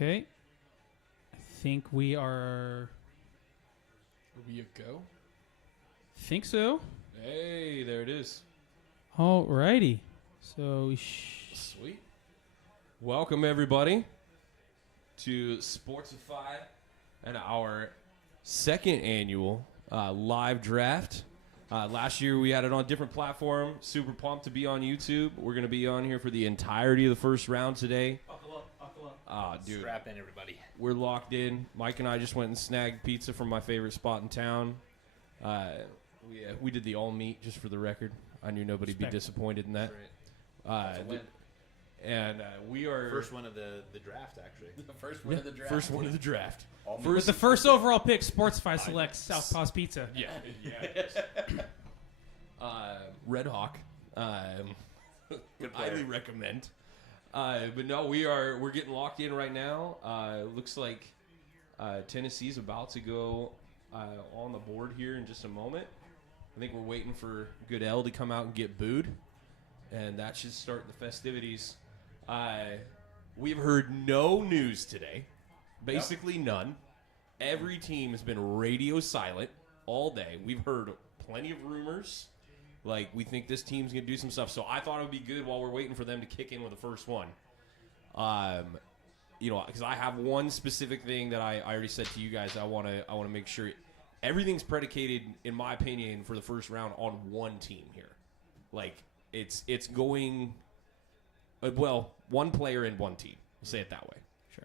Okay. I think we are. Are we a go? Think so. Hey, there it is. Alrighty. So. Sweet. Welcome, everybody, to Sportsify and our second annual live draft. Last year, we had it on a different platform. Super pumped to be on YouTube. We're going to be on here for the entirety of the first round today. Buckle up. Dude. Strap in, everybody. We're locked in. Mike and I just went and snagged pizza from my favorite spot in town. We did the all meat, just for the record. I knew nobody'd be disappointed in that. That's a win. And we are... First one of the draft, actually. The first one of the draft. First one of the draft. With the first overall pick, Sportsify selects Southpaw's Pizza. Yeah. Red Hawk. Good player. Highly recommend. But no, we're getting locked in right now. Looks like Tennessee's about to go on the board here in just a moment. I think we're waiting for Goodell to come out and get booed, and that should start the festivities. We've heard no news today, basically none. Every team has been radio silent all day. We've heard plenty of rumors. Like, we think this team's going to do some stuff. So I thought it would be good while we're waiting for them to kick in with the first one. Because I have one specific thing that I already said to you guys. I want to make sure everything's predicated, in my opinion, for the first round on one team here. Like, it's going, one player in one team. We'll say it that way. Sure.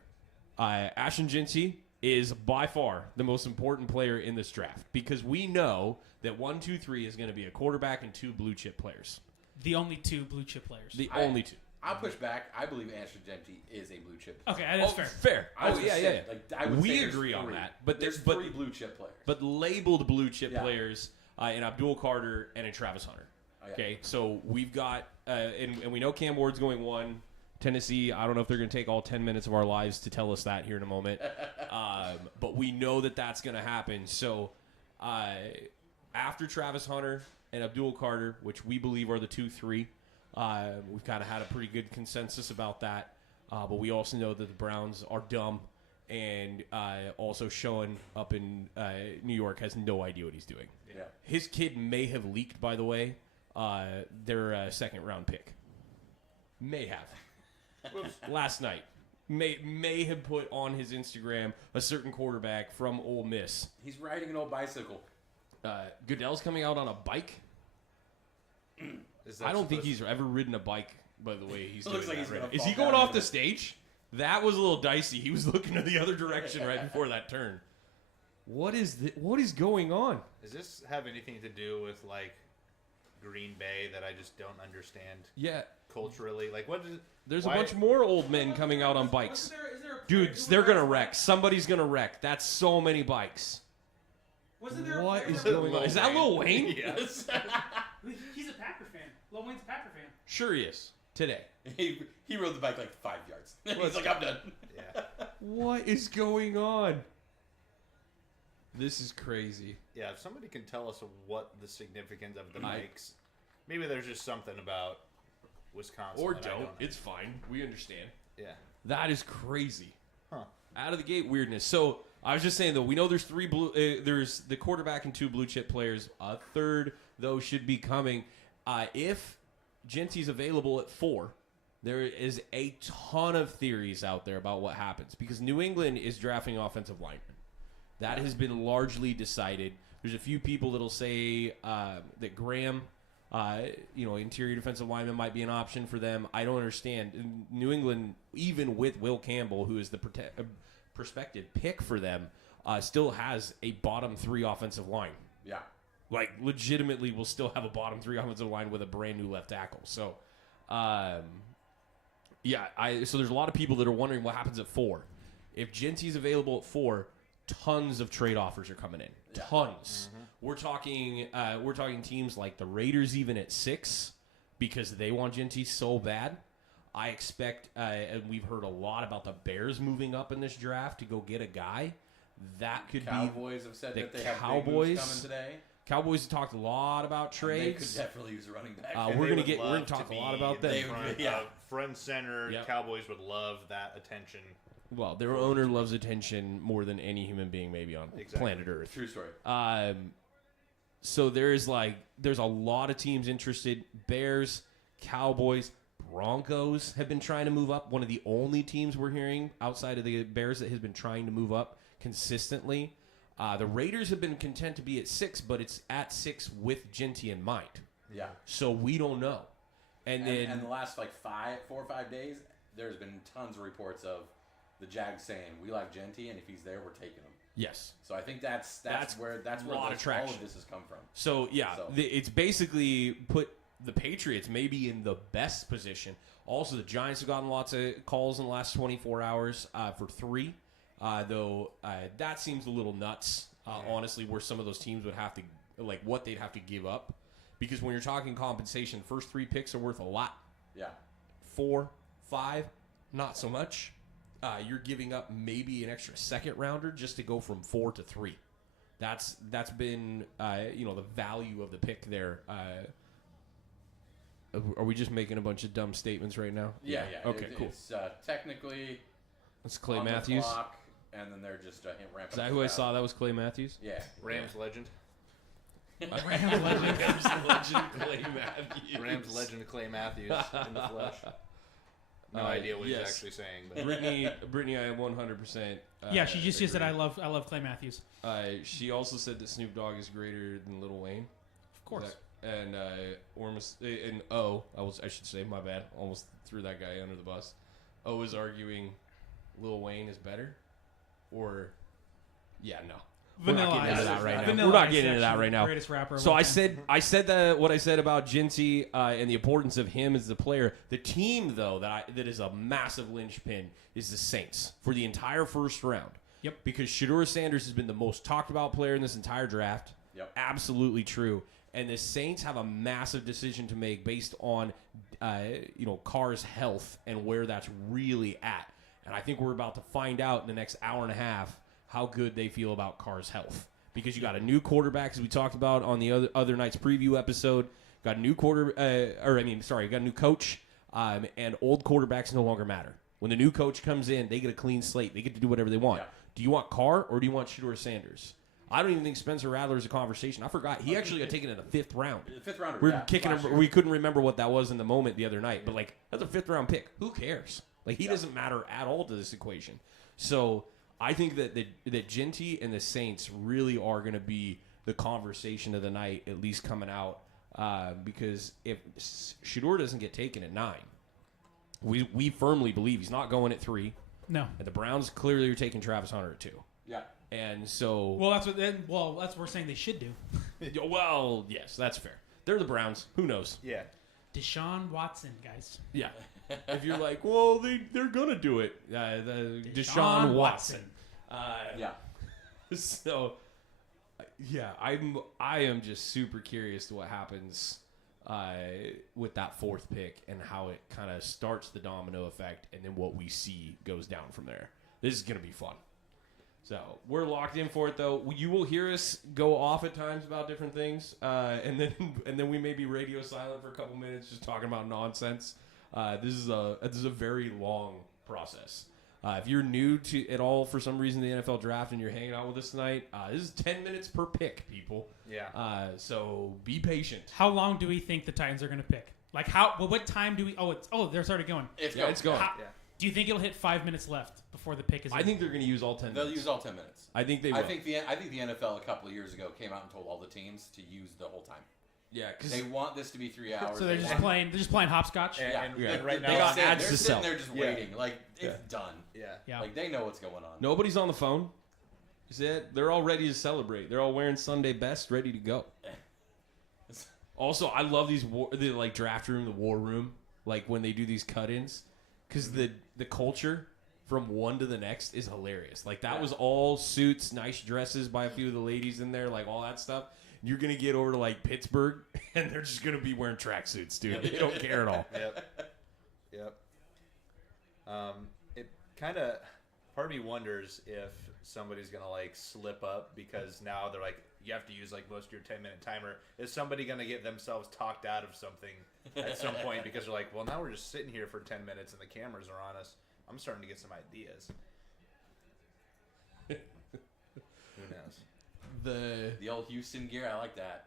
Ashton Jeanty is by far the most important player in this draft because we know that 1, 2, 3 is going to be a quarterback and 2 blue chip players. The only 2 blue chip players. Only 2. I'll push back. I believe Ashton Jeanty is a blue chip. Okay, that's fair. Fair. Yeah. I would say We there's agree on three. that. But there's but 3 blue chip players. But labeled blue chip players in Abdul Carter and in Travis Hunter. Oh, yeah. Okay, so we've got, and we know Cam Ward's going 1. Tennessee, I don't know if they're going to take all 10 minutes of our lives to tell us that here in a moment. But we know that that's going to happen. So after Travis Hunter and Abdul Carter, which we believe are the 2, 3, we've kind of had a pretty good consensus about that. But we also know that the Browns are dumb and also showing up in New York has no idea what he's doing. Yeah. His kid may have leaked, by the way, their second-round pick. May have. Last night. May have put on his Instagram a certain quarterback from Ole Miss. He's riding an old bicycle. Goodell's coming out on a bike. I don't think he's ever ridden a bike, by the way he's doing Looks like that he's right gonna now. Is fall he going down off either. the stage? That was a little dicey. He was looking in the other direction right before that turn. What is going on? Does this have anything to do with, like, Green Bay that I just don't understand Yeah. culturally? Like, what is it? There's a bunch more old men coming out on bikes. Dudes, they're going to wreck. Somebody's going to wreck. That's so many bikes. What is going on? Is that Lil Wayne? Yes. He's a Packer fan. Lil Wayne's a Packer fan. Sure he is. Today. He rode the bike like 5 yards. He's like, I'm done. Yeah. What is going on? This is crazy. Yeah, if somebody can tell us what the significance of the mics, maybe there's just something about Wisconsin. Or that I don't. know. It's fine. We understand. Yeah. That is crazy. Huh. Out of the gate weirdness. So I was just saying though, we know there's 3 blue. There's the quarterback and 2 blue chip players. A third though should be coming. If Jeanty's available at 4, there is a ton of theories out there about what happens because New England is drafting offensive linemen. That has been largely decided. There's a few people that'll say that Graham, interior defensive lineman might be an option for them. I don't understand. In New England, even with Will Campbell, who is the prospective pick for them, still has a bottom 3 offensive line. Yeah. Like, legitimately will still have a bottom 3 offensive line with a brand new left tackle. So, so there's a lot of people that are wondering what happens at 4. If Jeanty's available at 4, tons of trade offers are coming in. Yeah. Tons. Mm-hmm. We're talking teams like the Raiders even at 6 because they want Jeanty so bad. I expect, and we've heard a lot about the Bears moving up in this draft to go get a guy. That could Cowboys have said the that they have Cowboys big moves coming today. Cowboys have talked a lot about And they could trades. definitely use a running back. We're They gonna would love talk to a lot be about in them. Front, Yeah. front center, Yep. Cowboys would love that attention. Well, their owner loves attention more than any human being maybe on planet Earth. True story. So there's a lot of teams interested. Bears, Cowboys, Broncos have been trying to move up. One of the only teams we're hearing outside of the Bears that has been trying to move up consistently. The Raiders have been content to be at 6, but it's at 6 with Genty in mind. Yeah. So we don't know. And then the last 4 or 5 days, there's been tons of reports of the Jags saying we like Genty, and if he's there, we're taking him. yes. So I think that's where all of this has come from. So it's basically put the Patriots maybe in the best position. Also, the Giants have gotten lots of calls in the last 24 hours for 3, though that seems a little nuts. Honestly, where some of those teams would have to what they'd have to give up, because when you're talking compensation, first 3 picks are worth a lot. Yeah. 4, 5, not so much. You're giving up maybe an extra second rounder just to go from 4 to 3. That's been the value of the pick there. Are we just making a bunch of dumb statements right now? Yeah. Okay, cool. It's technically That's Clay on Matthews. the clock, and then they're just ramping. Is that who I saw? That was Clay Matthews. Yeah. Rams legend. Rams legend Clay Matthews. Rams legend Clay Matthews in the flesh. No idea what he's actually saying. But Brittany, I 100%. Yeah, she just said I love Clay Matthews. She also said that Snoop Dogg is greater than Lil Wayne. Of course. And I should say, my bad, almost threw that guy under the bus. O is arguing Lil Wayne is better, or no. Vanilla We're not getting into Ice. that right now. Vanilla We're not Ice getting into that actually right now. Greatest rapper. So I said what I said about Genty and the importance of him as the player. The team, though, that is a massive linchpin is the Saints for the entire first round. Yep. Because Shedeur Sanders has been the most talked about player in this entire draft. Yep. Absolutely true. And the Saints have a massive decision to make based on Carr's health and where that's really at. And I think we're about to find out in the next hour and a half how good they feel about Carr's health. Because you got a new quarterback, as we talked about on the other night's preview episode. Got a new got a new coach, and old quarterbacks no longer matter. When the new coach comes in, they get a clean slate. They get to do whatever they want. Yeah. Do you want Carr or do you want Shedeur Sanders? I don't even think Spencer Rattler is a conversation. I forgot. He actually got taken in the 5th round. The 5th rounder. We're kicking him. We couldn't remember what that was in the moment the other night. But, that's a 5th round pick. Who cares? He doesn't matter at all to this equation. So I think that Genty and the Saints really are going to be the conversation of the night, at least coming out. Because if Shedeur doesn't get taken at 9, we firmly believe he's not going at 3. No. And the Browns clearly are taking Travis Hunter at 2. Yeah. And so... Well, that's what we're saying they should do. Well, yes, that's fair. They're the Browns. Who knows? yeah. Deshaun Watson, guys. Yeah. If you're like, well, they're going to do it. Deshaun Watson. Yeah. So, I am just super curious to what happens with that 4th pick and how it kind of starts the domino effect, and then what we see goes down from there. This is going to be fun. So we're locked in for it, though. You will hear us go off at times about different things, and then we may be radio silent for a couple minutes, just talking about nonsense. This is a very long process. If you're new to it all for some reason the NFL draft and you're hanging out with us tonight, this is 10 minutes per pick, people. Yeah. So be patient. How long do we think the Titans are going to pick? What time do we? They're already going. It's It's going. Do you think it'll hit 5 minutes left before the pick is? I think they're going to use all 10 minutes. They'll use all 10 minutes. I think they will. I think the NFL a couple of years ago came out and told all the teams to use the whole time. Yeah, because They want this to be 3 hours. So they're just playing hopscotch. And Yeah. right now, They got ads they're to sitting sell. there just waiting. It's done. yeah. Yeah. They know what's going on. nobody's on the phone. You see it? They're all ready to celebrate. They're all wearing Sunday best, ready to go. Also, I love these the draft room, the war room, when they do these cut-ins, because the culture from one to the next is hilarious. That was all suits, nice dresses by a few of the ladies in there, all that stuff. You're gonna get over to Pittsburgh, and they're just gonna be wearing tracksuits, dude. They don't care at all. Yep. It kind of, part of me wonders if somebody's gonna slip up, because now they're you have to use most of your 10-minute timer. Is somebody gonna get themselves talked out of something at some point because they're well, now we're just sitting here for 10 minutes and the cameras are on us. I'm starting to get some ideas. Who knows? The old Houston gear, I like that.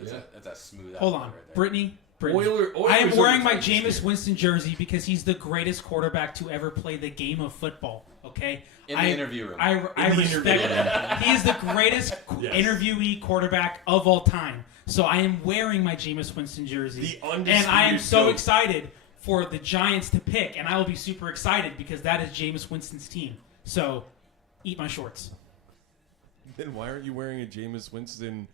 That's a smooth. Hold outfit on, right there. Brittany. Oilers I am wearing my overtime this Jameis year. Winston jersey because he's the greatest quarterback to ever play the game of football. Okay, In the interview room. I the respect interview him. He is the greatest Yes. interviewee quarterback of all time. So I am wearing my Jameis Winston jersey, The and I am undisputed so GOAT. excited for the Giants to pick, and I will be super excited because that is Jameis Winston's team. So, eat my shorts. Then why aren't you wearing a Jameis Winston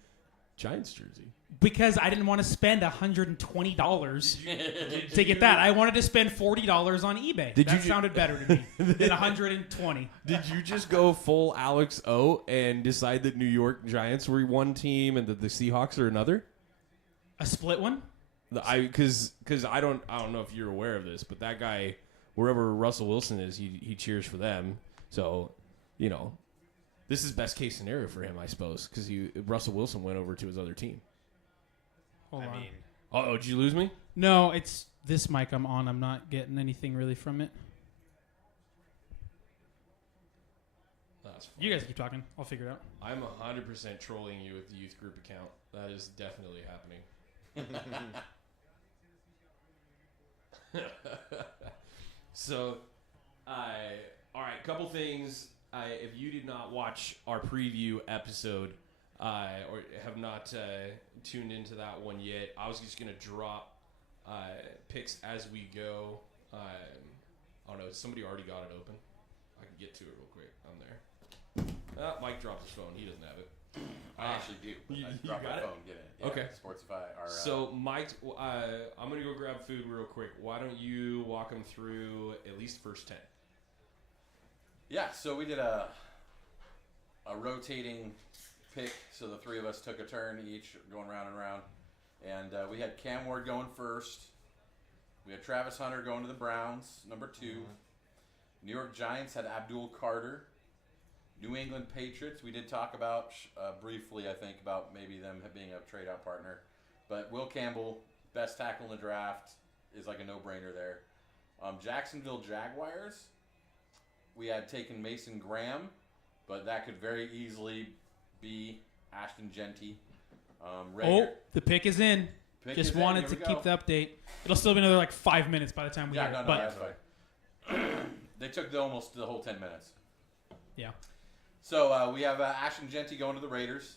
Giants jersey? Because I didn't want to spend $120 to get that. I wanted to spend $40 on eBay. Did That you- sounded better to me than $120. Did you just go full Alex O and decide that New York Giants were one team and that the Seahawks are another? A split one? Because I don't know if you're aware of this, but that guy, wherever Russell Wilson is, he cheers for them. So, this is best case scenario for him, I suppose, because Russell Wilson went over to his other team. Hold on. Oh, did you lose me? No, it's this mic I'm on. I'm not getting anything really from it. That's fine. You guys keep talking. I'll figure it out. I'm 100% trolling you with the youth group account. That is definitely happening. So, all right, couple things. If you did not watch our preview episode or have not tuned into that one yet, I was just going to drop picks as we go. I don't know. Somebody already got it open. I can get to it real quick. I'm there. Mike dropped his phone. He doesn't have it. I actually do. You I dropped got my it? phone. Get it. Yeah, Okay. Sportsify. So, Mike, I'm going to go grab food real quick. Why don't you walk them through at least first 10? Yeah, so we did a rotating pick. So the three of us took a turn each, going round and round. And we had Cam Ward going first. We had Travis Hunter going to the Browns, number 2. Mm-hmm. New York Giants had Abdul Carter. New England Patriots, we did talk about briefly, I think, about maybe them being a trade-out partner. But Will Campbell, best tackle in the draft, is like a no-brainer there. Jacksonville Jaguars, we had taken Mason Graham, but that could very easily be Ashton Genty. The pick is in. Pick Just is in. wanted Here to we keep go. the update. It'll still be another 5 minutes by the time we Yeah, get no, it. no, But that's fine. They took almost the whole 10 minutes. yeah. So we have Ashton Genty going to the Raiders.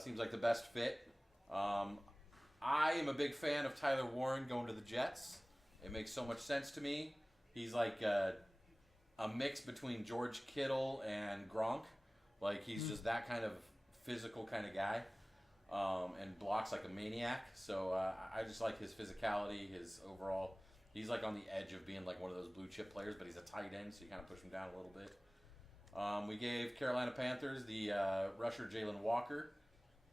Seems like the best fit. I am a big fan of Tyler Warren going to the Jets. It makes so much sense to me. He's like a mix between George Kittle and Gronk. Like he's just that kind of physical kind of guy, and blocks like a maniac. So I just like his physicality, his overall. He's like on the edge of being like one of those blue chip players, but he's a tight end, so you kind of push him down a little bit. We gave Carolina Panthers the rusher Jalen Walker.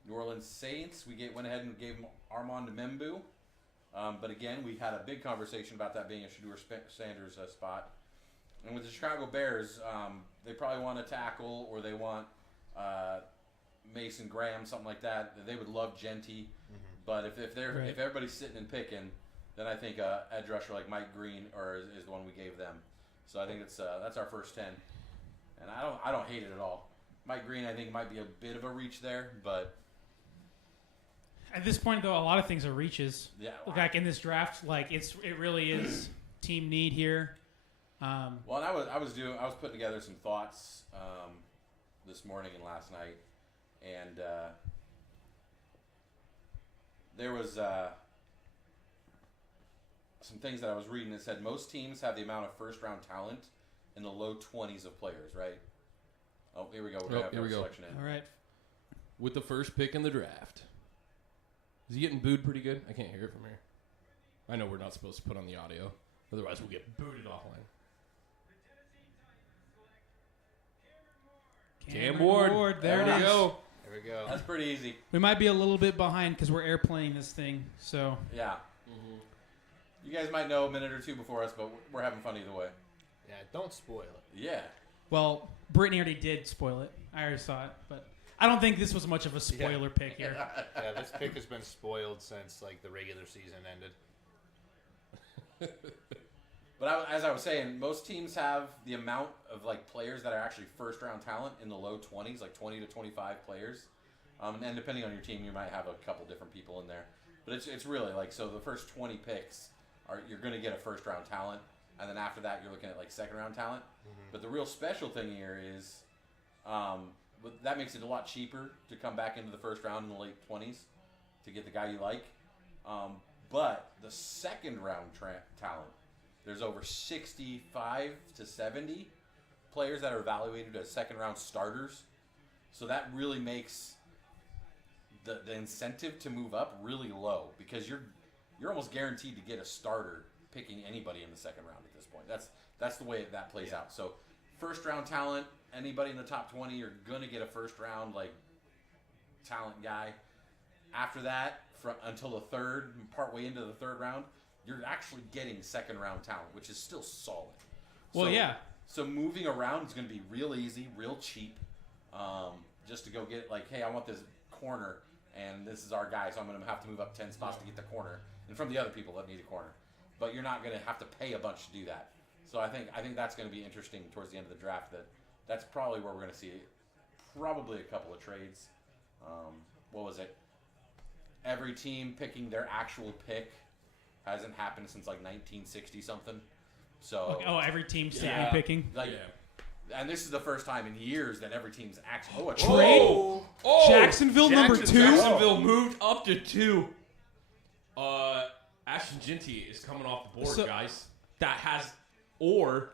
New Orleans Saints, we went ahead and gave him Armand Membu. But again, we had a big conversation about that being a Shedeur Sanders spot. And with the Chicago Bears, they probably want a tackle or they want Mason Graham, something like that. They would love Genty. But if everybody's sitting and picking, then I think edge rusher like Mike Green is the one we gave them. So I think that's our first 10. And I don't hate it at all. Mike Green, I think, might be a bit of a reach there, but At this point, though, a lot of things are reaches. yeah. Like in this draft, it really is team need here. Well, and I was putting together some thoughts this morning and last night, and there was some things that I was reading that said most teams have the amount of first round talent in the low 20s of players, right? Oh, here we go. We're gonna have here our we go. selection in. All right. With the first pick in the draft. Is he getting booed pretty good? I can't hear it from here. I know we're not supposed to put on the audio. Otherwise, we'll get booted offline. Cam Ward. There it we is. go. There we go. That's pretty easy. We might be a little bit behind because we're airplaying this thing. So Yeah. You guys might know a minute or two before us, but we're having fun either way. Yeah, don't spoil it. Yeah. Well, Brittany already did spoil it. I already saw it, but I don't think this was much of a spoiler pick here. Yeah, this pick has been spoiled since the regular season ended. But as I was saying, most teams have the amount of like players that are actually first round talent in the low 20s, like 20 to 25 players. And depending on your team, you might have a couple different people in there. But it's really like, so the first 20 picks you're going to get a first round talent, and then after that you're looking at like second round talent. But the real special thing here is that makes it a lot cheaper to come back into the first round in the late 20s to get the guy you like. But the second round talent, there's over 65 to 70 players that are evaluated as second round starters. So that really makes the incentive to move up really low, because you're almost guaranteed to get a starter picking anybody in the second round at this point. That's the way that plays out. So first round talent, anybody in the top 20, you're gonna get a first round like talent guy. After that, until the third, partway into the third round, you're actually getting second round talent, which is still solid. Well, yeah. So moving around is going to be real easy, real cheap. Just to go get like, hey, I want this corner, and this is our guy, so I'm going to have to move up 10 spots to get the corner, and from the other people that need a corner. But you're not going to have to pay a bunch to do that. So I think that's going to be interesting towards the end of the draft. That's probably where we're going to see probably a couple of trades. What was it? Every team picking their actual pick hasn't happened since like 1960 something. So every team secretly picking. And this is the first time in years that every team's actually a trade. Oh, Jacksonville number 2. Jacksonville moved up to 2. Ashton Genty is coming off the board, guys. That has or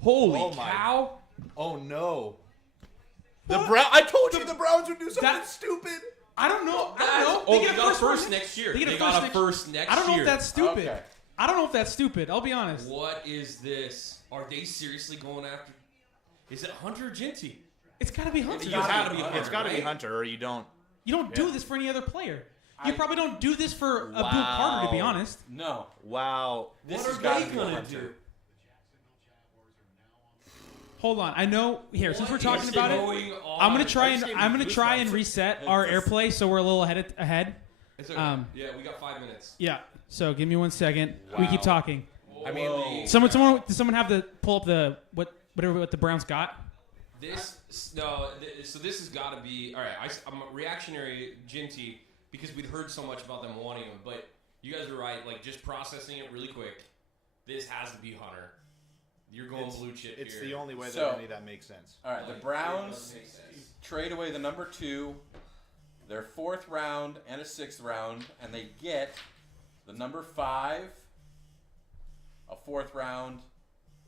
holy cow! Oh no! I told you the Browns would do something stupid. I don't know. They got a first next year. They got a first next year. I don't know if that's stupid. Okay. I don't know if that's stupid. I'll be honest. What is this? Are they seriously going after? Is it Hunter or Genty? It's got to be Hunter. It's got to be Hunter, or you don't. You don't do this for any other player. You probably don't do this for Abdul Carter, to be honest. No. Wow. This what is are they going gonna to do? Hold on. I know. Here, since we're talking about it, I'm gonna try and reset our airplay so we're a little ahead. It's okay. Yeah, we got 5 minutes. Yeah. So give me 1 second. We keep talking. I mean, does someone have to pull up the what the Browns got? So this has got to be all right. I'm a reactionary Genty because we'd heard so much about them wanting him, but you guys are right. Like just processing it really quick, this has to be Hunter. You're going blue chip here. It's the only way that any of that makes sense. All right, the Browns trade away the number 2, their 4th round and a 6th round, and they get the number 5, a 4th round,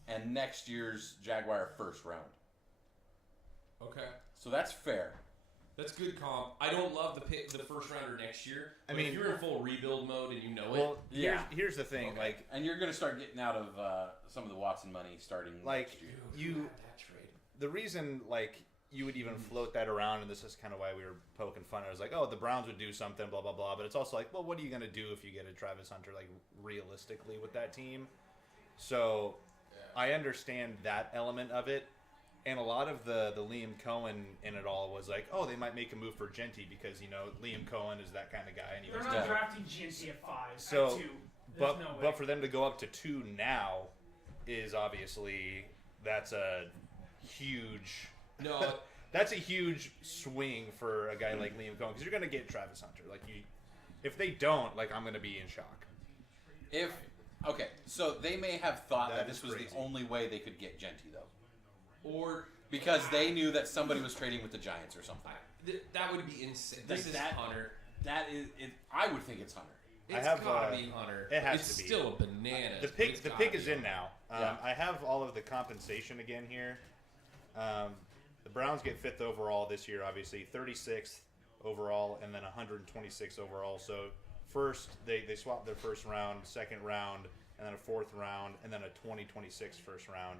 and next year's Jaguar 1st round. Okay. So that's fair. That's good comp. I don't love the first rounder next year. I mean, if you're in full rebuild mode and you know well, it. Here's the thing, like, and you're going to start getting out of some of the Watson money starting like next year. The reason like you would even float that around, and this is kind of why we were poking fun. I was like, oh, the Browns would do something, blah blah blah. But it's also like, well, what are you going to do if you get a Travis Hunter, like realistically with that team? So I understand that element of it. And a lot of the Liam Cohen in it all was like, oh, they might make a move for Genty because, Liam Cohen is that kind of guy. And They're not drafting Genty at 5, so, at 2. But for them to go up to 2 now is obviously, that's a huge... No. That's a huge swing for a guy like Liam Cohen because you're going to get Travis Hunter. Like if they don't, like I'm going to be in shock. Okay, so they may have thought that this was crazy. the only way they could get Genty, though. Or because they knew that somebody was trading with the Giants or something. That would be insane. This is Hunter. That is it. I would think it's Hunter. It's gotta be Hunter. It has it's to be. Still a banana. The pick is in now. I have all of the compensation again here. The Browns get 5th overall this year, obviously 36th overall, and then 126th overall. So first they swap their first round, second round, and then a 4th round, and then a 2026 first round.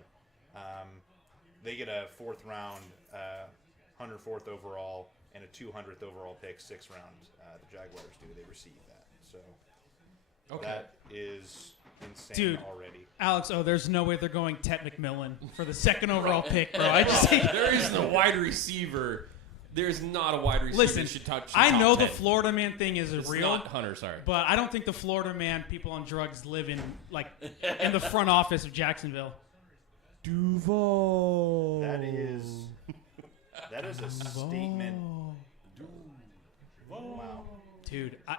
They get a 4th round, 104th overall, and a 200th overall pick, 6th round. The Jaguars do. They receive that. So that is insane already. Alex, there's no way they're going Ted McMillan for the 2nd overall pick, bro. I just think there isn't a wide receiver. There's not a wide receiver. Listen, should touch. I know the Florida man thing is real. Not Hunter, sorry, but I don't think the Florida man people on drugs live in the front office of Jacksonville. Duval. That is a statement. Wow. Dude, I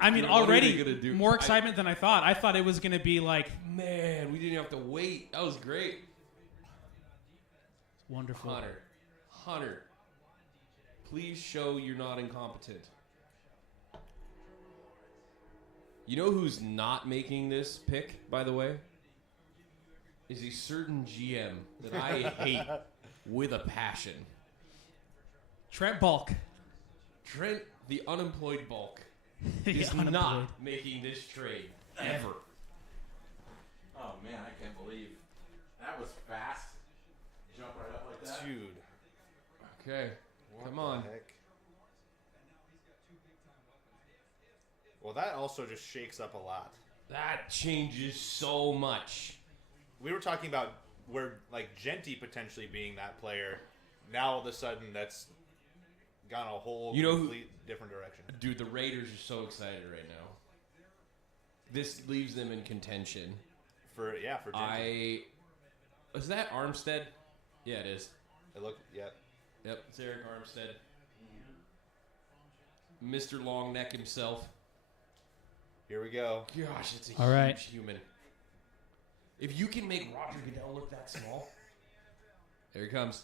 I mean, Dude, what are they already gonna do? more excitement than I thought. I thought it was going to be like Man, we didn't have to wait. That was great. wonderful. Hunter, please show you're not incompetent. You know who's not making this pick, by the way? Is a certain GM that I hate with a passion. Trent Bulk. Trent, the unemployed bulk, The is unemployed. not making this trade ever. Oh man, I can't believe that was fast. Jump right up like that. Dude. Okay, come What on. the heck? Well, that also just shakes up a lot. That changes so much. We were talking about where like Genty potentially being that player. Now all of a sudden that's gone a whole You know who- complete different direction. Dude, the Raiders are so excited right now. This leaves them in contention. For Genty. Is that Armstead? Yeah, it is. It looked Yep, it's Eric Armstead. Mr. Longneck himself. Here we go. Gosh, it's a All huge right. human. If you can make Roger Goodell look that small. There he comes.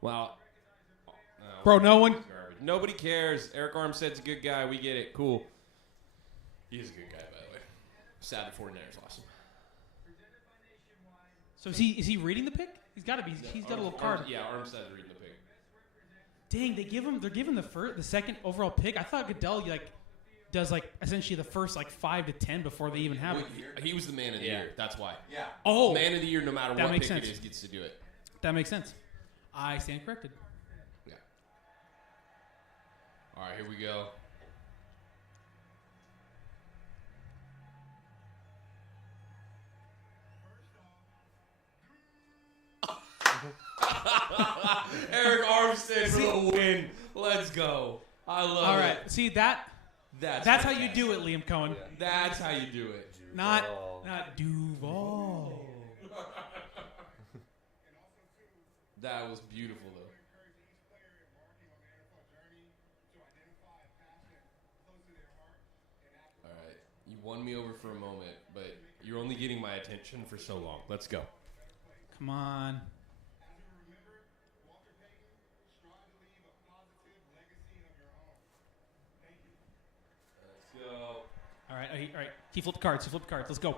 Wow. Oh, Bro, no one. garbage. Nobody cares. Eric Armstead's a good guy. We get it. Cool. He is a good guy, by the way. Sad the 49ers lost him. So is he reading the pick? He's got to be. He's got a little card. Yeah, Armstead's reading the pick. Dang, they're giving the second overall pick. I thought Goodell does essentially the first 5 to 10 before they even have it. He was the man of the year. That's why. Yeah. Oh, Man of the year, no matter That what makes pick sense. it is, gets to do it. that makes sense. I stand corrected. Yeah. All right, here we go. Eric Armstead for the win. Let's go. I love All it. right, see that's how you do it, Liam Cohen. That's how you do it. Not Duval. Duval. That was beautiful, though. All right. You won me over for a moment, but you're only getting my attention for so long. Let's go. Come on. Let's go. All right. He flipped the cards. Let's go.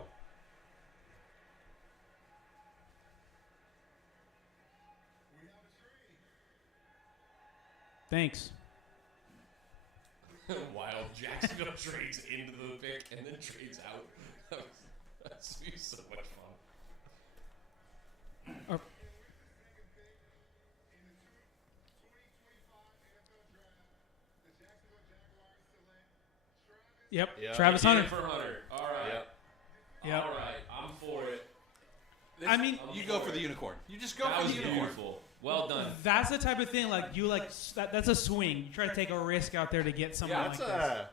Thanks. Wild Jacksonville trades into the pick and then trades out. That's so much fun. Or- Yep. Yeah. Travis Get Hunter. it for Hunter. All right. Yep. Yep. All right. I'm for it. I mean, You go for the unicorn. You just go That for was the unicorn. beautiful. Well done. that's the type of thing that's a swing. You try to take a risk out there to get someone That's like this.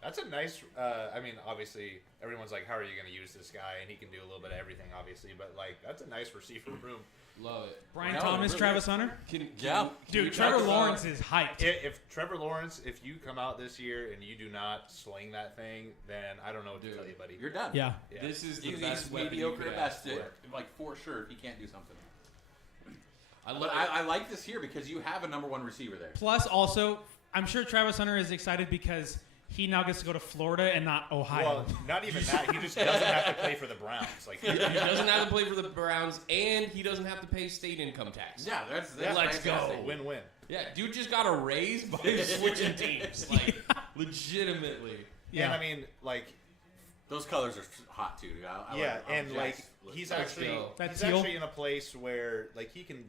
that's a nice. I mean, obviously, everyone's like, "How are you going to use this guy?" And he can do a little bit of everything, obviously. But that's a nice receiver room. Love it. Brian No, Thomas, really. Travis Hunter. Yeah. Dude, Trevor Lawrence is hyped. If Trevor Lawrence, if you come out this year and you do not sling that thing, then I don't know what to Dude. tell you, buddy. You're done. Yeah. Yeah. This is the He's best weapon you mediocre could at ask best. for. For sure, if he can't do something. I love But it. I like this here because you have a number one receiver there. Plus, also, I'm sure Travis Hunter is excited because he now gets to go to Florida and not Ohio. Well, not even that. He just doesn't have to play for the Browns. Like, He doesn't have to play for the Browns, and he doesn't have to pay state income tax. Yeah, that's Let's go. fantastic. win-win. Yeah, dude just got a raise by switching teams. Like, legitimately. Yeah. And I mean, Those colors are hot too. I yeah, like and he's Let's actually go. That he's teal? actually in a place where he can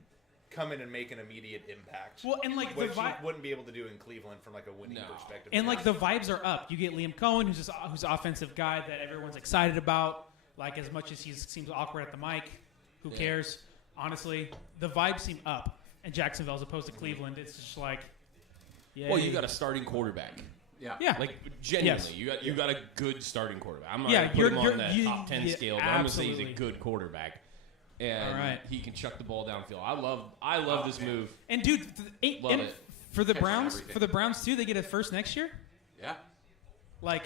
come in and make an immediate impact. Well, and the which vibe, he wouldn't be able to do in Cleveland from a winning No. perspective. and the vibes are up. You get Liam Cohen, who's an offensive guy that everyone's excited about. As much as he seems awkward at the mic, who Yeah. cares? Honestly, the vibes seem up in Jacksonville as opposed to Cleveland. It's just yeah. Well, you got a starting quarterback. Yeah. Yeah. Like genuinely, Yes. you got a good starting quarterback. I'm not Yeah, gonna put him on that top 10 scale, but I'm gonna say he's a absolutely. good quarterback, and All right. he can chuck the ball downfield. I love this move. And dude, Love and it. for the Catching Browns, too, they get a first next year. Yeah. Like,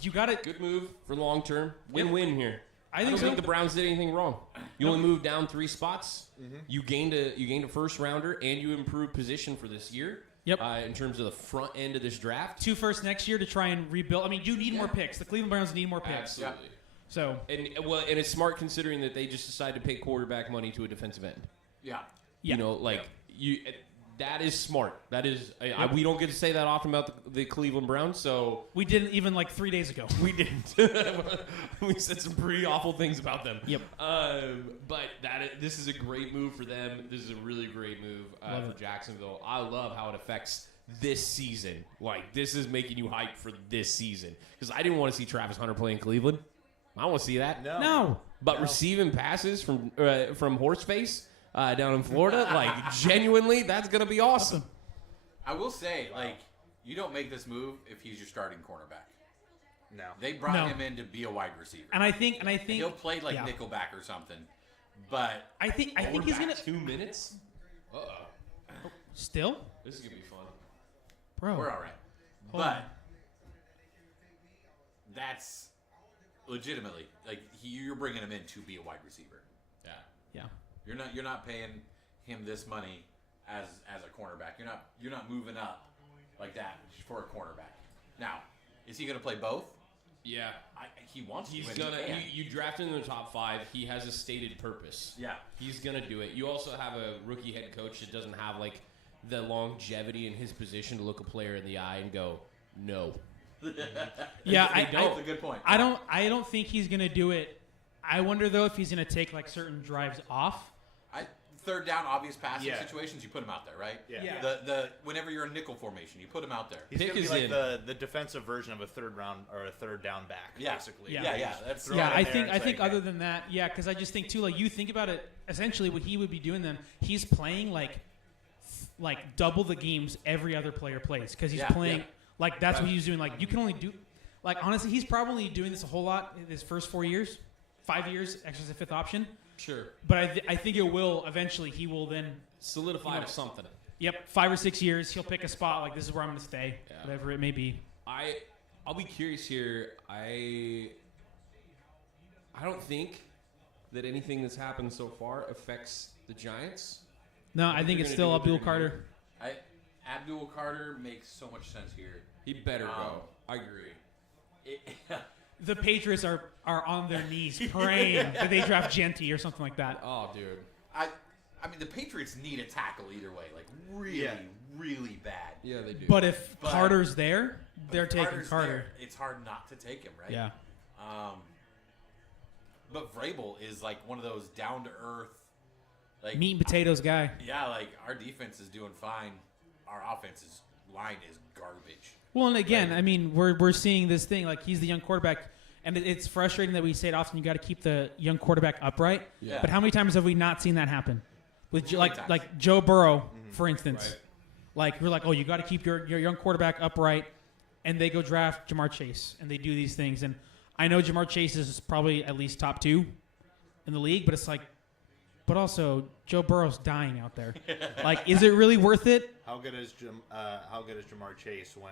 you got it. Good move for long term. Win-win here. I I think don't so. think the Browns did anything wrong. You only moved down 3 spots. You gained a first rounder, and you improved position for this year. Yep. In terms of the front end of this draft. 2 firsts next year to try and rebuild. I mean, you need more picks. The Cleveland Browns need more picks. Absolutely. So And it's smart considering that they just decided to pay quarterback money to a defensive end. Yeah. Yeah. You know, like that is smart. That is we don't get to say that often about the Cleveland Browns, so we didn't even like 3 days ago. we didn't. We said some pretty awful things about them. Yep. But this is a great move for them. This is a really great move for Jacksonville. I love how it affects this season. Like, this is making you hype for this season. Because I didn't want to see Travis Hunter play in Cleveland. I don't want to see that. No. But receiving passes from Horseface down in Florida, like, genuinely, that's going to be awesome. I will say, like, you don't make this move if he's your starting cornerback. No. They brought No. him in to be a wide receiver. And I think He'll play like yeah. Nickelback or something. But I think We're he's back gonna 2 minutes? Uh-oh. still, This is going to be fun. bro. we're all right. Hold But on. that's legitimately like you're bringing him in to be a wide receiver. Yeah. Yeah. You're not paying him this money as a cornerback. You're not moving up like that for a cornerback. Now, is he going to play both? Yeah. He wants He's to. gonna. He can. You drafted him in the top 5. He has a stated purpose. Yeah. He's gonna do it. You also have a rookie head coach that doesn't have like the longevity in his position to look a player in the eye and go, no. Yeah, That's a good point. I don't think he's gonna do it. I wonder though if he's gonna take like certain drives off. Third down, obvious passing Yeah. situations, you put him out there, right? Yeah. Yeah. The whenever you're in nickel formation, you put him out there. He's Pick gonna be is like in. the defensive version of a third round or a third down back, Yeah. basically. Yeah. Yeah. That's Throw Yeah, it in I there think and I say, think "Hey." other than that, yeah, because I just think too, like you think about it, essentially what he would be doing then, he's playing like double the games every other player plays because he's Yeah, playing yeah. like that's what he's doing. Like you can only do, like honestly, he's probably doing this a whole lot in his first 4 years, 5 years, extra as a 5th option. Sure. But I think it will eventually. He will then, Solidify to something. yep, 5 or 6 years, he'll pick a spot like this is where I'm going to stay, Yeah. whatever it may be. I'll be curious here. I don't think that anything that's happened so far affects the Giants. No, I think they're it's gonna still do what Abdul they're Carter. Abdul Carter makes so much sense here. He better go. I agree. The Patriots are on their knees praying that they draft Genty or something like that. Oh, dude. I mean, the Patriots need a tackle either way, like really, really bad. Yeah, they do. But if But- Carter's there, they're If taking Carter's Carter. there, it's hard not to take him, right? Yeah. But Vrabel is like one of those down to earth, like Meat and potatoes guy. Yeah, like our defense is doing fine. Our offense's line is garbage. Well, and again, I mean, we're seeing this thing like he's the young quarterback, and it's frustrating that we say it often. You got to keep the young quarterback upright. Yeah. But how many times have we not seen that happen? With Many times. like Joe Burrow, for instance. Right. Like we're like, oh, you got to keep your young quarterback upright, and they go draft Jamar Chase, and they do these things. And I know Jamar Chase is probably at least top 2 in the league, but it's like, but also Joe Burrow's dying out there. Like, is it really worth it? How good is Jamar Chase when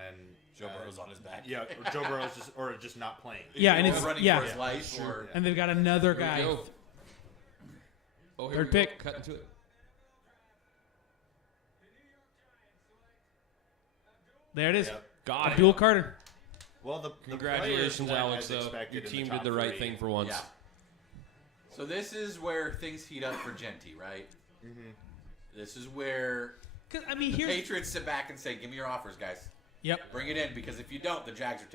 Joe Burrow's on his back. Yeah, or Joe Burrow's just not playing. Yeah, and Or it's running yeah, for his life, or and they've got another Here we guy. go. Oh, here Third we go. pick. Cut into it. There it is. Yep. Got Abdul it. Carter. Well, the Congratulations, players went Alex. as Though expected your in team the did top the right 3. thing for once. yeah. So this is where things heat up for Genty, right? Mm-hmm. This is where 'Cause, I mean, the here's Patriots sit back and say, "Give me your offers, guys. yep. Bring it in, because if you don't, the Jags are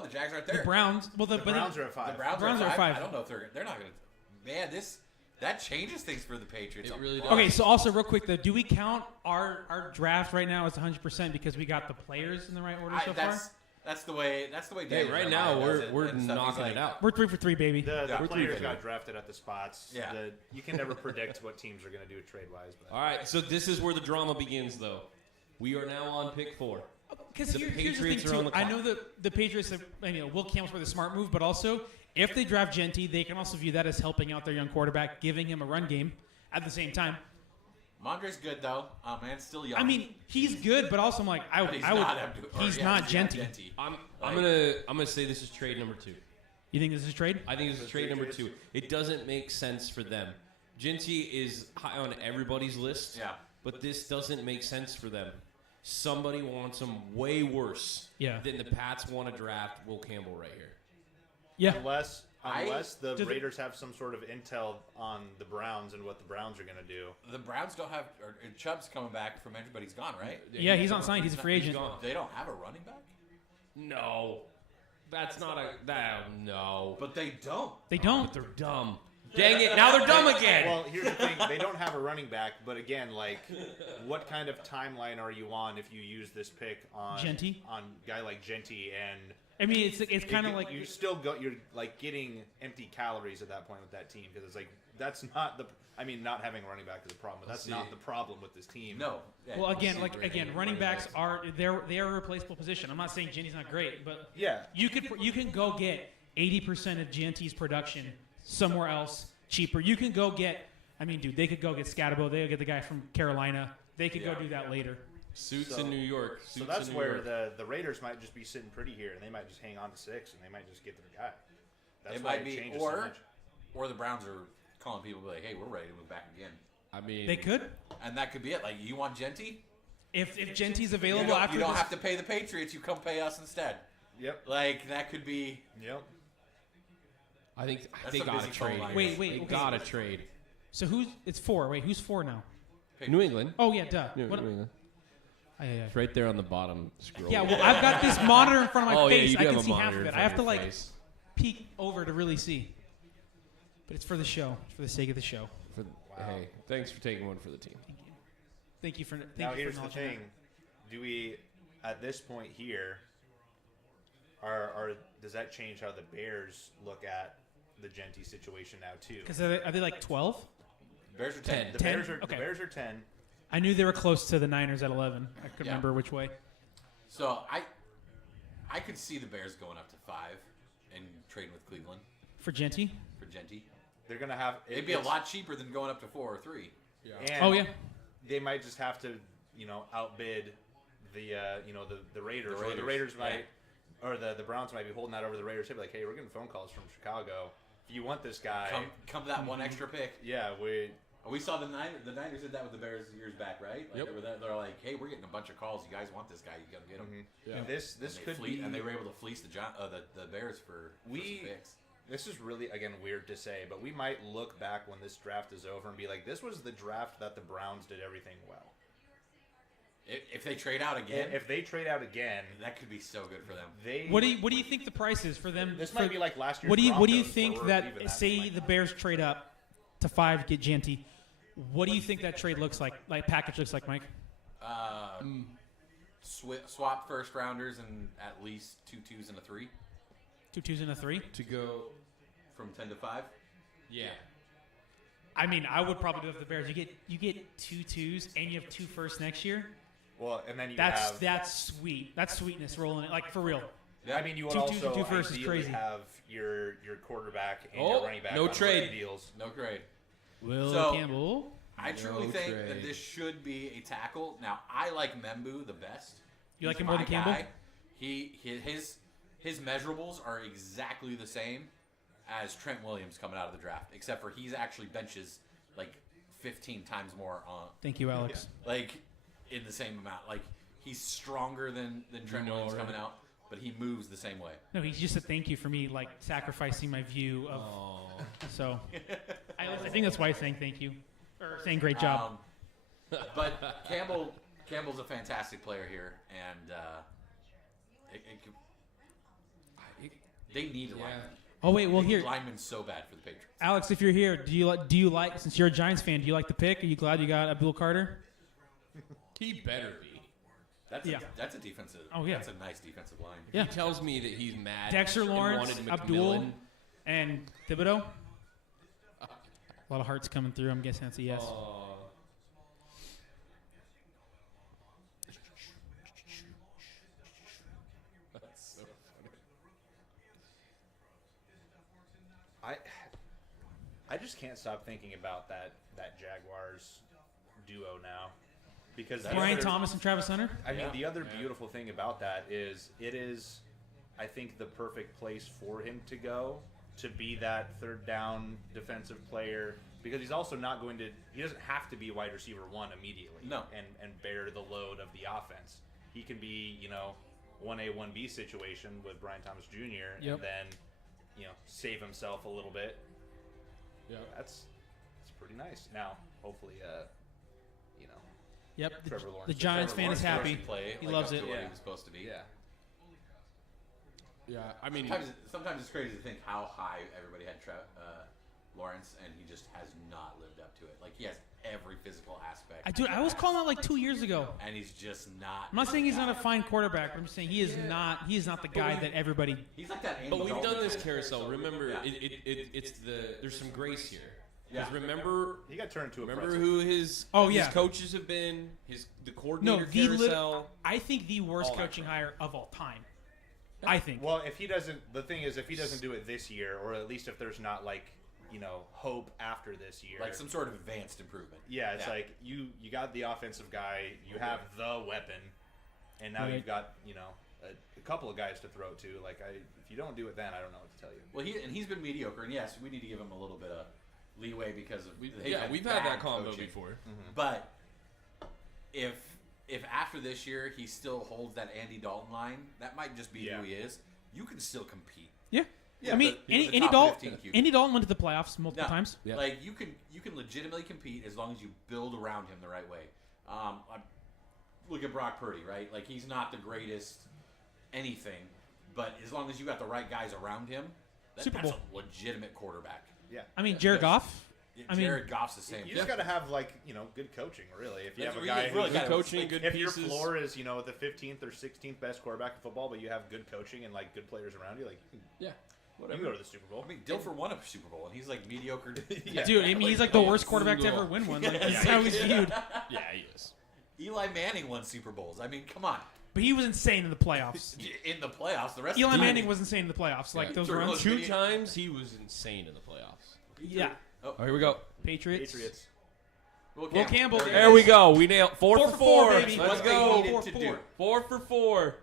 the Jags aren't The there. Browns. Well, The Browns are at 5. The Browns are are at 5. I don't know if they're not going to. Man, that changes things for the Patriots. It really does. Okay, so also real quick though, do we count our draft right now as 100% because we got the players in the right order so far? That's the way. Hey, Daniel right Jeremiah now does it, we're and stuff. He's knocking like, it out. We're 3 for 3, baby. The Yeah. players got drafted at the spots. Yeah. You can never predict what teams are going to do trade wise. All right, so this is where the drama begins, though. We are now on pick 4. Because The here's the thing Patriots are too. on the I clock. know the Patriots. Will Campbell's probably the smart move, but also if they draft Genty, they can also view that as helping out their young quarterback, giving him a run game at the same time. Mondre's good though. Man's still young. I mean, he's good, but also I'm like, But he's not he's not Genty. I'm Like- gonna say this is trade number 2. You think this is trade? I think this is trade number 2. It doesn't make sense for them. Genty is high on everybody's list. Yeah. But this doesn't make sense for them. Somebody wants him way worse Yeah. than the Pats want to draft Will Campbell right here. Yeah. Unless the do they- Raiders have some sort of intel on the Browns and what the Browns are going to do. The Browns don't have. Or Chubb's coming back from injury, but he's gone, right? Yeah, he's not signed. He's a free agent. gone. They don't have a running back. No. That's not a... no. But they don't. They don't. They're dumb. Dang it, now they're dumb again. Well, here's the thing. They don't have a running back, but again, like, what kind of timeline are you on if you use this pick on Genty? on a guy like Genty? And I mean, it's kind of like you still you're like getting empty calories at that point with that team because it's like that's not the. I mean, not having a running back is a problem, but that's not the problem with this team. No. Yeah, well, again, see, running backs are they are a replaceable position. I'm not saying Genty's not great, but Yeah. you can go get 80% of Genty's production somewhere else cheaper. You can go get. I mean, dude, they could go get Scatterbo. They could get the guy from Carolina. They could go do that later. Suits So- in New York. So Suits that's in New where York. the Raiders might just be sitting pretty here, and they might just hang on to 6, and they might just get their guy. That's It why might be, changes so much. or the Browns are calling people like, "Hey, we're ready to move back again," I mean... They could and that could be it. Like, you want Genty? if Genty's You available don't, after you don't this. have to pay the Patriots. You come pay us instead. Yep. Like, that could be. Yep. I think That's they a gotta busy phone trade. line. Wait, They okay. gotta trade. So it's 4? Wait, who's 4 now? New England. Oh yeah, duh. New What- England. yeah, yeah. It's right there on the bottom scroll. Yeah, well, I've got this monitor in front of my oh, face. yeah, you do I have can a see half monitor of in it. I front have to of your like face. peek over to really see. But it's for the show. It's for the sake of the show. Hey, thanks for taking one for the team. Thank you for. Now Thank you here's for the acknowledging thing: do we, at this point here, does that change how the Bears look at the Genty situation now too? Because are they like 12? Bears are 10. The 10? Bears are Okay. the Bears are 10. I knew they were close to the Niners at 11. I couldn't Yeah. remember which way. So I could see the Bears going up to 5 and trading with Cleveland For Genty? for Genty. They're gonna have. It'd be a lot cheaper than going up to 4 or 3. And Oh yeah. They might just have to, outbid the the Raiders. Or the Raiders might, or the Browns might be holding that over the Raiders. They'd be like, hey, we're getting phone calls from Chicago. If you want this guy, Come that one extra pick. yeah, We saw the Niners did that with the Bears years back, right? Like Yep. they're like, hey, we're getting a bunch of calls. You guys want this guy? You gotta get him. Yeah. And this could be. And they were able to fleece the Bears for some picks. This is really, again, weird to say, but we might look back when this draft is over and be like, this was the draft that the Browns did everything well. If they trade out again, If they trade out again, that could be so good for them. What do you think the price is for them? This for- might be like last year's What do you Broncos, think or that even say might the not. Bears trade up to 5 get Genty? What do you think that trade looks like? Like package looks like, Mike? Swap first rounders and at least 2 2s and a 3 2 2s and a 3? To go... from 10 to 5. Yeah. I mean, I would probably do it for the Bears. You get 2 2s and you have 2 firsts next year. Well, and then you That's have. that's sweet. That's sweetness rolling it, like for real. I mean, you would 2 2s also and 2 firsts is ideally crazy. have your quarterback and Oh, your running back no on trade. rookie deals. No grade. Will So- Campbell. I truly No think trade. that this should be a tackle. Now, I like Membu the best. You like He's him more my than Campbell? guy. His measurables are exactly the same as Trent Williams coming out of the draft, except for he's actually benches like 15 times more on Thank you, Alex. like in the same amount. Like he's stronger than Trent Williams already. coming out, but he moves the same way. No, he's just a thank you for me, like sacrificing my view of. So, I think that's why he's saying thank you or saying great job. But Campbell's a fantastic player here, and they need a lineman. Oh wait, well They need here, linemen so bad for the Patriots. Alex, if you're here, do you like since you're a Giants fan, do you like the pick? Are you glad you got Abdul Carter? He better be. That's a defensive. Oh, yeah. That's a nice defensive line. Yeah. He tells me that he's mad. Dexter and Lawrence, wanted Abdul, McMillan. and Thibodeau. A lot of hearts coming through. I'm guessing that's a yes. I just can't stop thinking about that Jaguars duo now, because Brian Thomas and Travis Hunter. I mean, the other beautiful thing about that is it is, I think, the perfect place for him to go to be that third down defensive player, because he's also not going to. He doesn't have to be wide receiver 1 immediately. No. And bear the load of the offense. He can be 1A 1B situation with Brian Thomas Jr. Yep. and then save himself a little bit. Yeah. That's pretty nice. Now, hopefully, Yep. Trevor Lawrence. The Giants Trevor fan is Lawrence happy. Play, He like, loves up it. to what Yeah. he was supposed to be. Yeah. Yeah, I mean, Sometimes it's crazy to think how high everybody had Lawrence, and he just has not lived up to it. Like, he has every physical aspect. I was calling that like 2 years ago. And he's just not. I'm not saying he's not a fine quarterback. But I'm just saying he is not the guy that everybody. He's like that. but we've Andy done Dalton this type. carousel. Remember, Yeah. it's there's some grace here. Yeah. Because remember He got turned into a Remember pretzel. who his yeah. coaches have been? The No, coordinator carousel. I think the worst All that coaching crap. hire of all time. I think. Well, if he doesn't, the thing is, if he doesn't do it this year, or at least if there's not hope after this year, Like some sort of advanced improvement. yeah, it's like you got the offensive guy, you have the weapon, and now Right. you've got a couple of guys to throw to. If you don't do it, then I don't know what to tell you. Well, he's been mediocre, and yes, we need to give him a little bit of leeway because of We've they've had bad that combo coaching. before. But if after this year he still holds that Andy Dalton line, that might just be Yeah. who he is. You can still compete. Yeah. Yeah, I mean, but he was a Andy top Dalton. 15 QB. Andy Dalton went to the playoffs multiple No. times. Yeah. Like you can legitimately compete as long as you build around him the right way. Look at Brock Purdy, right? Like he's not the greatest anything, but as long as you got the right guys around him, Super that's Bowl. a legitimate quarterback. Yeah, I mean, Jared Goff. I mean- Jared Goff's the same. you just got to have good coaching, really. If you That's have a really- guy really who's gotta- coaching, good if pieces. your floor is the 15th or 16th best quarterback in football, but you have good coaching and good players around you, Yeah, you whatever. can go to the Super Bowl. I mean, Dilfer won a Super Bowl, and he's like mediocre. Yeah. Dude, I mean, he's like the worst quarterback to brutal. ever win one. Like, that's how he's viewed. Yeah, he is. Eli Manning won Super Bowls. I mean, come on. But he was insane in the playoffs. In the playoffs, the rest Eli of the Manning was insane in the playoffs. Like Yeah. those Sure, runs. look, Two Video- times he was insane in the playoffs. Yeah. Oh, here we go. Patriots. Patriots. Will Will Campbell. There we go. We nailed 4 4 for for 4. 4, baby. Let's What they go. needed to 4-4. do. 4 for 4.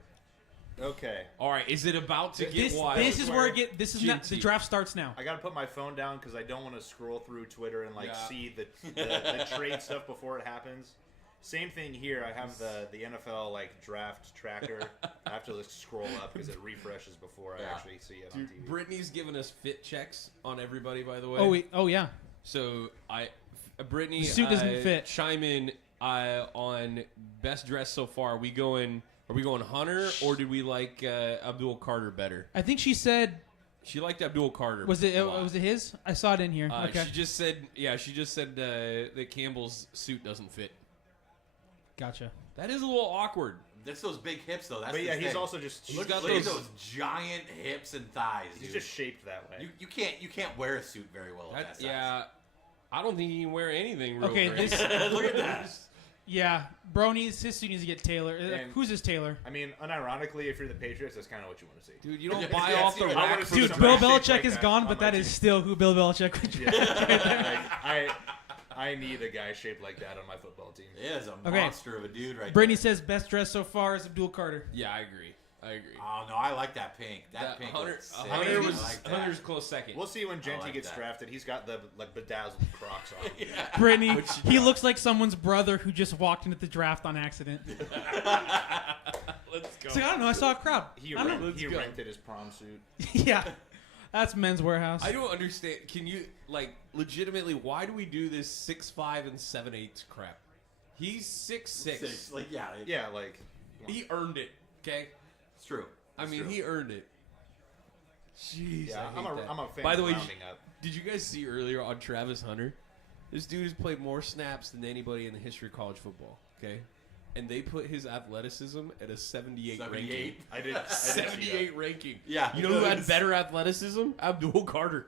Okay, All right, is it about to get This wild? is where it get. This is not, the GT. draft starts now. I got to put my phone down because I don't want to scroll through Twitter and Yeah. see the trade stuff before it happens. Same thing here. I have the NFL draft tracker. I have to scroll up because it refreshes before I Yeah. actually see it on Dude, TV. Brittany's giving us fit checks on everybody, by the way. Oh wait. Oh yeah. So Brittany, The suit doesn't fit. Chime in on best dress so far. Are we going Hunter or did we like Abdul Carter better? I think she said. She liked Abdul Carter. Was it? a lot. Was it his? I saw it in here. Okay. She just said, that Campbell's suit doesn't fit. Gotcha. That is a little awkward. That's those big hips, though. That's But yeah, the he's thing. also just Look at Look at those- those giant hips and thighs, he's dude. just shaped that way. You can't wear a suit very well at that size. Yeah, I don't think he can wear anything. Real Okay, great. this- Look at that. Yeah, bro his suit needs to get Taylor. And- Who's his Taylor? I mean, unironically, if you're the Patriots, that's kind of what you want to see. Dude, you don't Yeah, buy yeah, off see the what I rack. wanna see Dude, some Bill shaped Belichick like is that gone, on but my that is team. still who Bill Belichick would draft. I need a guy shaped like that on my football team. He is a Okay. monster of a dude right Brittany there. says best dress so far is Abdul Carter. Yeah, I agree. Oh, no, I like that pink. That pink Hunter, looks sick. Hunter I was like that. Hunter's close second. We'll see when Genty like gets that. drafted. He's got the bedazzled Crocs on. Brittany, he looks like someone's brother who just walked into the draft on accident. Let's go. So I don't know. I saw a crowd. He, I don't know. Let's go. rented his prom suit. Yeah, that's Men's Warehouse. I don't understand. Can you legitimately? Why do we do this 6'5" and 7'8" crap? He's 6'6". Six. Like, yeah, Yeah, He earned it. Okay. it's true. I It's mean, true. he earned it. Jeez, yeah. I hate that. I'm a fan By the of way, rounding up. did you guys see earlier on Travis Hunter? This dude has played more snaps than anybody in the history of college football. Okay, and they put his athleticism at a 78 ranking. 78. I did. 78 ranking. Yeah. You know who had better athleticism? Abdul Carter.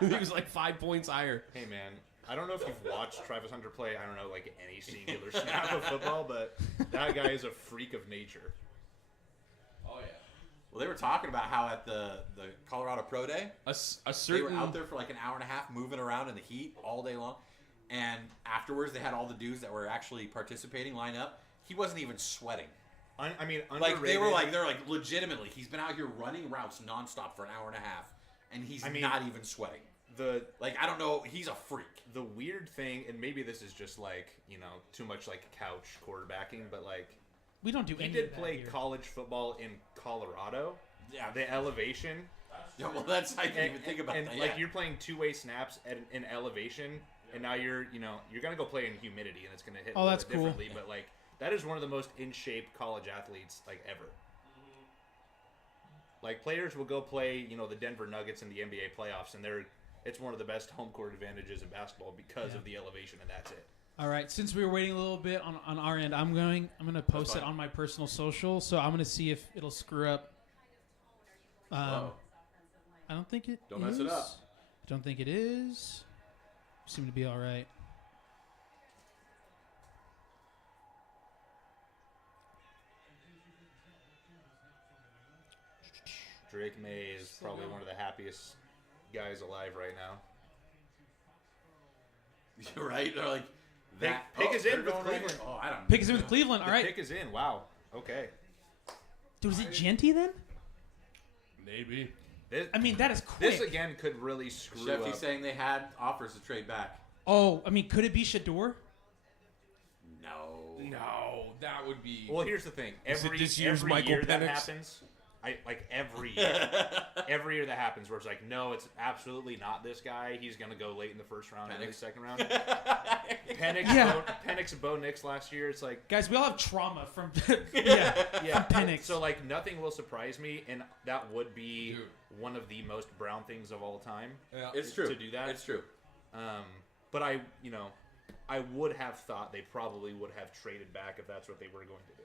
He was like 5 points higher. Hey man, I don't know if you've watched Travis Hunter play. I don't know any singular snap of football, but that guy is a freak of nature. Oh yeah. Well, they were talking about how at the Colorado Pro Day, A they certain were out there for like an hour and a half moving around in the heat all day long. And afterwards, they had all the dudes that were actually participating line up. He wasn't even sweating. I mean, Like they're underrated. like legitimately, he's been out here running routes nonstop for an hour and a half, and he's not even sweating. Like I don't know, he's a freak. The weird thing, and maybe this is just like too much like couch quarterbacking, but like We don't do he any did of that play here. college football in Colorado. Yeah, The elevation. Yeah, well, that's I didn't even think about and that. like yeah. you're playing two-way snaps in elevation, and now you're gonna go play in humidity, and it's gonna hit Oh, a little that's bit cool. differently. But like that is one of the most in shape college athletes like ever. Like players will go play the Denver Nuggets in the NBA playoffs, and it's one of the best home court advantages in basketball because of the elevation, and that's it. All right, since we were waiting a little bit on our end, I'm gonna post it fine. on my personal social, so I'm gonna see if it'll screw up. Whoa. I don't think it Don't mess it is. up. I don't think it is. Seem to be all right. Drake May is probably one of the happiest guys alive right now. You're right. They're like that. Pick is in they're with going right Cleveland. here. Oh, I don't. Pick is in with Cleveland. All The right, pick is in. Wow. Okay. dude, is it Genty then? maybe. I mean, that is quick. This again could really screw Chef, up. he's saying they had offers to trade back. Oh, I mean, could it be Shador? No. No, that would be. Well, here's the thing. Is it Every this year's every Michael year that Penix? happens, every year, every year that happens, where it's like, no, it's absolutely not this guy. He's gonna go late in the first round, early Penix. second round. Penix, Yeah. Penix, Bo Nix last year. It's like, Guys, we all have trauma from yeah. yeah, Penix. So like, nothing will surprise me, and that would be Dude. one of the most Brown things of all time. Yeah. It's true. To do that. It's true. But I would have thought they probably would have traded back if that's what they were going to do.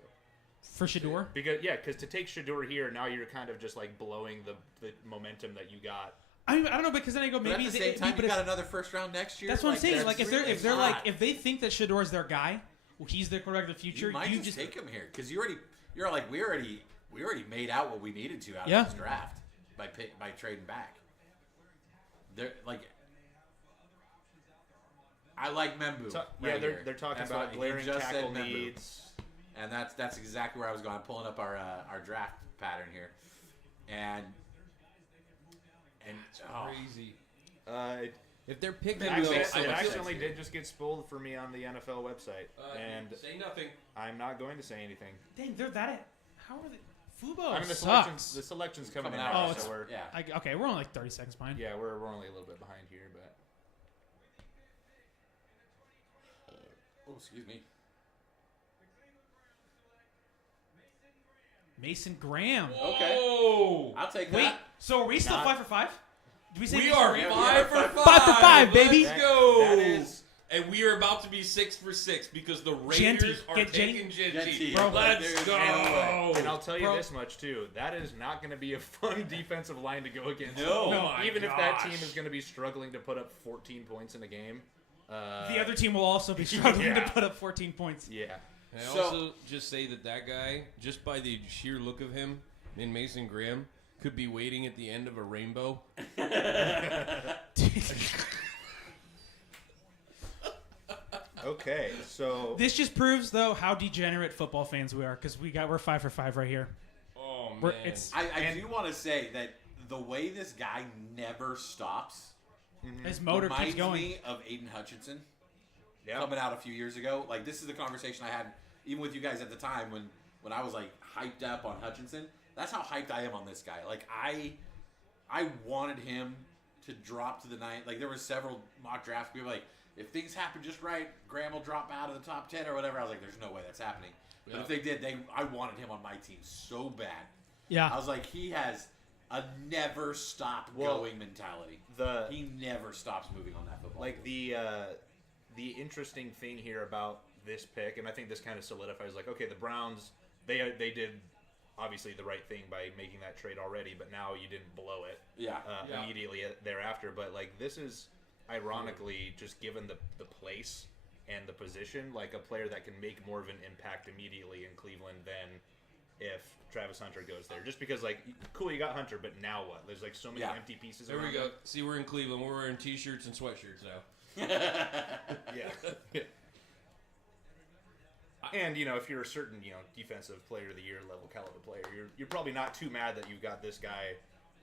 For Shador? Because to take Shador here, now you're kind of just like blowing the momentum that you got. I mean, I don't know, because then I go But maybe at the same time, but you if- got another first round next year. that's what I'm saying. that's Like if really they're like hot. if they think that Shador's their guy, well, he's their quarterback of the future. you might just take him here because you're like we already made out what we needed to out Yeah. of this draft by trading back. They're like. I like Membu. right here. They're talking That's about what- he glaring just said tackle Membu. needs. And that's exactly where I was going. I'm pulling up our draft pattern here, and Crazy. It If they're picking, accidentally did just get spoiled for me on the NFL website, and say nothing. I'm not going to say anything. Dang, they're that. How are they? Fubo I mean, the sucks. selection's coming, Coming in out. now, Oh, so it's- we're yeah. Okay, we're only like 30 seconds behind. we're only a little bit behind here, but Oh, excuse me. Mason Graham. Okay. Whoa. I'll take Wait, that. so are we still Not- 5 for 5? Did we say We Mason are Graham? five for five. 5 for 5, baby. Let's go. that is And we are about to be 6 for 6 because the Raiders Genty. are Get taking Genty. Genty. Bro, Let's there's go. no and I'll tell you Bro. this much too: that is not going to be a fun defensive line to go against. No. No, my even if that gosh. team is going to be struggling to put up 14 points in a game. The other team will also be struggling Yeah. to put up 14 points. Yeah. And I So- also just say that guy, just by the sheer look of him, in Mason Graham, could be waiting at the end of a rainbow. Okay, so This just proves, though, how degenerate football fans we are, because we're 5 for 5 right here. Oh, man. We're- it's I do want to say that the way this guy never stops his motor keeps reminds going. me of Aiden Hutchinson yeah. coming out a few years ago. Like, this is the conversation I had even with you guys at the time when I was, like, hyped up on Hutchinson. That's how hyped I am on this guy. Like, I wanted him to drop to the 9th. Like, there were several mock drafts. People were like, if things happen just right, Graham will drop out of the top 10 or whatever. I was like, there's no way that's happening. But Yeah. if they did, I wanted him on my team so bad. I Yeah. was like, he has a never stop going mentality. He never stops moving on that football. Like the interesting thing here about this pick, and I think this kind of solidifies, like, okay, the Browns, they did obviously the right thing by making that trade already, but now you didn't blow it Yeah. immediately thereafter. But like, this is ironically just given the place and the position, like a player that can make more of an impact immediately in Cleveland than if Travis Hunter goes there. Just because, like, cool, you got Hunter, but now what? There's, like, so many empty pieces There we around go. him. See, we're in Cleveland. We're wearing T-shirts and sweatshirts now. Yeah. And, you know, if you're a certain, you know, defensive player of the year level caliber player, you're probably not too mad that you've got this guy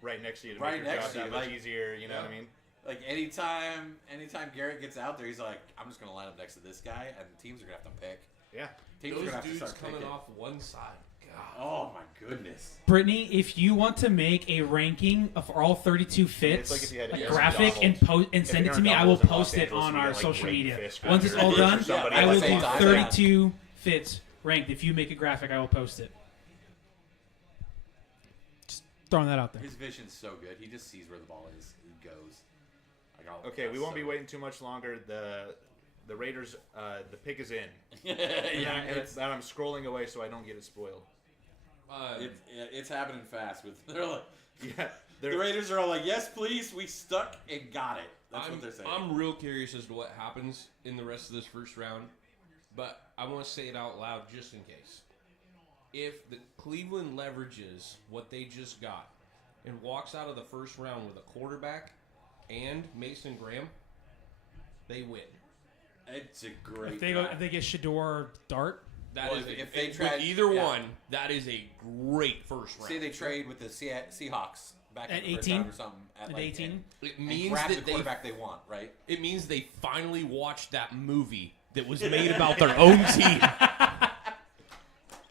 right next to you to Right make your next job to that you, much like- easier, you know what I mean? Like anytime Garrett gets out there, he's like, I'm just gonna line up next to this guy, and teams are gonna have to pick. Yeah. Teams are Those gonna have to dudes start coming picking. off one side. God. Oh my goodness. Brittany, if you want to make a ranking of all 32 fits, It's like if you had a Aaron graphic, Donald. and send it to Aaron me, I Donald will was in post Los it on Angeles, our we got, like, social Brady media. Fish Once it's or all done, somebody I will like do that. 32 fits ranked. If you make a graphic, I will post it. Just throwing that out there. His vision's so good. He just sees where the ball is. He goes. Like, oh, Okay, that's we won't so be good. waiting too much longer. The Raiders, the pick is in. yeah, And it's, I'm scrolling away so I don't get it spoiled. it's happening fast. With they're like, Yeah. the Raiders are all like, yes, please, we stuck and got it. That's what they're saying. I'm real curious as to what happens in the rest of this first round, but I want to say it out loud just in case. If the Cleveland leverages what they just got and walks out of the first round with a quarterback and Mason Graham, they win. It's a great. If they get Shador or Dart, That Well, is if they with trade- either yeah. one, that is a great first round. Say they trade with the Seahawks back At in the first 18? round or something. At at like 18, It and means grab the that they quarterback they want, right? It means they finally watched that movie that was made about their own team.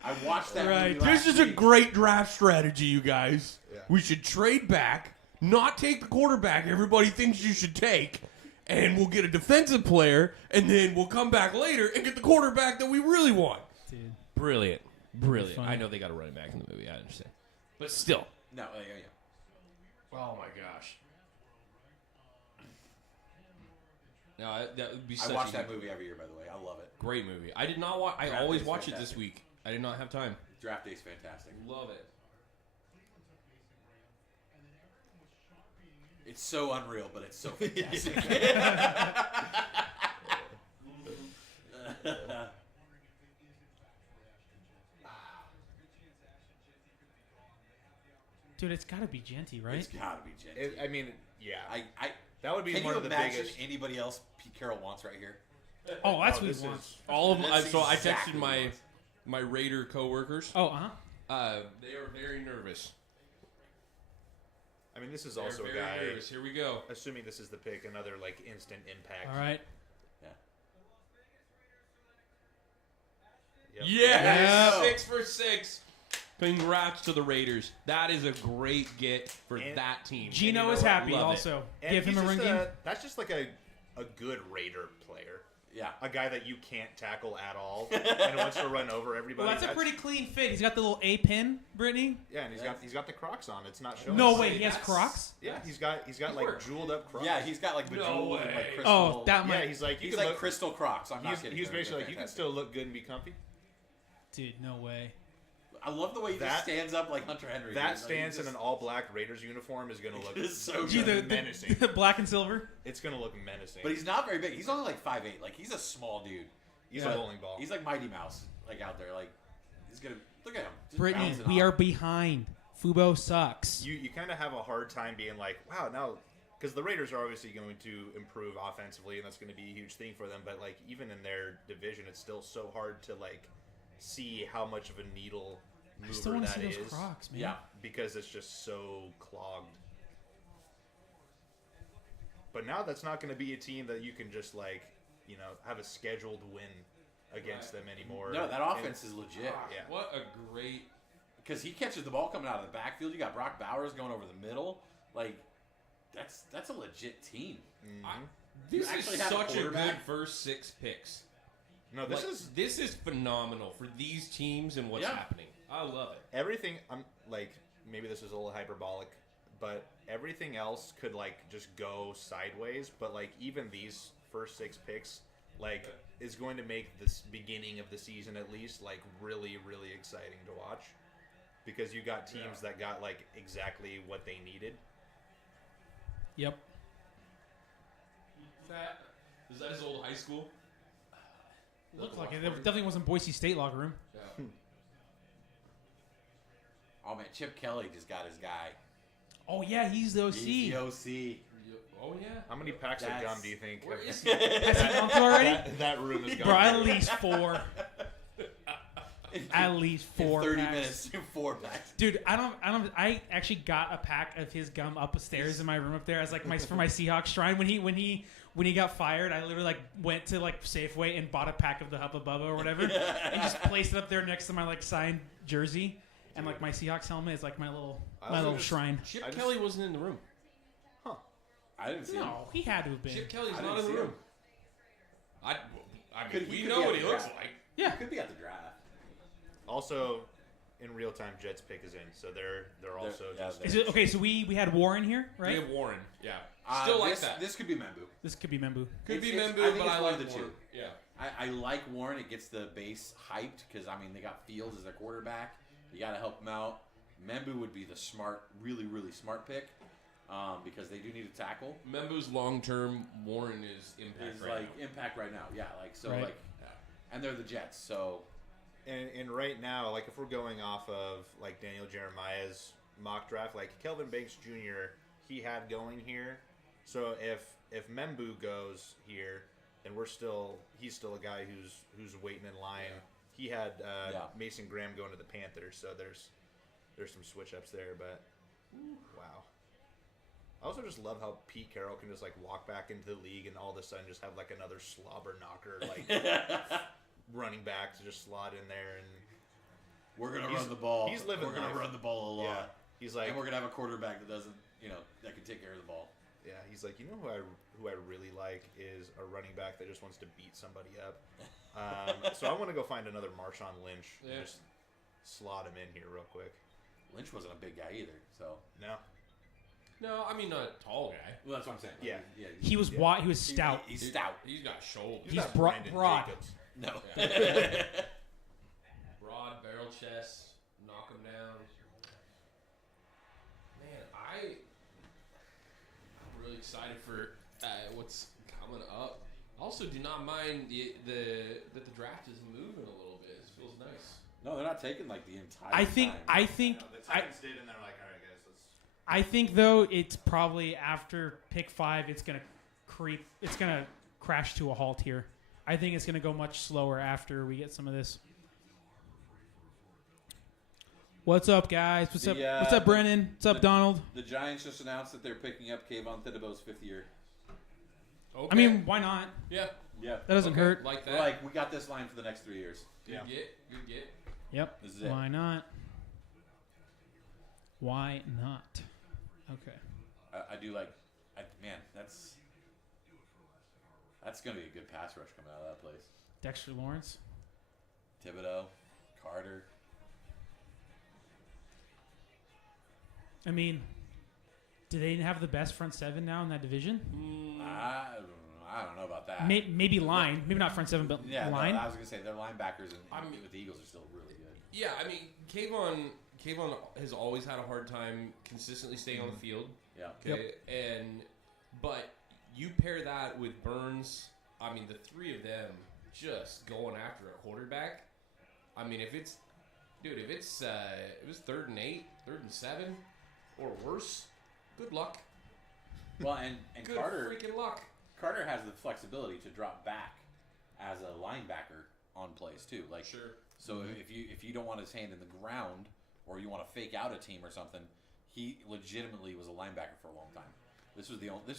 I watched that Right. movie last This is a week. great draft strategy, you guys. Yeah. We should trade back, not take the quarterback everybody thinks you should take, and we'll get a defensive player, and then we'll come back later and get the quarterback that we really want. dude. Brilliant. Brilliant. Funny. I know they got a running back in the movie, I understand. But still. No, yeah. Oh, my gosh. No, that would be I such watch a that movie every year, by the way. I love it. great movie. I did not watch. I Draft always Day's watch it this fantastic. week. I did not have time. Draft Day's fantastic. Love it. It's so unreal, but it's so fantastic. Dude, it's got to be Genty, right? It's gotta be Genty. I mean, yeah. I That would be can one you of the imagine biggest. anybody else Pete Carroll wants right here? Oh, that's Oh, what this he wants. is- All of them. That's So I exactly texted what it my was. Raider coworkers. Oh, uh-huh. They are very nervous. I mean, this is They're also a very guy. nervous. Here we go. Assuming this is the pick, another like instant impact. All right. Yep. Yeah, Yeah. 6 for 6. Congrats to the Raiders. That is a great get for And that team. Gino you know is what? happy Love it. also. And Give him he's a ring just game. That's just like a good Raider player. Yeah. A guy that you can't tackle at all and wants to run over everybody. Well, that's a pretty clean fit. He's got the little A pin, Brittany. Yeah, and he's got the Crocs on. It's not showing. No say way, he has that's- Crocs. Yeah, he's got like jeweled up Crocs. Yeah, he's got like No bejeweled and way. like crystal. Oh, that Yeah, might. he's like you He's can like look, crystal Crocs. I'm not He's, kidding. he's They're basically like you can fantastic. still look good and be comfy. Dude, no way. I love the way he just stands up like Hunter Henry. That dude. stance Like, in he an all black Raiders uniform is gonna look It's so Gee, good. menacing. the black and silver. It's gonna look menacing. But he's not very big. He's only like 5'8". Like he's a small dude. he's Yeah. a bowling ball. He's like Mighty Mouse, like out there. Like he's gonna look at him. Just Brittany, bouncing we off. are behind. Fubo sucks. You kind of have a hard time being like, wow, now because the Raiders are obviously going to improve offensively, and that's going to be a huge thing for them. But like even in their division, it's still so hard to like see how much of a needle I still mover want to that see those is Crocs, man. Yeah. because it's just so clogged. But now that's not going to be a team that you can just like have a scheduled win against them anymore. No, that And- offense is legit. Yeah. What a great. Because he catches the ball coming out of the backfield. You got Brock Bowers going over the middle. Like that's a legit team. This is actually have a such a good quarterback? first 6 picks. No, This is phenomenal for these teams and what's Yeah. happening. I love it. everything. I'm like maybe this is a little hyperbolic, but everything else could like just go sideways. But like even these first 6 picks, like is going to make this beginning of the season at least like really really exciting to watch because you got teams that got like exactly what they needed. Yep. Is that his old high school? Looked like it. There definitely wasn't Boise State locker room. Yeah. Oh man, Chip Kelly just got his guy. Oh yeah, he's the OC. He's the OC. Oh yeah. How many packs of gum do you think? Where is he? Has he gone through already? that room is gone. Bro, at least 4. At least 4 In 30 packs. minutes, 4 packs. Dude, I actually got a pack of his gum upstairs in my room up there as like for my Seahawks shrine. When he got fired, I literally like went to like Safeway and bought a pack of the Hubba Bubba or whatever, and just placed it up there next to my like signed jersey, and like my Seahawks helmet is like my little shrine. Chip Kelly wasn't in the room. I didn't see him. No, he had to have been. Chip Kelly's I not didn't in the see room. him. I mean, He we could know be what at he the looks draft. like. Yeah. Could be at the draft. Also, in real time, Jets pick is in, so they're also yeah, just. Is it okay? So we had Warren here, We right? have Warren. Yeah. Still like this, that. This could be Membu. This could be Membu. Could be It's- Membu, I think but it's I one like of the Warren. two. Yeah. I like Warren. It gets the base hyped because I mean they got Fields as their quarterback. You got to help him out. Membu would be the smart, really smart pick because they do need a tackle. Membu's long term. Warren is impact Is right like now. impact right now. Yeah, like so Right. like, and they're the Jets. So And right now, like if we're going off of like Daniel Jeremiah's mock draft, like Kelvin Banks Jr., he had going here. So if Membu goes here, then he's still a guy who's waiting in line. Yeah. He had Yeah. Mason Graham going to the Panthers, so there's some switch ups there. But wow, I also just love how Pete Carroll can just like walk back into the league and all of a sudden just have like another slobber knocker like running back to just slot in there, and we're gonna He's- run the ball. he's living We're gonna life. run the ball a lot. yeah, he's like And we're gonna have a quarterback that doesn't, that can take care of the ball. yeah, he's like, you know who I really like is a running back that just wants to beat somebody up. So I want to go find another Marshawn Lynch Yeah. and just slot him in here real quick. Lynch wasn't a big guy either, so No, No, I mean not a tall guy. well, that's what I'm saying. Yeah. yeah. He was he was stout. He's stout. He's got shoulders. He's not broad- Brandon broad. Jacobs. No. Broad barrel chest, knock him down. Man, I'm really excited for what's coming up. Also, do not mind that the draft is moving a little bit. It feels nice. No, they're not taking like the entire. I think time. I think The I, Titans did, and they're like, all right, guys, let's. I think though it's probably after pick 5 it's gonna creep. It's gonna crash to a halt here. I think it's gonna go much slower after we get some of this. What's up, guys? What's up? What's up, Brennan? What's up, Donald? The Giants just announced that they're picking up Kayvon Thibodeau's 5th year. Okay. I mean, why not? yeah, Yeah. That doesn't okay. hurt. Like that. They're like, we got this line for the next 3 years. good Yeah. Good get. Yep. This is it. Why not? Why not? Okay. I do like, man, that's gonna be a good pass rush coming out of that place. Dexter Lawrence. Thibodeau, Carter. I mean, do they have the best front 7 now in that division? I don't know about that. Maybe line. Maybe not front 7, but Yeah, no, line. I was gonna say their linebackers and I mean- with the Eagles are still really good. Yeah, I mean, Kayvon has always had a hard time consistently staying on the field. Yeah. Okay, but you pair that with Burns. I mean, the 3 of them just going after a quarterback. I mean, if it's 3rd and 8, 3rd and 7, or worse, good luck. Well, and Good Carter freaking luck. Carter has the flexibility to drop back as a linebacker on plays too. Like, Sure. so if you don't want his hand in the ground or you want to fake out a team or something, he legitimately was a linebacker for a long time. This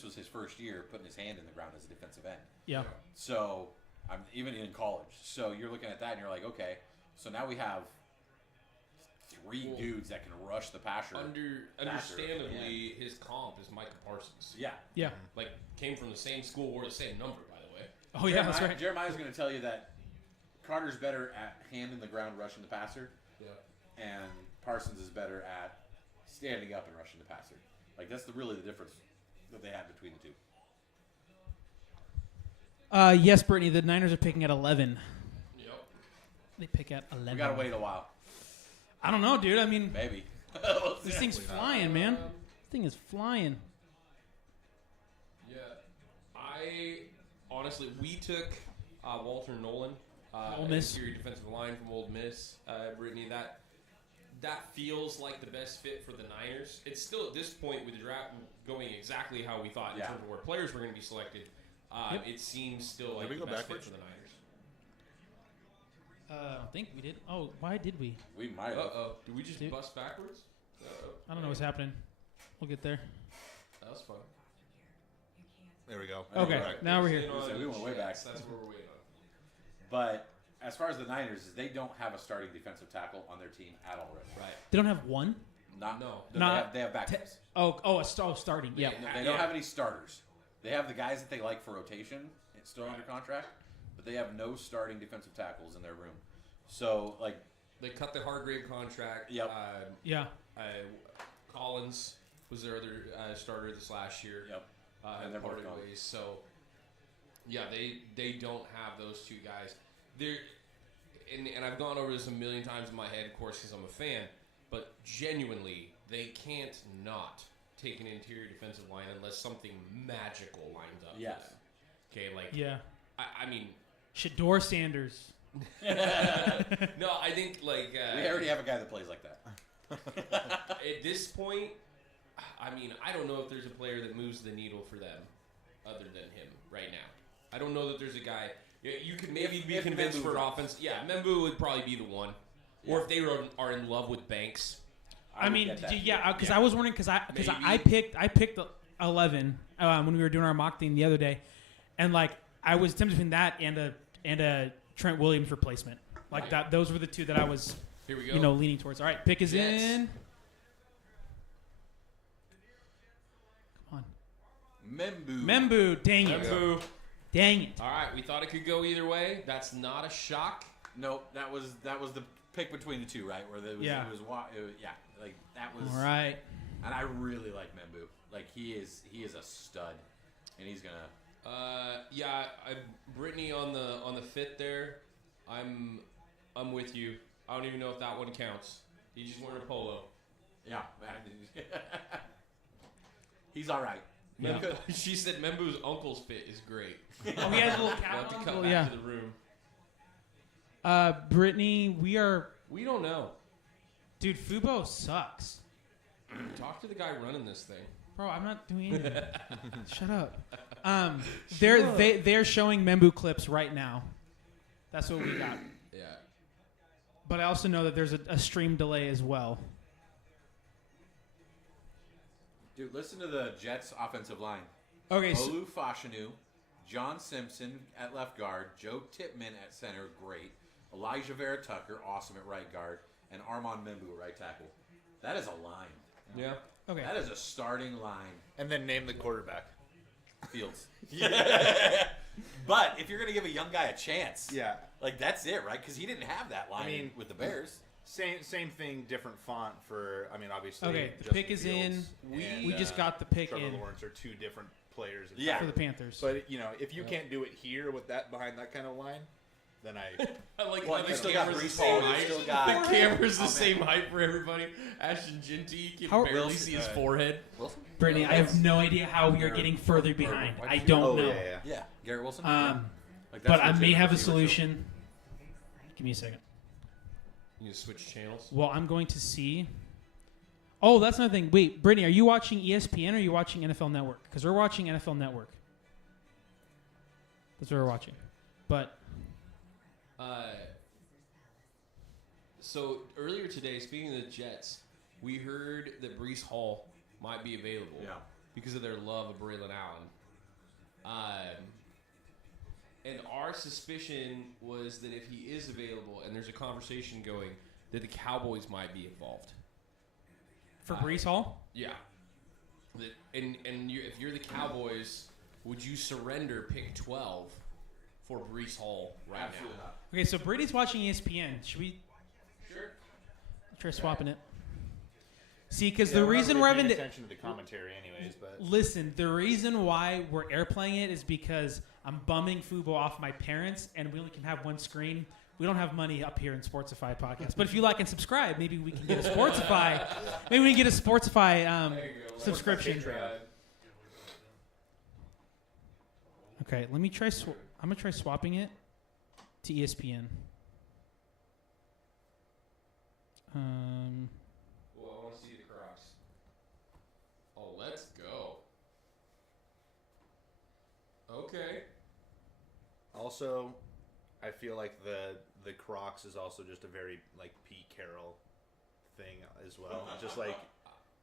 was his first year putting his hand in the ground as a defensive end. Yeah. So I'm even in college. So you're looking at that and you're like, okay, so now we have 3 Well, dudes that can rush the passer. Understandably, his comp is Micah Parsons. Yeah. Yeah. Like, came from the same school, wore the same number, by the way. Oh, yeah, that's right. Jeremiah's going to tell you that Carter's better at hand in the ground rushing the passer, Yeah. and Parsons is better at standing up and rushing the passer. Like, that's really the difference that they have between the two. Yes, Brittany, the Niners are picking at 11. Yep. They pick at 11. We got to wait a while. I don't know, dude. I mean, Maybe. this thing's flying, man. This thing is flying. Yeah. I honestly, we took Walter Nolan, Ole Miss. interior defensive line from Old Miss. Brittany, that feels like the best fit for the Niners. It's still at this point with the draft going exactly how we thought in terms of where players were going to be selected. It seems still like we the go best backwards? fit for the Niners. I don't think we did. Oh, why did we? We might have. Uh-oh. Did we just Dude. bust backwards? Uh-oh. I don't know what's happening. We'll get there. That was fun. There we go. Okay, Right. now we're here. You know, So we went way back. That's where we're waiting on. But as far as the Niners, is they don't have a starting defensive tackle on their team at all right now. Right. They don't have one? Not, No. they have backups. Starting. Yeah. No, they don't have any starters. They have the guys that they like for rotation. It's still under contract, but they have no starting defensive tackles in their room. So, like, They cut the Hargrave contract. Yep. Yeah. Collins was their other starter this last year. yep. And they're both parted gone. ways. So, yeah, they don't have those two guys. They're and I've gone over this a million times in my head, of course, because I'm a fan. But genuinely, they can't not take an interior defensive line unless something magical lines up. Yes. For them. Okay, like Yeah. I mean, Shador Sanders. no, I think like We already have a guy that plays like that. at this point, I mean, I don't know if there's a player that moves the needle for them other than him right now. I don't know that there's a guy. You could maybe be If convinced Membu for an drops. offense. Yeah, Membu would probably be the one. Or if they are in love with Banks. I mean, would get that. yeah, because I was wondering because I Maybe. picked 11 when we were doing our mock thing the other day, and like I was tempted between that and a Trent Williams replacement. Like Right. that, those were the two that I was Here we go. leaning towards. All right, pick is Jets. in. Come on, Membu. Dang it, Membu. dang it. All right, we thought it could go either way. That's not a shock. Nope, that was the pick between the two, right? Where there was, Yeah. like that was. All right. And I really like Membu. Like he is a stud, and he's gonna. Yeah, Brittany on the fit there. I'm with you. I don't even know if that one counts. He's just wearing a polo. Yeah, he's all right. Yeah. She said Membu's uncle's fit is great. Oh, he has a little We'll cap have to on? cut Oh, back yeah. to the room. Brittany, we don't know. dude. Fubo sucks, Talk to the guy running this thing. bro. I'm not doing anything. Shut up. They're showing Membu clips right now. That's what we got. Yeah. But I also know that there's a stream delay as well. Dude, listen to the Jets' offensive line. Okay, so, Olu Fashanu, John Simpson at left guard, Joe Tipman at center, great. Elijah Vera Tucker, awesome at right guard, and Armand Membu at right tackle. That is a line. Yeah. okay. That is a starting line. And then name the quarterback. Fields. But if you're going to give a young guy a chance, Yeah. like that's it, right? Because he didn't have that line I mean- with the Bears. Same thing, different font for. I mean, obviously. Okay, the Justin pick is Fields in. and, We just got the pick Trevor in Lawrence are two different players. Yeah. for the Panthers. But if you can't do it here with that behind that kind of line, then I like Well, how you the still got camera's the Brees same Hall, you height. still got- The camera's the Oh, man. same height for everybody. Ashton Genty can How- barely Wilson- see his forehead. Wilson? Brittany, I have no idea how we are getting further behind. I don't know. Yeah, Garrett Wilson. Like, that's But I legit may have a receiver, too. solution. Give me a second. You just switch channels. Well, I'm going to see. Oh, that's another thing. Wait, Brittany, are you watching ESPN or are you watching NFL Network? Because we're watching NFL Network. That's what we're watching. But So earlier today, speaking of the Jets, we heard that Brees Hall might be available Yeah. because of their love of Braylon Allen. And our suspicion was that if he is available and there's a conversation going, that the Cowboys might be involved. for Brees Hall, Yeah. If you're the Cowboys, would you surrender pick 12 for Brees Hall right Absolutely now? not. okay. So Brady's watching ESPN. Should we Sure. try swapping it? See, because Yeah, the we're not reason really we're paying having to attention to the commentary, anyways. But listen, the reason why we're airplaying it is because I'm bumming Fubo off my parents, and we only can have one screen. We don't have money up here in Sportsify podcast. But if you like and subscribe, maybe we can get a Sportsify. Maybe we can get a Sportsify There you go. subscription. Patreon. Okay, let me try. I'm gonna try swapping it to ESPN. Well, I want to see the Crocs. Oh, let's go. Okay. Also, I feel like the Crocs is also just a very like Pete Carroll thing as well. Just like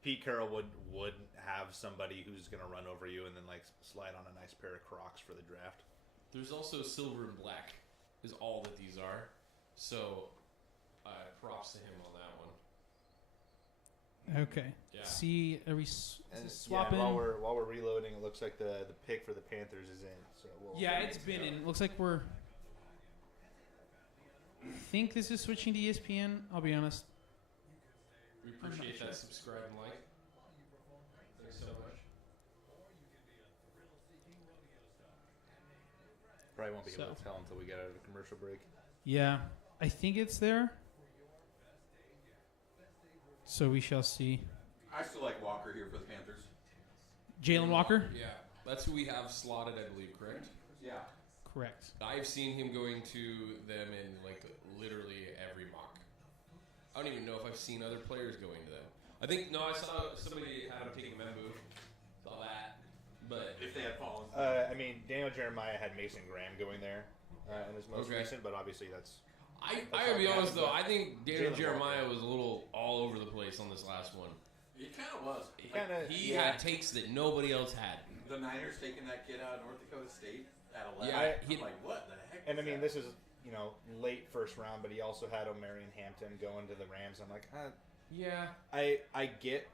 Pete Carroll would have somebody who's gonna run over you and then like slide on a nice pair of Crocs for the draft. There's also silver and black is all that these are. So, props to him on that one. Okay. Yeah. See, are we And swapping? while we're reloading, it looks like the pick for the Panthers is in. So Yeah, it's been in. Looks like we're. I think this is switching to ESPN. I'll be honest. We appreciate that subscribe and like. Thanks so much. Probably won't be able So. to tell until we get out of the commercial break. Yeah, I think it's there. So we shall see. I still like Walker here for the Panthers. Jalen Walker? Yeah, that's who we have slotted, I believe, correct? Yeah. Correct. I've seen him going to them in like literally every mock. I don't even know if I've seen other players going to them. I think I saw somebody had him take a mem move. Saw that, but If they had fallen. I mean, Daniel Jeremiah had Mason Graham going there in his most Okay. recent, but obviously that's. I That's gotta be all honest bad, though. but I think Daniel Jalen Jeremiah Walker. was a little all over the place on this last one. It kind of was. He had takes that nobody else had. The Niners taking that kid out of North Dakota State at 11. Yeah, I'm like, what the heck? And I is mean, that? this is late first round, but he also had O'Marion Hampton going to the Rams. I'm like, Yeah. I get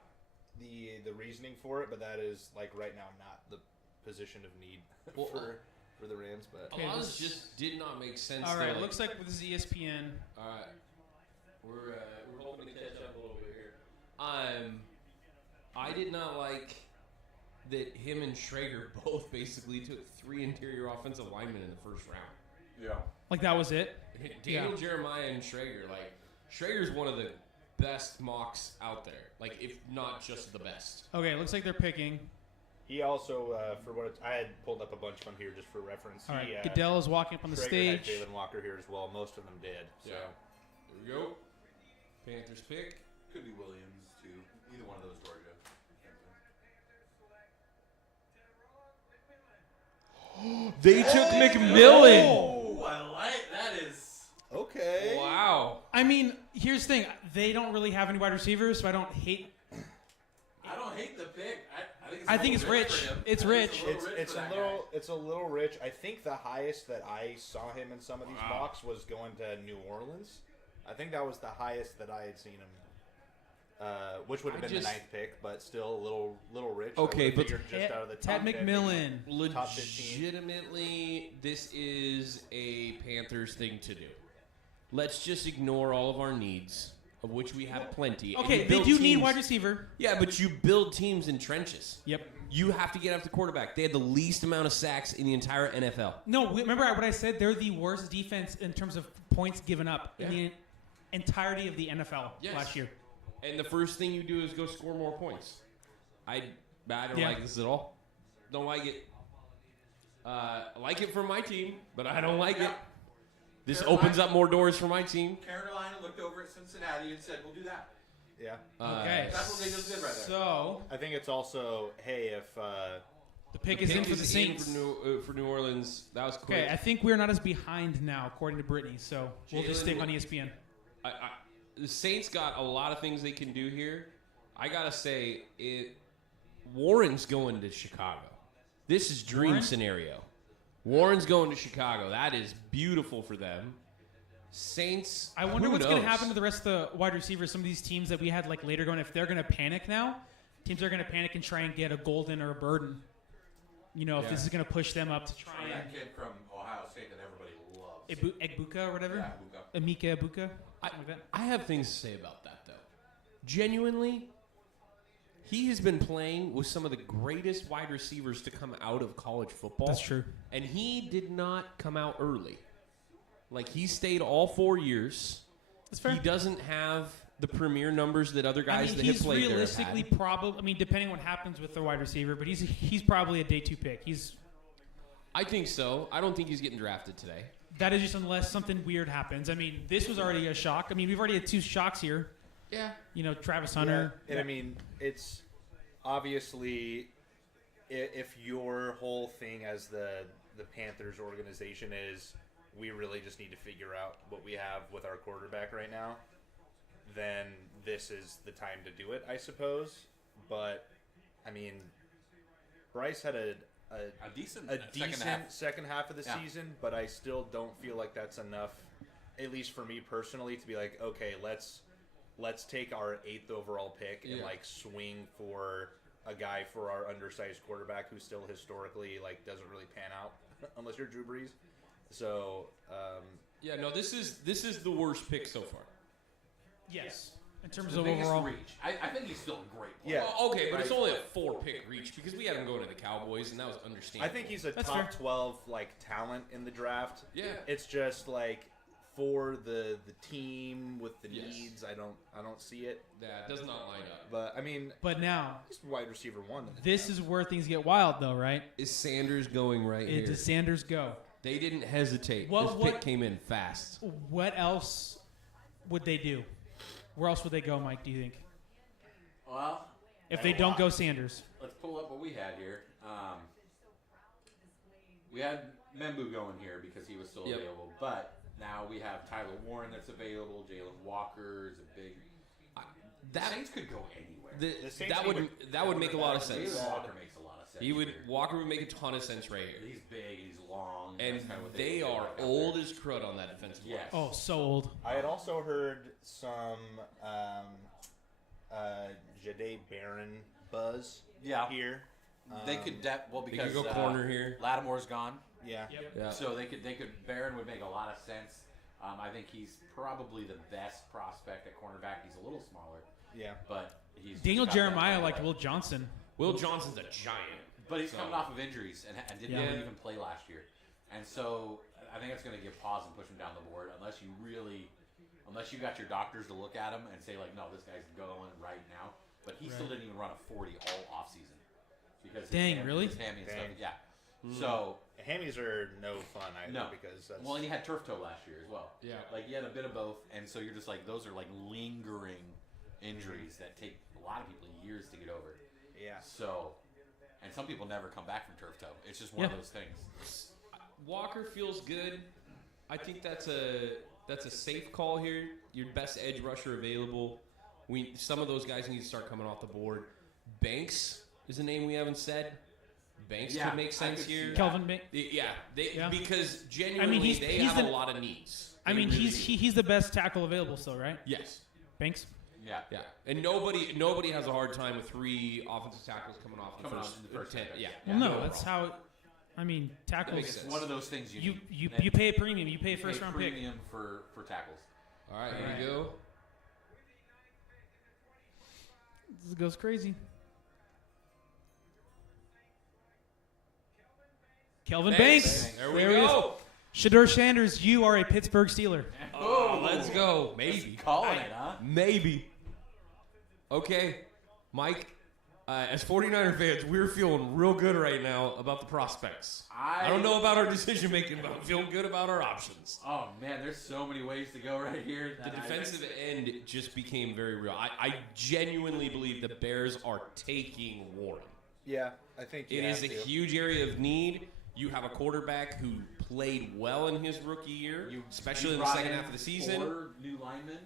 the reasoning for it, but that is like right now not the position of need Well, for the Rams. But Okay, a lot of this- this just did not make sense. All though, right, like- looks like this is ESPN. All right, we're hoping to catch up a little bit here. I did not like that him and Schrager both basically took 3 interior offensive linemen in the first round. Yeah. Like that was it? Daniel Jeremiah and Schrager, like Schrager's one of the best mocks out there, like if not just the best. Okay, looks like they're picking. he also, for what I had pulled up a bunch from here just for reference. All right, He, Goodell is walking up on the Schrager had stage. Jalen Walker here as well. Most of them did. So. Yeah. There we go. Panthers pick. Could be Williams, too. Either one of those, Georgia. They took McMillan. Oh, I like that. Is Okay. Wow. I mean, here's the thing. They don't really have any wide receivers, so I don't hate. I don't hate the pick. I think it's a little rich. for him. It's I think rich. little rich It's for a that little guy. it's a little rich. I think the highest that I saw him in some of these Wow. mocks was going to New Orleans. I think that was the highest that I had seen him, which would have I been the just- 9th pick, but still a little rich. Okay, I would've but figured just out of the Ted top 10, McMillan. maybe top 15. Legitimately, this is a Panthers thing to do. Let's just ignore all of our needs, of which we have plenty. and Okay, you they build do need teams- wide receiver. Yeah, but you build teams in trenches. Yep. You have to get after quarterback. They had the least amount of sacks in the entire NFL. No, remember what I said? They're the worst defense in terms of points given up in the entirety of the NFL Yes. last year. And the first thing you do is go score more points. I don't Yeah. like this at all. Don't like it. I like it for my team, but I don't like it. This Carolina- opens up more doors for my team. Carolina looked over at Cincinnati and said, "We'll do that." Yeah, Okay. That's what they just did right there. So I think it's also if the pick is in for the Saints. for New Orleans. That was quick. Okay, I think we're not as behind now, according to Brittany. So we'll just Jalen stick Wa- on ESPN. The Saints got a lot of things they can do here. I gotta say, Warren's going to Chicago. This is dream Warren? scenario. Warren's going to Chicago. That is beautiful for them. Saints. I wonder who what's going to knows? happen to the rest of the wide receivers. Some of these teams that we had like later going, if they're going to panic now, teams are going to panic and try and get a Golden or a Burden. You know, if this Yeah. is going to push them up to try and That kid from Ohio State that everybody loves. Egbuka or whatever. Yeah, Buka. Amika Egbuka. I, Something like that. I have things to say about that, though. Genuinely, he has been playing with some of the greatest wide receivers to come out of college football. That's true. And he did not come out early. Like, he stayed all 4 years. That's fair. He doesn't have the premier numbers that other I guys mean, that have he's played there have realistically had. probably. I mean, depending on what happens with the wide receiver, but he's probably a day 2 pick. I think so. I don't think he's getting drafted today. That is just unless something weird happens. I mean, this was already a shock. I mean, we've already had 2 shocks here. Yeah. Travis Hunter. Yeah, and I mean, it's obviously if your whole thing as the Panthers organization is we really just need to figure out what we have with our quarterback right now, then this is the time to do it, I suppose. But I mean, Bryce had a decent second half of the season, but I still don't feel like that's enough, at least for me personally, to be like, okay, let's take our 8th overall pick and like swing for a guy for our undersized quarterback who still historically like doesn't really pan out unless you're Drew Brees. So this is the worst pick so far. Yes. In terms The of biggest overall. reach. I think he's still a great player. Yeah. Well, okay, but it's only a 4-pick reach because we had him going to the Cowboys, and that was understandable. I think he's a That's top fair. 12 like talent in the draft. Yeah. It's just like for the team with the Yes. needs, I don't see it. That does not line up. But I mean, But now, he's wide receiver 1. this is where things get wild, though, right? Is Sanders going right here? Does Sanders go? They didn't hesitate. What- This pick came in fast. What else would they do? Where else would they go, Mike, do you think? Well, If they don't go Sanders. let's pull up what we had here. We had Membu going here because he was still Yep. available, but now we have Tyler Warren that's available. Jalen Walker is a big. The That Saints could go anywhere. The Saints that would make a lot of sense. Jalen Walker makes a lot of sense. Walker would make a ton of sense right here. He's big. He's long. And that's kinda what they would are like out old there. as crud on that defensive line. Yes. Oh, so old. I had also heard some Jade Barron buzz Yeah. here. They could They because could go corner here. Lattimore's gone. Yeah. Yeah. So they could Barron would make a lot of sense. I think he's probably the best prospect at cornerback. He's a little smaller, Yeah. but he's Daniel just got that Jeremiah kind of liked like- Will Johnson. Will Johnson's a giant. But he's So- coming off of injuries and didn't Yeah. really even play last year, and so I think it's going to give pause and push him down the board unless you got your doctors to look at him and say like, no, this guy's going right now. But he still Right. didn't even run a 40 all off season because Dang, really? his hammy and Dang. stuff. Yeah. So Hammies are no fun either No. because that's well, and he had turf toe last year as well. Yeah. Like he had a bit of both, and so you're just like those are like lingering injuries that take a lot of people years to get over. yeah. So, and some people never come back from turf toe. It's just one of Yeah. those things. Walker feels good. I think that's a safe call here. Your best edge rusher available. Some of those guys need to start coming off the board. Banks is a name we haven't said. Banks Yeah, could make I sense could see here. that. Kelvin Banks. Yeah, Yeah. because genuinely he's they have a the- lot of needs. I They mean, really he's do. he's the best tackle available still, right? Yes. Banks. Yeah. Yeah, and nobody has a hard time with 3 offensive tackles coming off in the Coming first, off in the first 10. 10. Yeah, Well, no, no that's problem. how. I mean, tackles. makes It's sense. one of those things You need. you And you pay a premium. You pay a pay first round pick. premium for tackles. All right, here Alright. we go. This goes crazy. Kelvin Banks. There we he is. go. Shador Sanders, you are a Pittsburgh Steeler. Oh, let's go. Maybe. Calling it, huh? Maybe. Okay, Mike, as 49er fans, we're feeling real good right now about the prospects. I don't know about our decision making, but I'm feeling good about our options. Oh man, there's so many ways to go right here. The defensive end just became very real. I genuinely believe the Bears are taking Warren. Yeah, I think It is a huge area of need. You have a quarterback who played well in his rookie year, especially in the brought second in half of the season. 4 new linemen,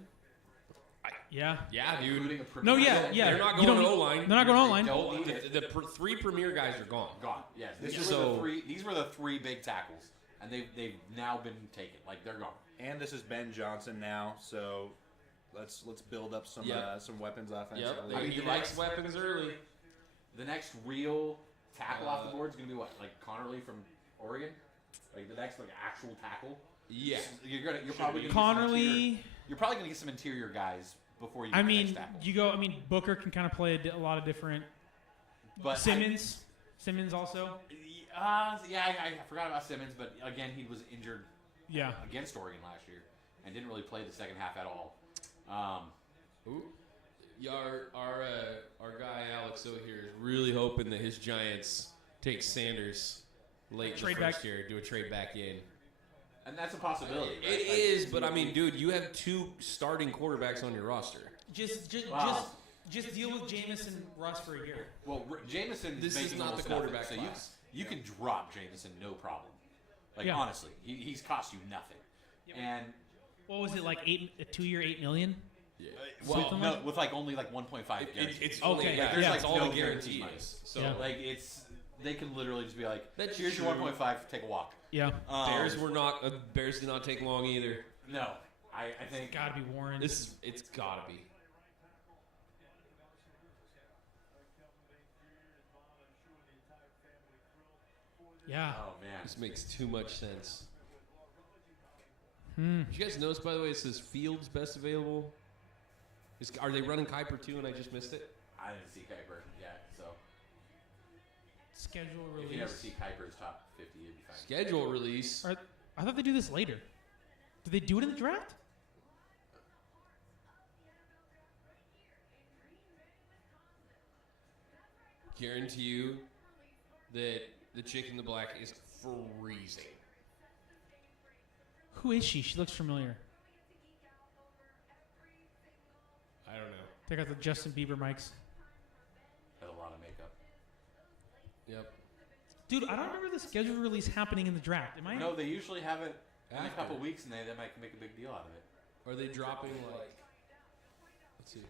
Yeah. Yeah, dude. including a No, premier- yeah. They're not You going don't- O-line. They're not going O-line. Don't need it. The 3 premier guys are gone. Gone. Yes. These So- were the 3. These were the 3 big tackles, and they've now been taken. Like they're gone. And this is Ben Johnson now, so let's build up some Yep. some weapons offensively. Yep. I mean, He the likes next- weapons early. The next real tackle off the board is gonna be what? Like Connerly from Oregon. Like the next actual tackle. Yeah. You're probably gonna Connerly. You're probably gonna get some interior guys before you. I get the mean, next tackle. you go. I mean, Booker can kind of play a lot of different. But Simmons also. Yeah, I forgot about Simmons, but again, he was injured Yeah. against Oregon last year and didn't really play the second half at all. Ooh. Yeah, our guy Alex over here is really hoping that his Giants take Sanders late in the Trade first back. year, do a trade back in. And that's a possibility. Right? It is, but I mean, dude, you have 2 starting quarterbacks on your roster. Just deal with Jameson Russ for a year. Well, Jameson. This is not the nothing, quarterback so class. you can drop Jameson, no problem. Like Yeah. honestly, he's cost you nothing. And What was it, like a 2-year, $8 million? Yeah. Something no, like- with like only like 1.5 guaranteed. It's Okay, only, yeah, there's yeah. like Like, all no the guarantees. guarantees. So Yeah. Like they can literally just be like, That's here's your true. 1.5, take a walk. Yeah. Bears Bears did not take long either. No, I think Gotta be Warren. It's gotta be. Yeah. Oh man, This makes too much sense. Hmm. Did you guys notice, by the way, it says Fields best available? Are they running Kuiper too and I just missed it? I didn't see Kuiper yet, so Schedule if you never release. see Kuiper's top 50, it'd be fine. Schedule release. I thought they do this later. Did they do it in the draft? Guarantee you that the chick in the black is freezing. Who is she? She looks familiar. I don't know. They got the Justin Bieber mics. Had a lot of makeup. Yep. Dude, I don't remember the schedule release happening in the draft. Am I? No, they usually have it in a After. couple weeks, and they might make a big deal out of it. Are they dropping like? Let's see.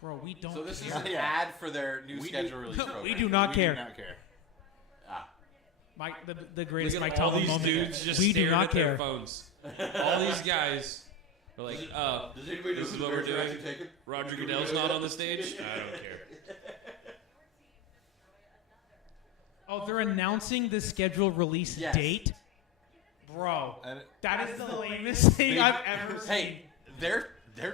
Bro, we don't So this is care. an ad for their new schedule release program. We do not care. We do not care. Ah, Mike, the greatest Look Mike at all Talbot these moment. dudes just We do staring not at their care. phones. All these guys are like, does anybody know this who is the what we're Bears are doing. actually taking? Roger Goodell's not on the stage. I don't care. Oh, they're announcing the schedule release Yes. date? Bro, And that is the lamest thing I've ever seen. Hey, their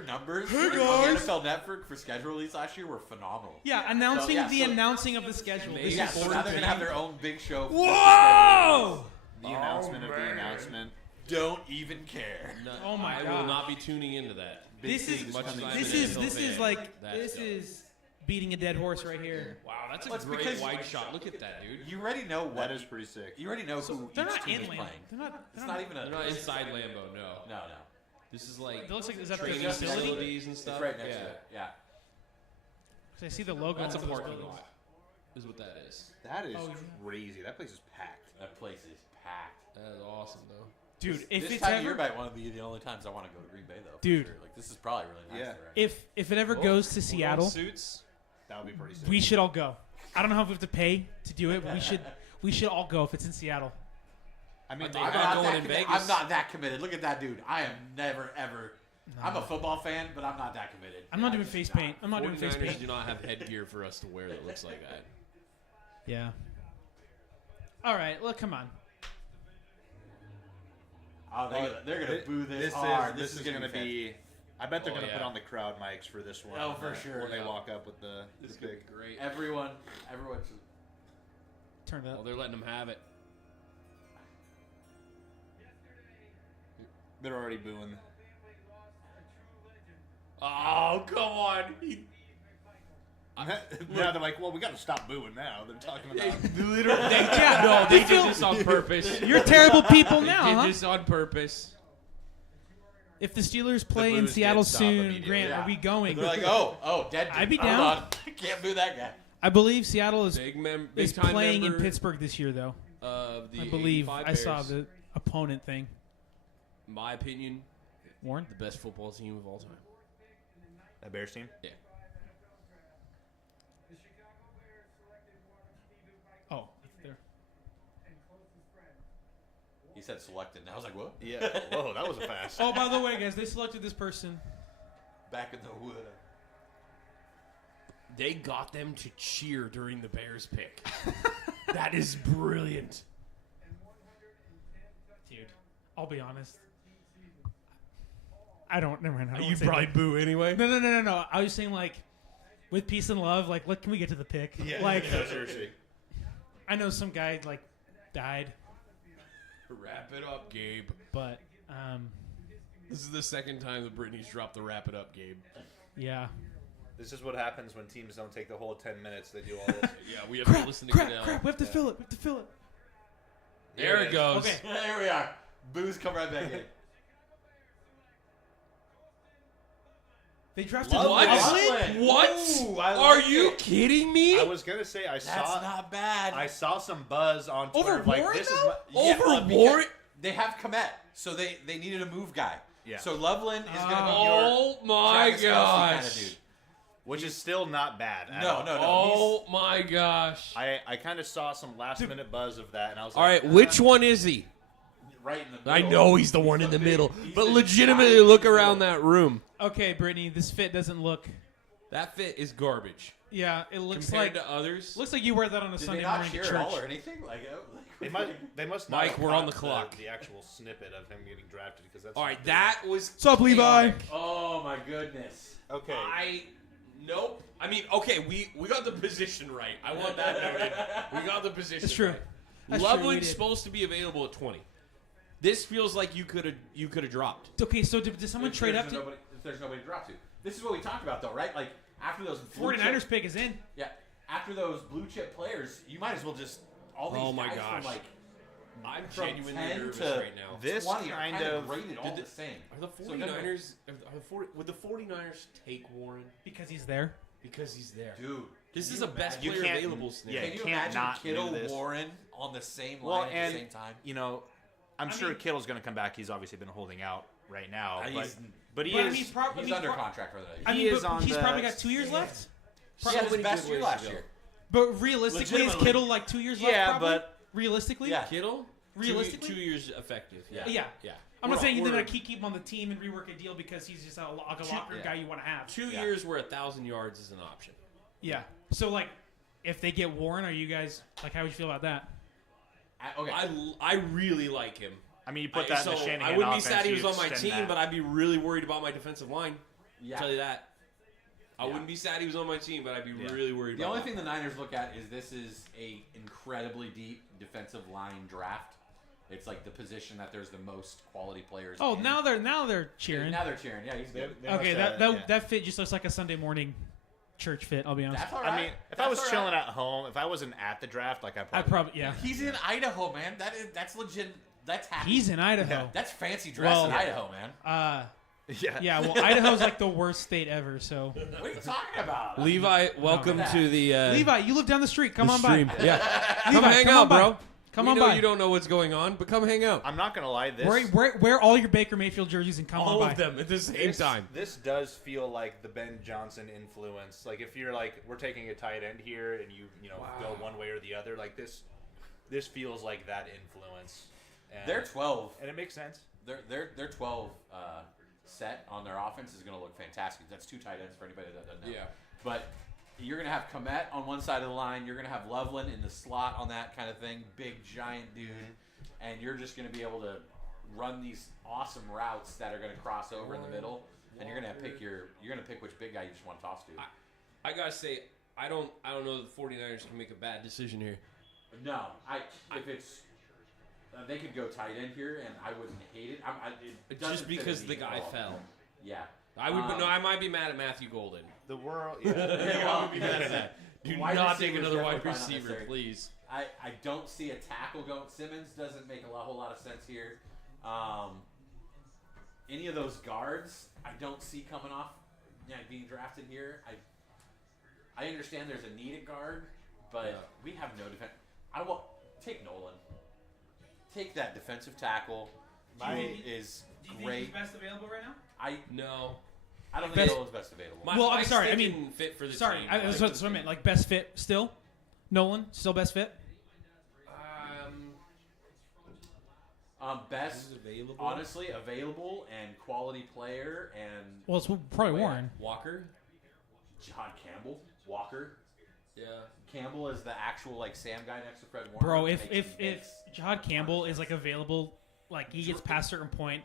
numbers on the NFL Network for schedule release last year were phenomenal. Yeah, announcing So, the announcing of the schedule. Maybe This Yeah, is so now they're gonna have their own big show. for Whoa! the announcement of the announcement. Don't even care. No, Oh my I God. will not be tuning into that. This is Much as I'm an this NFL is fan, like that's this dope. is beating a dead horse right here. Wow, that's a Well, it's great because- wide shot. Look at that, dude. You already know what That is pretty sick. you already know who They're each not team in is Lambeau. playing. They're not. It's not even a. They're not inside Lambeau, no. No. This is like It looks like is that their training facility? facilities and It's stuff. right next yeah. to it. Yeah. 'Cause I see the logo. That's a on those parking buildings. lot. Is what that is. That is Oh, yeah. crazy. That place is packed. That place is packed. That is awesome, though. Dude, if this it's time of year ever, might want to be the only times I want to go to Green Bay, though. for Dude. sure. Like this is probably really nice. Yeah. there right now. if it ever goes to Seattle, Suits. That would be pretty sick. we should all go. I don't know if we have to pay to do it, but we should all go if it's in Seattle. I mean, They I'm are not going that in committed. Vegas. I'm not that committed. Look at that dude. I am never ever. I'm a football fan, but I'm not that committed. I'm not I doing just- face paint. I'm not doing face 49ers paint. do not have headgear for us to wear that looks like that. Yeah. All right. Look, come on. Oh, they're gonna boo this, This hard. is going to be. I bet they're Oh, going to put yeah. on the crowd mics for this one. Oh, for sure, When they yeah. walk up with the This is big. great. everyone should. Turn it Oh, up. they're letting them have it. They're already booing. Oh, come on. Now they're like, well, we got to stop booing now. They're talking about. Yeah. They did this on purpose. You're terrible people They now, did huh? this on purpose. If the Steelers play in boos did Seattle stop soon, immediately. Grant, Yeah. are we going? They're like, oh, dead. Dude. I'd be Hold down. on. Can't boo that guy. I believe Seattle is Big is time playing in member Pittsburgh this year, though. Of the I believe 85 I saw Bears. the opponent thing. My opinion, Warren? the best football team of all time. That Bears team? Yeah. Oh, there. He said selected, and I was like, what? Yeah. Whoa, that was a fast. Oh, by the way, guys, they selected this person. Back in the wood. They got them to cheer during the Bears pick. That is brilliant. Dude, I'll be honest. I don't. Never mind. I don't You wanna say probably that. boo anyway. No. I was saying like, with peace and love. Like, look, can we get to the pick? Like, No, seriously. I know some guy like died, Wrap it up, Gabe. but This is the second time that Brittany's dropped the wrap it up, Gabe. yeah. This is what happens when teams don't take the whole 10 minutes. They do all this. Yeah, we have to listen to Goodell. Crap. We have to fill it. We have to fill it. There it goes. Okay. There we are. Booze come right back in. They drafted What? Loveland. What? Ooh, I Are like you it. kidding me? I was gonna say I That's saw not bad. I saw some buzz on Twitter. Over like Warren, this though? is my, Over because Warren? They have Komet, so they needed a move guy. Yeah. So Loveland is going to be Oh your my Travis Kelce kind of gosh. dude. which is still not bad. at No, all. no, no. Oh my gosh. I kind of saw some last minute buzz of that, and I was All like, right, which one is he? Right in the middle. I know he's the one in the middle, he's but the legitimately giant look in the around middle. that room. Okay, Brittany, this fit doesn't look. That fit is garbage. Yeah, it looks Compared like to others. looks like you wear that on a Did they Sunday not morning to cheer church. at all or anything? They must not Mike, have we're on caught the clock. The actual snippet of him getting drafted because that's All right, that was. What's up, Levi? chaotic. Oh my goodness. okay. Nope. I mean, okay, we got the position right. I want that noted. We got the position. It's true. Right. That's true, we Loveland's did. supposed to be available at 20. This feels like you could have dropped. Okay, so did someone If trade there's up to? nobody, if there's nobody to drop to. This is what we talked about, though, right? Like, after those blue 49ers chip, pick is in. yeah, after those blue chip players, you might as well just all these Oh my guys gosh. from like I'm from genuinely 10 nervous to right now. This 20 are kind kind of- of graded all did the same. Are the So it doesn't- 49ers would the 49ers take Warren Because he's there. because he's there? Dude, This can is you a best imagine- You player can't- available yeah, scenario. Can you can't imagine not do Kittle this. Warren on the same Well, line at and the same time? you know, I'm I sure mean- Kittle's going to come back. He's obviously been holding out right now, Uh, but he's- but he But I is. mean, prob- I He's mean, under pro- contract for the next I year. He mean, is but on he's the- probably got 2 years left. He had his many best good year ways last to go. year. But realistically, is Legitimately. Kittle like 2 years left? Yeah, probably? but- realistically, Yeah. Kittle, Realistically? 2 years effective. Yeah, Yeah. yeah. I'm not saying you're We're- gonna keep him on the team and rework a deal because he's just like a locker yeah. guy you want to have. 2 Yeah. years where 1,000 yards is an option. Yeah. So like, if they get Warren, are you guys like? How would you feel about that? Okay. I really like him. I mean, you put that in the Shanahan I wouldn't be offense, sad he you was on my extend team, that. but I'd be really worried about my defensive line. yeah. I'll tell you that. I Yeah. wouldn't be sad he was on my team, but I'd be Yeah. really worried The about only that. thing the Niners look at is this is a incredibly deep defensive line draft. It's like the position that there's the most quality players. Oh, in. now they're cheering. Now they're cheering. Yeah, he's They- good. they must Okay, have- that yeah. that fit just looks like a Sunday morning church fit. I'll be honest. That's all right. I mean, if I was chilling at home, if I wasn't at the draft, like I I probably. probably yeah. He's in Idaho, man. That's legit. That's happy. He's in Idaho. That's fancy dress in Well- Idaho, man. Yeah. Yeah. Well, Idaho's like the worst state ever. So What are you talking about? Levi, welcome that. to the Levi, you live down the street. Come the on stream. by. Yeah, come Levi, hang come out, on by. bro. Come we on know by. you don't know what's going on, but come hang out. I'm not gonna lie. This Wear all your Baker Mayfield jerseys and come on All by. of them at the same this, time. This does feel like the Ben Johnson influence. Like if you're like we're taking a tight end here and you know go one way or the other, like this feels like that influence. And, They're 12. and it makes sense. Their 12 set on their offense is going to look fantastic. That's 2 tight ends for anybody that doesn't know. Yeah. But you're going to have Komet on one side of the line. You're going to have Loveland in the slot on that kind of thing. Big, giant dude. And you're just going to be able to run these awesome routes that are going to cross over in the middle. And you're going to pick which big guy you just want to toss to. I gotta say, I don't know that the 49ers can make a bad decision here. No, if it's they could go tight end here, and I wouldn't hate it. It doesn't Just fit because in the me guy at all. fell. Yeah, I would, but no, I might be mad at Matthew Golden. The world. I Yeah. would be mad at that. Do Wide not take receiver's another wide definitely not receiver, necessary. please. I don't see a tackle going. Simmons doesn't make a whole lot of sense here. Any of those guards, I don't see coming off being drafted here. I understand there's a need at guard, but we have no defense. Take Nolan. Take that defensive tackle. He is great. best available right now? No. I don't Best- think Nolan's best available. Well, I'm Mike's sorry, I thinking mean- fit for the Sorry, team. that's what I meant. Like best fit still. Nolan still best fit. Best, Who's available? honestly, available and quality player and Well, it's probably Warren. Walker. John Campbell, Walker. Yeah. Campbell is the actual like Sam guy next to Fred Warner. Bro, Makes if makes- Jahad Campbell is like available, like he gets past a certain point,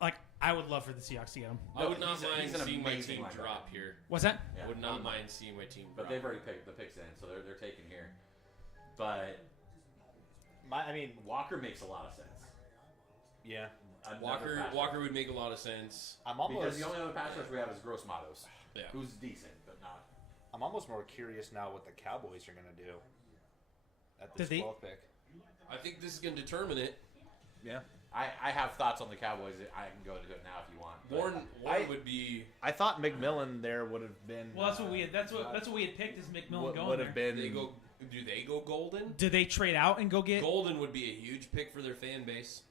like I would love for the Seahawks to get him. I would No, not he's mind an seeing my amazing team linebacker. drop here. What's that? Yeah, I would not mind seeing my team But drop. they've already picked the picks in, so they're taking here. But I mean, Walker makes a lot of sense. yeah. Another pass Walker would make a lot of sense. I'm rush. because almost. the only other pass rush we have is Gross Matos, Yeah. who's decent but not. I'm almost more curious now what the Cowboys are gonna do at this Did they- 12th pick. I think this is going to determine it. Yeah. I have thoughts on the Cowboys. I can go to it now if you want. but- Warren would be. I thought McMillan there would have been. Well, that's what we had. That's what we had picked is McMillan going would there. have been. Do they go Golden? Do they trade out and go get Golden would be a huge pick for their fan base.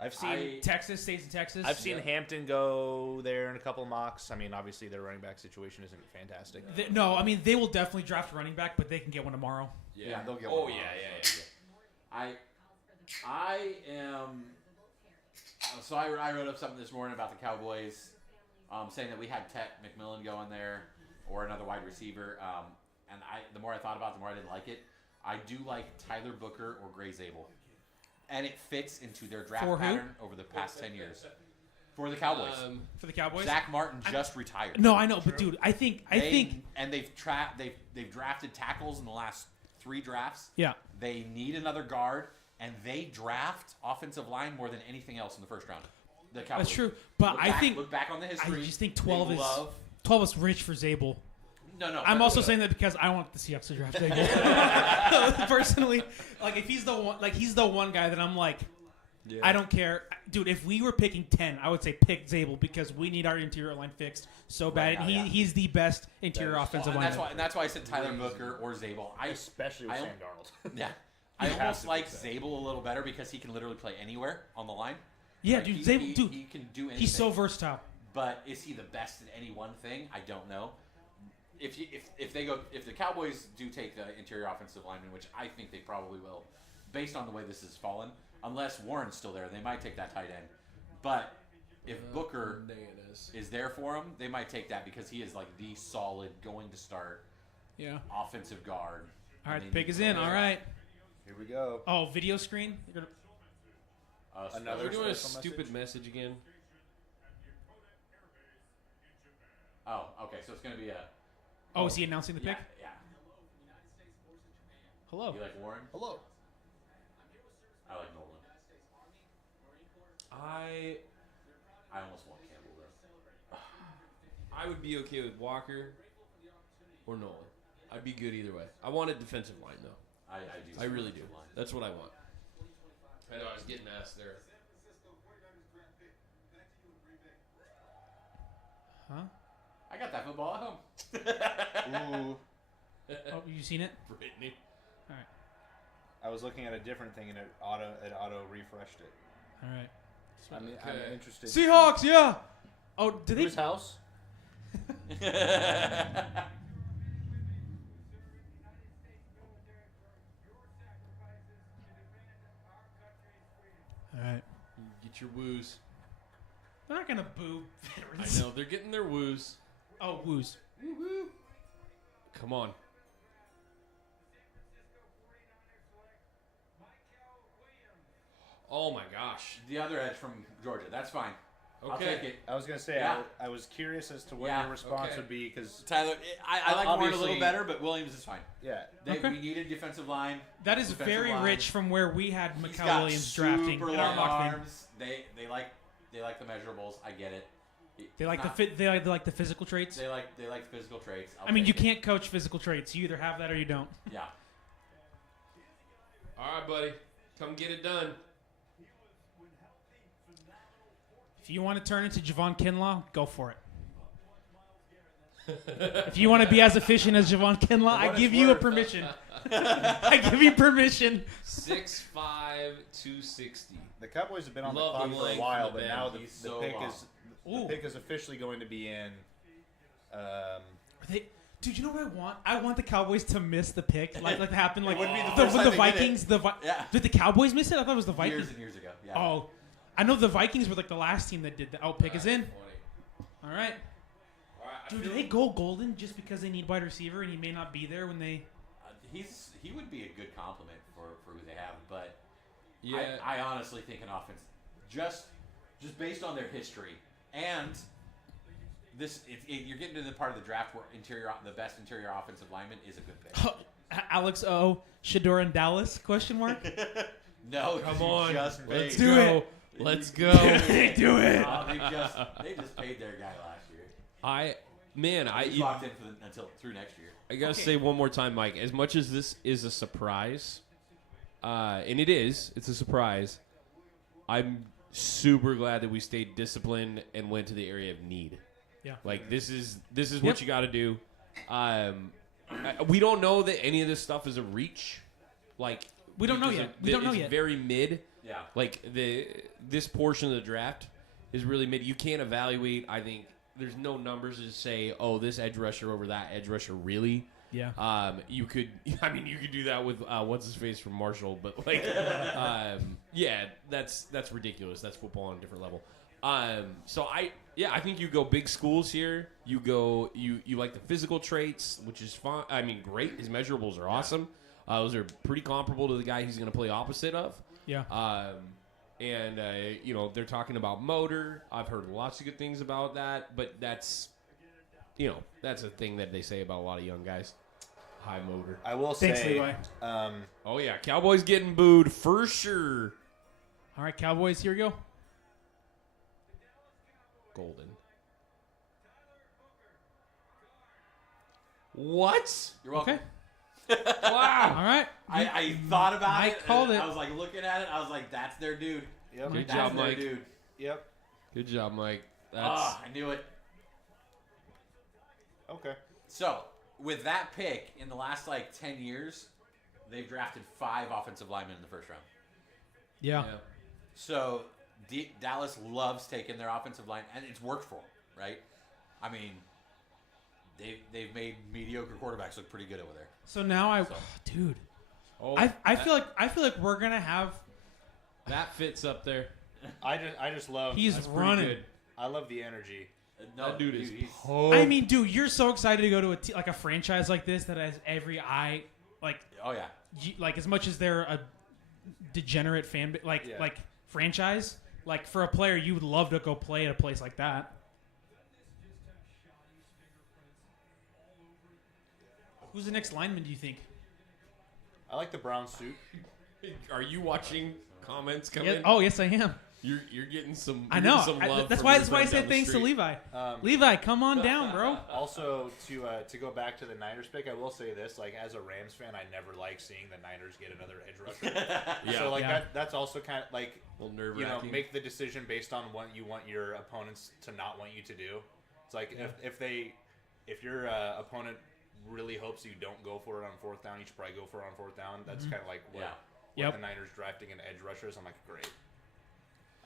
I've seen. Texas? Stays in Texas. I've seen Yeah. Hampton go there in a couple of mocks. I mean, obviously their running back situation isn't fantastic. No, I mean they will definitely draft a running back, but they can get one tomorrow. Yeah, they'll get Oh one. yeah. I am. So I wrote up something this morning about the Cowboys, saying that we had Tet McMillan going there or another wide receiver. And the more I thought about it, the more I didn't like it. I do like Tyler Booker or Gray Zabel, and it fits into their draft For who? pattern over the past 10 years. For the Cowboys, For the Cowboys. Zach Martin just retired. No, I know, but dude, I think and they've drafted tackles in the last 3 drafts. yeah. They need another guard, and they draft offensive line more than anything else in the first round. The Cowboys. That's true, but Look back on the history. I just think They 12 is rich for Zabel. No. I'm also saying that because I want the Seahawks to draft Zabel. Personally, like if he's the one guy that I'm like, I don't care, dude. If we were picking 10, I would say pick Zabel because we need our interior line fixed so bad. now, and yeah. he's the best interior offensive and lineman. that's why I said Tyler Booker or Zabel. Especially with I- Sam Darnold. Yeah. I has almost to like fix that. Zabel a little better because he can literally play anywhere on the line. Yeah, Like, dude, Zabel, dude, he can do anything. he's so versatile. But is he the best at any one thing? I don't know. If the Cowboys do take the interior offensive lineman, which I think they probably will, based on the way this has fallen, unless Warren's still there, they might take that tight end. But if Booker is there for him, they might take that because he is like the solid going to start Yeah. offensive guard. All right, And the they pick need is in. somebody All right. Here we go. Oh, video screen. You're gonna- Another- We're doing a special stupid message again. Oh, okay. So it's going to be a. Oh, is he announcing the Yeah, pick? yeah. Hello. You like Warren? Hello. I like Nolan. I almost want Campbell though. I would be okay with Walker or Nolan. I'd be good either way. I want a defensive line though. I do. I really do. Line. That's what I want. I know I was getting asked there. Huh? I got that football at home. Ooh. Oh, you seen it? Brittany. All right. I was looking at a different thing and it auto refreshed it. All right. I'm Okay. interested. Seahawks, yeah. Oh, did they? Whose house? All right. Get your woos. They're not gonna boo I veterans. know they're getting their woos. Oh, woos. Come on. Oh my gosh. The other edge from Georgia. That's fine. I'll Okay. take it. I was gonna say Yeah. I was curious as to what Yeah, your response okay. would be because Tyler, I like Warren a Obviously- little better, but Williams is fine. yeah, Okay. We needed defensive line. That is Defensive very line. rich from where we had He's Mikael got Williams super drafting in our long mock thing. arms. They like the measurables. I get it. They like Not- the fit. They like the physical traits. They like physical traits. I mean, you can't coach physical traits. You either have that or you don't. Yeah. All right, buddy. Come get it done. If you want to turn into Javon Kinlaw, go for it. If you want to be as efficient as Javon Kinlaw, I what give it's you a worth. permission. I give you permission. 6'5", 260. the Cowboys have been on Love the the clock for a length while, of the but bend. now the He's so pick long. is Ooh. the pick is officially going to be in. Are they, dude, you know what I want? I want the Cowboys to miss the pick, like happened like wouldn't be the with first the time they did Vikings. Yeah. Did the Cowboys miss it? I thought it was the Vikings. Years and years ago. Yeah. Oh, I know the Vikings were like the last team that did that. Oh, pick is in. Funny. All right. All right, I Dude, do feel- they go golden just because they need wide receiver and he may not be there when they? He would be a good compliment for who they have, but Yeah. I honestly think an offense just based on their history and this you're getting to the part of the draft where the best interior offensive lineman is a good pick. Alex O. Shador in Dallas? Question mark. No, Come you on. just paid. Let's do go. it. Let's go. They do it. Oh, they just paid their guy last year. He's I locked in until through next year. gotta Okay. say one more time, Mike. As much as this is a surprise, and it's a surprise. I'm super glad that we stayed disciplined and went to the area of need. Yeah. Like this is what you got to do. We don't know that any of this stuff is a reach. Like We don't know because yet. We don't know it's yet. very mid. Yeah. Like this portion of the draft is really mid. You can't evaluate. I think there's no numbers to say, oh, this edge rusher over that edge rusher really. Yeah. You could. I mean, you could do that with what's his face from Marshall, but like, yeah, that's ridiculous. That's football on a different level. So I think you go big schools here. You go. You like the physical traits, which is fine. I mean, great. His measurables are awesome. Those are pretty comparable to the guy he's going to play opposite of. Yeah. They're talking about motor. I've heard lots of good things about that, but that's a thing that they say about a lot of young guys. High motor. I will Thanks, say, Levi. Oh yeah, Cowboys getting booed for sure. All right, Cowboys, here we go. Golden. What? You're welcome. Okay. Wow. All right. I thought about Mike it. called and it. I was like looking at it. I was like, that's their dude. Yep. Good That's job, their Mike. dude. Yep. Good job, Mike. That's I knew it. Okay. So, with that pick, in the last 10 years, they've drafted 5 offensive linemen in the first round. Yeah. So, Dallas loves taking their offensive line, and it's worked for them, right? I mean, they've made mediocre quarterbacks look pretty good over there. So now dude, Oh, I feel like we're gonna have. that fits up there. I just love. He's That's pretty running. good. I love the energy. No, That dude is he's- I mean, dude, you're so excited to go to a franchise like this that has every eye, oh yeah. like as much as they're a degenerate fan, Yeah. like franchise, like for a player, you would love to go play at a place like that. Who's the next lineman, do you think? I like the brown suit. Are you watching comments come Yeah, in? oh, yes, I am. You're getting some. I you're know. getting some love That's from why. your That's why I friend down said the thanks to street. Levi. Um, Levi, come on down, bro. Also, to go back to the Niners pick, I will say this: as a Rams fan, I never like seeing the Niners get another edge rusher. Yeah. So Yeah. that's also kind of A little nerve wracking. make the decision based on what you want your opponents to not want you to do. It's like if your opponent really hopes you don't go for it on 4th down, you should probably go for it on 4th down. That's kind of like what Yep. the Niners drafting an edge rushers. I'm like, great.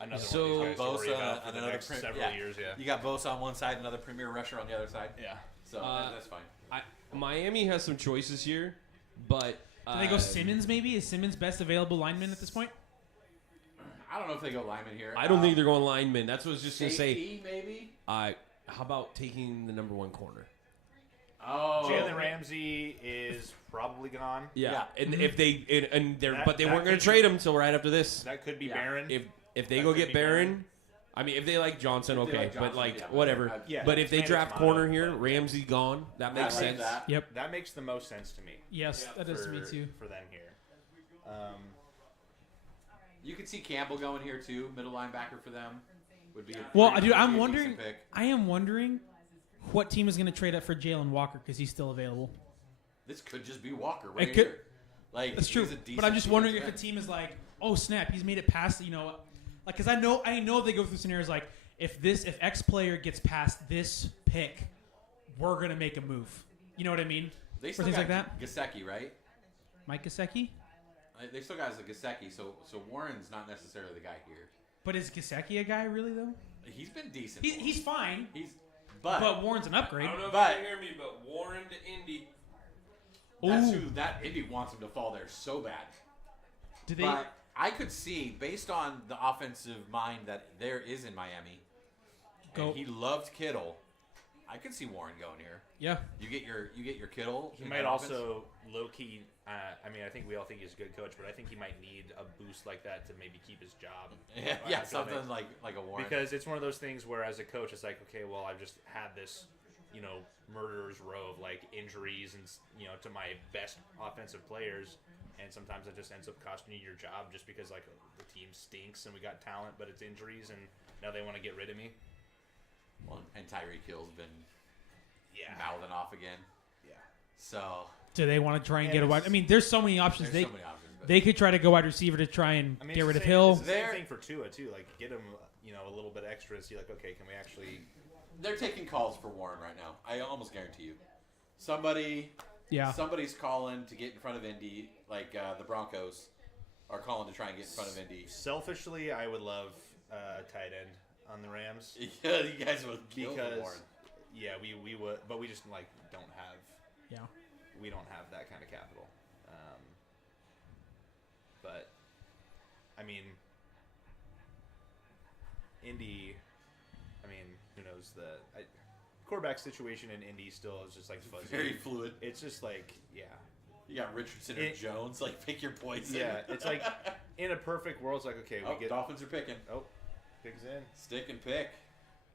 Another So- one of these guys to worry Bosa, about for the another next prim- several yeah. years. Yeah. You got Bosa on one side, another premier rusher on the other side. Yeah. So that's fine. Miami has some choices here, but Do they go Simmons? Maybe is Simmons best available lineman at this point? I don't know if they go lineman here. I don't think they're going lineman. That's what I was just gonna say. Safety, maybe. How about taking the number 1 corner? Oh, Jalen Ramsey is probably gone. Yeah, and if they That- they that weren't going could to trade him until right after this. That could be Yeah. Barron. If they That go could get be Barron, I mean, if they like Johnson, If they okay, like but Johnson, yeah, whatever. Yeah, But if they tomato, draft tomato, corner here, but- Ramsey gone, that makes I like sense. that. Yep. That makes the most sense to me. Yes, that does to me for- too. For them here. You could see Campbell going here too. Middle linebacker for them would be. Well, would dude, be a I'm decent wondering. pick. I am wondering what team is going to trade up for Jalen Walker because he's still available. This could just be Walker right It could- here. Like That's true. he's a But decent I'm just wondering if a defensive team is like, oh snap, he's made it past. Because I know they go through scenarios like if X player gets past this pick, we're gonna make a move. You know what I mean? end. They For still things got like that. Gasecki, right? Mike Gesicki, They still got Gasecki, so Warren's not necessarily the guy here. but is Gesicki a guy really though? He's been decent. He's fine, but Warren's an upgrade. know if But- you can hear me, but Warren to Indy. that's Ooh. who that Indy wants him to fall there so bad. Do they? But I could see, based on the offensive mind that there is in Miami, Go. and he loved Kittle, I could see Warren going here. Yeah. You get your Kittle. He in might that offense. also low key. I mean, I think we all think he's a good coach, but I think he might need a boost like that to maybe keep his job. yeah, After something that. like a Warren. Because it's one of those things where, as a coach, it's like, okay, well, I've just had this, murderer's row of injuries and to my best offensive players, and sometimes it just ends up costing you your job just because the team stinks and we got talent, but it's injuries, and now they want to get rid of me. Well, and Tyreek Hill's been Yeah. mouthing off again. Yeah. So Do they want to try and And get a wide? it's- I mean, there's so many options. there's so many options. They could try to go wide receiver to try and I mean, get it's rid the of same- Hill. It's the same There- thing for Tua too. Like get him, a little bit extra and see like, okay, can we actually? They're taking calls for Warren right now. I almost guarantee you. Somebody's calling to get in front of Indy, like the Broncos are calling to try and get in front of Indy. Selfishly, I would love a tight end on the Rams Yeah, you guys would kill for because Warren. we would, but we just don't have Yeah. we don't have that kind of capital. But I mean, Indy. I mean, who knows quarterback situation in Indy still is just like fuzzy. Very fluid. It's just like You got Richardson and Jones. Like, pick your poison. Yeah, it's like in a perfect world, it's like okay, we get Dolphins are picking. pigs in. Stick and pick.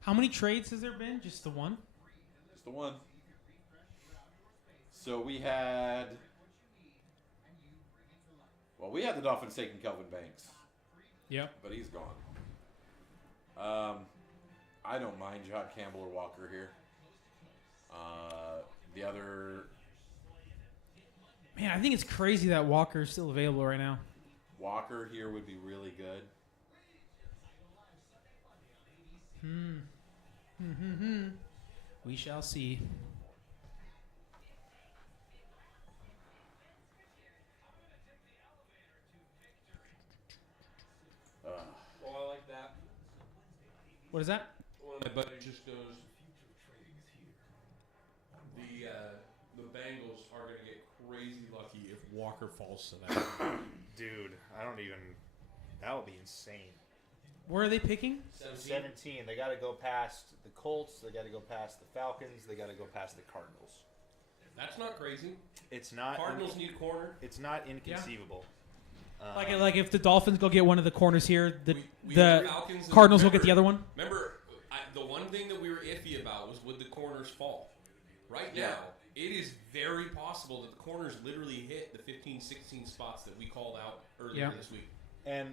How many trades has there been? Just the one? Just the one. So we had the Dolphins taking Kelvin Banks, Yep. but he's gone. I don't mind John Campbell or Walker here. The other Man, I think it's crazy that Walker's still available right now. Walker here would be really good. We shall see. Well, I like that. What is that? One of my buddies just goes, the Bengals are going to get crazy lucky if Walker falls to that. Dude, I don't even. That would be insane. Where are they picking? 17. They got to go past the Colts. They got to go past the Falcons. They got to go past the Cardinals. That's not crazy. It's not. Cardinals need corner. It's not inconceivable. Like if the Dolphins go get one of the corners here, the We the had Falcons and Cardinals will get the other one. Remember, the one thing that we were iffy about was would the corners fall? Right now, it is very possible that the corners literally hit the 15, 16 spots that we called out earlier this week. And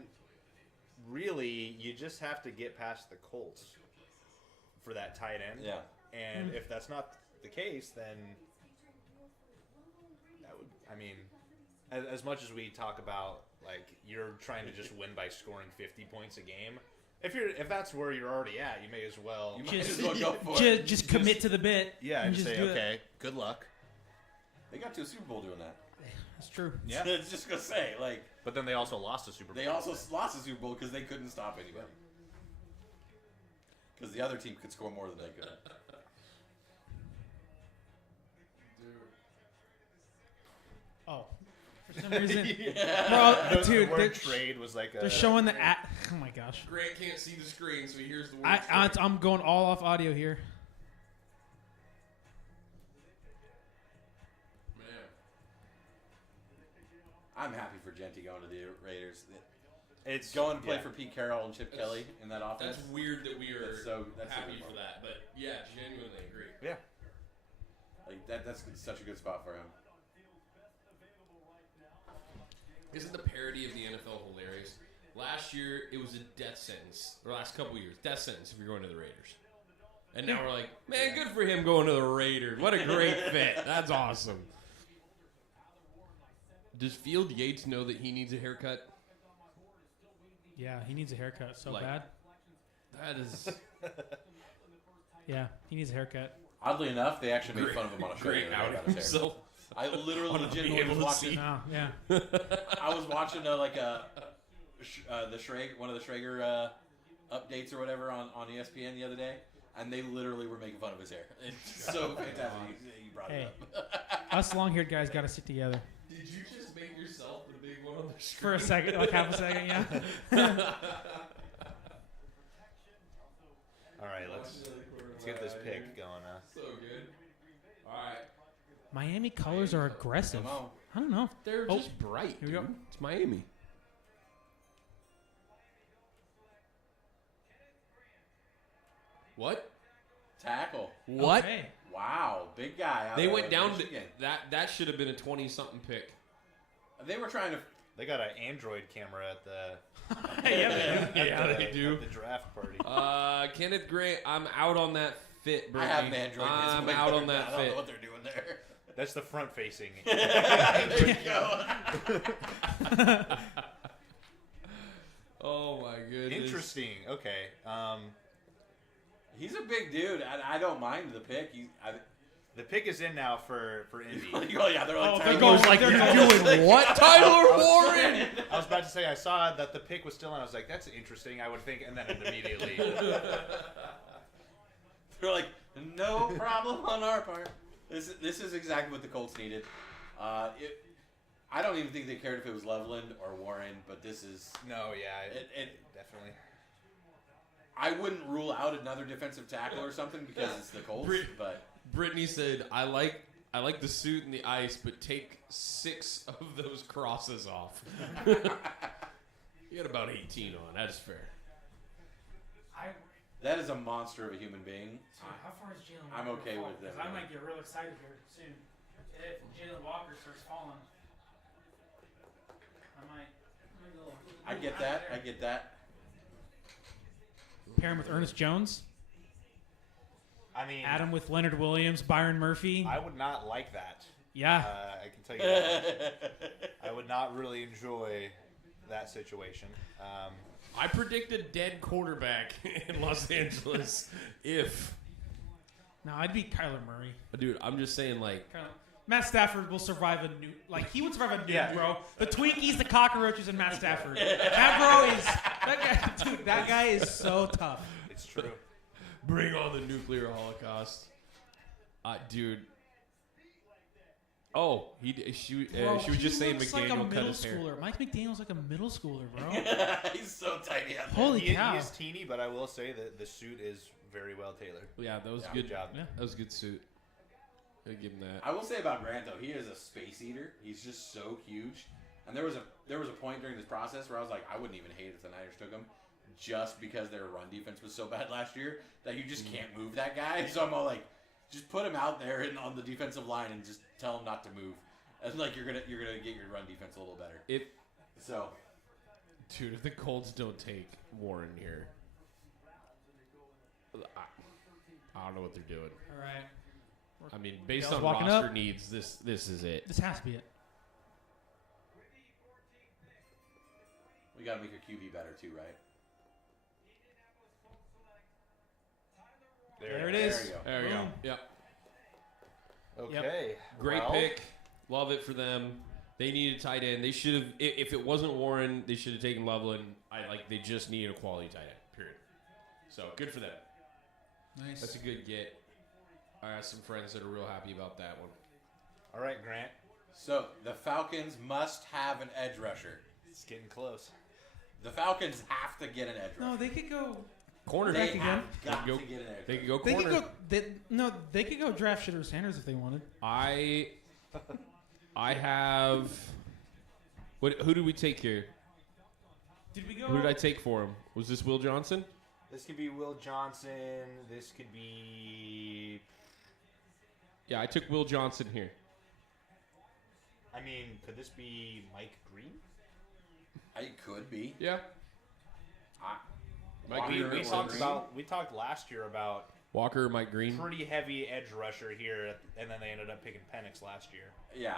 really, you just have to get past the Colts for that tight end. Yeah. And if that's not the case, then that would. I mean, as much as we talk about like you're trying to just win by scoring 50 points a game, if that's where you're already at, you may as well. You might as well go for it. Just commit to the bit. Yeah, and just say, do it. okay, good luck. They got to a Super Bowl doing that. That's true. Yeah. It's just gonna say, like, But then they also lost the Super Bowl. they also lost the Super Bowl because they couldn't stop anybody. Because the other team could score more than they could. Oh, for some reason, The dude, word they're, trade was like they're showing the at. Oh my gosh, Grant can't see the screen, so he hears the word. I'm going all off audio here. Man. I'm happy for Genty going to the Raiders. It's Go and play for Pete Carroll and Chip Kelly in that offense. That's weird that we are That's happy so for that, but yeah, genuinely agree. Yeah. Like that's such a good spot for him. Isn't the parody of the NFL hilarious? Last year, it was a death sentence. Or last couple years, death sentence if you're going to the Raiders. And now we're like, man, good for him going to the Raiders. What a great fit. That's awesome. Does Field Yates know that he needs a haircut? Yeah, he needs a haircut so Like- bad. That is Yeah, he needs a haircut. Oddly enough, they actually made fun of him on a show. great the other out day of about his hair. himself. I literally Wanna be legitimately was able to watching. see. Oh, yeah. I was watching the Schrager, one of the Schrager updates or whatever on ESPN the other day, and they literally were making fun of his hair. It's so fantastic. You brought Hey, it up. us long-haired guys got to sit together Did you just make yourself the big one on the screen? for a second, like half a second. Yeah. All right, let's get this pick going. So good. All right. Miami colors are aggressive. Come on. I don't know. They're Oh, just bright. here we go. Dude. It's Miami. What? Tackle. What? Okay. Wow, big guy. out They of went down to Michigan. that should have been a 20-something pick. They were trying to. They got an Android camera at the Yeah, they do. at the draft party. Kenneth Grant, I'm out on that fit, bro. I have an Android. I'm It's way out better on than- that I don't know fit. what they're doing there. That's the front facing. There you go. Oh my goodness. Interesting. Okay. He's a big dude. I don't mind the pick. The pick is in now for Indy. Oh yeah, they're like Oh, Tyler they're going like, You're you're doing what, Tyler Warren? I was about to say I saw that the pick was still in. I was like, that's interesting. I would think, and then immediately. They're like, no problem on our part. This is exactly what the Colts needed. I don't even think they cared if it was Loveland or Warren, but this is. No, yeah, It definitely. I wouldn't rule out another defensive tackle or something because it's the Colts, but. Brittany said, I like the suit and the ice, but take 6 of those crosses off. You had about 18 on. That's fair. That is a monster of a human being. How far is Jalen I'm Walker okay fall? with that. 'Cause I might get real excited here soon. If Jalen Walker starts falling, I might go a little I get out that. there. I get that. Pair him with Ernest Jones. I mean, Adam with Leonard Williams, Byron Murphy. I would not like that. Yeah. I can tell you that. I would not really enjoy that situation. I predict a dead quarterback in Los Angeles if. No, I'd be Kyler Murray. Dude, I'm just saying, like. Matt Stafford will survive a nuke. Like, he would survive a nuke, Yeah. bro. The Twinkies, the cockroaches, and Matt Stafford. That bro is... That guy, dude, that guy is so tough. It's true. Bring on the nuclear holocaust. Dude. Oh, she Bro, was he just saying looks like a McDaniel cut middle his hair. schooler. Mike McDaniel's like a middle schooler, bro. He's so tiny out there. Holy He cow. is teeny, but I will say that the suit is very well tailored. Yeah, that was Yeah, good. good job. Yeah. That was a good suit. Gotta give him that. I will say about Grant though, he is a space eater. He's just so huge. And there was a point during this process where I was like, I wouldn't even hate if the Niners took him, just because their run defense was so bad last year that you just can't move that guy. So I'm all like, just put him out there and on the defensive line and just tell him not to move. And like you're gonna get your run defense a little better. Dude, if the Colts don't take Warren here, I don't know what they're doing. All right. I mean, based Y'all's on walking roster up? needs, this is it. This has to be it. We gotta make your QB better too, right? There it There is. you go. There we go. Boom. Yep. Okay. Great well, pick. Love it for them. They needed a tight end. They should have. If it wasn't Warren, they should have taken Loveland. They just needed a quality tight end. Period. So good for them. Nice. That's a good get. I got some friends that are real happy about that one. All right, Grant. So the Falcons must have an edge rusher. It's getting close. The Falcons have to get an edge rusher. No, they could go. Corner. They Back again. have got They to could get an edge They rusher. could go They corner. could go. They could go draft Shitter Sanders if they wanted. I have. Who did we take here? Did we go? Who did I take for him? Was this Will Johnson? This could be Will Johnson. This could be. Yeah, I took Will Johnson here. I mean, could this be Mike Green? It could be. Yeah. Mike We, Green. we talked last year about Walker or Mike Green. pretty heavy edge rusher here, and then they ended up picking Penix last year. Yeah.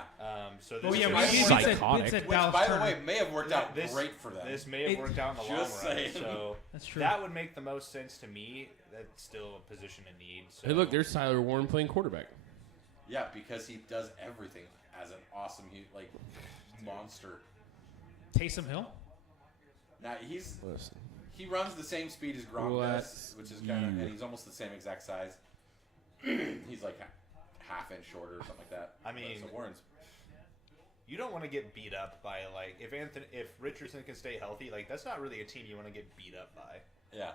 So Oh this yeah, is- we Psychotic. said Which, Dallas by Turner. the way, may have worked out This- great for them. This may have worked out in the long run. Just saying. So That's true. that would make the most sense to me. That's still a position in need. So. Hey, look, there's Tyler Warren playing quarterback. Yeah, because he does everything as an awesome, monster. Taysom Hill. Now Listen. he runs the same speed as Gronk does, which is kind of, and he's almost the same exact size. He's like half inch shorter or something like that. I mean- so Warren's. You don't want to get beat up by if Richardson can stay healthy, that's not really a team you want to get beat up by. Yeah.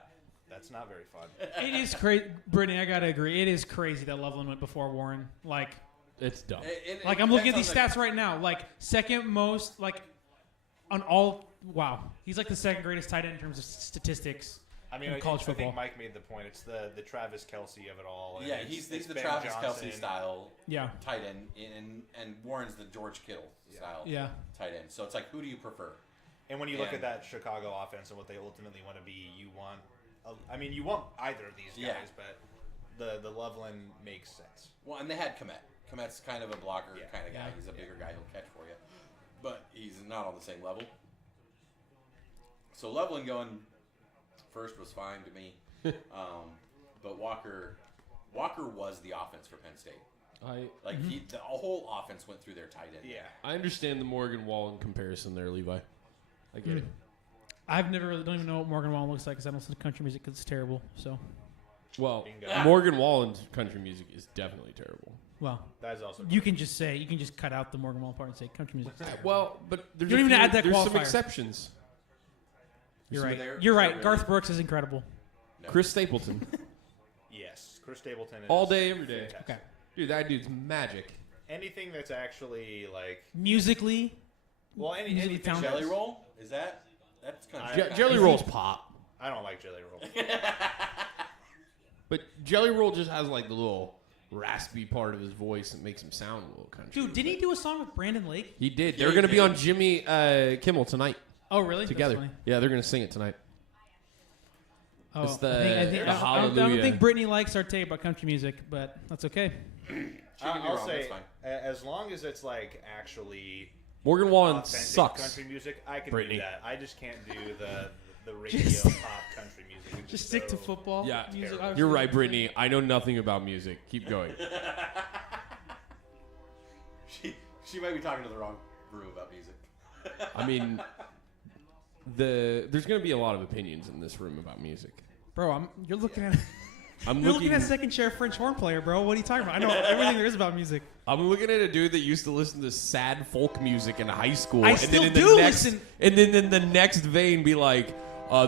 That's not very fun. It is crazy, Brittany. I gotta agree. It is crazy that Loveland went before Warren. It's dumb. I'm looking at these stats right now. Second most, on all. Wow, he's the second greatest tight end in terms of statistics. I mean, in I college think football. Mike made the point. It's the Travis Kelce of it all. and Yeah, it's- he's it's the Ben Travis Johnson. Kelce style Yeah, tight end, and Warren's the George Kittle style yeah. tight end. So it's who do you prefer? And when you look And- at that Chicago offense and what they ultimately want to be, you want either of these guys, Yeah. but the Loveland makes sense. Well, and they had Komet. Komet's kind of a blocker kind of guy. Yeah. He's a bigger guy. He'll catch for you. But he's not on the same level. So Loveland going first was fine to me. But Walker was the offense for Penn State. The whole offense went through their tight end. Yeah. I understand the Morgan Wallen comparison there, Levi. I get it. I've never really don't even know what Morgan Wallen looks like because I don't listen to country music because it's terrible. So, Well, Bingo. Morgan Wallen's country music is definitely terrible. well, That is also. you can just cut out the Morgan Wallen part and say country music. Well, but there's You don't even add that there's some qualifier. exceptions. You're So right. there- You're so right. really- Garth Brooks is incredible. No. Chris Stapleton. Yes, Chris Stapleton. Is All day, every day. fantastic. Okay. Dude, that dude's magic. Anything that's actually like, Musically, well, Musically anything talented. Jelly Roll? Is that's kind of Jelly Roll's pop. I don't like Jelly Roll. But Jelly Roll just has like the little raspy part of his voice that makes him sound a little country. dude, didn't he do a song with Brandon Lake? He did. Yeah, They're he going to be did. on Jimmy Kimmel tonight Oh, really? That's together. funny. Yeah, they're going to sing it tonight. Oh, It's the- I the don't Hallelujah. think Brittany likes our tape about country music, but that's okay. She can be I'll wrong, say, that's fine. as long as it's like actually Morgan Wallen authentic sucks. country music, I can Brittany. do that. I just can't do the radio Just- pop country music. which Just is stick to so- football. Yeah. music. Terrible. You're right, Brittany. I know nothing about music. Keep going. She might be talking to the wrong brew about music. I mean, there's going to be a lot of opinions in this room about music. Bro, you're looking at I'm you're looking looking at second chair French horn player, bro. What are you talking about? I know everything there is about music. I'm looking at a dude that used to listen to sad folk music in high school, I and still then in do the next, listen. and then in the next vein be like,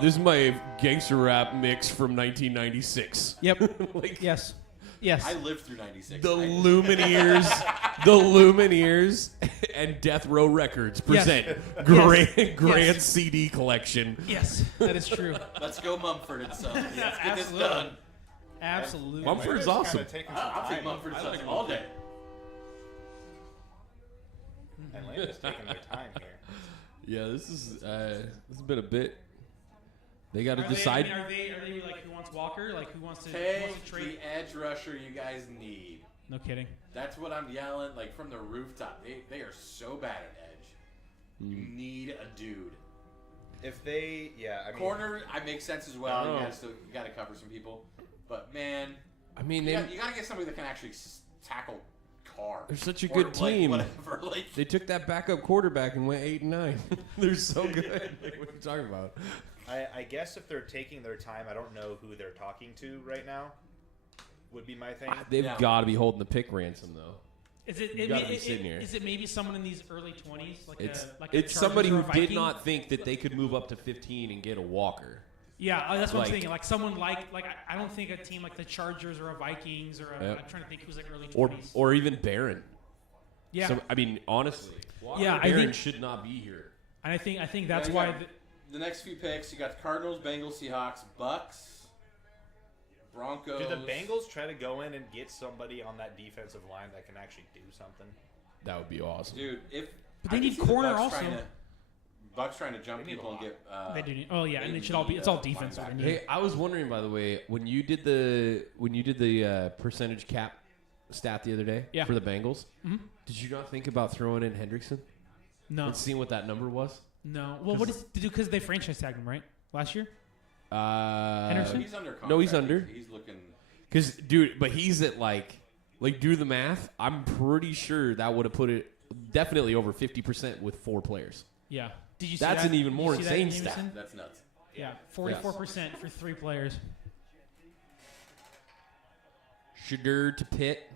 "This is my gangster rap mix from 1996." Yep. Like, Yes. I lived through 96. The Lumineers, and Death Row Records present Grand Yes. CD collection. Yes, that is true. Let's go Mumford and Sons. Let's get this Absolutely. done. Absolutely. Mumford is Kinda awesome. taking some I'll take time. Mumford and I Sons like all day. Atlanta's taking their time here. Yeah, this has been a bit. They got to Are decide. Are they like who wants Walker? Like who wants to Take trade? the edge rusher you guys need. No kidding. That's what I'm yelling like from the rooftop. They are so bad at edge. You need a dude. If they, I mean, Corner, I make sense as well. I know. You got to cover some people, but man, I mean, you got to get somebody that can actually tackle Carr. they're such a Or, good team. Whatever. Like, They took that backup quarterback and went 8-9. They're so good. Like, what are you talking about? I guess if they're taking their time, I don't know who they're talking to right now. Would be my thing. They've Yeah. got to be holding the pick ransom though. Is it? You gotta be sitting here. Is it maybe someone in these early 20s, like It's a it's Chargers somebody or who a did Viking? not think that they could move up to 15 and get a Walker. Yeah, that's what Like- I'm thinking. Like someone like I don't think a team like the Chargers or a Vikings or Yep. I'm trying to think who's like early 20s. Or even Barron. yeah, So, I mean, honestly, Walker Yeah, I Barron think- should not be here. and I think that's you why. got the next few picks, you got the Cardinals, Bengals, Seahawks, Bucks, Broncos. Do the Bengals try to go in and get somebody on that defensive line that can actually do something? That would be awesome. Dude, if But they I can need see the corner Bucks also. Bucks trying to jump They need people a and get. they do. Need, oh yeah, and they it should all be. need, It's all defense. What they linebacker. need. Hey, I was wondering, by the way, when you did the percentage cap stat the other day Yeah. for the Bengals, Mhm. did you not think about throwing in Hendrickson No, and seeing what that number was? no. Well, what is to do because they franchise tagged him right last year? Henderson? He's under contract. No, he's under. He's looking. Because, dude, but he's at like do the math. I'm pretty sure that would have put it definitely over 50% with 4 players. Yeah. Did you see That's that? an even Did you more see that, insane Jameson? That's nuts. Yeah, 44% for 3 players. Shadur to Pitt.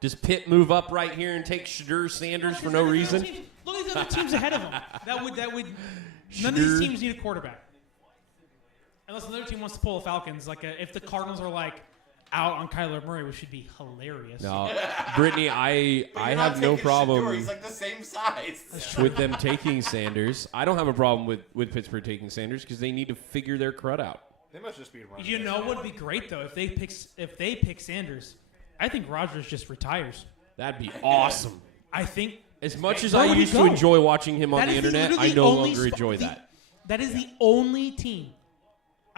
Does Pitt move up right here and take Shadur Sanders for no reason? Look at the other teams ahead of them. That would. None of these Shadur. teams need a quarterback, unless another team wants to pull the Falcons. Like if the Cardinals are like out on Kyler Murray, which should be hilarious. No, Brittany, I But you're not have no taking problem Shador. He's like the same size. with them taking Sanders. I don't have a problem with Pittsburgh taking Sanders because they need to figure their crud out. They must just be running. You this know now. what would be great though if they pick Sanders. I think Rodgers just retires. That'd be awesome. I think As much as Where I would he used to go? enjoy watching him on that the is internet, literally I no only longer enjoy that. That is the only team.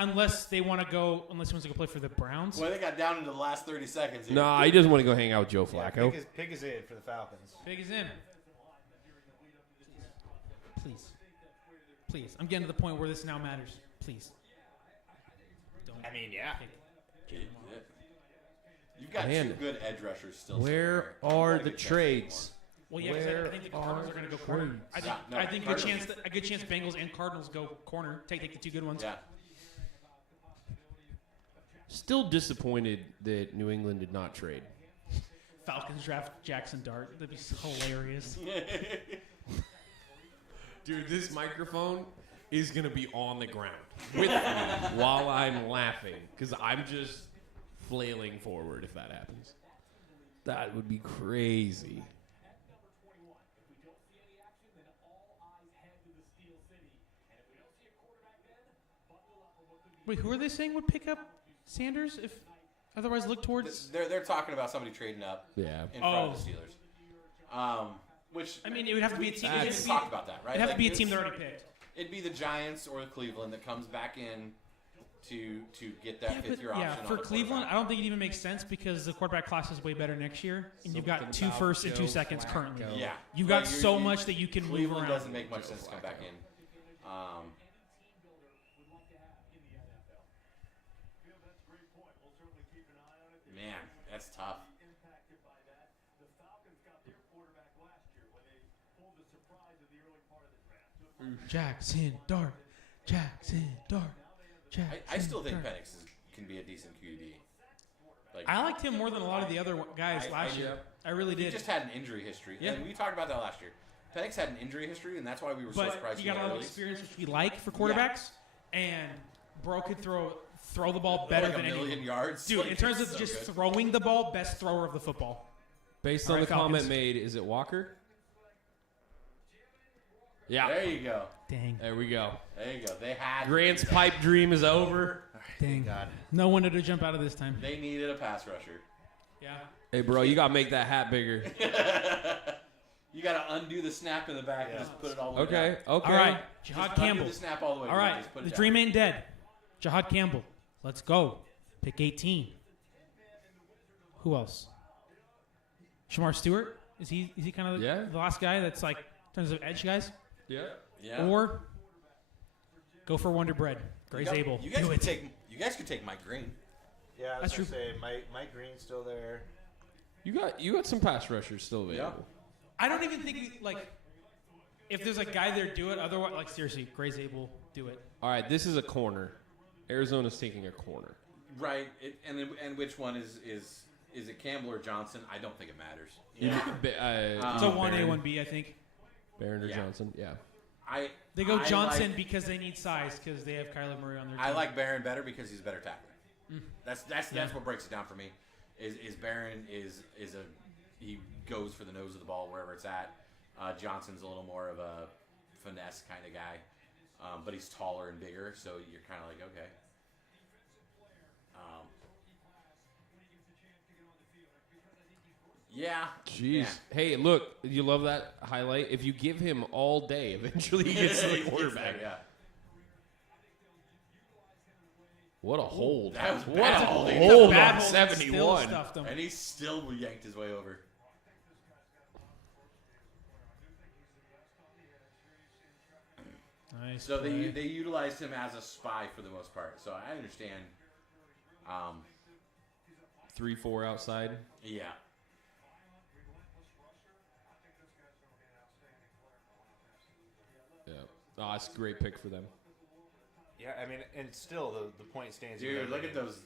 unless he wants to go play for the Browns. Well, they got down into the last 30 seconds here. No, he doesn't want to go hang out with Joe Flacco. Pig is in for the Falcons. Big is in. Please. I'm getting to the point where this now matters. Please. Don't. I mean, yeah. You've got Man. 2 good edge rushers still. Where somewhere. are Not a the good chance trades? Well, yeah, 'cause I think the Cardinals are going to go corner. I think a good chance Bengals and Cardinals go corner. Take the 2 good ones. Yeah. Still disappointed that New England did not trade. Falcons draft Jackson Dart. That'd be hilarious. Dude, this microphone is going to be on the ground with me while I'm laughing because I'm just flailing forward if that happens. That would be crazy. Wait, who are they saying would pick up Sanders if otherwise look towards? They're talking about somebody trading up Yeah. in front of the Steelers. Which I mean, it would have to be a team. we just talked about that, right? It'd have to be a Like, team they already picked. It'd be the Giants or Cleveland that comes back in to get that fifth-year option. For on the Cleveland, quarterback. I don't think it even makes sense because the quarterback class is way better next year, and you've got Something 2 about firsts and 2 Joe seconds Flacco. currently. Yeah, You've got But so much that you can move Cleveland around. doesn't make much sense to come back in. Man, that's tough. Jackson Dart. I still think Penix can be a decent QB. Like, I liked him more than a lot of the other guys last yeah. year. I really he did. just had an injury history. Yeah. And we talked about that last year. Penix had an injury history, and that's why we were so But surprised he got a lot of early. experience, which we like for quarterbacks. And bro could throw the ball better like than a million anyone. yards. Dude, Like, in terms of it's so just good. throwing the ball, best thrower of the football. Based All on right, the comment Falcons. made, is it Walker? Yeah. There you go. Dang. There we go. There you go. They had Grant's pipe dream is over. Dang. God. No one to jump out of this time. They needed a pass rusher. Yeah. Hey, bro, you got to make that hat bigger. You got to undo the snap in the back and just put it all the way Okay, down. okay. All right. Just Jahad undo Campbell. the snap all the way All down. right. Just put it The down. dream ain't dead. Jahad Campbell. Let's go. Pick 18. Who else? Shamar Stewart? Is he kind of Yeah. the last guy that's like in terms of edge guys? Yeah. Yeah. Or go for Wonder Bread. Grace You Abel. guys Do could it. take. You guys could take Mike Green. Yeah, I That's was gonna say Mike Green's still there. You got some pass rushers still available. I don't even think if there's a guy there, do it. Otherwise, like seriously, Grace Abel, do it. All right, this is a corner. Arizona's taking a corner. Right. And which one is it Campbell or Johnson? I don't think it matters. It's a 1A, 1B, I think. Barron or Yeah. Johnson, yeah. They go I Johnson like- because they need size because they have Kyler Murray on their team. I like Barron better because he's a better tackler. That's what breaks it down for me. Is Barron is he goes for the nose of the ball wherever it's at. Johnson's a little more of a finesse kind of guy, but he's taller and bigger, so you're kind of like okay. Yeah. Jeez. Yeah. Hey, look, you love that highlight? If you give him all day, eventually he gets to the quarterback. Yeah. What a hold. That was What bad a holding. hold Bad on hold, 71. Still stuffed him. And he still yanked his way over. Nice. So play. they utilized him as a spy for the most part. So I understand. 3-4 outside. Yeah. Yeah. Oh, it's a great pick for them. Yeah, I mean, and still the point stands. Dude, look at those.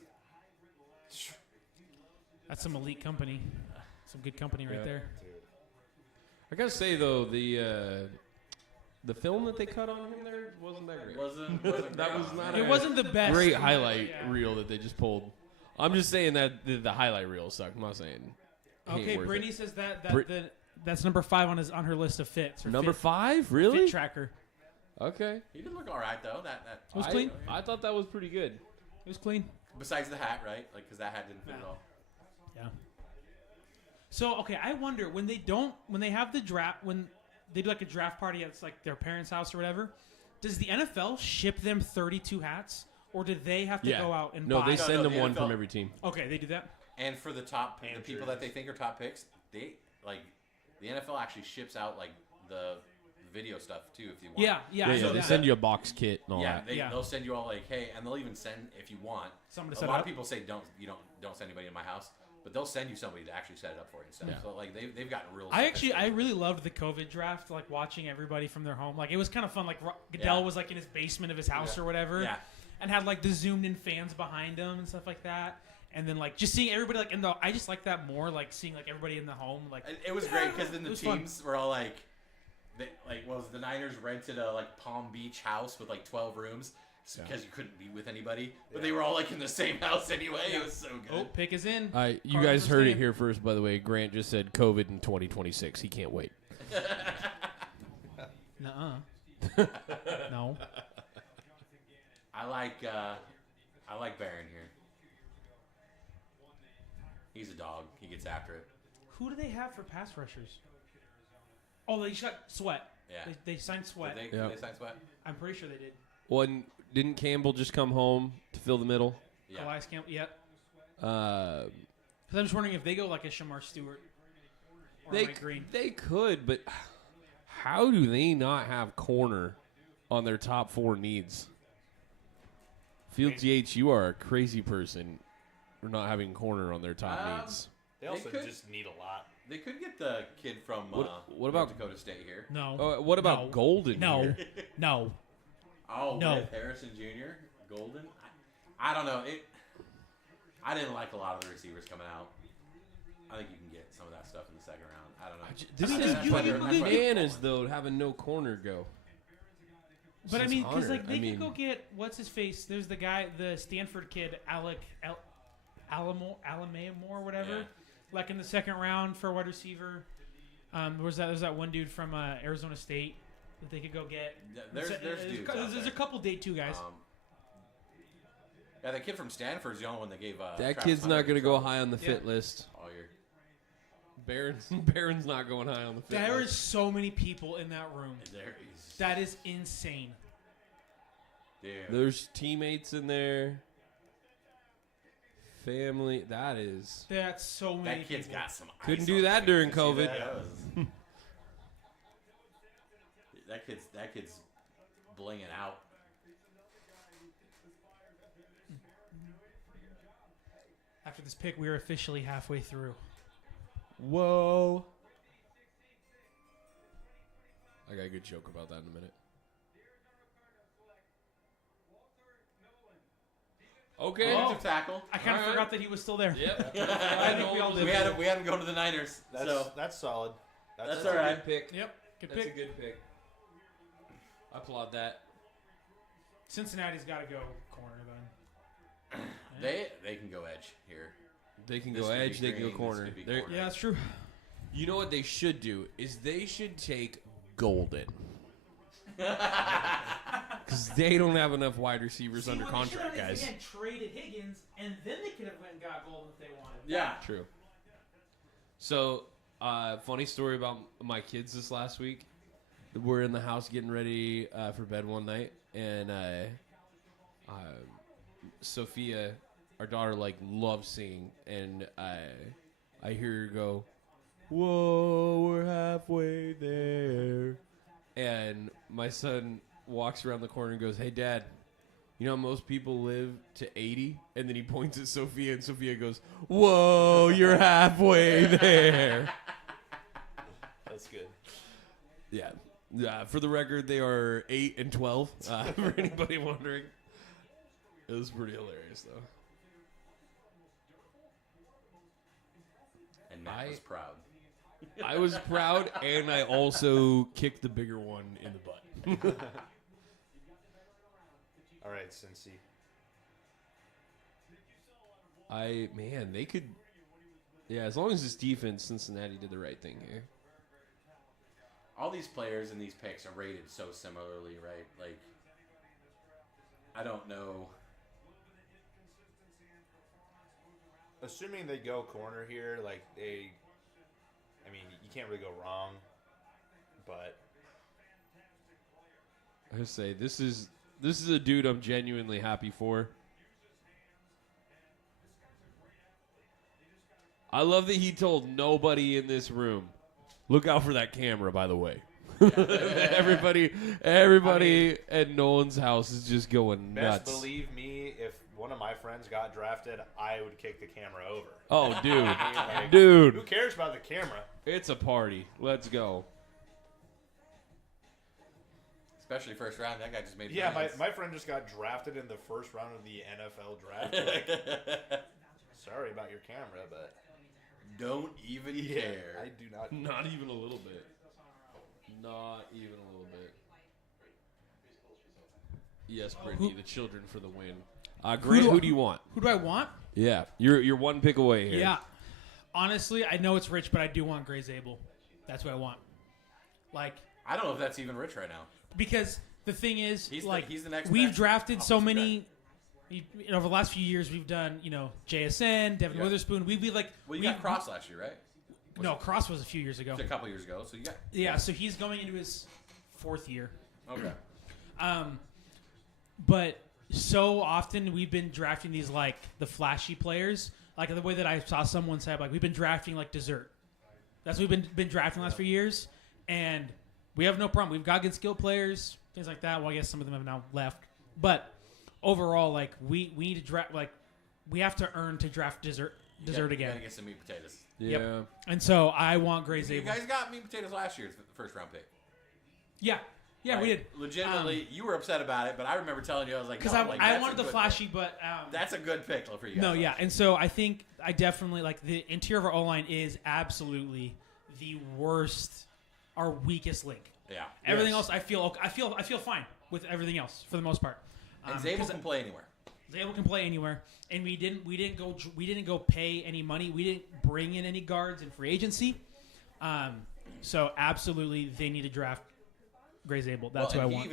That's some elite company. Some good company right Yeah. there. I gotta say though, the film that they cut on him there wasn't that great. Wasn't That great. was not It a wasn't the best. great highlight Yeah. reel that they just pulled. I'm just saying that the highlight reel sucked. I'm not saying. it ain't Okay, worth Brittany it. says that Brit- that's number 5 on her list of fits. Or Number fit, 5, fit really? tracker. Okay. He did look all right though. That It was clean. I thought that was pretty good. It was clean. besides the hat, right? Like because that hat didn't fit at Yeah. all. Yeah. So okay, I wonder when they have the draft when they do like a draft party at like their parents' house or whatever, does the NFL ship them 32 hats, or do they have to Yeah. go out and No, buy? they send no, them the one NFL from every team. Okay, they do that. And for the And people that they think are top picks, they like the NFL actually ships out like the video stuff too if you want. Yeah, Yeah, I yeah. know They that. send you a box kit and all Yeah, that. they'll send you all like, hey, and they'll even send if you want. Someone to A set lot it of up? people say don't send anybody in my house, but they'll send you somebody to actually set it up for you and stuff. Yeah. So like they've gotten real. I sophisticated. really loved the COVID draft, like watching everybody from their home. Like it was kind of fun. Like Goodell Yeah. was like in his basement of his house Yeah. or whatever, Yeah. and had like the zoomed in fans behind him and stuff like that. And then like just seeing everybody like in the, I just like that more. Like seeing like everybody in the home. Like It was great because then It the was fun. teams were all like, the Niners rented a like Palm Beach house with like 12 rooms because you couldn't be with anybody, but they were all like in the same house anyway. It was so good. oh, pick is in. You Cardinals guys are heard it staying. here first, by the way. Grant just said COVID in 2026. He can't wait. Nuh-uh. No. I like Barron here. He's a dog. He gets after it. Who do they have for pass rushers? Oh, they just got Sweat. Yeah. They signed Sweat. Did Yeah. they sign Sweat? I'm pretty sure they did. One didn't Campbell just come home to fill the middle? Yeah. Elias Campbell. Yep. Uh, Because I'm just wondering if they go like a Shamar Stewart or Mike Green. they could, but how do they not have corner on their top 4 needs? Fields Yates, you are a crazy person for not having corner on their top needs. They also could- just need a lot. They could get the kid from What about- North Dakota State here? No. What about No. Golden? No. here? No. Oh, No. with Harrison Jr., Golden. I don't know. I didn't like a lot of the receivers coming out. I think you can get some of that stuff in the second round. I don't know. This I mean, is you- bananas, though, having no corner go. But I Since mean, because Hunter, like they I mean- could go get what's his face. There's the guy, the Stanford kid, Alamore, or whatever. Yeah. Like in the second round for a wide receiver. There's that one dude from Arizona State that they could go get. There's dudes out There's there. a couple day 2 guys. Yeah, the kid from Stanford's the only one that gave. That Travis kid's Hunter not going to go trouble high on the Yeah. fit list. all year. Barron's not going high on the fit There list. is so many people in that room. There is. That is insane. Dude. There's teammates in there. Family. That is. That's so many. That kid's people. got some. Couldn't ice do on that his during feet. You see COVID. That kid's blinging out. After this pick, we are officially halfway through. Whoa. I got a good joke about that in a minute. Okay. Defensive tackle. I kind of All right. forgot that he was still there. Yep. I think we all did. We had him go to the Niners. That's solid. That's a all right. good pick. Yep. Good That's pick. a good pick. I applaud that. Cincinnati's got to go corner then. They can go edge here. They can This go could be edge. They can go green, this corner. could be They're- corner. Yeah, that's true. You know what they should do is they should take Golden. Because they don't have enough wide receivers under contract, guys. They traded Higgins, and then they could have went and got Golden if they wanted. Yeah. True. So, funny story about my kids this last week. We're in the house getting ready for bed one night, and Sophia, our daughter, like loves singing, and I hear her go, "Whoa, we're halfway there," and my son walks around the corner and goes, "Hey, Dad. You know how most people live to 80?" And then he points at Sophia, and Sophia goes, "Whoa, you're halfway there." That's good. Yeah. For the record, they are 8 and 12. For anybody wondering, it was pretty hilarious, though. And Matt was proud. I was proud, and I also kicked the bigger one in the butt. All right, Cincy. They could. Yeah, as long as it's defense, Cincinnati did the right thing here. All these players and these picks are rated so similarly, right? Like, I don't know. Assuming they go corner here, I mean, you can't really go wrong, but I just say this is This is a dude I'm genuinely happy for. I love that he told nobody in this room. Look out for that camera, by the way. everybody at Nolan's house is just going Best nuts. believe me, if one of my friends got drafted, I would kick the camera over. Oh, dude. Like, Dude. Who cares about the camera? It's a party. Let's go. Especially first round. That guy just made Yeah, friends. my friend just got drafted in the first round of the NFL draft. Like, sorry about your camera, but Don't even yeah, care. I do not. Not even a little bit. Not even a little bit. Yes, Brittany, the children for the win. Grant, who do you want? Who do I want? Yeah, you're one pick away here. Yeah. Honestly, I know it's Rich, but I do want Gray Zabel. That's who I want. Like, I don't know if that's even Rich right now. because the thing is, He's like, the next we've best drafted so offensive many. Over the last few years, we've done, JSN, Devin Yeah. Witherspoon. We like. Well, you got Cross last year, right? No, Cross was a few years ago. It was a couple years ago, so you got. Yeah, so he's going into his 4th year. Okay. But so often we've been drafting these like the flashy players, like the way that I saw someone say, like we've been drafting like dessert. That's what we've been drafting the last few years, and we have no problem. We've got good skill players, things like that. Well, I guess some of them have now left, but overall, like we need to draft. Like we have to earn to draft dessert You again. gotta get some meat potatoes. Yeah. Yep. And so I want Gray You Zabel. guys got meat potatoes last year, the first round pick. Yeah, we Like, did. Legitimately, you were upset about it, but I remember telling you, I was like, Because no, I that's wanted a the good flashy, pick. but That's a good pick for you guys. no, yeah, and so I think I definitely like the interior of our O line is absolutely the worst, our weakest link. Yeah. Everything else, I feel fine with everything else for the most part. And Zabel can play anywhere. Zabel can play anywhere, and we didn't go pay any money. We didn't bring in any guards in free agency. So absolutely, they need to draft Gray Zabel. That's who I want.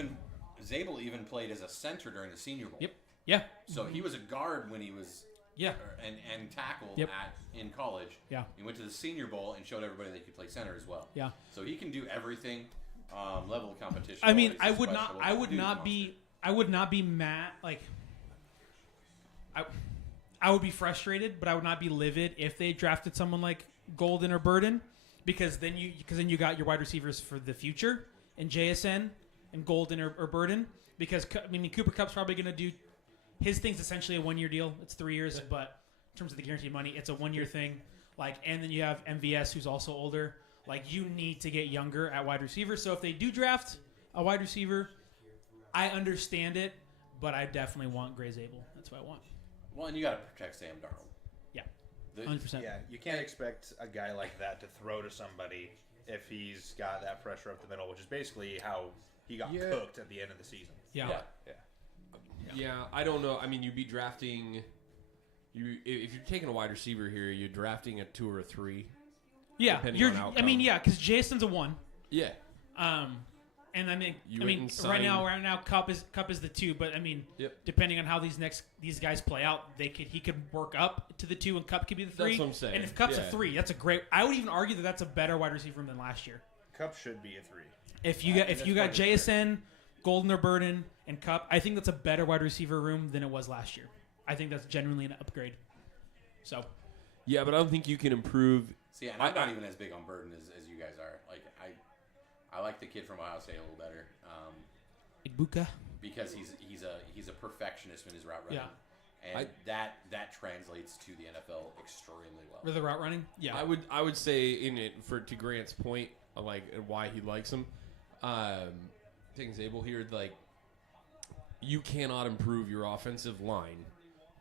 Zabel even played as a center during the Senior Bowl. Yep. Yeah. So he was a guard when he was Yeah. and tackled Yep. in college. Yeah. He went to the Senior Bowl and showed everybody that he could play center as well. Yeah. So he can do everything. Level of competition. I mean, always I would not. special. I would Dude's a not monster. be. I would not be mad. Like, I would be frustrated, but I would not be livid if they drafted someone like Golden or Burden, because then you got your wide receivers for the future in JSN and Golden or Burden. Because Cooper Kupp's probably going to do his thing's essentially a 1-year deal. It's 3 years, but in terms of the guaranteed money, it's a 1-year thing. Like, and then you have MVS, who's also older. Like, you need to get younger at wide receiver. So if they do draft a wide receiver, I understand it, but I definitely want Gray Zabel. That's what I want. Well, and you got to protect Sam Darnold. Yeah, The- 100%. Yeah, you can't expect a guy like that to throw to somebody if he's got that pressure up the middle, which is basically how he got cooked at the end of the season. Yeah. Yeah. Yeah, I don't know. I mean, you'd be drafting. If you're taking a wide receiver here, you're drafting a 2 or a 3. Yeah, Depending on outcome. because Jason's a 1. Yeah. And You went and right signed- now, Cup is the 2. But I mean, Yep. depending on how these guys play out, he could work up to the 2, and Cup could be the 3. That's what I'm saying. And if Cup's a Yeah. 3, that's a great. I would even argue that that's a better wide receiver room than last year. Cup should be a 3. If you I got think if you that's got probably JSN, Golden or Burden, and Cup, I think that's a better wide receiver room than it was last year. I think that's genuinely an upgrade. So Yeah, but I don't think you can improve. See, and I'm not even as big on Burden as you guys are. Like I like the kid from Ohio State a little better Igbuka. because he's a perfectionist in his route running. Yeah. And that translates to the NFL extremely well. For the route running, yeah. I would say to Grant's point, like why he likes him. Taking Zabel here, like you cannot improve your offensive line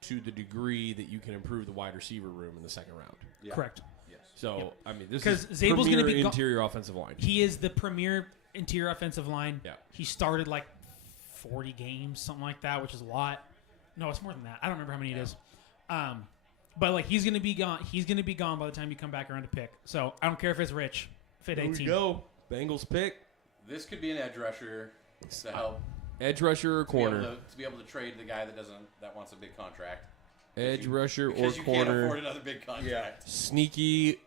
to the degree that you can improve the wide receiver room in the second round. Yeah. Correct. Yes. So Yep. I mean, this 'Cause is Zabel's gonna premier be interior offensive line. He is the premier interior offensive line. Yeah. He started like 40 games, something like that, which is a lot. No, it's more than that. I don't remember how many it is. But like he's gonna be gone. He's gonna be gone by the time you come back around to pick. So I don't care if it's Rich, if it's 18. go. Bengals pick This could be an edge rusher to help edge rusher or to be able corner. to be able to trade the guy that wants a big contract. Edge rusher or Because you can't afford corner. another big contract. Sneaky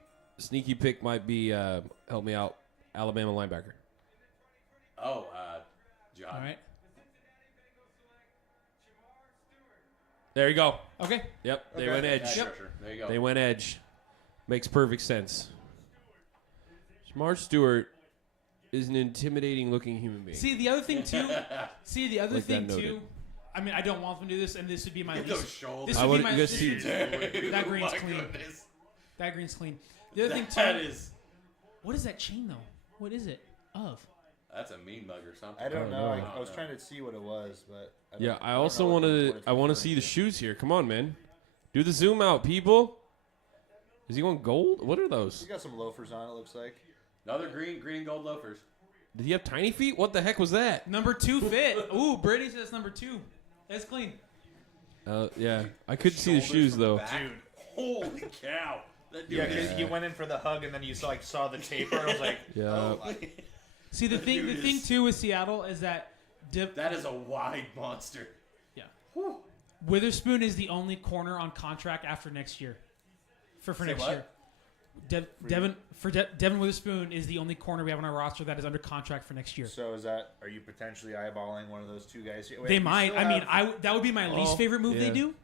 pick might be help me out. Alabama linebacker. Oh, John. All right. There you go. Okay. Yep, they Okay. went Yeah, edge. sure. There you go. They went edge. Makes perfect sense. Jamar Stewart is an intimidating-looking human being. See, the other thing, too. Like that noted. I mean, I don't want them to do this, and this would be my Get least. those shoulders. This I would be would my just see. That green's my clean. goodness. That green's clean. The other thing, too. That is. What is that chain, though? What is it of? That's a mean mug or something. I don't Oh, know. no. I was trying to see what it was, but Yeah, I don't also know want what to. it's I want to referring see the shoes here. Come on, man. Do the zoom out, people. Is he going gold? What are those? He's got some loafers on. It looks like. Another green and gold loafers. Did he have tiny feet? What the heck was that? Number 2 fit. Ooh, Brady says number 2. That's clean. Yeah, I couldn't see the Shoulders shoes from the though. back. Holy cow! That dude Yeah, is- because he went in for the hug and then you saw the taper. I was like, Yeah. oh my. See, the thing too with Seattle is that that is a wide monster. yeah, Witherspoon is the only corner on contract after next year. For Say next what? year, Devin Witherspoon is the only corner we have on our roster that is under contract for next year. So are you potentially eyeballing one of those two guys? Wait, They we might. still I mean, have- that would be my Oh, least favorite move they yeah. do.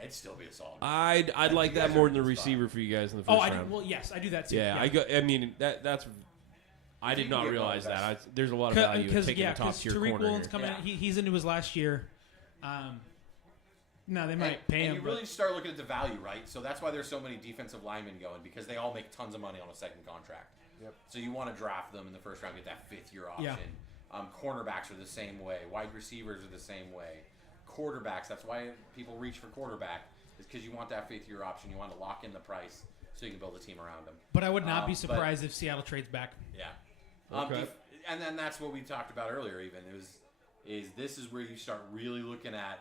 I'd still be a solid. I'd like You that guys more are than the in the spot. receiver for you guys in the first Oh, I round. do. Well, yes, I do that too. Yeah, I mean that's. I did you not can get one of realize the that. There's a lot of value in because taking a top tier Tariq corner. Woolen's Here. coming. Yeah. He's into his last year. No, they might pay and him. you really start looking at the value, right? So that's why there's so many defensive linemen going, because they all make tons of money on a second contract. Yep. So you want to draft them in the first round, get that 5th-year option. Yeah. Cornerbacks are the same way. Wide receivers are the same way. Quarterbacks, that's why people reach for quarterback, is because you want that 5th-year option. You want to lock in the price so you can build a team around them. But I would not be but- surprised if Seattle trades back. Yeah. Okay. And then that's what we talked about earlier. Even this is where you start really looking at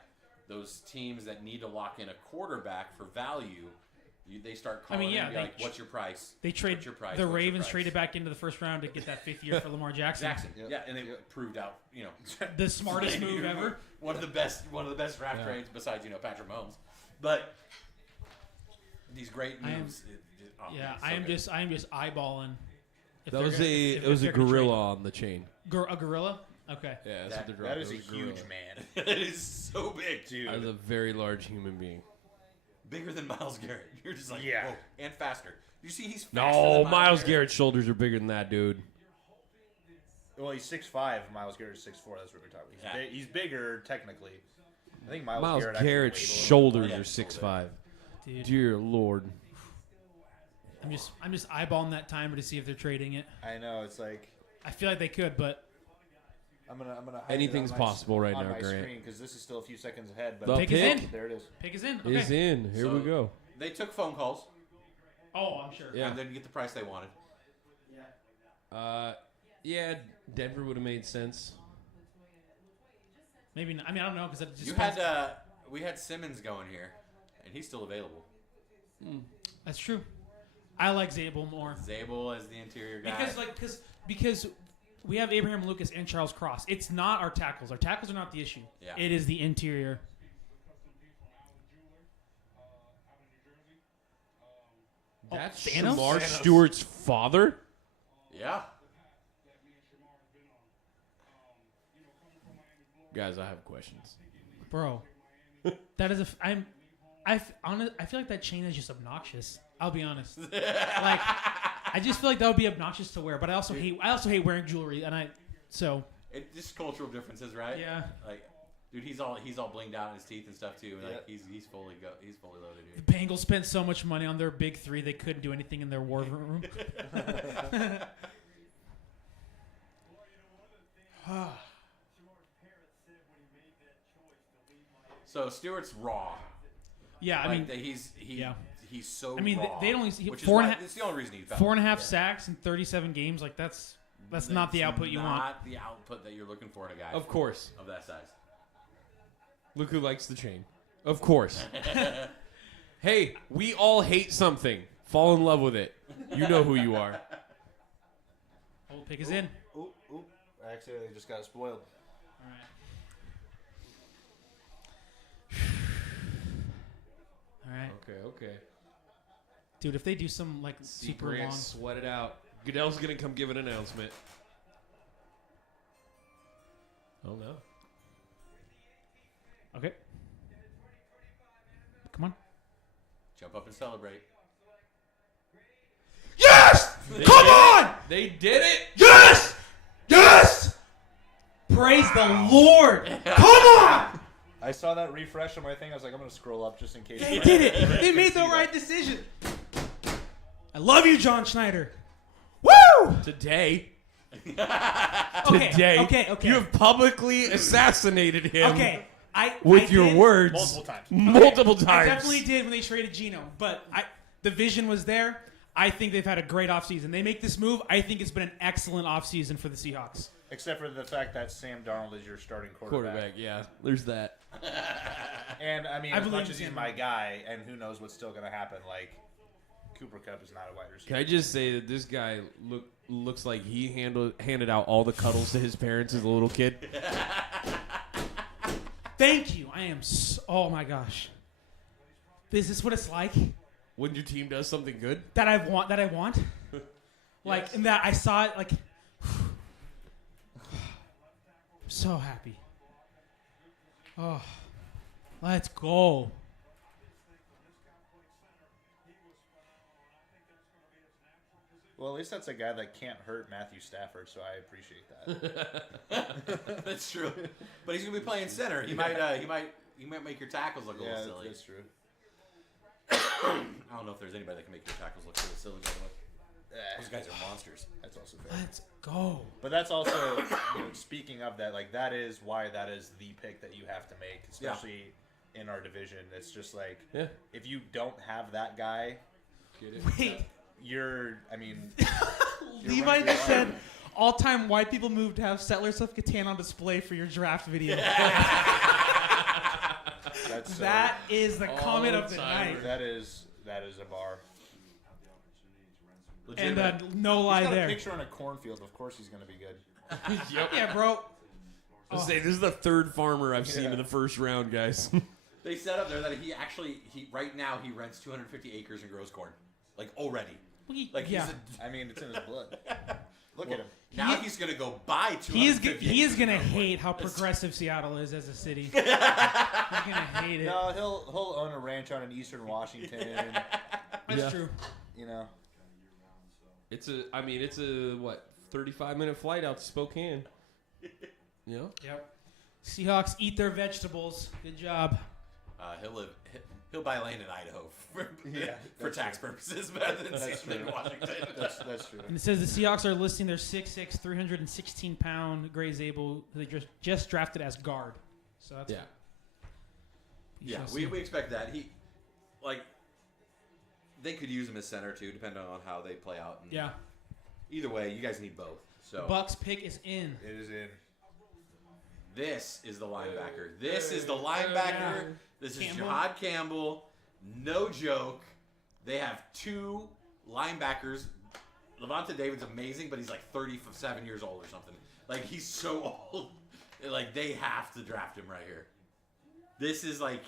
those teams that need to lock in a quarterback for value. They start calling and be they like, "What's your price?" They trade What's your price? the What's your Ravens price? traded back into the first round to get that 5th year for Lamar Jackson. Yep. Yeah, and they proved out, The smartest move ever. One of the best draft trades besides Patrick Mahomes. But these great I am- moves. Yeah, it's I so am good. just eyeballing. If That they're was gonna- it if was a they're gonna gorilla on the chain. trade. A gorilla. Okay. Yeah, that's what That- they're That drawing. is a It was huge gorilla. man. That is so big, dude. That was a very large human being. Bigger than Myles Garrett. You're just like, Yeah. whoa, and faster. You see, he's faster No, than Miles Garrett's shoulders are bigger than that, dude. Well, he's 6'5". Miles Garrett's 6'4". That's what we're talking. He's bigger technically. I think Miles Garrett actually Garrett's weighed a little shoulders more. are 6'5". Dude, Dear Lord. I'm just eyeballing that timer to see if they're trading it. I know. It's like I feel like they could, but I'm gonna. Hide Anything's it on my possible right on now, my Grant. screen because this is still a few seconds ahead. But The Pick is pick in. there it is. pick is in. is Okay. in. Here we So- go. They took phone calls Oh, I'm sure. Yeah. and didn't get the price they wanted. Yeah, Denver would have made sense. Maybe. Not. I mean, I don't know because it just You depends. had we had Simmons going here, and he's still available. That's true. I like Zabel more Zabel as the interior guy. because we have Abraham Lucas and Charles Cross. It's not our tackles. Our tackles are not the issue. Yeah. It is the interior. That's Thanos? Shamar Thanos. Stewart's father? Yeah. Guys, I have questions. Bro, that is I feel like that chain is just obnoxious. I'll be honest. Like, I just feel like that would be obnoxious to wear. But I also hate wearing jewelry, and It's just cultural differences, right? yeah. Like, dude, he's all blinged out in his teeth and stuff too. Like Yeah. he's fully loaded, The dude. Bengals spent so much money on their big three they couldn't do anything in their war room. So Stewart's raw. Yeah, I mean, yeah. he's so. I mean, raw, they only which is four why, and a half- it's the only reason he's 4.5 sacks in 37 games. Like that's not the output you want. Not the output that you're looking for in a guy Of course. of that size. Look who likes the chain. Of course. Hey, we all hate something. Fall in love with it. You know who you are. Old pick is in. Oop, oop. I accidentally just got spoiled. All right. All right, Okay. dude. If they do some like See super Grant long, sweat it out. Goodell's gonna come give an announcement. Oh no. okay. Jump up and celebrate. Yes! They Come did on! it. They did it. Yes! Yes! Praise the Lord! Come on! I saw that refresh on my thing. I was like, I'm gonna scroll up just in case. They did it. They made the right decision. I love you, John Schneider. Woo! Today. Okay, Today. okay. You have publicly assassinated him. Okay. With I your did- words. Multiple times. Multiple times. I definitely did when they traded Geno, but the vision was there. I think they've had a great offseason. They make this move. I think it's been an excellent offseason for the Seahawks. Except for the fact that Sam Darnold is your starting Quarterback, yeah. There's that. And I mean, I as believe much in as he's Sam my Darnold. guy, and who knows what's still gonna happen, like Cooper Kupp is not a wide receiver. Can I just say that this guy looks like he handed out all the cuddles to his parents as a little kid? Thank you. I am oh my gosh. Is this what it's like? When your team does something good? That I want? Like, Yes. and that I saw it, like, I'm so happy. Oh, let's go. Well, at least that's a guy that can't hurt Matthew Stafford, so I appreciate that. That's true. But he's gonna be playing center. He might make your tackles look a little silly. that's true. I don't know if there's anybody that can make your tackles look a little silly. By the way. Those guys are monsters. That's also fair. Let's go. But that's also, speaking of that, like that is why that is the pick that you have to make, especially in our division. It's just like if you don't have that guy, Wait. you're. I mean, Levi just said, all-time white people move to have Settlers of Catan on display for your draft video. that's so, That is the comment of the All-timer. night. that is a bar. And no He's lie got a there. picture on a cornfield. Of course, he's gonna be good. Yep. Yeah, bro. I'll say this is the third farmer I've seen in the first round, guys. They said up there that he right now he rents 250 acres and grows corn, like already. Like yeah. I mean, it's in his blood. Look at him. Now he's gonna go buy 250. He is acres gonna and grow corn. hate how progressive Seattle is as a city. He's gonna hate it. No, he'll own a ranch on in Eastern Washington. That's true. You know. It's a 35-minute flight out to Spokane. Yeah. Yep. Seahawks eat their vegetables. Good job. He'll buy land in Idaho for tax purposes, better than Washington. That's true. And it says the Seahawks are listing their 6'6", 316-pound Gray Zabel, who they just drafted as guard. So that's Yeah, shall see. we expect that. They could use him as center too, depending on how they play out. And Yeah. Either way, you guys need both. So Bucks pick is in. It is in. this is the linebacker. This is the linebacker. This is Campbell. Jihad Campbell. No joke. They have two linebackers. Levante David's amazing, but he's like 37 years old or something. Like, he's so old. Like, they have to draft him right here. This is like,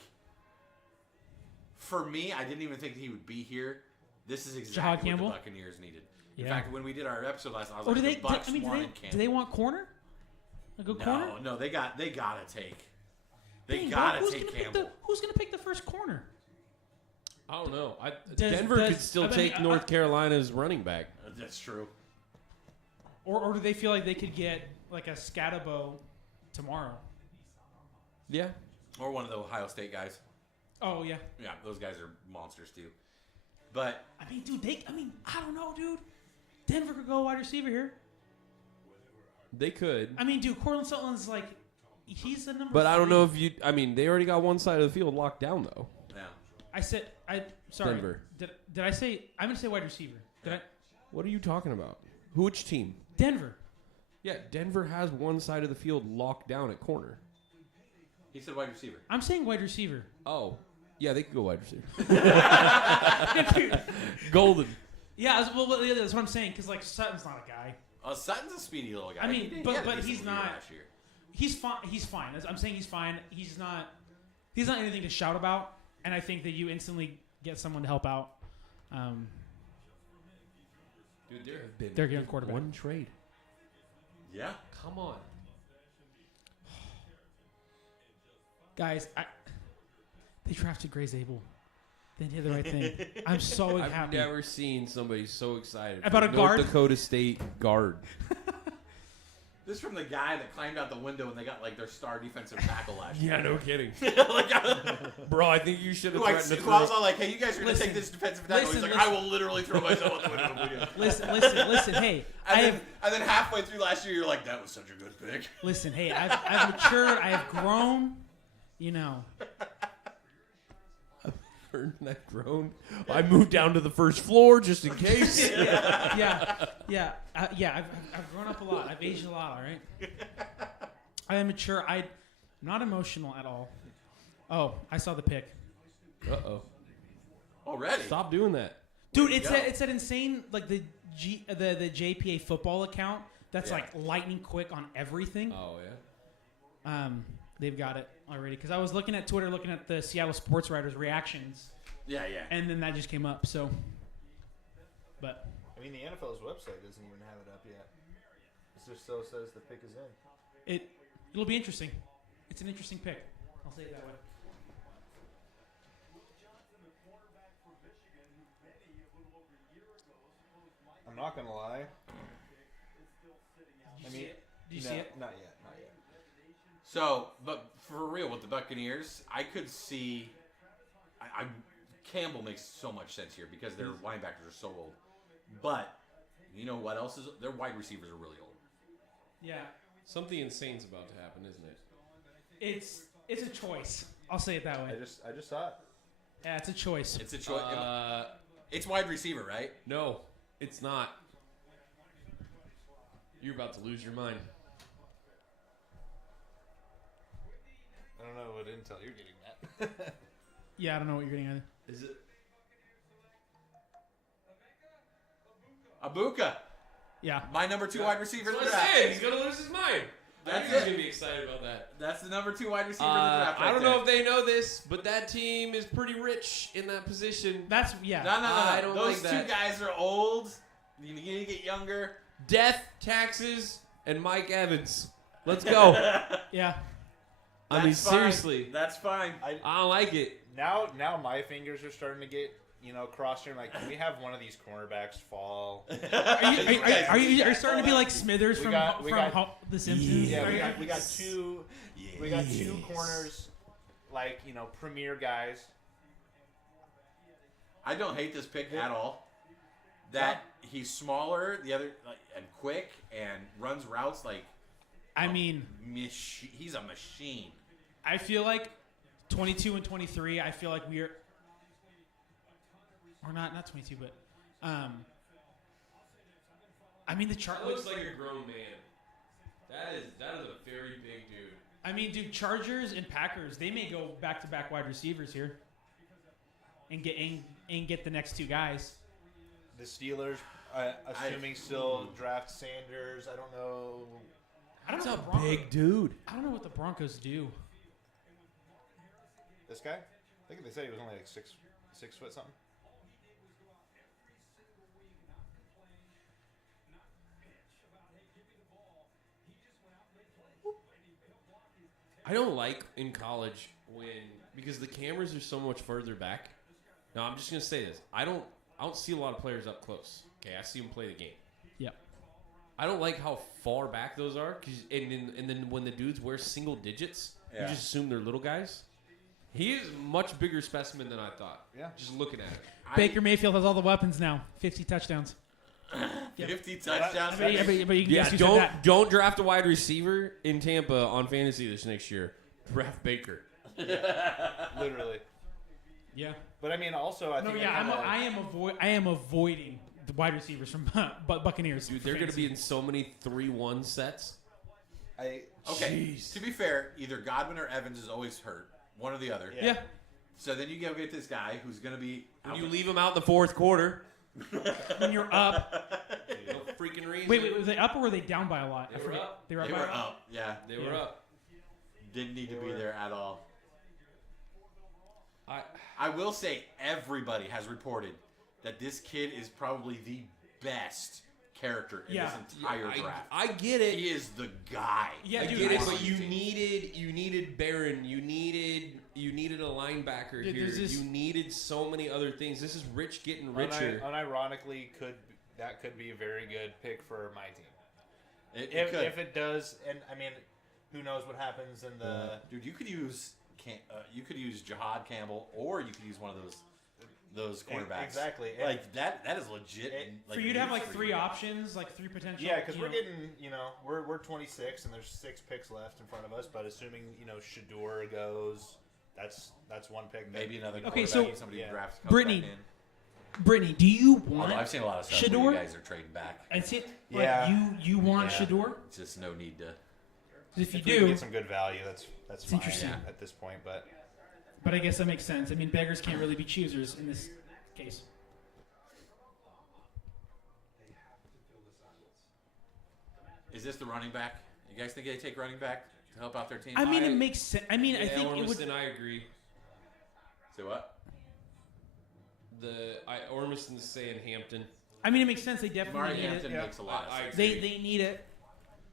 for me, I didn't even think he would be here. This is Jihad exactly what the Campbell? Buccaneers needed. In Yeah. fact, when we did our episode last night, I was Or like, do they? the Bucks Do wanted Campbell. they want corner? Like a corner? No, they gotta take. They Dang, gotta who's take gonna pick Campbell. who's gonna pick the first corner? I don't know. Does- Denver does- could still I mean, take North Carolina's running back. That's true. Or do they feel like they could get like a Scatabo tomorrow? Yeah. Or one of the Ohio State guys. Oh yeah. Yeah, those guys are monsters too. But I mean, dude, I don't know, dude. Denver could go wide receiver here. They could. I mean, dude, Cortland Sutton's like, he's the number. But I don't 3. know if you. I mean, they already got one side of the field locked down, though. yeah, Sorry. Denver. Did I say? I'm gonna say wide receiver. Did I? What are you talking about? Which team? Denver. Yeah, Denver has one side of the field locked down at corner. he said wide receiver. I'm saying wide receiver. Oh. Yeah, they could go wide receiver. Dude, Golden. yeah, that's what I'm saying. Because like Sutton's not a guy. Sutton's a speedy little guy. I mean, He but had a decent he's year not- last year. He's fine. He's fine. I'm saying he's fine. He's not anything to shout about. And I think that you instantly get someone to help out. Dude, there have been They're getting quarterback. one trade. Yeah. Come on. Guys, they drafted Gray Zabel. Then did the right thing. I'm so I've happy. never seen somebody so excited About for a North guard? Dakota State guard. This is from the guy that climbed out the window and they got like their star defensive tackle last year. Yeah, no kidding. like, Bro, I think you should have like, threatened to who I was throw. all like, hey, you guys are going to Listen, take this defensive tackle. He's listen, like, I will literally throw myself out the window if we do. Listen. Hey, And then halfway through last year, you're like, that was such a good pick. listen. Hey, I've matured. I have grown. You know. Earned that groan. I moved down to the first floor just in case. Yeah. I've grown up a lot. I've aged a lot. All right. I am mature. I'm not emotional at all. Oh, I saw the pick, Uh-oh. Already? Stop doing that. dude. you It's go. that insane like the JPA football account that's Yeah. like lightning quick on everything. Oh, yeah. They've got it already because I was looking at Twitter, looking at the Seattle sports writers' reactions, Yeah. and then that just came up. So, but I mean, the NFL's website doesn't even have it up yet. It just still says the pick is in. it'll be interesting. It's an interesting pick. I'll say it that way. I'm not gonna lie. Did you see it? Did you see it? Not yet. Not yet. So, but for real, with the Buccaneers, I could see. Campbell makes so much sense here because their linebackers are so old. But you know what else is? Their wide receivers are really old. Yeah. Something insane's about to happen, isn't it? It's a choice. I'll say it that way. I just saw it. Yeah, it's a choice. It's a choice. It's wide receiver, right? No, it's not. You're about to lose your mind. I don't know what intel you're getting that. Yeah, I don't know what you're getting either. Is it? Abuka, Yeah. my number 2 wide receiver in the That's what I draft. said. He's gonna lose his mind. That's I knew he was it. gonna be excited about that. That's the number 2 wide receiver in the draft. I don't know if they know this, but that team is pretty rich in that position. That's yeah. No. I don't Those like two that. guys are old. You're gonna get younger. Death, taxes, and Mike Evans. Let's go. Yeah. I mean, That's fine. seriously. That's fine. I don't like it. Now my fingers are starting to get crossed here. Like, can we have one of these cornerbacks fall? Are you starting to be like Smithers We from got- The Simpsons? Yeah, Are you- we got two. We got two corners, like premier guys. I don't hate this pick at all. That he's smaller, the other and quick and runs routes like. I mean, He's a machine. I feel like 22 and 23. I feel like we're, or not 22, but I mean the chart That looks like a grown man. That is a very big dude. I mean, dude, Chargers and Packers, they may go back-to-back wide receivers here, and get the next two guys. The Steelers, assuming still draft Sanders. I don't know. I don't That's know a what the Broncos, big dude. I don't know what the Broncos do. This guy. I think they said he was only like 6 foot something. I don't like in college because the cameras are so much further back. Now I'm just gonna say this: I don't see a lot of players up close. Okay, I see them play the game. Yep. I don't like how far back those are, and then when the dudes wear single digits, you just assume they're little guys. He is a much bigger specimen than I thought. Yeah. Just looking at it. Baker Mayfield has all the weapons now. 50 touchdowns. 50 touchdowns. But you can Yeah, guess who said that. don't draft a wide receiver in Tampa on fantasy this next year. Draft Baker. Literally. Yeah. But I mean, also I No, think yeah, I am avoiding the wide receivers from Buccaneers. Dude, they're going to be in so many 3-1 sets. I Okay. Jeez. To be fair, either Godwin or Evans is always hurt. One or the other. Yeah. So then you go get this guy who's going to be. When you leave him out in the fourth quarter, When you're up. no freaking reason. Wait, were they up or were they down by a lot? They I were forget. up. They were up They by were a lot. up. Yeah. They were up. Didn't need to be there at all. I I will say everybody has reported that this kid is probably the best character in Yeah. this entire draft. I get it. He is the guy. Yeah, I dude, get it, I but see you needed Barron. You needed a linebacker Dude, here. there's this- You needed so many other things. This is Rich getting richer. Unironically, that could be a very good pick for my team. If If it does, and I mean, who knows what happens in the dude, you could use Jahad Campbell, or you could use one of those cornerbacks. Exactly. Like that is legit. for you to have like for 3 you. options, like 3 potential. Yeah, because you we're know. getting, we're 26 and there's 6 picks left in front of us. But assuming Shador goes, that's one pick. Maybe another. Okay, quarterback, so- somebody Yeah. who drafts Brittany, comes back in. Brittany, do you want? Although I've seen a lot of stuff Shador? where you guys are trading back. I see it. Yeah. Like you want Yeah. Shador? It's just no need to. 'Cause if you If we can do, get some good value, that's fine interesting. at this point. But but I guess that makes sense. I mean, beggars can't really be choosers in this case. Is this the running back? You guys think they take running back to help out their team? I mean, it makes sense. I mean, I Yeah, think it would. Ormiston, I agree. Say what? Ormiston's saying Hampton. I mean, it makes sense. They definitely Mari need Hampton it. makes a lot of I sense. They need it.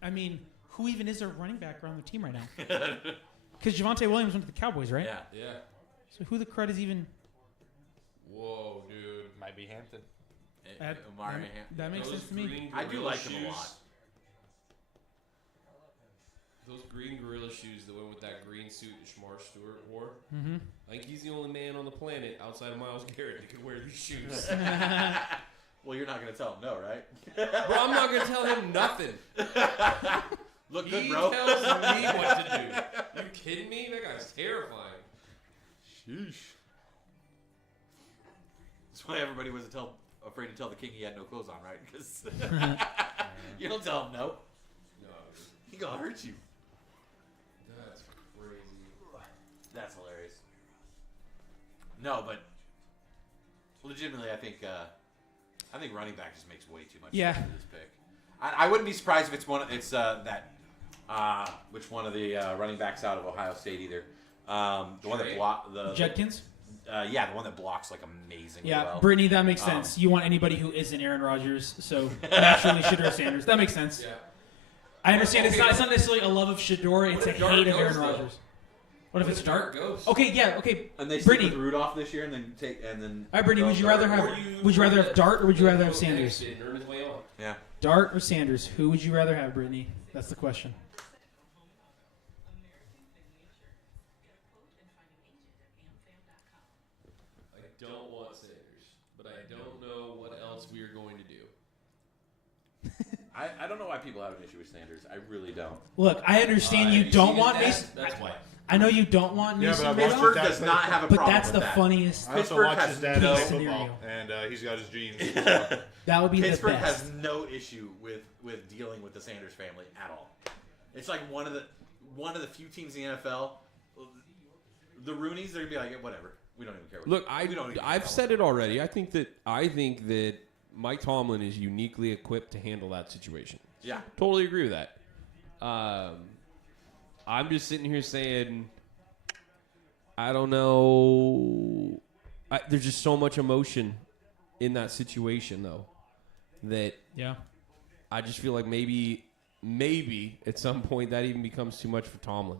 I mean, who even is their running back around their team right now? Because Javonte Williams went to the Cowboys, right? Yeah. Yeah. So who the crud is even? Whoa, dude. might be Hampton. Omari Hampton. That makes Those sense to me. green I do gorilla like him a lot. shoes- Those green gorilla shoes that went with that green suit that Shamar Stewart wore. Mm-hmm. I think he's the only man on the planet outside of Myles Garrett that could wear these shoes. Well, you're not going to tell him no, right? Bro, I'm not gonna tell him nothing. Look He good, bro. tells me what to do. You kidding me? That guy's terrifying. Sheesh. That's why everybody was afraid to tell the king he had no clothes on, right? Because you don't tell him no. No, He gonna hurt you. that's crazy. That's hilarious. No, but legitimately, I think running back just makes way too much Yeah. sense for this pick. I wouldn't be surprised if it's which one of the running backs out of Ohio State either. The one that block the Judkins? the one that blocks like amazingly Yeah, well. Brittany, that makes sense. You want anybody who isn't Aaron Rodgers, so naturally Shador Sanders. That makes sense. Yeah. I understand Okay. it's not necessarily a love of Shador, it's a if Dart hate of goes, Aaron though? Rodgers. What if it's Dart? goes? Okay, yeah, okay. And they stick Brittany. with Rudolph this year, and then All right, Brittany, would you rather have Dart or would you rather have Sanders? Yeah. Dart or Sanders? Who would you rather have, Brittany? That's the question. I don't want Sanders, but I don't know what else we are going to do. I don't know why people have an issue with Sanders. I really don't. Look, I understand you don't want Mason. That's why. I know you don't want Yeah, Mason but I've Rudolph, watched Pittsburgh does not have a but problem that's with the that. funniest. I also Pittsburgh watch has his dad no play scenario. football, and he's got his genes. So. That would be Pittsburgh the best. has no issue with dealing with the Sanders family at all. It's like one of the few teams in the NFL. The Rooneys, they're gonna be like, whatever. We don't even care. Look, we don't even I've care. said it already. I think that Mike Tomlin is uniquely equipped to handle that situation. Yeah. Totally agree with that. I'm just sitting here saying, I don't know. There's just so much emotion in that situation, though, that Yeah. I just feel like maybe at some point that even becomes too much for Tomlin.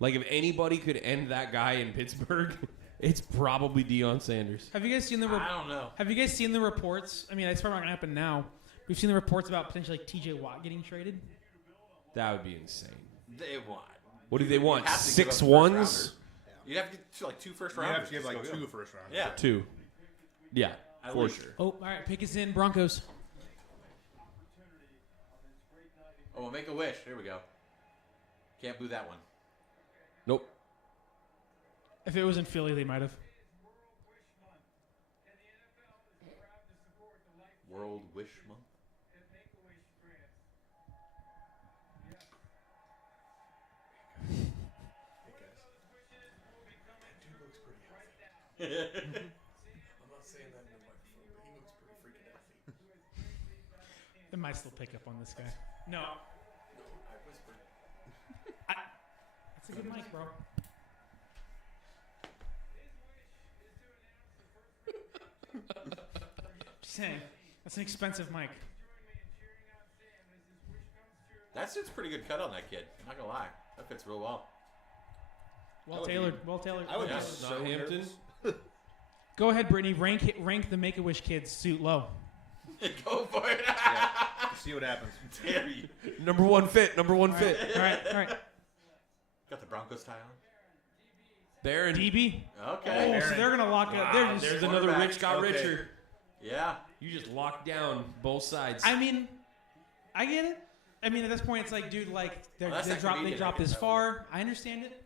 Like, if anybody could end that guy in Pittsburgh, it's probably Deion Sanders. Have you guys seen the? I don't know. Have you guys seen the reports? I mean, it's probably not gonna happen now. We've seen the reports about potentially like T.J. Watt getting traded. That would be insane. They want. What do they want? have to give up 6 the ones? first You'd have to get like 2 first You rounders. have to give just like go 2 get first rounds. Yeah. 2. Yeah, At for least. sure. Oh, all right. Pick is in. Broncos. Oh, well, make a wish. There we go. Can't boo that one. Nope. If it was in Philly, they might have. World Wish Month. I'm not saying that in the microphone, but he looks pretty freaking healthy. They might still pick up on this guy. No, No, I whispered. that's a good mic, bro. Just saying, that's an expensive mic. That's just pretty good cut on that kid. I'm not gonna lie, that fits real well. Well tailored. Well tailored. I would Yeah. be so Northampton. nervous. Go ahead, Brittany. Rank the Make-A-Wish kids suit low. Go for it. Yeah. See what happens. Dare you? Number one fit. Number one fit. All right. Got the Broncos tie on. Baron. DB. Okay. Oh, so they're gonna lock up. They're just, There's another quarterback. rich got Okay. richer. Yeah. You just locked down both sides. I mean, I get it. I mean, at this point, it's like, dude, like they Well, that's that dropped comedian this I can far. I understand it.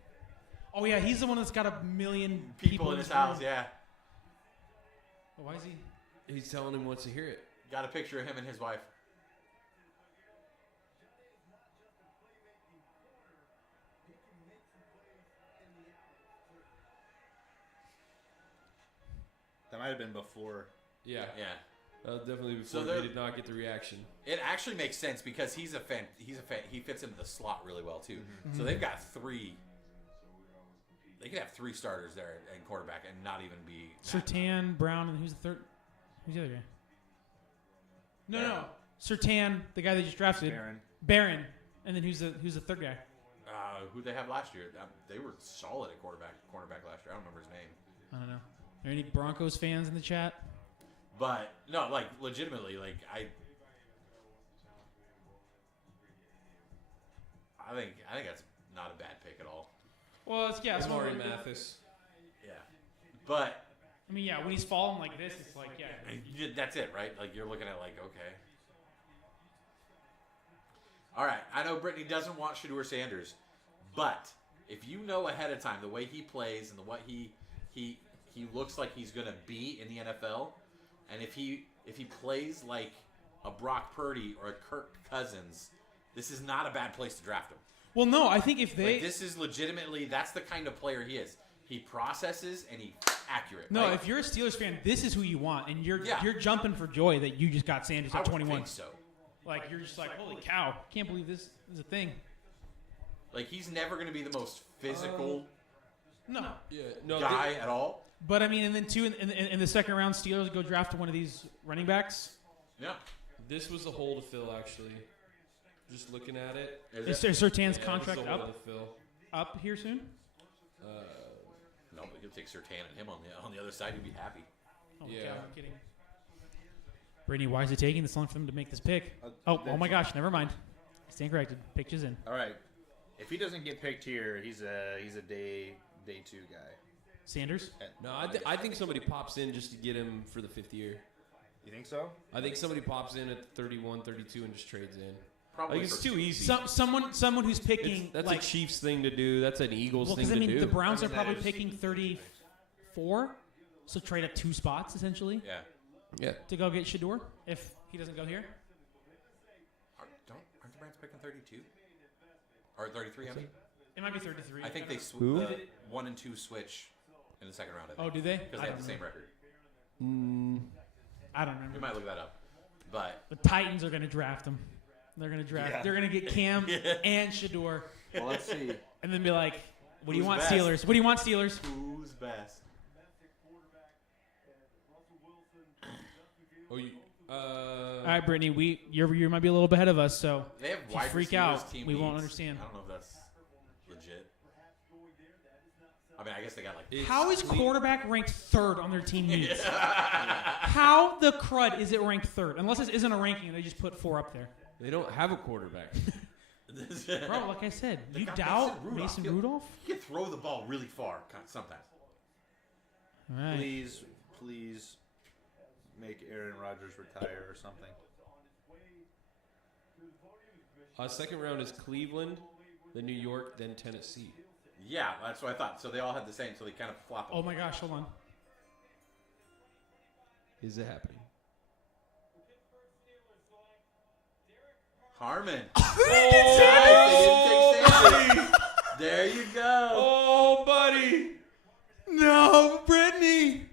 Oh yeah, he's the one that's got a million People in his house. room. Yeah. Oh, why is he? He's telling him he wants to hear it. Got a picture of him and his wife. That might have been before. Yeah. Yeah. Definitely So before they're- we did not get the reaction. It actually makes sense because he's a fan. He fits into the slot really well too. Mm-hmm. So they've got three. They could have three starters there in quarterback and not even be. Surtain, Brown, and who's the third? Who's the other guy? No, Barron. no. Surtain, the guy they just drafted. Baron. Barron. And then who's the third guy? Who they have last year? They were solid at cornerback last year. I don't remember his name. I don't know. Are there any Broncos fans in the chat? But no, like legitimately, like I think that's not a bad pick at all. Well, it's It's well, Amari Mathis. Yeah, but I mean, yeah, when he's falling like this, it's like, yeah. that's it, right? Like you're looking at like, okay, all right. I know Brittany doesn't want Shedeur Sanders, but if you know ahead of time the way he plays and the what he looks like he's gonna be in the NFL, and if he plays like a Brock Purdy or a Kirk Cousins, this is not a bad place to draft him. Well, no, I think if they Like, this is legitimately, that's the kind of player he is. He processes and he's accurate. no, right? if you're a Steelers fan, this is who you want, and you're Yeah. jumping for joy that you just got Sanders I at would 21. think so. Like you're just like, holy cow, can't believe this is a thing. Like, he's never going to be the most physical No, Yeah. No. guy at all. but I mean, and then two in the second round, Steelers go draft one of these running backs. Yeah. This was a hole to fill, actually. Just looking at it. Is Surtain's Yeah, contract this is a hole up to fill. here soon? No, but he'll take Surtain and him on the other side. He'd be happy. Oh, Yeah. God, I'm kidding. Brittany, why is it taking this long for them to make this pick? Oh my gosh, never mind. Stand corrected. Pick is in. All right. If he doesn't get picked here, he's a day two guy. Sanders? No, I think somebody pops in just to get him for the 5th year. You think so? I think somebody pops in at 31, 32 and just trades in. Probably Like, it's for too easy. Someone who's picking That's like a Chiefs thing to do. That's an Eagles well, thing because to I mean do. the Browns I mean, are probably that is- picking 34, so trade up 2 spots essentially Yeah. Yeah. to go get Shedeur if he doesn't go here. Aren't the Browns picking 32? Or 33, I mean? It might be 33. I think they Who? the 1 and 2 switch in the second round. I think. Oh, do they? Because I they have don't the same know. record. I don't We remember. might look that up. But The Titans are going to draft him. They're going to draft. Yeah. They're going to get Cam and Shedeur, Well, let's see. and then be like, "What do you Who's want, best? Steelers? What do you want, Steelers?" who's best? Oh, you. All right, Brittany, you might be a little bit ahead of us, so They have if you wide freak receivers out, team we won't needs. understand. I don't know if that's legit. I mean, I guess they got like. It's How is Cle- quarterback ranked 3rd on their team needs? How the crud is it ranked 3rd? Unless this isn't a ranking, and they just put 4 up there. They don't have a quarterback. Bro, like I said, They you got doubt Mason Mason Rudolph. Rudolph? He can throw the ball really far sometimes. All right. Please make Aaron Rodgers retire or something. Second round is Cleveland, then New York, then Tennessee. Yeah, that's what I thought. So they all had the same, so they kind of flop them. Oh my gosh, hold on. Is it happening? Harmon. They did Nice, they didn't take Sanders. There you go. Oh, buddy. No, Brittany.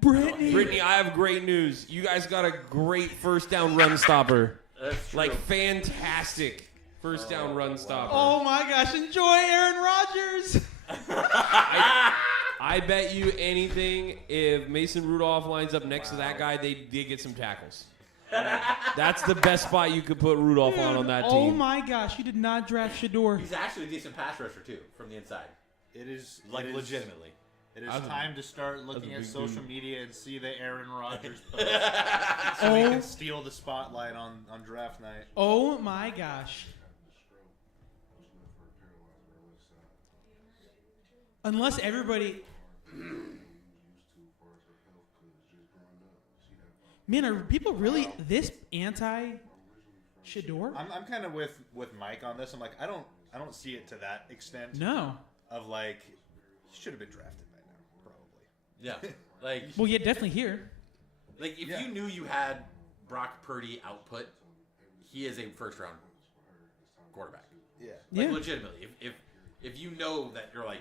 Brittany, I have great news. You guys got a great first down run stopper. That's true. Like, fantastic first down run stopper. Oh my gosh, enjoy Aaron Rodgers. I bet you anything if Mason Rudolph lines up next to that guy, they get some tackles. That's the best spot you could put Rudolph on that Oh team. my gosh, you did not draft Shador. He's actually a decent pass rusher too, from the inside. It is Like it is- legitimately. It is That's a- time to start looking a at big social dude. media and see the Aaron Rodgers post, so we Oh. can steal the spotlight on draft night. Oh my gosh. Unless everybody. Man, are people really this anti Shador? I'm kind of with Mike on this. I'm like, I don't see it to that extent No. of like he should have been drafted by now, probably. Yeah. Like, Well, yeah, definitely here. if Yeah. you knew you had Brock Purdy output, he is a first round quarterback. Yeah. Like Yeah. legitimately, if you know that you're like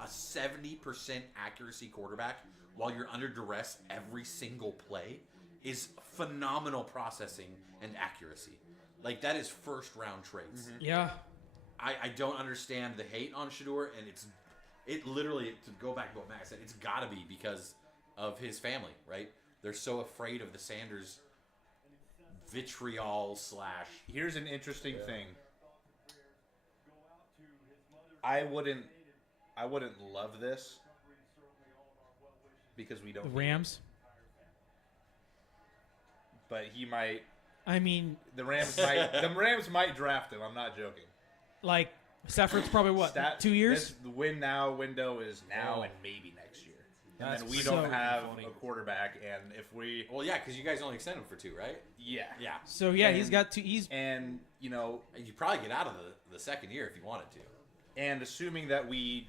a 70% accuracy quarterback while you're under duress every single play is phenomenal processing and accuracy. Like that is first round traits. Yeah. I don't understand the hate on Shador, and it literally, to go back to what Matt said, it's got to be because of his family, right? They're so afraid of the Sanders vitriol / Here's an interesting thing. I wouldn't love this because we The don't. Rams. But he might. I mean, The Rams might draft him. I'm not joking. like, Stafford's probably what? 2 years? The win now window is now Oh. and maybe next year. And That's then we so don't have funny. a quarterback, and if we, Well, yeah, because you guys only extended him for 2, right? yeah, Yeah. So, yeah, he's And- got two. He's. and you know, And you probably get out of the second year if you wanted to. and assuming that we,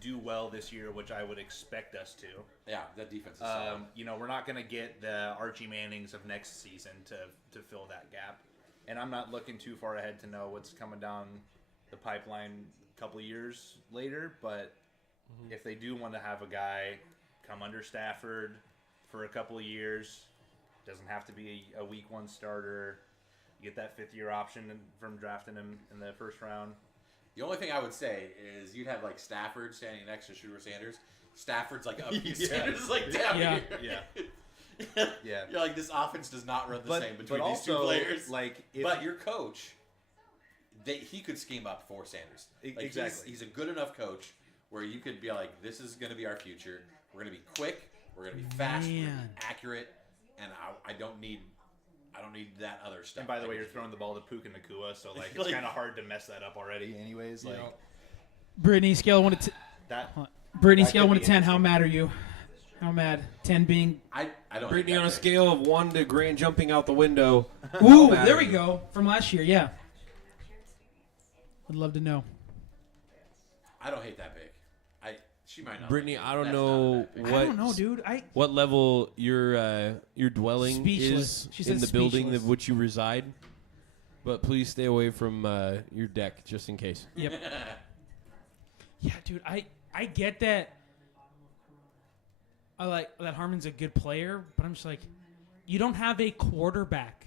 do well this year, which I would expect us to. Yeah, that defense is solid. We're not going to get the Archie Mannings of next season to fill that gap. And I'm not looking too far ahead to know what's coming down the pipeline a couple of years later. But if they do want to have a guy come under Stafford for a couple of years, doesn't have to be a week one starter. You get that 5th-year option from drafting him in the first round. The only thing I would say is you'd have like Stafford standing next to Shooter Sanders. Stafford's like up, Yeah. Sanders is like down Yeah. here. Yeah. Yeah. You're like, this offense does not run the same between but these two also, players. like, if, But your coach, he could scheme up for Sanders. Like, Exactly. He's a good enough coach where you could be like, this is going to be our future. We're going to be quick. We're going to be fast. We're gonna Man. be accurate. And I don't need that other stuff. And by the way, Like, you're throwing the ball to Puka Nakua, so like it's Like- kind of hard to mess that up already. Anyways, like Brittany, scale 1 to 10. that. Brittany, That scale could 1 be to 10. How interesting. mad are you? How mad? 10 being. I don't. Brittany, hate on that a pick. scale of 1 to Grant jumping out the window. Ooh, mad there are we you? go. From last year, yeah. I'd love to know. I don't hate that pick. She might not. Brittany, like it. I don't That's know not a bad pick. what. I don't know, dude. What level your dwelling Speechless. She is said in the building speechless. of which you reside, but please stay away from your deck just in case. Yep. Yeah, dude. I get that. I like that Harmon's a good player, but I'm just like, you don't have a quarterback.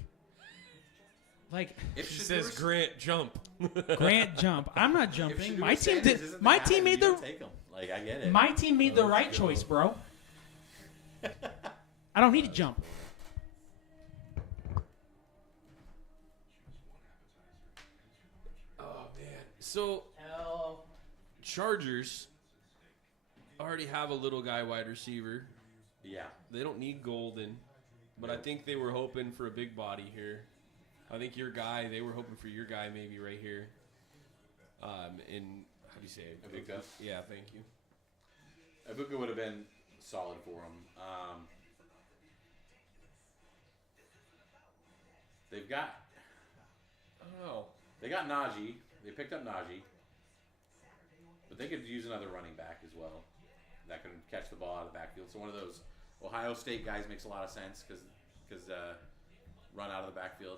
Like If She Shadur's- says Grant jump. Grant jump. I'm not if jumping. Shadur's My team Sanders did. isn't the My guy, team made you the. don't take him. Like I get it. My team made the Let's right go. choice, bro. I don't need to jump. Oh man. So Chargers already have a little guy wide receiver. Yeah. They don't need Golden, but I think they were hoping for a big body here. I think they were hoping for your guy maybe right here. In how do you say it? Ibuka? Yeah, thank you. Ibuka would have been solid for him. They've got Oh, they got Najee. They picked up Najee, but they could use another running back as well that could catch the ball out of the backfield. So one of those Ohio State guys makes a lot of sense because run out of the backfield,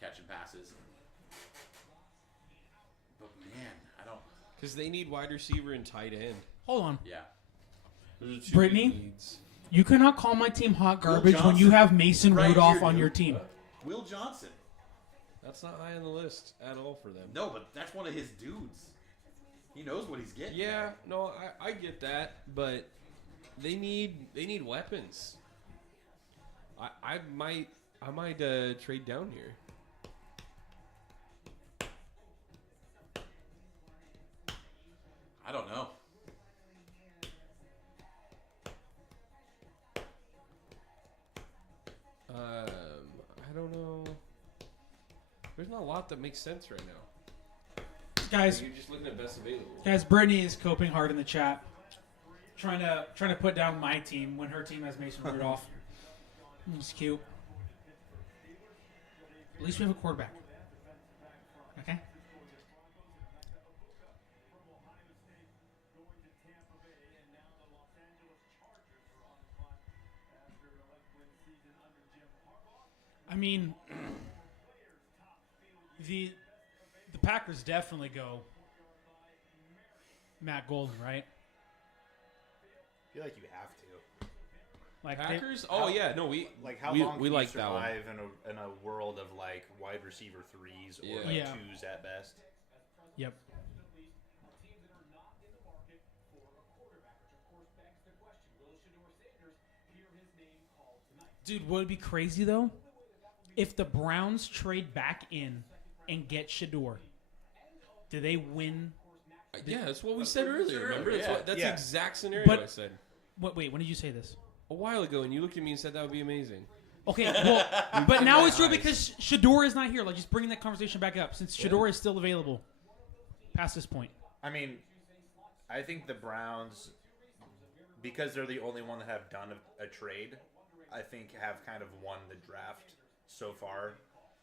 catching passes. But man, I don't. because they need wide receiver and tight end. Hold on. Yeah. Those are two Brittany? big needs. You cannot call my team hot garbage when Johnson. you have Mason Right Rudolph here, on dude. your team. Will Johnson. That's not high on the list at all for them. No, but that's one of his dudes. He knows what he's getting. Yeah, no, I get that, but they need weapons. I might I might trade down here. I don't know. I don't know. There's not a lot that makes sense right now. Guys, You're just looking at best available. Brittany is coping hard in the chat, trying to put down my team when her team has Mason Rudolph. It's cute. At least we have a quarterback. Okay. I mean, the Packers definitely go Matt Golden, right? I feel like you have to. Like Packers? Oh yeah, no, we Like how we, long we can like you that one. survive in a world of like wide receiver threes or Yeah. like Yeah. twos at best? Yep. Dude, would it be crazy though if the Browns trade back in and get Shador? Do they win? Yeah, that's what we said earlier. Remember? That's the Yeah. exact scenario But- I said Wait, when did you say this? a while ago, and you looked at me and said that would be amazing. Okay, well, but now it's real because Shador is not here. Like, just bringing that conversation back up since Shador is still available past this point. I mean, I think the Browns, because they're the only one that have done a trade, I think have kind of won the draft so far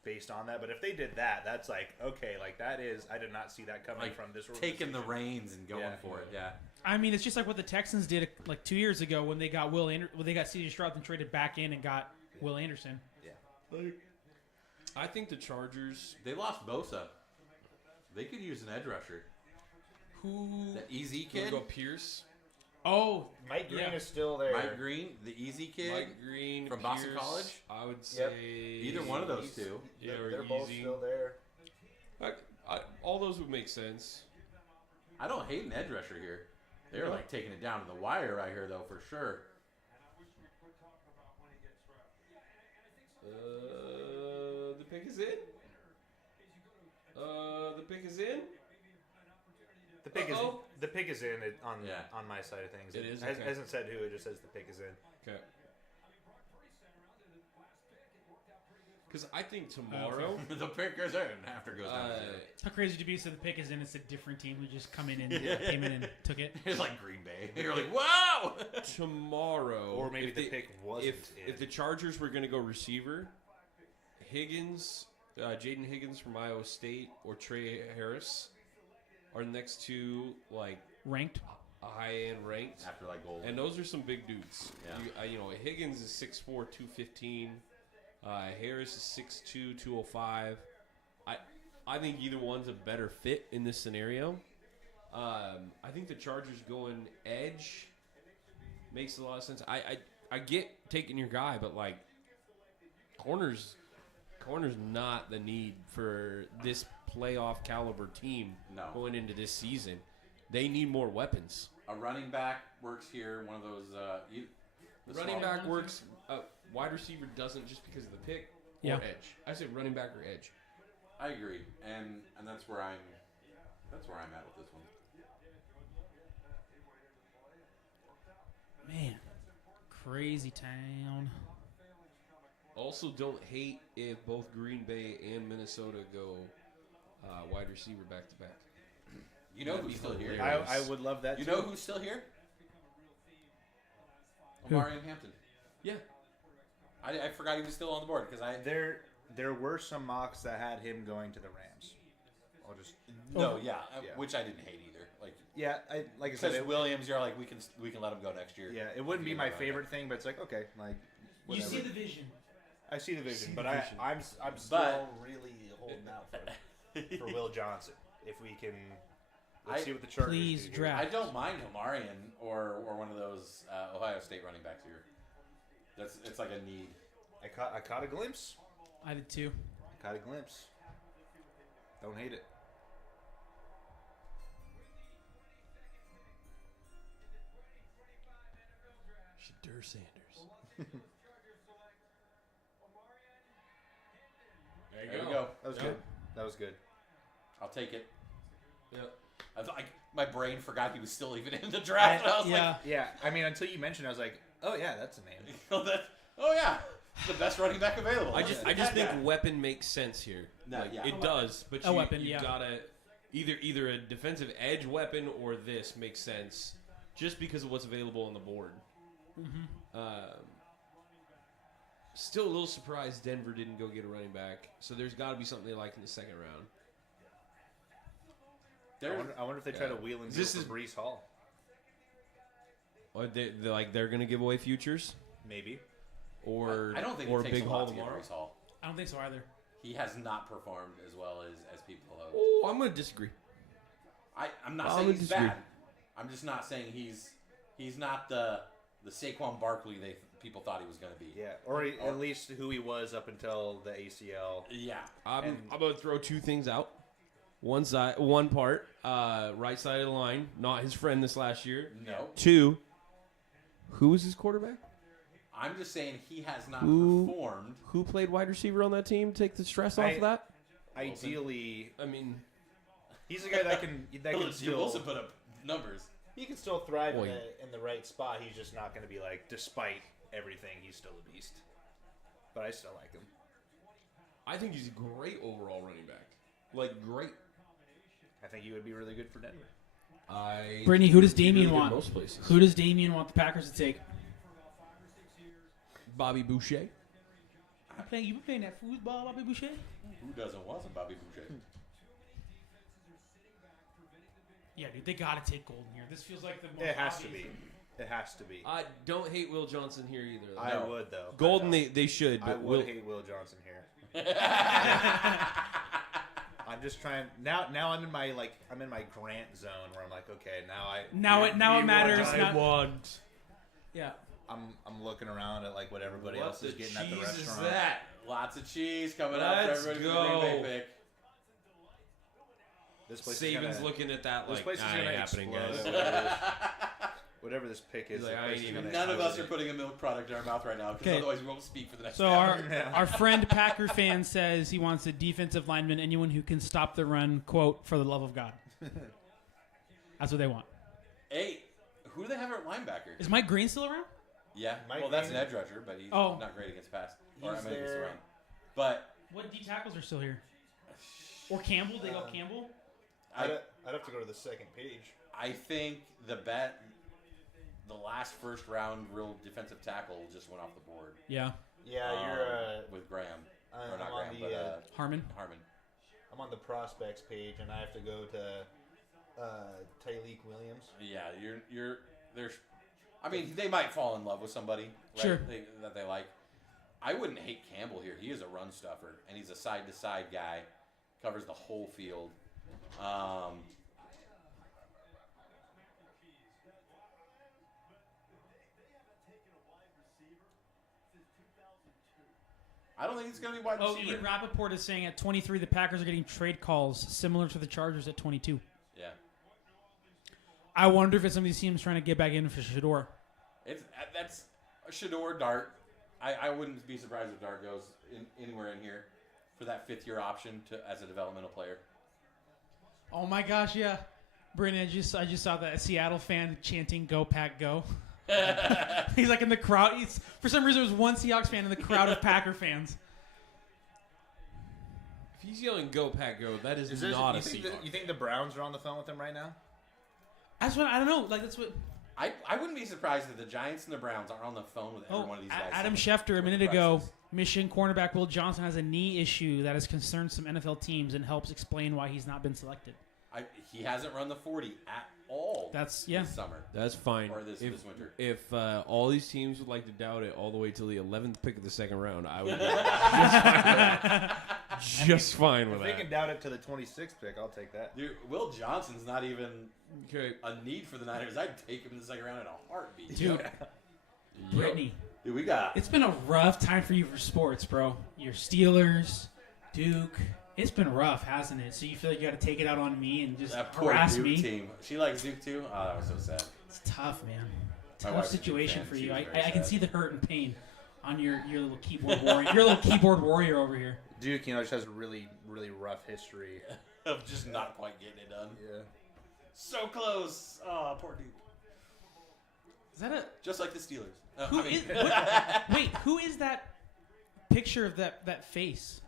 based on that. But if they did that, that's like, okay, like that is, I did not see that coming Like from this taking the organization. reins and going Yeah. for it. Yeah. I mean, it's just like what the Texans did like 2 years ago when they got when they got C.J. Stroud and traded back in and got Will Anderson. I think the Chargers. They lost Bosa. They could use an edge rusher. Who? That easy Can we kid. go Pierce, Oh, Mike Green Yeah. is still there. Mike Green, the easy kid. Mike Green, from Pierce, Boston College? I would say Either one of those two. Yeah, They're, or they're both easy. still there. All those would make sense. I don't hate an edge rusher here. They're like taking it down to the wire right here, though, for sure. The pick is in. The pick is in. The pick is Uh-oh. the pick is in it on Yeah. on my side of things. It is, Has, okay. hasn't said who. It just says the pick is in. Okay. Because I think tomorrow. The pickers are after it goes down to zero. how crazy to be? So the pick is in. It's a different team who just came in and took it. It's like Green Bay. You're like, wow! Tomorrow, Or maybe if the they- pick wasn't if the Chargers were going to go receiver, Higgins, Jaden Higgins from Iowa State, or Trey Harris are the next two like Ranked. high end ranked, After like gold. and those are some big dudes. Yeah. You know, Higgins is 6'4", 215. Harris is 6'2", 205. I think either one's a better fit in this scenario. I think the Chargers going edge makes a lot of sense. I get taking your guy, but like corners not the need for this playoff caliber team No. going into this season. They need more weapons. A running back works here. One of those. The Running small- back works. Wide receiver doesn't just because of the pick or Yeah. edge. I said running back or edge. I agree, and that's where I'm at with this one. Man, crazy town. Also, don't hate if both Green Bay and Minnesota go wide receiver back to back. You know who's still here? I would love that. You too. know who's still here? Who? Omari and Hampton. Yeah. I forgot he was still on the board because There were some mocks that had him going to the Rams. I'll just yeah, Yeah. which I didn't hate either. Like like I said, because Williams, you're like we can let him go next year. yeah, it wouldn't be Yeah, my right. favorite thing, but it's like okay, like You whatever. see the vision. I see the vision, See but the vision. I'm still But- really holding out for Will Johnson. If we can, let's see what the Chargers Please do here. draft. I don't mind Omarion or one of those Ohio State running backs here. It's like a need. I caught a glimpse. I did too. I caught a glimpse. Don't hate it. Shadur Sanders. There we go. That was good. That was good. I'll take it. Yep. My brain forgot he was still even in the draft. I was yeah. Yeah, I mean, until you mentioned it, I was like, oh, yeah, that's a name. like, oh yeah, the best running back available. I just That think guy. weapon makes sense here. No, Like, yeah. it does, but A weapon, you yeah. gotta either a defensive edge weapon or this makes sense just because of what's available on the board. Still a little surprised Denver didn't go get a running back. So there's got to be something they like in the second round. I wonder if they try to wheel and deal This for is- Brees Hall. Or they're gonna give away futures Maybe. or I don't think or it takes big a haul lot to get tomorrow. Brees Hall. I don't think so either. He has not performed as well as people hope. Oh, I'm gonna disagree. I'm not I saying would he's disagree. bad. I'm just not saying he's not the Saquon Barkley people thought he was going to be. Yeah, or at least who he was up until the ACL. Yeah. I'm gonna throw two things out. One part, right side of the line, not his friend this last year. No. Two, who was his quarterback? I'm just saying he has not Who- performed. Who played wide receiver on that team? Take the stress off I- of that. Ideally, I mean, he's a guy that can still Wilson put up numbers. he can still thrive Boy. in the right spot. He's just not going to be like, despite everything, he's still a beast. But I still like him. I think he's a great overall running back. Like great. I think he would be really good for Denver. Brittany, who does He'd be really Damien good want? Most places. Who does Damien want the Packers to take? Bobby Boucher. You been playing that foosball, Bobby Boucher? Who doesn't want some Bobby Boucher? Yeah, dude, they gotta take Golden here. This feels like the most It has to obvious- be. It has to be. I don't hate Will Johnson here either. Though. I would though. Golden, I they should. I But would Will, hate Will Johnson here. I'm just trying now. I'm in my Grant zone where I'm like, okay, Now it matters. not- want. Yeah. I'm looking around at like what everybody What else the is getting at the cheese is restaurant. that? Lots of cheese coming up for Let's everybody go. for the Green Bay pick. This place Saban's is gonna, looking at that this like, place is nah, gonna ain't happening, explode. guys. Whatever this pick is, He's like, the I place ain't is even- gonna None of us are explode. putting a milk product in our mouth right now because Okay. otherwise we won't speak for the next So hour. our friend Packer fan says he wants a defensive lineman, anyone who can stop the run, quote, for the love of God. That's what they want. Hey, who do they have at linebacker? Is Mike Green still around? Yeah, Mike well, that's an Green- edge rusher, but he's Oh. not great against pass. He's against the there. run. But What D tackles are still here? Or Campbell? They go Campbell? I'd have to go to the second page. I think the last first round real defensive tackle just went off the board. Yeah. Yeah, with Graham. Or I'm not on Graham, the, but Harmon? Harmon. I'm on the prospects page, and I have to go to Tyleek Williams. Yeah, there's. I mean, they might fall in love with somebody, right? Sure. That they like. I wouldn't hate Campbell here. He is a run stuffer, and he's a side-to-side guy. Covers the whole field. I don't think it's going to be wide Oh, receiver. Ian Rappaport is saying at 23 the Packers are getting trade calls similar to the Chargers at 22. Yeah. I wonder if it's some of these teams trying to get back in for Shador. That's a Shador Dart. I wouldn't be surprised if Dart goes anywhere in here for that fifth-year option as a developmental player. Oh my gosh, yeah. Brandon, I just saw that Seattle fan chanting "Go Pack Go." He's like in the crowd. For some reason, there was one Seahawks fan in the crowd of Packer fans. If he's yelling "Go Pack Go," that is not a Seahawks. You think the Browns are on the phone with him right now? That's what I don't know. Like that's what. I wouldn't be surprised if the Giants and the Browns are on the phone with every one of these guys. Adam saying, Schefter a "What minute the ago. price is." Michigan cornerback Will Johnson has a knee issue that has concerned some NFL teams and helps explain why he's not been selected. He hasn't run the 40 at all. That's this summer. That's fine. Or this winter. If all these teams would like to doubt it all the way till the 11th pick of the second round, I would be just fine with If they that. can doubt it to the 26th pick, I'll take that. Dude, Will Johnson's not even Okay. a need for the Niners. I'd take him in the second round in a heartbeat. Dude, Brittany, Dude, we got. it's been a rough time for you for sports, bro. Your Steelers, Duke. It's been rough, hasn't it? So you feel like you got to take it out on me and just That poor harass Duke me? team. She likes Duke too? Oh, that was so sad. It's tough, man. My Tough wife's a Duke situation fan. for She you. was I very can sad. see the hurt and pain. on your little keyboard warrior. Your little keyboard warrior over here. Duke, just has a really, really rough history. Of just not quite getting it done. Yeah. So close. Oh, poor Duke. Is that a Just like the Steelers. who is? Wait, who is that picture of that face?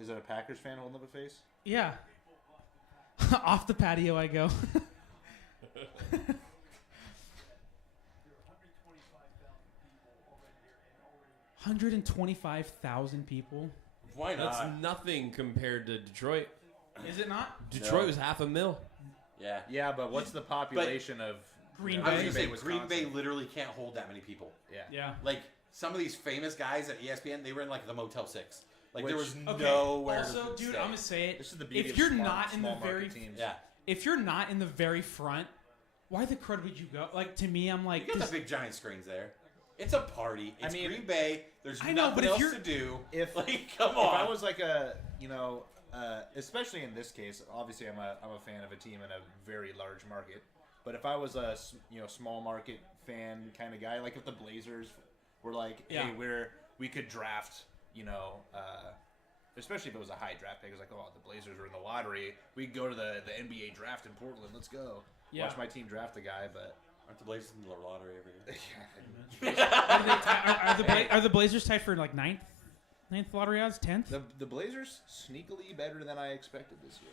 Is it a Packers fan holding up a face? Yeah. Off the patio I go. 125,000 people. Why not? That's nothing compared to Detroit. Is it not? Detroit No. was 500,000. Yeah. Yeah, but what's the population of Green I was Bay? gonna say Wisconsin? Green Bay literally can't hold that many people. Yeah. Yeah. Like some of these famous guys at ESPN, they were in like the Motel 6. Like there was Okay. nowhere. Also, to dude, stay. I'm gonna say it. This is the beauty If of you're small, not in the small market very, teams. Yeah. if you're not in the very front, why the crud would you go? Like to me, I'm like, You got this- the big giant screens there. It's a party. It's I mean, Green Bay. There's I know, but nothing if else you're- to do. If Like, come if on. I was like a especially in this case, obviously I'm a fan of a team in a very large market. But if I was a small market fan kind of guy, like if the Blazers were like, Yeah. hey, we could draft, especially if it was a high draft pick, it's like, oh, the Blazers are in the lottery. We could go to the NBA draft in Portland. Let's go. Yeah. Watch my team draft a guy, but Aren't the Blazers in the lottery every year? are the Blazers tied for like ninth lottery odds, 10th? the Blazers sneakily better than I expected this year.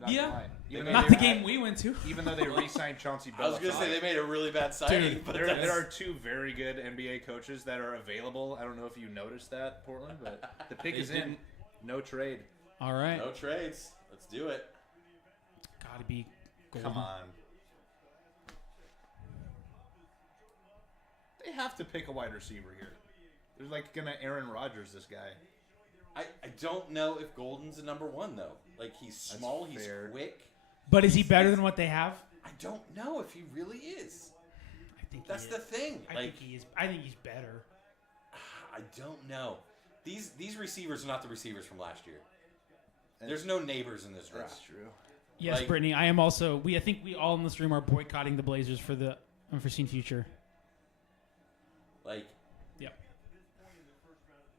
Not Yeah. gonna lie. Even though Not they- the game we went to. Even though they re-signed Chauncey Billups. I was gonna say they made a really bad signing, Dude, but There that's- are two very good NBA coaches that are available. I don't know if you noticed that, Portland, but the pick They is in. didn't. No trade. All right. no trades. Let's do it. Gotta be golden. Come on. They have to pick a wide receiver here. They're like gonna Aaron Rodgers this guy. I don't know if Golden's a number one though. Like he's small, he's fair. quick. But is he better than what they have? I don't know if he really is. I think That's he the is. thing. I Like think he is. I think he's better. I don't know. These receivers are not the receivers from last year. There's no neighbors in this draft. That's true. Yes, Like- Brittany. I am also. I think we all in this room are boycotting the Blazers for the unforeseen future. Like Yep.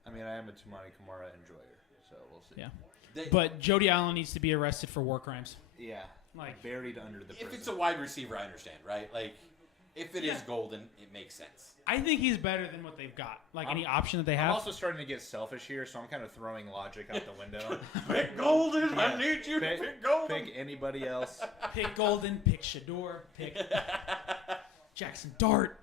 I mean, I am a Tumani Kamara enjoyer, so we'll see. Yeah. they, But Jody Allen needs to be arrested for war crimes. Yeah. Like, Buried under the prison. if it's a wide receiver, I understand, right? Like if it is Golden, it makes sense. I think he's better than what they've got. Like any option that they I'm have. also starting to get selfish here, so I'm kind of throwing logic out the window. Pick Golden. Yeah. I need you to Pick- pick Golden. Pick anybody else. Pick Golden. Pick Shador. Pick Jackson Dart.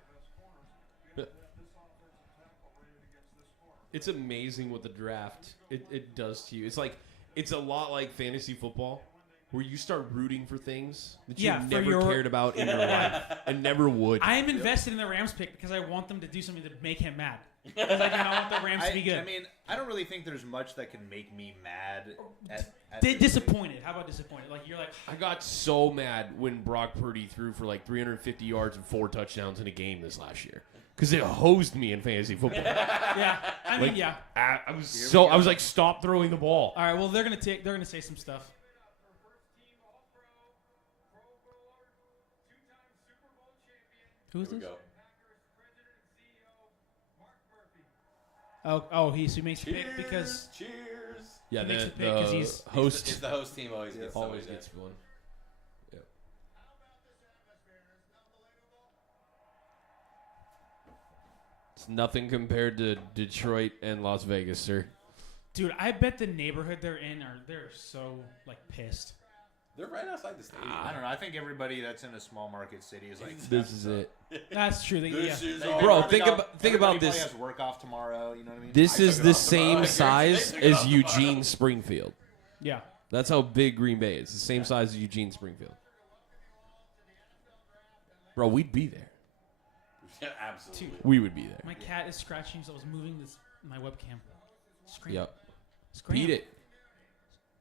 It's amazing what the draft it does to you. It's a lot like fantasy football, where you start rooting for things that you Yeah, for never your- cared about in your life and never would. I am invested in the Rams pick because I want them to do something to make him mad. Because I want the Rams to be good. I mean, I don't really think there's much that can make me mad at Disappointed. How about disappointed? Like you're like, I got so mad when Brock Purdy threw for like 350 yards and 4 touchdowns in a game this last year because it hosed me in fantasy football. yeah. I mean, Like, yeah. I was like, stop throwing the ball. All right. Well, they're gonna say some stuff. Who is Here we this? go. Oh, he makes a pick because Cheers. Yeah, He makes the the pick 'cause he's- host It's the host team always gets always somebody gets one. Yep. It's nothing compared to Detroit and Las Vegas, sir. dude, I bet the neighborhood they're so like pissed. They're right outside the stadium. I don't know. I think everybody that's in a small market city is like, This is it. That's true. This Yeah. is They- our- Bro, everybody think got- about everybody this. probably has work off tomorrow. You know what I mean? This I is took it the off the same bottom. size They took it off as the Eugene bottom. Springfield. Yeah. That's how big Green Bay is. The same size as Eugene Springfield. Bro, we'd be there. Yeah, absolutely. We would be there. My cat is scratching, so I was moving my webcam. Scram. Yep. Scram. Beat it.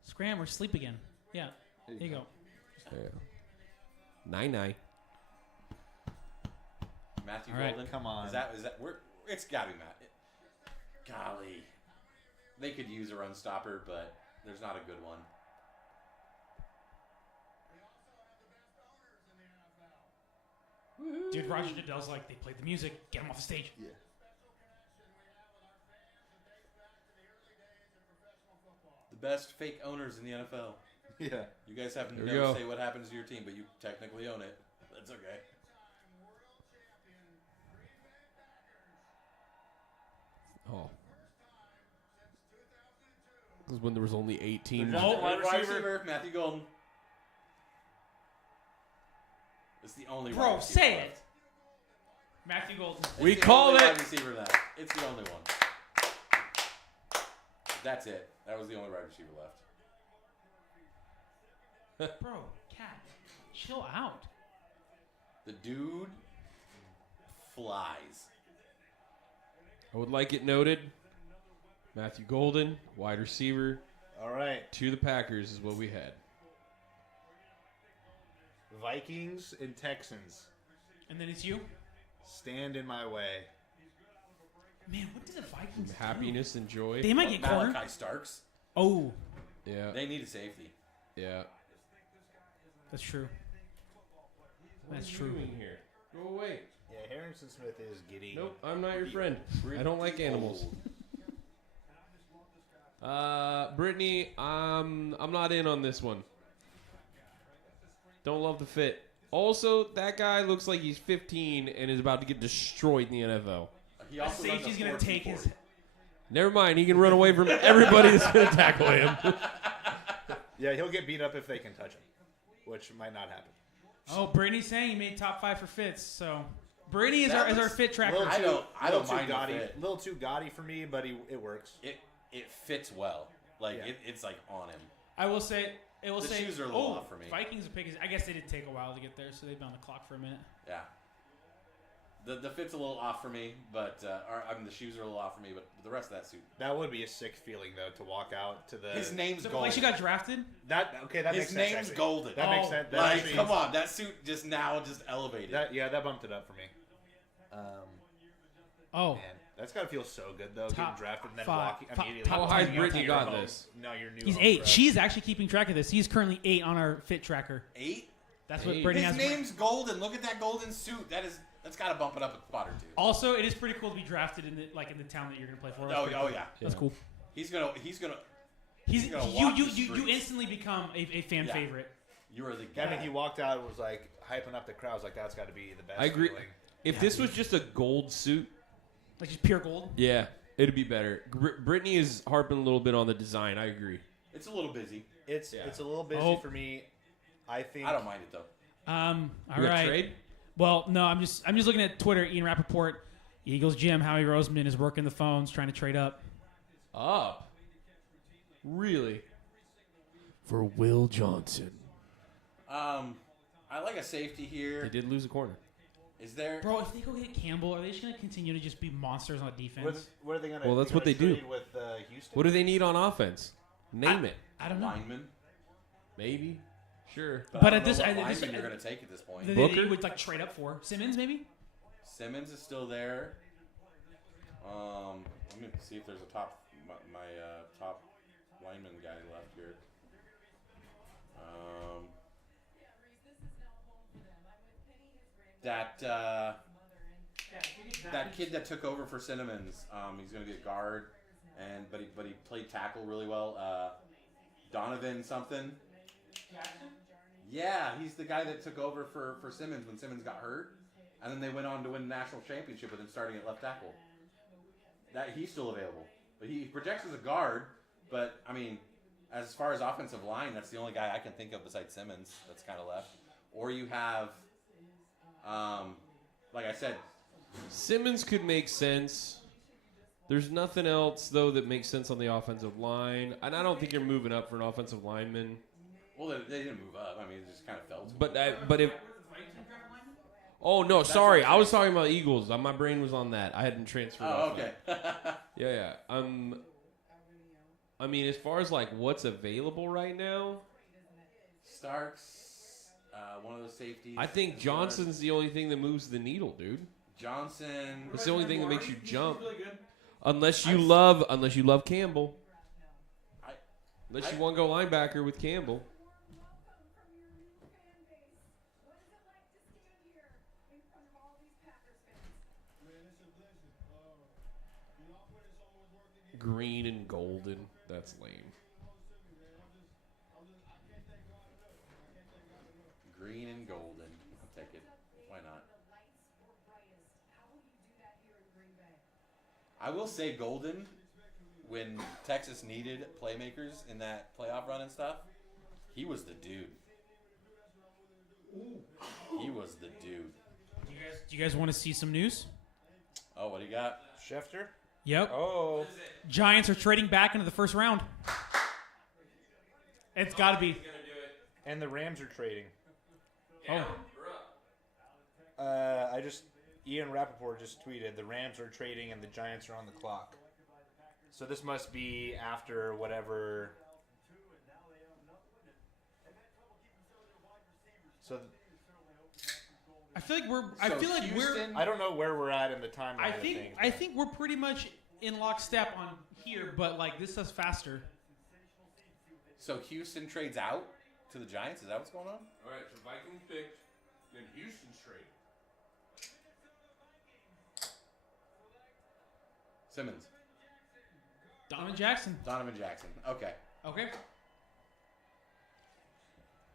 Scram or sleep again. Yeah. There you go. There you go. 9-9. Matthew All right, Golden. come on. Is that it's gotta be Matt. Golly. They could use a run stopper, but there's not a good one. Dude, Roger Goodell's like, they played the music. Get him off the stage. Yeah. best fake owners in the NFL. Yeah. You guys have There we no go. say what happens to your team, but you technically own it. That's okay. Oh. This is when there was only 8 teams. There's Oh, wide Wide receiver. receiver, Matthew Golden. It's the only Bro, wide receiver say left. it. Matthew Golden. It's We the called only it. Wide receiver left. It's the only one. That's it. That was the only wide receiver left. Bro, cat, chill out. The dude flies. I would like it noted. Matthew Golden, wide receiver All right. to the Packers is what we had. Vikings and Texans And then it's you. stand in my way. Man, what did the Vikings do? Happiness and joy. They might get cornered. Malachi Starks. Oh, Yeah, They need a safety. yeah. that's true. That's What are you true. doing here? Go away. Yeah, Harrison Smith is giddy. Nope, I'm not your friend. I don't like animals. Brittany, I'm not in on this one. Don't love the fit. Also, that guy looks like he's 15 and is about to get destroyed in the NFL. He That also runs a safety's gonna 4-2-4. take his. Never mind, he can run away from everybody that's going to tackle him. Yeah, he'll get beat up if they can touch him, which might not happen. Oh, Brittany's saying he made top 5 for fits. So Brittany is That our looks fit tracker. I don't mind the gaudy, fit. little too gaudy for me, but it works. It fits well. Like Yeah. it's like on him. I will say it will The say. shoes are a little oh, off for me. Vikings pick is. I guess they did take a while to get there, so they've been on the clock for a minute. Yeah. The fit's a little off for me, but the shoes are a little off for me, but the rest of that suit. That would be a sick feeling though to walk out to the. His name's So, Golden. like she got drafted. That makes His sense. name's actually. Golden. That makes Oh, sense. That Like, actually- come on, that suit just elevated. That bumped it up for me. Oh, Man, that's gotta feel so good though, Top getting drafted and then 5 walking top- immediately. top How walking high out has to Brittany your got home. this? No, your new he's home 8. crowd. She's actually keeping track of this. He's currently 8 on our fit tracker. 8? That's what 8. Brittany His has. name's Golden. Look at that golden suit. That's got to bump it up a spot or two. Also, it is pretty cool to be drafted in the town that you're gonna play for. That's Oh, pretty oh cool. yeah. That's cool. He's gonna. He's gonna you walk you the you, you streets. instantly become a fan Yeah. favorite. You are the I guy. mean, he walked out and was like hyping up the crowd. I was like, that's got to be the best. I agree. feeling. If this was just a gold suit, Like just pure gold. yeah, it'd be better. Brittany is harping a little bit on the design. I agree. It's a little busy. It's Yeah. it's a little busy Oh. for me. I think I don't mind it though. All You got right. trade? Well, no, I'm just looking at Twitter. Ian Rappaport, Eagles GM Howie Roseman is working the phones trying to trade up. Up. Really? For Will Johnson. I like a safety They here. did lose a corner. Is there? Bro, if they go get Campbell, are they just gonna continue to just be monsters on defense? What are they gonna? Well, that's they're what gonna they do. trade with Houston. What do they need on offense? Name it. I don't know. Lineman. Maybe. Sure. But I at don't this- know what I- this- lineman you're gonna take at this point. They Booker? would like trade up for Simmons, maybe. Simmons is still there. Let me see if there's a top my top lineman guy left here. That kid that took over for Cinnamons, he's gonna be a guard, but he played tackle really well. Donovan something. Yeah, he's the guy that took over for Simmons when Simmons got hurt, and then they went on to win the national championship with him starting at left tackle. That he's still available, but he projects as a guard. But I mean, as far as offensive line, that's the only guy I can think of besides Simmons that's kind of left. Or you have, like I said, Simmons could make sense. There's nothing else, though, that makes sense on the offensive line. And I don't think you're moving up for an offensive lineman. well, they didn't move up. I mean, it just kind of fell to But if... Oh, no, sorry. I was talking about Eagles. My brain was on that. I hadn't transferred Oh, off okay. that. Yeah. I mean, as far as, like, what's available right now, Starks, one of those safeties. I think Johnson's the only thing that moves the needle, dude. Johnson. It's the only thing that makes you jump. Really good. Unless you love Campbell. I- Unless you want to go linebacker with Campbell. Green and golden. That's lame. Golden. I'll take it. Why not? I will say Golden, when Texas needed playmakers in that playoff run and stuff, he was the dude. He was the dude. Do you guys want to see some news? Oh, what do you got? Schefter? Yep. Oh. Giants are trading back into the first round. It's got to be. And the Rams are trading. Oh. Ian Rappaport just tweeted, the Rams are trading and the Giants are on the clock. So this must be after whatever. So I feel like we're. I don't know where we're at in the timeline. I think we're pretty much in lockstep on here, but like this is faster. So Houston trades out to the Giants? Is that what's going on? All right, so Vikings picked, then Houston's trade. Simmons. Donovan Jackson. Donovan Jackson. Okay. Okay.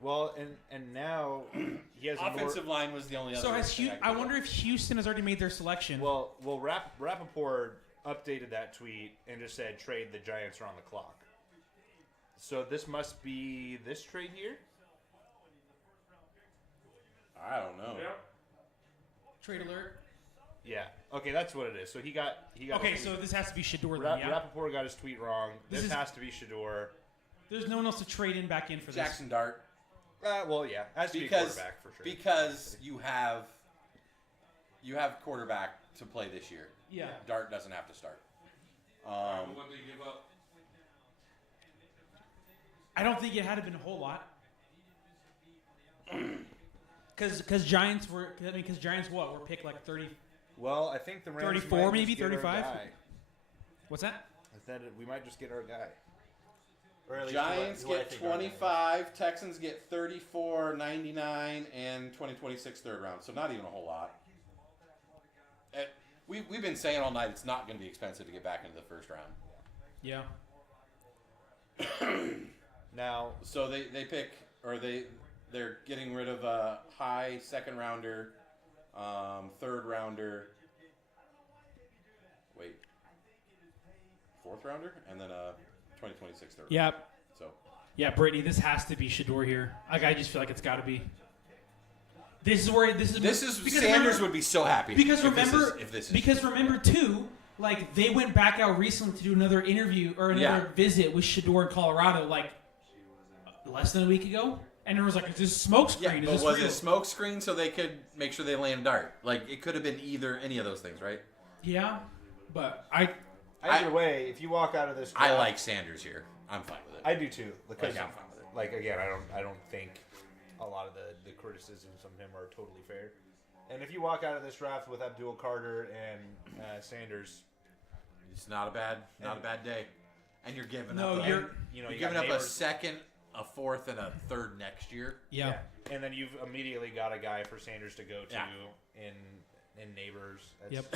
Well, and now he has Offensive line was the only other. So has thing I could wonder if Houston has already made their selection. Well, Rappaport updated that tweet and just said trade the Giants are on the clock. So this must be this trade here? I don't know. Trade alert. Yeah. Okay, that's what it is. So he got. Okay, his so tweet. this has to be Shador then, yeah? Rappaport got his tweet wrong. This is- has to be Shador. There's no one else to trade in back in for Jackson Dart. Well, yeah, has to be Because quarterback for sure. because you have quarterback to play this year. this. Yeah. Dart doesn't have to start. What did they give up? I don't think it had been a whole lot. Because Giants were what? Were picked like 30. Well, I think the Rams 34 might maybe, just get our 35? guy. What's that? I said we might just get our guy. Or at least Giants who I get think our guy is. 25, Texans get 34, 99, and 2026 third round. So not even a whole lot. We've been saying all night it's not going to be expensive to get back into the first round. Yeah. Now, So they pick, or they're getting rid of a high second rounder, third rounder, fourth rounder, and then a 2026 third Yeah. rounder. So Yeah, Brittany, this has to be Shador here. Like, I just feel like it's got to be. This is where this is because Sanders remember- would be so happy. Because if this remember, is because remember too, like they went back out recently to do another interview or another visit with Shador in Colorado, like less than a week ago, and there was like this smoke screen. yeah, but was it a smoke screen so they could make sure they land Dart? Like it could have been any of those things, right? Yeah, but either way, if you walk out of this, I draft- like Sanders here. I'm fine with it. I do too. Because Like, I'm fine with it. like again, I don't think a lot of the criticisms of him are totally fair. And if you walk out of this draft with Abdul Carter and Sanders, It's not a bad day, and you're giving No, up. you're- You're you giving got up a Neighbors. second, a fourth, and a third next year. yeah. and then you've immediately got a guy for Sanders to go to Yeah. in Neighbors. Yep.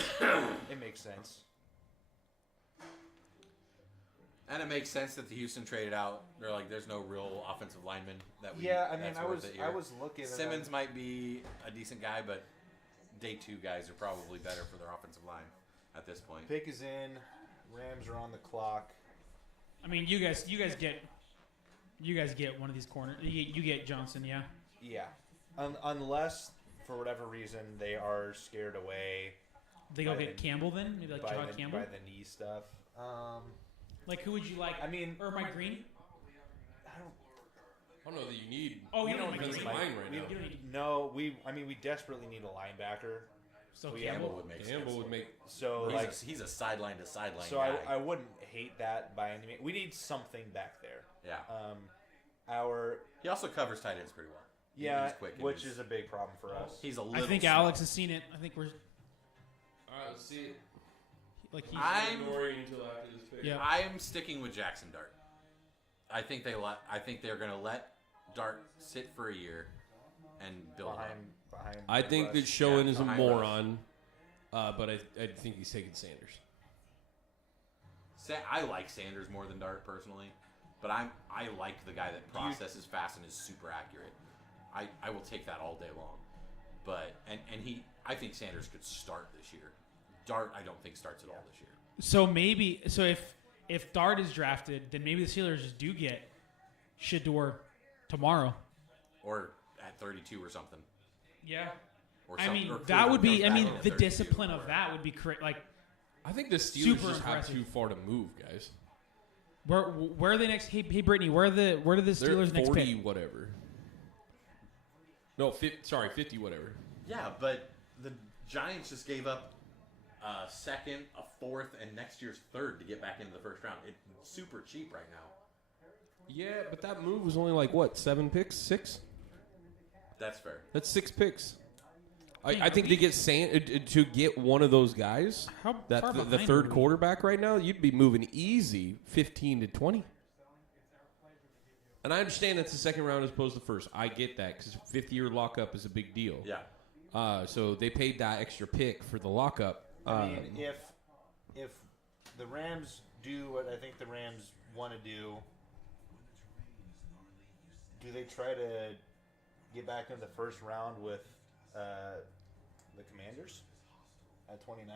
It makes sense. And it makes sense that the Houston traded out. They're like, there's no real offensive lineman that we. Yeah, I mean, that's I worth was it here. I was looking. and Simmons might be a decent guy, but day two guys are probably better for their offensive line at this point. Pick is in. Rams are on the clock. I mean, you guys get one of these corners. You get Johnson, yeah. Yeah, unless for whatever reason they are scared away They go By get the- Campbell then, maybe like by Jahad the, Campbell. by the knee stuff. Like who would you like? I mean, or Mike Green? I don't. I don't know that you need. Oh, you don't a need defensive Mike line right We- now. you don't need No, we desperately need a linebacker. so We Campbell. Campbell would make Campbell sense. would make. So He's a sideline to sideline so guy. I wouldn't hate that by any means. We need something back there. yeah. Our He also covers tight ends pretty well. yeah, He's quick. and which he's- is a big problem for us. He's a I little. think small. Alex has seen it. I think we're All right, let's see it. like he's. I'm ignoring until after this pick. Yeah. I am sticking with Jackson Dart. I think they're going to let Dart sit for a year and build behind up. behind. I think Russ. that Schoen Yeah, is a behind moron, but I think he's taking Sanders. I like Sanders more than Dart personally, but I like the guy that processes fast and is super accurate. I will take that all day long. But I think Sanders could start this year. Dart, I don't think starts at all this year. So if Dart is drafted, then maybe the Steelers just do get Shador tomorrow. Or at 32 or something. Yeah. Or I some- mean, or that would be. Cleveland I goes mean, back the to 32 discipline or of that would be like. I think the Steelers Super just have impressive. too far to move, guys. Where are they next? Hey, Brittany, where do the They're Steelers next 40 pick? whatever. No, 50 whatever. Yeah, but the Giants just gave up a second, a fourth, and next year's third to get back into the first round. It's super cheap right now. Yeah, but that move was only like what, 7 picks, 6? That's fair. That's 6 picks. Dang, I think to get one of those guys, How far that the behind third are we? quarterback right now, you'd be moving easy 15 to 20. And I understand that's the second round as opposed to first. I get that because 5th-year lockup is a big deal. Yeah. So they paid that extra pick for the lockup. I mean, if the Rams do what I think the Rams want to do they try to get back into the first round with the Commanders at 29?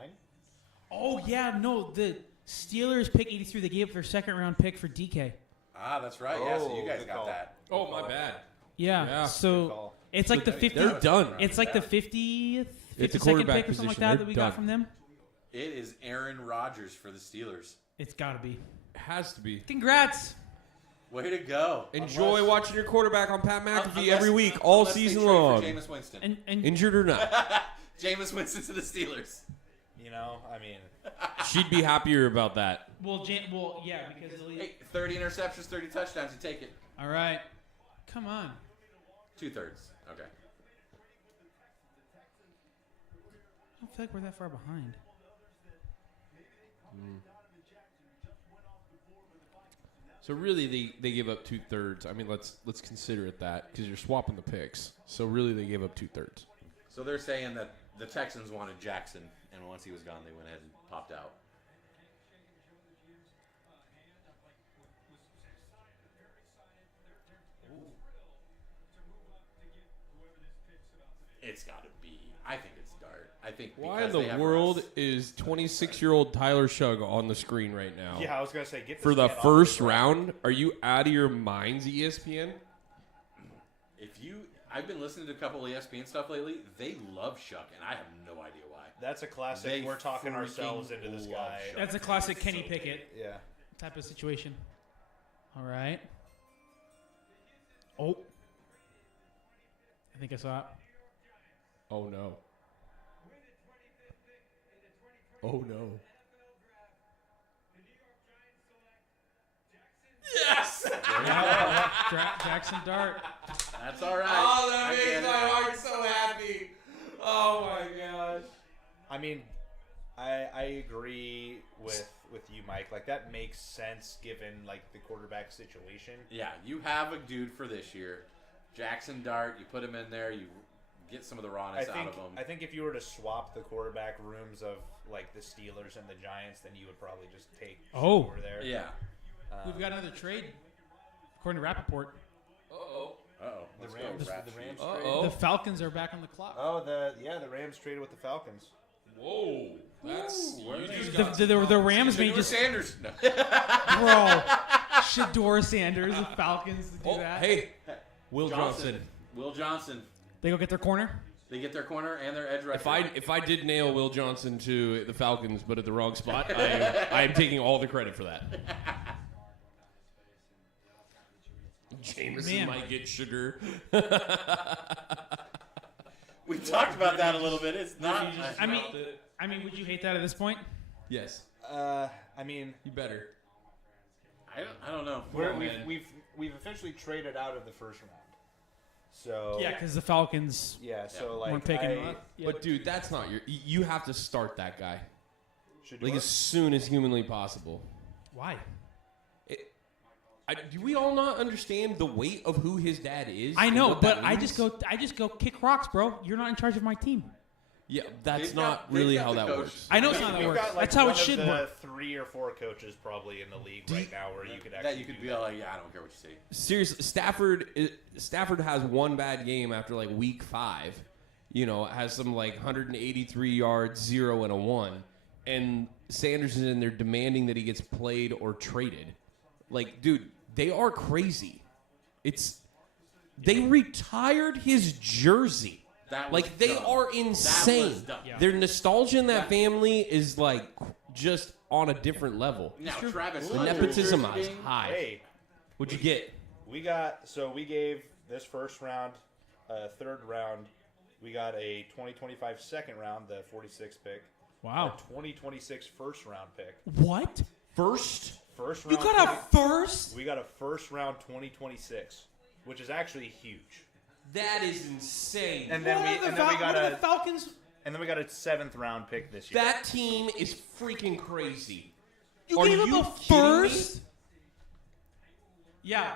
Oh yeah, no, the Steelers pick 83. They gave up their second round pick for DK. Ah, that's right. Yeah, so you Oh, guys good got call. that. Oh, my bad. Yeah. Yeah. Good So call. it's like the 50. They're done. It's like the 50th, It's a 52nd quarterback pick or something like position. that They're we done. got from them. It is Aaron Rodgers for the Steelers. It's got to be. Has to be. Congrats. Way to go. Enjoy Unless- watching your quarterback on Pat McAfee unless- every week, all unless they season trade for long. Jameis Winston. And Injured or not. Jameis Winston to the Steelers. You know, I mean, She'd be happier about that. well, yeah, because the league. Hey, 30 interceptions, 30 touchdowns. You take it. All right, come on. 2/3. Okay. I don't feel like we're that far behind. So really, they give up 2/3. I mean, let's consider it that because you're swapping the picks. So really, they gave up 2/3. So they're saying that the Texans wanted Jackson, and once he was gone, they went ahead and popped out. It's got to be. I think it's Dart. I think. Why in because they the have world Russ. is 26-year-old Tyler Shug on the screen right now? yeah, I was gonna say get this For the man off first the ground. round, are you out of your minds, ESPN? I've been listening to a couple of ESPN stuff lately. They love Shuck, and I have no idea why. That's a classic. They We're talking freaking ourselves into this love guy. Shuck. That's a classic Kenny Pickett Yeah. type of situation. All right. Oh. I think I saw it. Oh no. Oh no. Yes! Jackson Dart. That's all right. Oh, that I makes get my it. heart so happy. Oh my gosh. I mean, I agree with you, Mike. Like that makes sense given like the quarterback situation. Yeah, you have a dude for this year. Jackson Dart, you put him in there, you get some of the rawness out of him. I think if you were to swap the quarterback rooms of like the Steelers and the Giants, then you would probably just take Oh. over there. Yeah. We've got another trade, according to Rappaport. Uh-oh. Uh-oh. The Let's Rams. go, Rap The Sheet. Rams. Uh-oh. The Falcons are back on the clock. Oh, the Rams traded with the Falcons. Whoa. That's Where you are just they? got The Rams may Shador just Sanders. No. bro. Shador Sanders, the Falcons to do Oh, that. hey. Will Johnson. Will Johnson. They go get their corner. They get their corner and their edge rusher. If I did nail Will Johnson to the Falcons, but at the wrong spot, I am taking all the credit for that. Jameson Man. might get sugar. We talked about that a little bit. It's not. I mean, would you hate that at this point? Yes, I mean, you better. I don't know. we're, on, we've, man. we've officially traded out of the first round. So Yeah, because the Falcons yeah. So like weren't picking him up. But dude, that's not your. You have to start that guy Shador? like as soon as humanly possible. Why? Do we all not understand the weight of who his dad is? I and know, what but that I means? just go kick rocks, bro. You're not in charge of my team. Yeah, that's They've not got- really they've got how the that coach. works. I know it's not how that We've works. got, like, That's how one it should of the work. 3 or 4 coaches probably in the league right now where you could actually That you could do be that. like, yeah, I don't care what you say. Seriously, Stafford has one bad game after like week 5. You know, has some like 183 yards, 0 and a 1, and Sanders is in there demanding that he gets played or traded. Like, dude, they are crazy. They retired his jersey. That was Like, they dumb. are insane. That was dumb. Yeah. Their nostalgia in that family is like just on a different level. Now, Travis, The Hunter's nepotism jersey is being- high. Hey, What'd you get? we gave this first round, third round. We got a 2025 second round, the 46th pick. Wow. A 2026 first round pick. What? First? First You round. got a first? We got a first round 2026, which is actually huge. That is insane. And then we got the Falcons. and then we got a 7th round pick this year. That team is freaking crazy. You Are gave up you a kidding first? me? Yeah.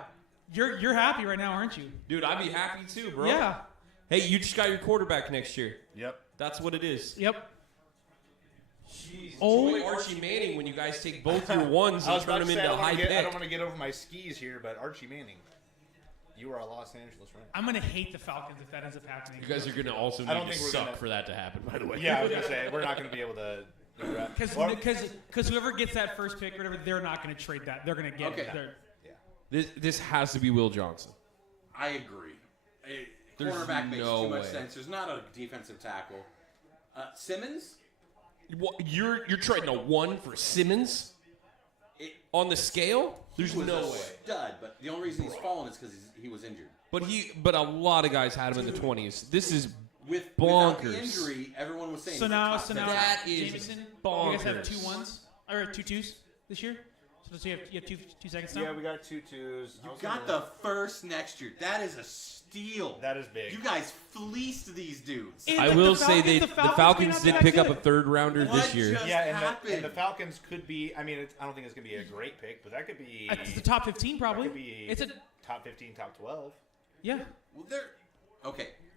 You're happy right now, aren't you? Dude, I'd be happy too, bro. Yeah. Hey, you just got your quarterback next year. Yep. That's what it is. Yep. Jeez, Oh. enjoy Archie Manning when you guys take both your ones I and was turn about them to say, into I high don't pick. want to get over my skis here, but Archie Manning, you are a Los Angeles Rams. I'm gonna hate the Falcons if that ends up happening. You guys are going to also I don't need to think we're suck gonna- for that to happen, by the way. Yeah, I was gonna say we're not gonna be able to. Because whoever gets that first pick or whatever, they're not going to trade that. They're going to get Okay. it. They're- This has to be Will Johnson. I agree. There's Quarterback makes no too much way. sense. There's not a defensive tackle. Simmons? What, you're trading a 1 for Simmons on the scale? There's He was no a way. stud, but the only reason he's fallen is because he was injured. But a lot of guys had him in the 20s. This is Without the bonkers. injury, everyone was saying So he's a now, top so 10 now, That is Jameson, you guys have bonkers. 2 1s or 2 2s this year. So you have two seconds now. Yeah, we got 2 2s. You got the first next year. That is a steal. That is big. You guys fleeced these dudes. And I like will the say Falcons- the the Falcons may Falcons not be did that pick up a good. 3rd rounder What this year. just Yeah, and happened? the Falcons could be. I mean, I don't think it's gonna be a great pick, but that could be. It's the top 15 that probably. could be It's a top 15, top 12. yeah. Well,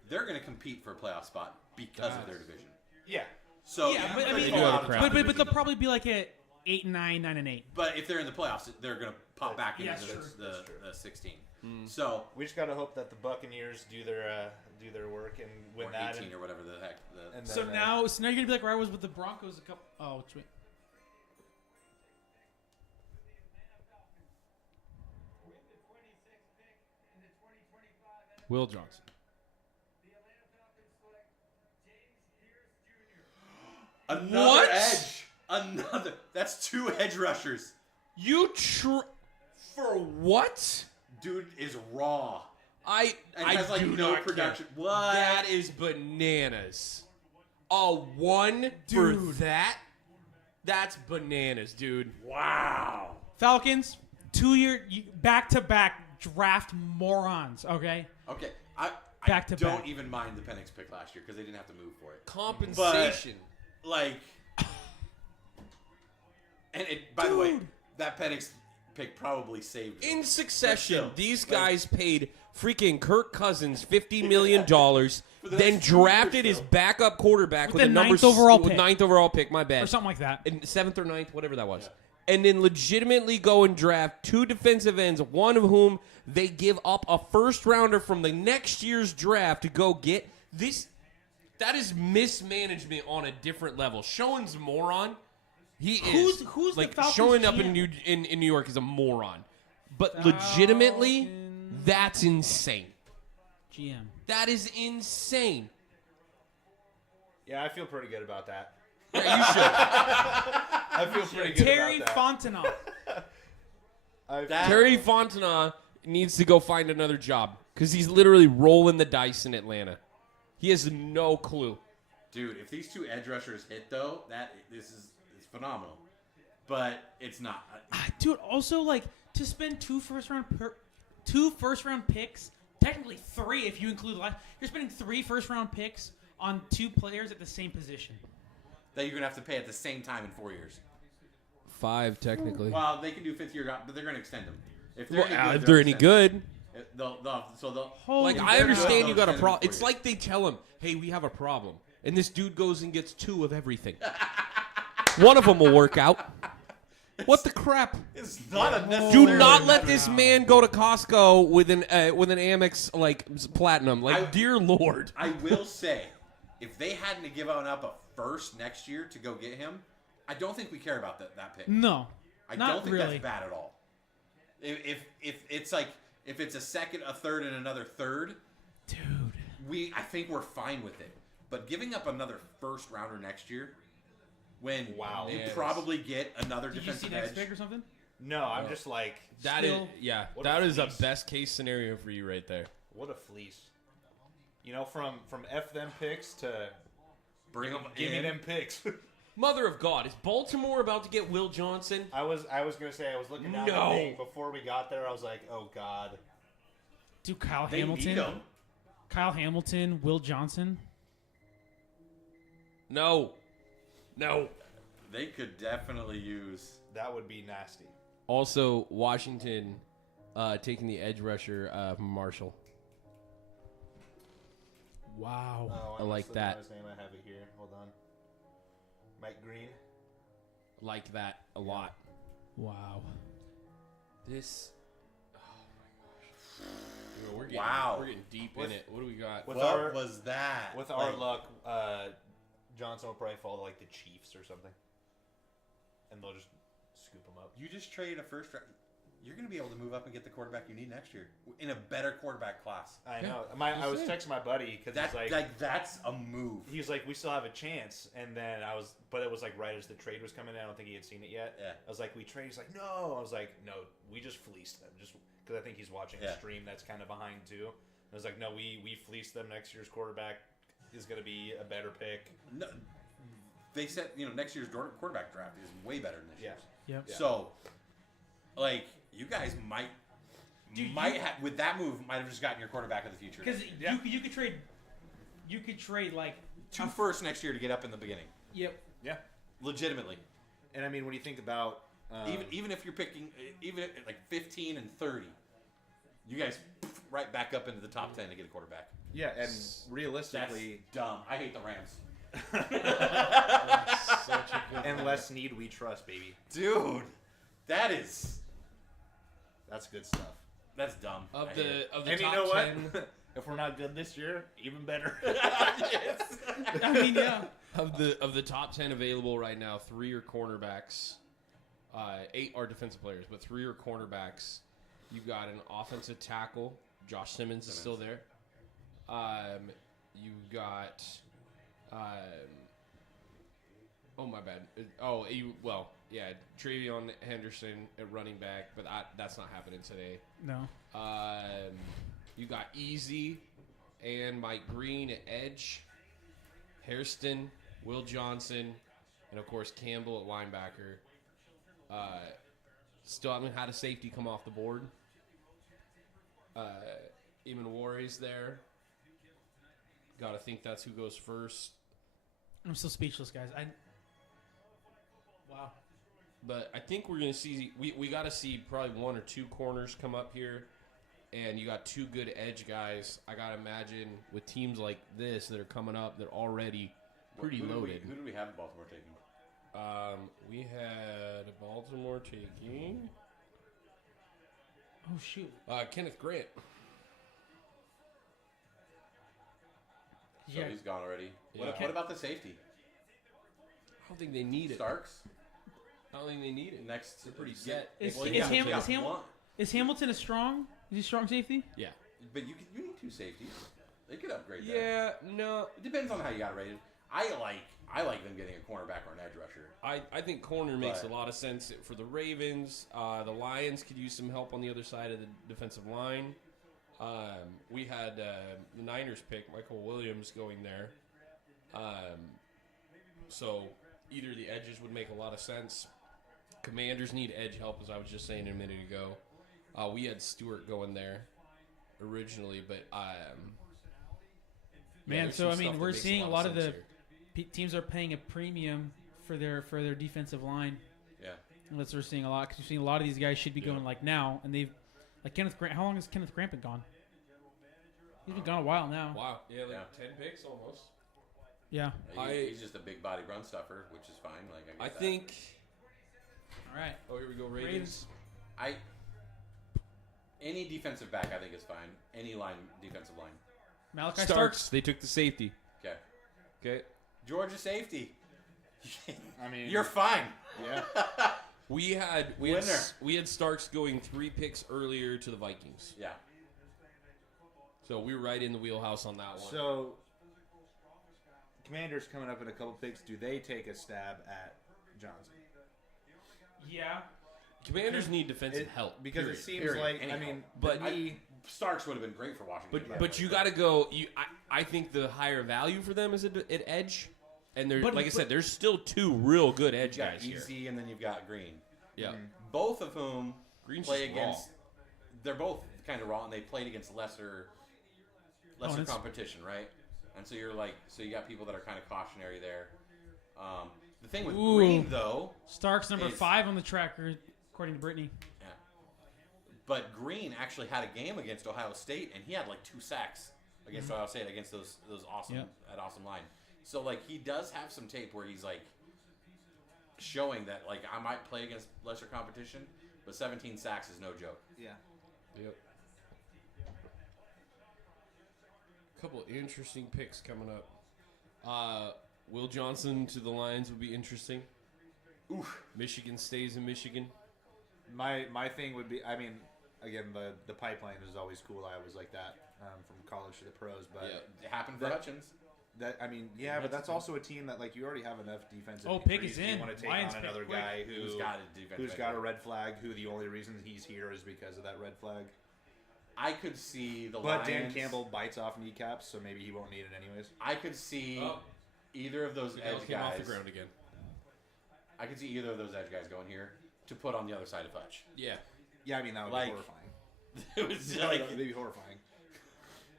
they're going to compete for a playoff spot because of their division. Yeah. So Yeah, but I They mean, do have a crowd. but they'll probably be like at 8 and 9, 9 and 8. But if they're in the playoffs, they're going to pop back Yeah, into that's true. the 16. Hmm. So We just gotta hope that the Buccaneers do their work and win or that. 18 or whatever the heck. and So then, now you're gonna be like where I was with the Broncos a couple. Oh, wait. Will Johnson. another What? edge. Another. That's 2 edge rushers. For what? Dude is raw. I And has like do no not production. care. What? That is bananas. A 1 for Dude. that? That's bananas, dude. Wow. Falcons, 2-year back-to-back draft morons. Okay. Okay. I Back to don't back. even mind the Penix pick last year because they didn't have to move for it. Compensation. Like, and it. By the way, that Penix pick probably saved. In them. succession, But still, these like- guys paid freaking Kirk Cousins $50 million, the then next 2 drafted years, his though. backup quarterback With with, the a number 9th overall with pick. 9th overall pick, my bad. Or something like that. In 7th or 9th, whatever that was. And then legitimately go and draft 2 defensive ends, one of whom they give up a first rounder from the next year's draft to go get. That is mismanagement on a different level. Schoen's a moron. He is. Who's the like Falcons showing up GM? in New York is a moron. But legitimately, Falcons. that's insane. GM. That is insane. Yeah, I feel pretty good about that. Yeah, you should. I feel pretty good Terry about Fontenot. that. Terry Fontana needs to go find another job because he's literally rolling the dice in Atlanta. He has no clue. Dude, if these 2 edge rushers hit though, it's phenomenal. But it's not. Dude, also like to spend 2 first-round picks, technically 3 if you include life. You're spending 3 first-round picks on 2 players at the same position. That you're gonna have to pay at the same time in 4 years. 5 technically. Well, they can do 5th year, but they're gonna extend them. If they're Well, any good, if they're any extend good. them. They'll Like, if I they're understand good, you got a they'll problem. extend them It's for like they tell him, hey, we have a problem. and this dude goes and gets 2 of everything. One of them will work out. What the crap? It's not a Do necessary. not let this man go to Costco with an Amex like platinum. Like, dear Lord. I will say, if they hadn't to give up a first next year to go get him, I don't think we care about that pick. No, I not don't think really. that's bad at all. If it's like if it's a second, a third, and another third, dude. I think we're fine with it. But giving up another first rounder next year, when you Yes. probably get another Did you see defensive next edge. pick or something? No, I'm just like, That is, Still- What that a is a fleece. best case scenario for you right there. what a fleece. You know, from F them picks to Bring them give me in. them picks. Mother of God, is Baltimore about to get Will Johnson? I was gonna say I was looking down No. the thing before we got there. I was like, oh god. Dude, Kyle They need Hamilton. them. Kyle Hamilton, Will Johnson. No. They could definitely use. That would be nasty. Also, Washington taking the edge rusher from Marshall. Wow. Oh, I like must have that. known his name. I have it here. Hold on. Mike Green. Like that a lot. Wow. This. Oh my gosh. Dude, we're getting deep in it. What do we got? With What our was that? with our Like, luck, Johnson will probably fall to like the Chiefs or something, and they'll just scoop him up. You just trade a first round. You're going to be able to move up and get the quarterback you need next year in a better quarterback class. I know. I was texting my buddy because he's like, That's a move. he was like, we still have a chance, and then but it was like right as the trade was coming in. I don't think he had seen it yet. Yeah. I was like, we trade. He's like, no. I was like, no, we just fleeced them, just because I think he's watching a Yeah. stream that's kind of behind too. I was like, no, we fleeced them. Next year's quarterback is going to be a better pick. No, they said next year's quarterback draft is way better than this Yeah. year's. Yep. So, like, you guys might have with that move might have just gotten your quarterback of the future. Because Yeah. you could trade like 2 firsts next year to get up in the beginning, yep. Yeah. legitimately. And I mean, when you think about Even if you're picking like 15 and 30, you guys right back up into the top 10 to get a quarterback. yeah, and That's realistically, dumb. I hate the Rams. Such a good and less need we trust, baby. Dude, That's good stuff. that's dumb. Of I hate the it. of the And you top know what? 10 If we're not good this year, even better. I mean, yeah. of the top 10 available right now, 3 are cornerbacks. 8 are defensive players, but 3 are cornerbacks. You've got an offensive tackle. Josh Simmons is still there. You've got. Oh, my bad. Travion Henderson at running back, but that's not happening today. No. You got Easy and Mike Green at edge. Hairston, Will Johnson, and of course Campbell at linebacker. Still haven't had a safety come off the board. Eamon Warrior's there. Got to think that's who goes first. I'm still speechless, guys. Wow. But I think we're going to see we got to see probably 1 or 2 corners come up here, and you got 2 good edge guys. I got to imagine with teams like this that are coming up, they're already pretty loaded. Who do we have in Baltimore taking? We had Baltimore taking Oh shoot. Kenneth Grant. So Yeah. he's gone already. Yeah. What about the safety? I don't think they need it. Starks? I don't think they need it. Next, They're pretty get- set. Is, Well, is, yeah, Ham- yeah, is, Ham- one. is Hamilton a strong? Is he strong safety? Yeah. But you need 2 safeties. They could upgrade that. Yeah. No. It depends on how you got it rated. I like them getting a cornerback or an edge rusher. I think corner makes But- a lot of sense for the Ravens. The Lions could use some help on the other side of the defensive line. We had the Niners pick Michael Williams going there. So either the edges would make a lot of sense. Commanders need edge help, as I was just saying a minute ago. We had Stewart going there originally, but Man, there's so some I mean, stuff that we're makes seeing a lot of sense the here. teams are paying a premium for their defensive line. Yeah. And that's what we're seeing a lot because you're seeing a lot of these guys should be Yeah. going like now, and they've like Kenneth Grant. How long has Kenneth Grant been gone? He's been gone a while now. Wow, yeah, like Yeah. 10 picks almost. Yeah. He's just a big body run stuffer, which is fine. Like I I get that. think. All right. Oh, here we go. Ravens. Any defensive back I think is fine. Any defensive line. Malachi Starks. They took the safety. Okay. Okay. Georgia safety. I mean, You're fine. yeah. We had Starks going 3 picks earlier to the Vikings. Yeah. So we were right in the wheelhouse on that one. So, Commanders coming up in a couple picks. Do they take a stab at Johnson? Yeah. Commanders need defensive help because period. it seems Period. like Any I mean, But Starks would have been great for Washington. But you got to go. I think the higher value for them is at edge, and there, like I said, there's still 2 real good edge you got guys here. Easy, and then you've got Green. Yeah, Both of whom Green's play just raw. against. They're both kind of raw, and they played against lesser competition, right? And so you're like, so you got people that are kind of cautionary there. The thing with Green, though, Starks number is- 5 on the tracker, according to Brittany. yeah. But Green actually had a game against Ohio State, and he had like 2 sacks against Ohio State against those awesome that awesome line. So like he does have some tape where he's like showing that like I might play against lesser competition, but 17 sacks is no joke. yeah. Yep. Couple interesting picks coming up. Will Johnson to the Lions would be interesting. Oof. Michigan stays in Michigan. My thing would be, I mean, again, the pipeline is always cool. I always like that from college to the pros, but Yeah. It happened for Hutchins. that I mean, yeah, but that's also a team that like you already have enough defensive. Oh, pick injuries. is in. You want to take Lions on pick another quick. guy Who's got a defense? who's got a red flag? Who the only reason he's here is because of that red flag. I could see the But Lions. Dan Campbell bites off kneecaps, so maybe he won't need it anyways. I could see either of those Miguel edge came off guys. the ground again. I could see either of those edge guys going here to put on the other side of Hutch. Yeah. Yeah, I mean that would Like- be horrifying. It was That like would be horrifying.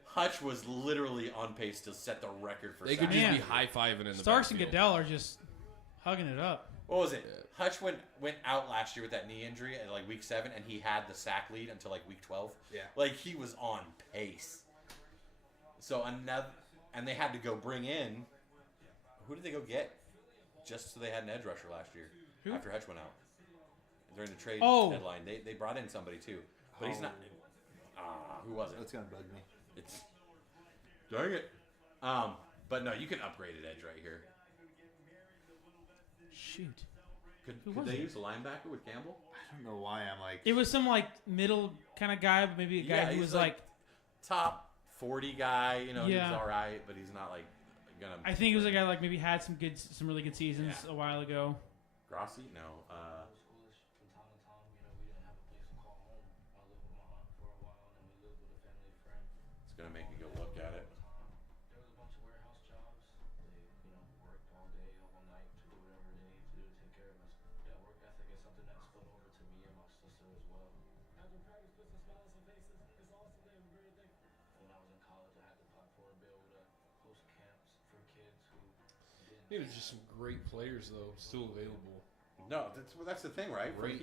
Hutch was literally on pace to set the record for They could sacks. just Man. be high-fiving in the Starks and backfield. Goodell are just hugging it up. What was it? Hutch went out last year with that knee injury at like week 7, and he had the sack lead until like week 12. Yeah. Like he was on pace. So and they had to go bring in. Who did they go get? Just so they had an edge rusher last year Who? after Hutch went out during the trade Oh. deadline. They brought in somebody too, but he's not. Who was it? That's gonna bug me. It's dang it. But no, you can upgrade at edge right here. Shoot. Could was they it? use a linebacker with Campbell? I don't know why I'm like. It was some like middle kind of guy, but maybe a guy Yeah, who he's was like top 40 guy. You know, Yeah. he's all right, but he's not like gonna. I think he was a guy like maybe had some really good seasons Yeah. a while ago. Grossi? No. It's gonna make me go look at it. There's just some great players though still available. No, that's the thing, right? Great.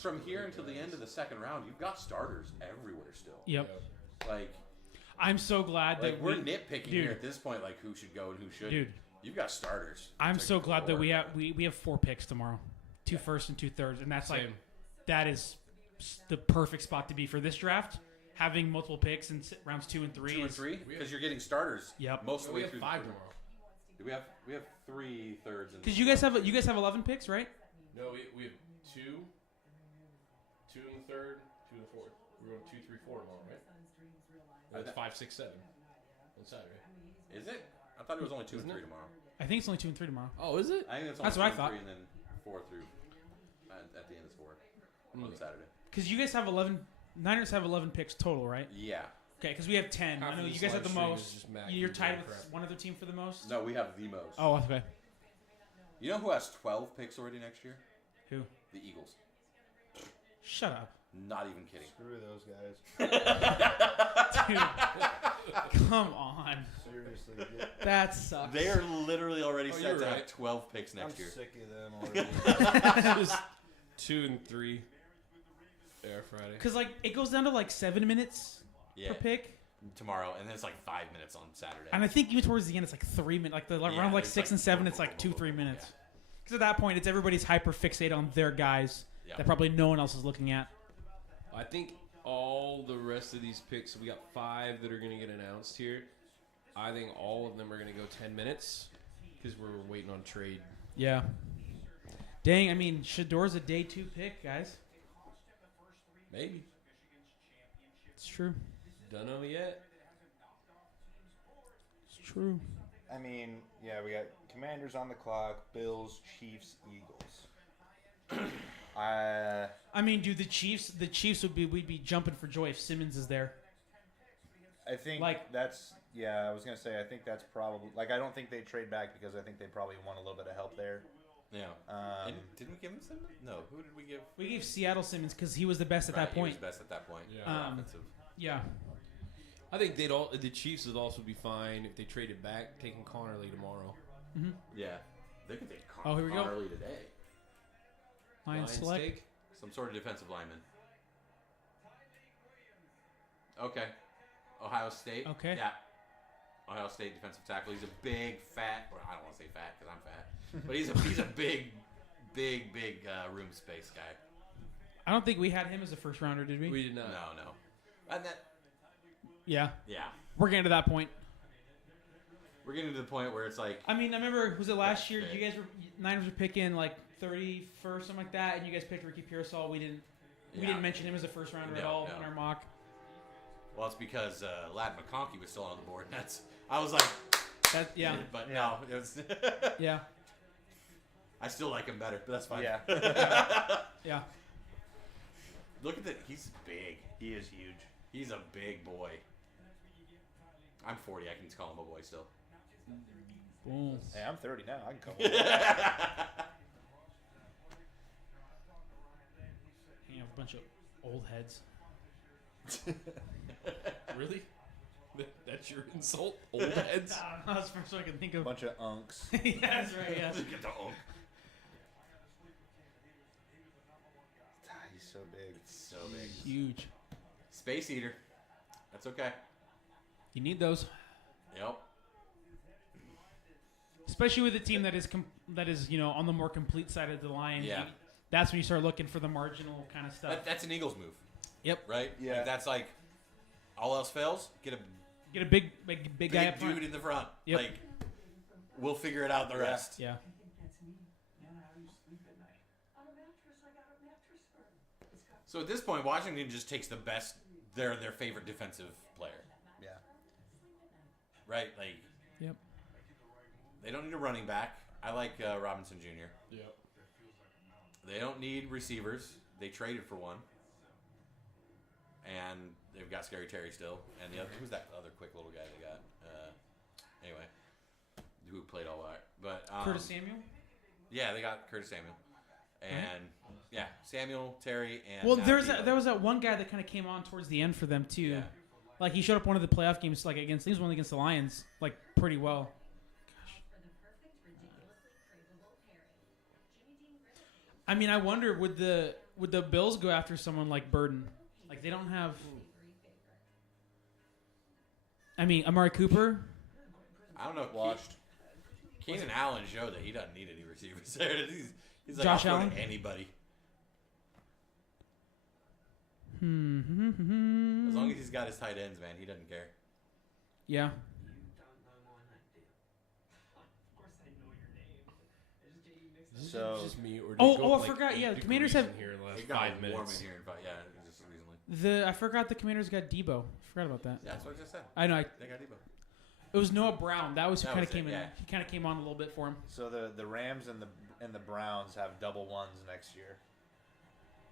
From here until the end of the second round, you've got starters everywhere still. Yep. Like I'm so glad that we're nitpicking dude. here at this point, like who should go and who shouldn't. Dude. You've got starters. I'm to so glad that core. we have 4 picks tomorrow, 2 firsts and 2 thirds, and that's like Same. that is the perfect spot to be for this draft. Having multiple picks in rounds 2 and 3. 2 and 3 because you're getting starters. Yep. Most of the We way have through. 5 tomorrow. We have 3 thirds. Because you guys have 11 picks, right? No, we have 2 in the third, 2 in the fourth. We're going 2, 3, 4 tomorrow, right? That's 5, 6, 7 on Saturday. Is it? I thought it was only 2 and Isn't 3 it? tomorrow. I think it's only 2 and 3 tomorrow. Oh, is it? I think That's only what I 2 thought. and 3 and then 4 through at the end is 4 on Saturday. Because you guys have 11. Niners have 11 picks total, right? Yeah. Okay, because we have 10. Half I know of you this guys have the live stream is most. just Mac You're and tied crap. with one other team for the most. No, we have the most. Oh, okay. You know who has 12 picks already next year? Who? The Eagles. Shut up, Not even kidding. Screw those guys. dude. Come on. Seriously, That sucks. They are literally already Oh, set you're to have right. 12 picks I'm next year. sick of them already. Just 2 and 3. There, Friday. Because like it goes down to like 7 minutes Yeah. per pick. tomorrow, and then it's like 5 minutes on Saturday. And I think even towards the end, it's like 3 minutes. Like around like it's 6 like and 7, it's like 2-3 minutes. Because at that point, it's everybody's hyper fixated on their guys Yeah. that probably no one else is looking at. I think all the rest of these picks, we got 5 that are going to get announced here. I think all of them are going to go 10 minutes because we're waiting on trade. Yeah. Dang, I mean, Shador's a day 2 pick, guys. Maybe. It's true. Don't know yet. It's true. I mean, yeah, we got Commanders on the clock, Bills, Chiefs, Eagles. I mean, dude, the Chiefs we'd be jumping for joy if Simmons is there. I think Like- that's I was gonna say I think that's probably I don't think they trade back because I think they probably want a little bit of help there. Yeah. And didn't we give him some? No. Who did we give? We gave Seattle Simmons because he was the best at Right, that point. He was best at that point. Yeah. Offensive. Yeah. I think the Chiefs would also be fine if they traded back, taking Connerly tomorrow. Yeah. They could take Oh, here we go. Connerly today. Lions select. take. Some sort of defensive lineman. Okay. Ohio State. Okay. Yeah. Ohio State defensive tackle. He's a big, fat. Or I don't want to say fat because I'm fat, but he's a big room space guy. I don't think we had him as a first rounder, did we? We did not. No. And that. Yeah. Yeah. We're getting to that point. We're getting to the point where it's like. I mean, I remember, was it last year? Right. You guys Niners were picking like 31st, something like that, and you guys picked Ricky Pearsall. We didn't mention him as a first rounder at all in our mock. Well, it's because Lad McConkey was still on the board. I was like, Yeah. but no, it was. Yeah. I still like him better, but that's fine. Yeah. Yeah. Look at that. He's big. He is huge. He's a big boy. I'm 40. I can just call him a boy still. Boom. Hey, I'm 30 now. I can come. You know, a bunch of old heads. Really? That's your insult? Old heads? I don't know. That's the first one I can think of. Bunch of unks. Yeah, that's right. Yeah. Get the unk. He's so big. So big. Huge. Space Eater. That's okay. You need those, Yep. especially with a team that is on the more complete side of the line. Yeah. That's when you start looking for the marginal kind of stuff. That's an Eagles move. Yep. Right? Yeah. Like, that's like, all else fails, get a Get a big guy up big front. dude in the front. Yep. Like, we'll figure it out the rest. Yeah. So at this point, Washington just takes the best, their favorite defensive player. Yeah. Right? Like, Yep. they don't need a running back. I like Robinson Jr. Yep. They don't need receivers. They traded for one. And they've got Scary Terry still. And the other, who's that other quick little guy they got? Anyway, who played all right. But Curtis Samuel. yeah, they got Curtis Samuel. And yeah, Samuel, Terry, and Well, now there Debo. was that one guy that kind of came on towards the end for them too. Yeah. Like he showed up one of the playoff games, like against one against the Lions, like pretty well. I mean, I wonder would the Bills go after someone like Burden? Like they don't have. I mean, Amari Cooper. I don't know. Washed. Keenan Allen showed that he doesn't need any receivers there. He's like, Josh I'll throw Allen? to anybody. As long as he's got his tight ends, man, he doesn't care. Yeah. So Just me, or did Oh, it go oh, I up, like, forgot, 8 yeah, the Commanders degrees have- in here in the last It got 5 warm minutes. in here, but yeah, just recently. I forgot the Commanders got Debo. I forgot about that. Yeah, that's what I just said. I know. They got Debo. It was Noah Brown. That was who That kind was of came it, in. yeah. He kind of came on a little bit for him. So the Rams and the Browns have double ones next year.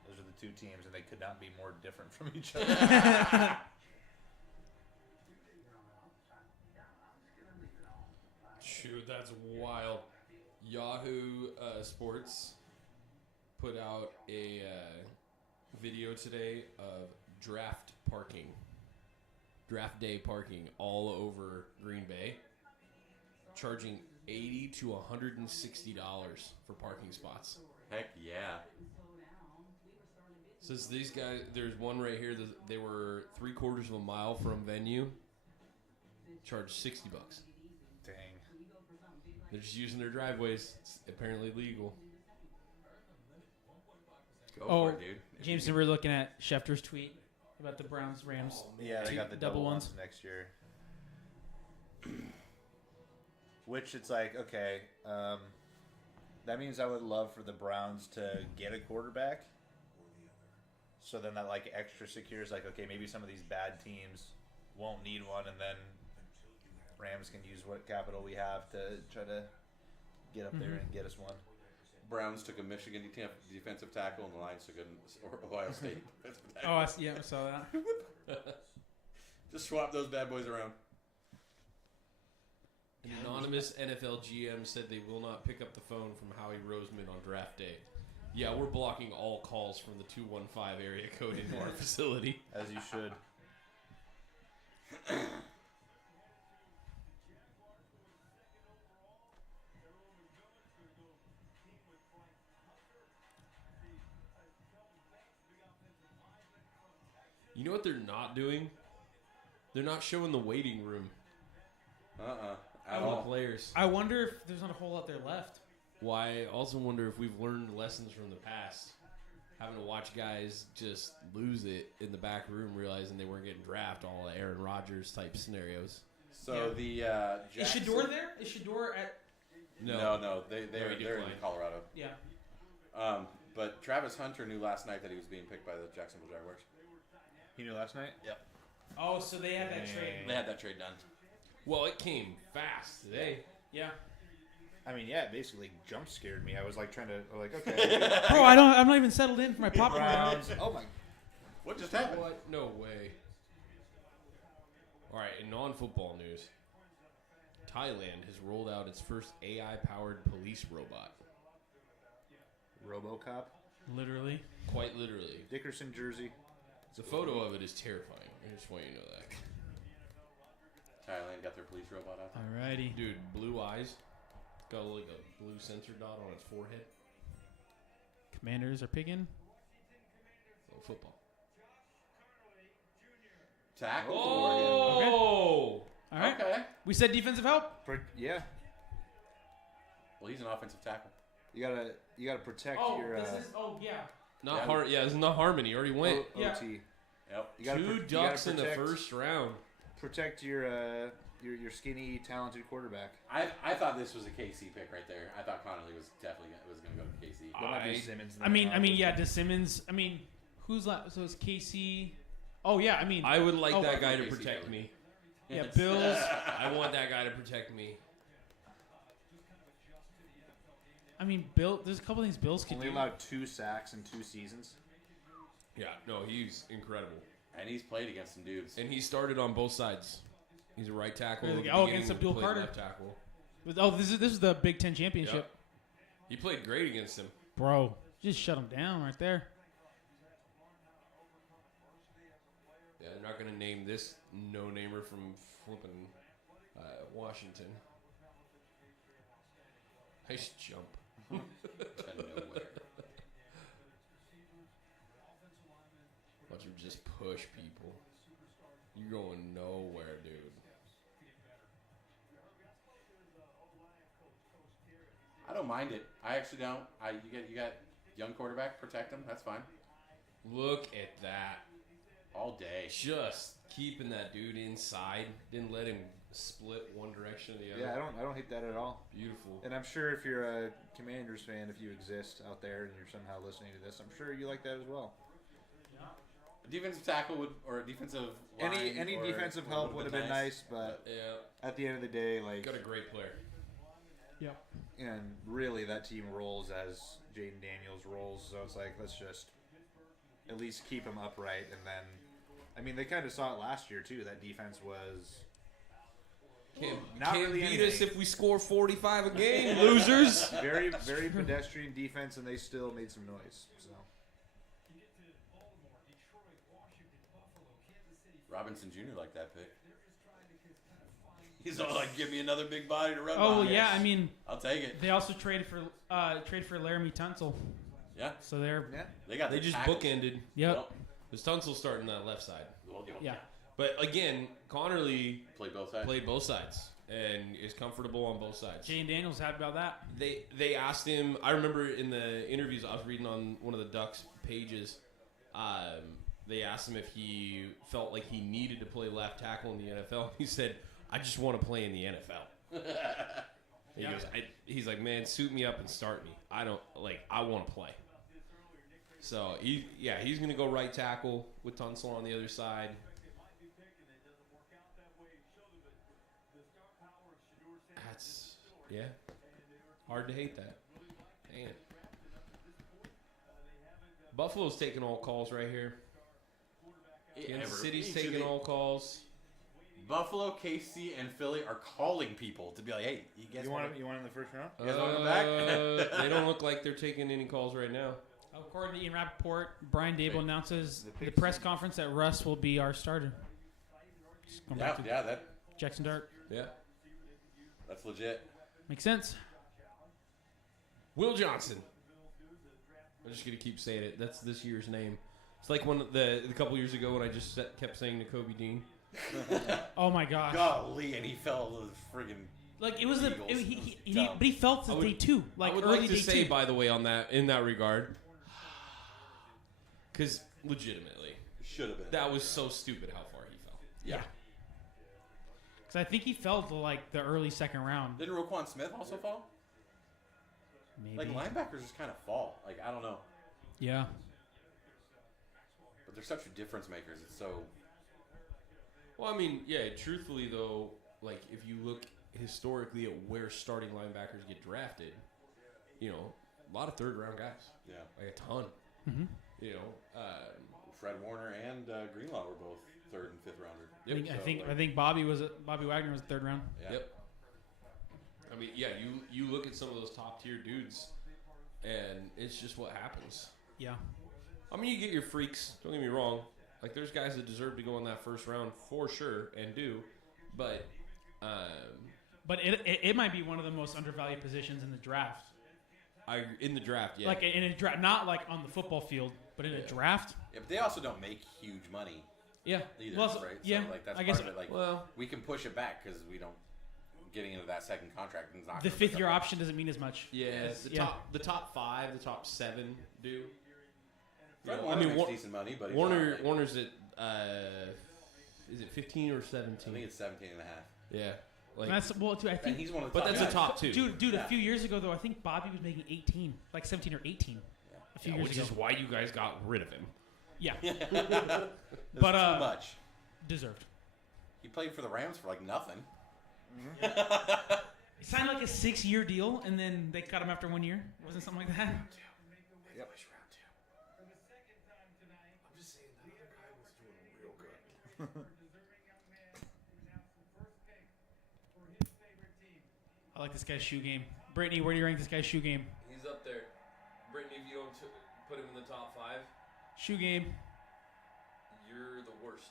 Those are the two teams, and they could not be more different from each other. Shoot, that's wild. Yahoo Sports put out a video today of draft day parking all over Green Bay, charging $80 to $160 for parking spots. Heck yeah. Says these guys, there's one right here that they were 3/4 of a mile from venue, charge $60. Dang. They're just using their driveways. It's apparently legal. Go Oh, for it, dude. If you Jameson, we're looking at Schefter's tweet about the Browns Rams. Yeah, they Two got the double double ones. ones next year. Which it's like, okay, that means I would love for the Browns to get a quarterback. So then that like extra secures like, okay, maybe some of these bad teams won't need one, and then Rams can use what capital we have to try to get up there and get us one. Browns took a Michigan defensive tackle, and the Lions took an Ohio State defensive Oh, tackle. yeah, I saw that. Just swap those bad boys around. An anonymous NFL GM said they will not pick up the phone from Howie Roseman on draft day. Yeah, we're blocking all calls from the 215 area code into our facility. As you should. You know what they're not doing? They're not showing the waiting room At for the all. players. I wonder if there's not a whole lot there left. Why? I also wonder if we've learned lessons from the past. Having to watch guys just lose it in the back room, realizing they weren't getting drafted, all the Aaron Rodgers type scenarios. So the Is Jackson, Shador there? Is Shador at... No, they're he in declined. Colorado. Yeah. But Travis Hunter knew last night that he was being picked by the Jacksonville Jaguars. You knew last night? Yep. Oh, so they had that trade. They had that trade done. Well, it came fast today. Yeah. I mean, yeah, it basically jump scared me. I was like trying to, like, okay. Bro, I'm not even settled in for my popcorn. Browns. Oh my. What just happened? What? No way. All right, in non-football news, Thailand has rolled out its first AI-powered police robot. RoboCop. Literally. Quite literally. Dickerson jersey. The photo of it is terrifying. I just want you to know that. Thailand got their police robot out there. Alrighty. Dude, blue eyes. Got like a blue sensor dot on its forehead. Commanders are picking. Oh, football. Tackle. Oh! All right. Okay. We said defensive help. Yeah. Well, he's an offensive tackle. You gotta protect your yeah. Not Yeah. Yeah, it's not Harmony. He already went. Yeah. OT. Yep. You gotta Two you ducks gotta in the protect- first round. Protect your skinny, talented quarterback. I thought this was a KC pick right there. I thought Connolly was definitely was going to go to KC. That might be I- Simmons. I mean, yeah. Does Simmons? I mean, who's last? So it's KC. Oh yeah. I mean, I would like Oh, that guy to Casey protect Miller. me. yeah. Bills. I want that guy to protect me. I mean, Bill. There's a couple things Bills can Only do. allowed 2 sacks in 2 seasons. Yeah, no, he's incredible. And he's played against some dudes. And he started on both sides. He's a right tackle. Really at the good. Oh, beginning, against he Abdul played Carter. Left tackle. Oh, this is the Big Ten championship, Yep. He played great against him. bro. Just shut him down right there. Yeah, they're not going to name this no-namer from flipping Washington. Nice jump. Out of nowhere. Watch him just push people. You're going nowhere, dude. I don't mind it. I actually don't. You got young quarterback, protect him. That's fine. Look at that. All day. Just keeping that dude inside. Didn't let him split one direction or the other. Yeah, I don't hate that at all. Beautiful. And I'm sure if you're a Commanders fan, if you exist out there and you're somehow listening to this, I'm sure you like that as well. A defensive tackle would, or a defensive line, Any or defensive help would have been nice, but Yeah, at the end of the day, like, got a great player. Yep. and really that team rolls as Jaden Daniels rolls, so it's like, let's just at least keep him upright, and then, I mean, they kind of saw it last year too. That defense was Can't Not really beat anything. us if we score 45 a game, losers. very, very pedestrian defense, and they still made some noise. So Robinson Jr. like that pick. He's all like, "Give me another big body to run." Oh well, behind." yeah. I mean, I'll take it. they also traded for Laramie Tunsil, Yeah, so they're yeah, they got. They the just tackles. bookended. yep. Because Tunsil's starting that left side. Well, Yeah. But again, Connerly Played both sides. played both sides and is comfortable on both sides. Jane Daniels happy about that. They asked him. I remember in the interviews I was reading on one of the Ducks pages. They asked him if he felt like he needed to play left tackle in the NFL. He said, "I just want to play in the NFL." He goes, he's like, "Man, suit me up and start me. I don't like. I want to play." So he's gonna go right tackle with Tunsil on the other side. That's hard to hate that. Dang it. Buffalo's taking all calls right here. Kansas City's taking all calls. Babuffalo, KC, and Philly are calling people to be like, "Hey, you guys want You want in the first round? You guys want to come back?" They don't look like they're taking any calls right now. According to Ian Rappaport, Brian Dable announces the press conference that Russ will be our starter. Just going back to that Jackson Dart. Yeah. that's legit. Makes sense. Will Johnson. I'm just gonna keep saying it. That's this year's name. It's like the couple years ago when I just kept saying to Kobe Dean. Oh my gosh. Golly, and he fell to the friggin' Like it was the Eagles. but he felt the day two. Like I would early like to day say, two. by the way, in that regard, because legitimately, should have been. that was so stupid how far he fell. Yeah. Because I think he fell to like the early second round. Didn't Roquan Smith also fall? Maybe. Like linebackers just kind of fall. Like I don't know, Yeah. but they're such difference makers. It's so. Well, I mean, yeah. Truthfully, though, like if you look historically at where starting linebackers get drafted, a lot of third-round guys, Yeah. like a ton. Mm-hmm. Fred Warner and Greenlaw were both third and fifth rounder. I think Bobby Wagner was the third round. Yeah. Yep. I mean, yeah. You look at some of those top-tier dudes, and it's just what happens. Yeah. I mean, you get your freaks. Don't get me wrong. Like, there's guys that deserve to go in that first round for sure and do, but it might be one of the most undervalued positions in the draft. in the draft, yeah. Like in a draft, not like on the football field, but in a draft. Yeah, but they also don't make huge money Yeah. either, Well, right? yeah. So, like that's I part guess of it. Like, well, we can push it back because we don't getting into that second contract. Is not the gonna pick 5th year up option doesn't mean as much. yeah. Yeah. The top 5, the top 7 do. Fred I Warner mean, makes decent money, but he's Warner not, like, Warner's at is it 15 or 17? I think it's 17 and a half. Yeah. Like, And that's well, too. I And think. he's one of the but top that's a guys. top 2. Dude, Yeah. a few years ago though, I think Bobby was making 18, like 17 or 18. A few years which ago. is why you guys got rid of him. Yeah. That's But, too much. Deserved. He played for the Rams for like nothing. He signed like a 6-year deal, and then they cut him after 1 year. Wasn't something like that? Yep. I'm just saying the other guy was doing real good. I like this guy's shoe game. Brittany, where do you rank this guy's shoe game? He's up there. Brittany, if you don't put him in the top 5, Shoe game. you're the worst.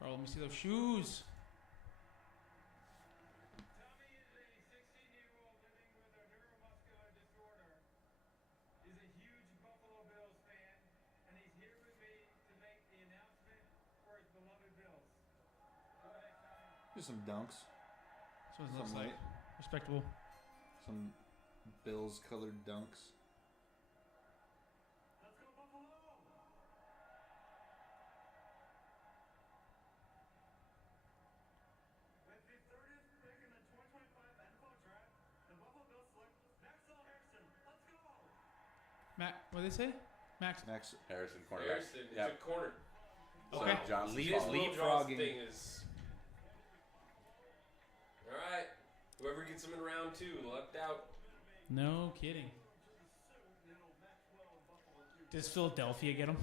Bro, let me see those shoes. Just some dunks. That's what it looks Some like. light. Respectable. Some Bills colored dunks. Mac, what did they say? Max. Next. Harrison cornerback. Harrison, it's Yeah. a corner. So Okay. Johnson's Lead- following. lead- Leapfrogging. Thing is. All right. Whoever gets him in round 2, lucked out. No kidding. Does Philadelphia get him?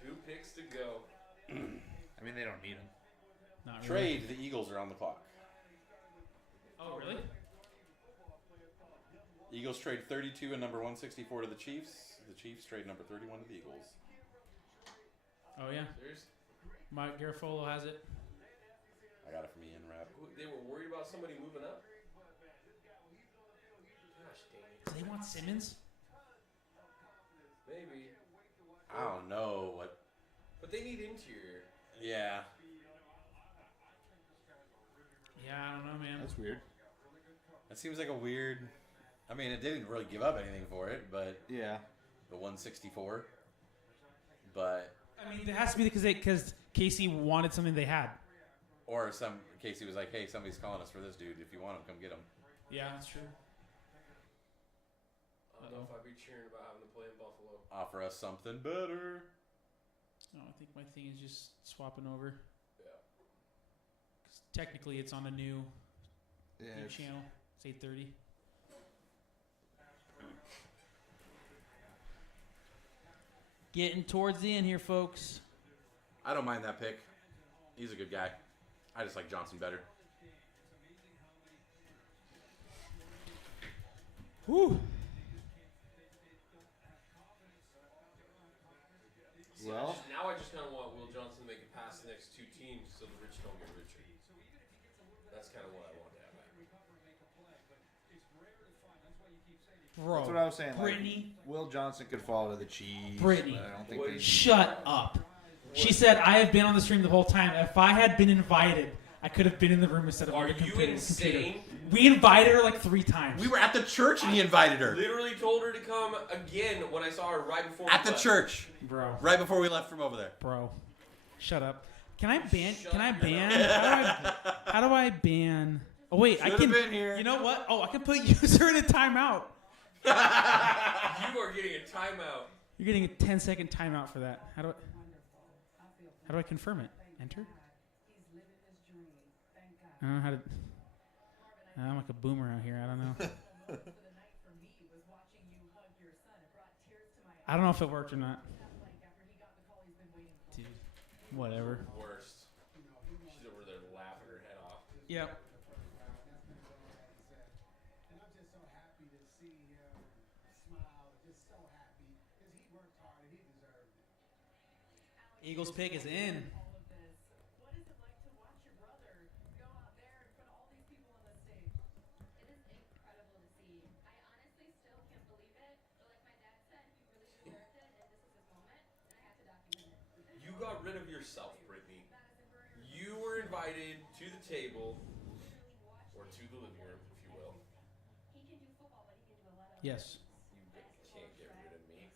2 picks to go. I mean, they don't need him. Not really. Trade. The Eagles are on the clock. Oh, really? Eagles trade 32 and number 164 to the Chiefs. The Chiefs trade number 31 to the Eagles. Oh, yeah. There's, Mike Garofalo has it. I got it from Ian Rapp. they were worried about somebody moving up. Gosh dang it. Do they want Simmons? Maybe. I don't know what. But they need interior. Yeah. Yeah, I don't know, man. That's weird. That seems like a weird. I mean, it didn't really give up anything for it, but Yeah. the 164. But I mean, it has to be because Casey wanted something they had. or Casey was like, "Hey, somebody's calling us for this dude. If you want him, come get him." Yeah, that's true. I don't know if I'd be cheering about having to play in Buffalo. Offer us something better. No, I think my thing is just swapping over. Yeah. 'Cause technically, it's on a new Yeah. channel. It's 8:30. Getting towards the end here, folks. I don't mind that pick. He's a good guy. I just like Johnson better. Whew. Well, Now I just kind of want Will Johnson to make it past the next two teams so the rich don't get richer. That's kind of what I want to have. Bro, that's what I was saying. Like, Brittany, Will Johnson could fall to the Chiefs. Brittany. but I don't think they shut up. She said, I have been on the stream the whole time. If I had been invited, I could have been in the room instead of Are on the you computer. insane? We invited her like 3 times. We were at the church and he invited her. Literally told her to come again when I saw her right before At we the left. church. Bro. Right before we left from over there. Bro. Shut up. Can I ban? Shut Can I up. ban? How do I ban? Oh wait, I Should've can. been here. You know what? Oh, I can put user in a timeout. You are getting a timeout. You're getting a 10-second timeout for that. How do I confirm it? Enter. I don't know how to. I'm like a boomer out here. I don't know. I don't know if it worked or not. Dude, whatever. Worst. She's over there laughing her head off. Yep. And I'm just so happy to see him smile, just so happy because he worked hard and he deserved it. Eagles pick is in. What is it like to watch your brother go out there in front of all these people on the stage? It is incredible to see. I honestly still can't believe it, but like my dad said, he really deserved it, and this is his moment, and I had to document it. You got rid of yourself, Brittany. You were invited to the table, or to the living room, if you will. He can do football, but he can do a lot of You Yes. can't get rid of me.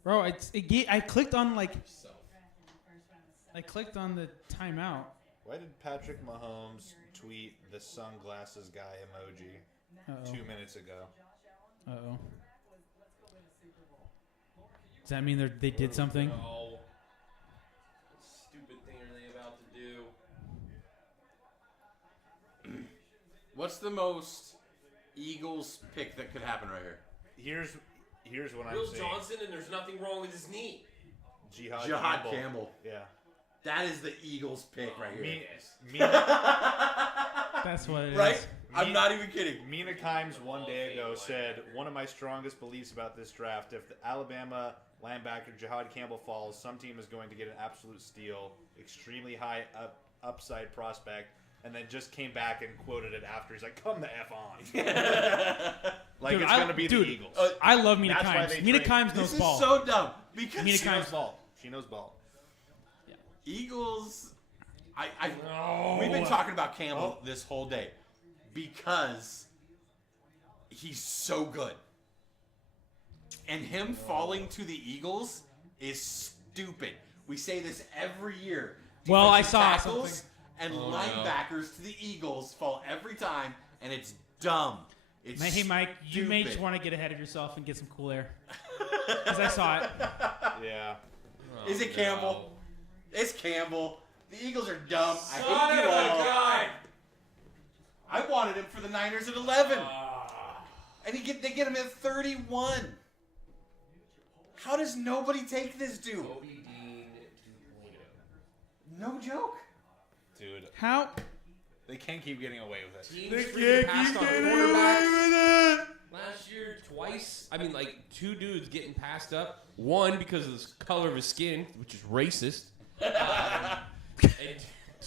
Bro, I clicked on like Yourself. I clicked on the timeout. Why did Patrick Mahomes tweet the sunglasses guy emoji Uh 2 minutes ago? oh. Does that mean they did something? No. What stupid thing are they about to do? What's the most Eagles pick that could happen right here? Here's what I'm Will saying. Johnson, and there's nothing wrong with his knee. Jihad Campbell. Yeah. That is the Eagles pick right here. Me, That's what it is. Right? I'm not even kidding. Mina Kimes one day ago said, one of my strongest beliefs about this draft, if the Alabama linebacker Jihad Campbell falls, some team is going to get an absolute steal, extremely high upside prospect, and then just came back and quoted it after. He's like, come the F on. Like, Dude, it's going to be the dude, Eagles. I love Mina That's why Kimes. they Mina trade. Kimes knows This is ball. so dumb. Because Mina She knows Kimes. ball. She knows ball. Eagles, we've been talking about Campbell this whole day because he's so good. And him falling to the Eagles is stupid. We say this every year. Well, I Defensive saw tackles something. and Oh, no. linebackers to the Eagles fall every time, and it's dumb. It's Hey, Mike, you may just stupid. want to get ahead of yourself and get some cool air. Because I saw it. Yeah. Is it Campbell? It's Campbell. The Eagles are dumb. I Son hate of you a all. gun! I wanted him for the Niners at 11. And they get him at 31. How does nobody take this dude? Kobe Dean 2.0. No joke. Dude, How? they can't keep getting away with it. Teams freaking passed on quarterbacks last year twice. I mean, like 2 dudes getting passed up. One because of the color of his skin, which is racist. And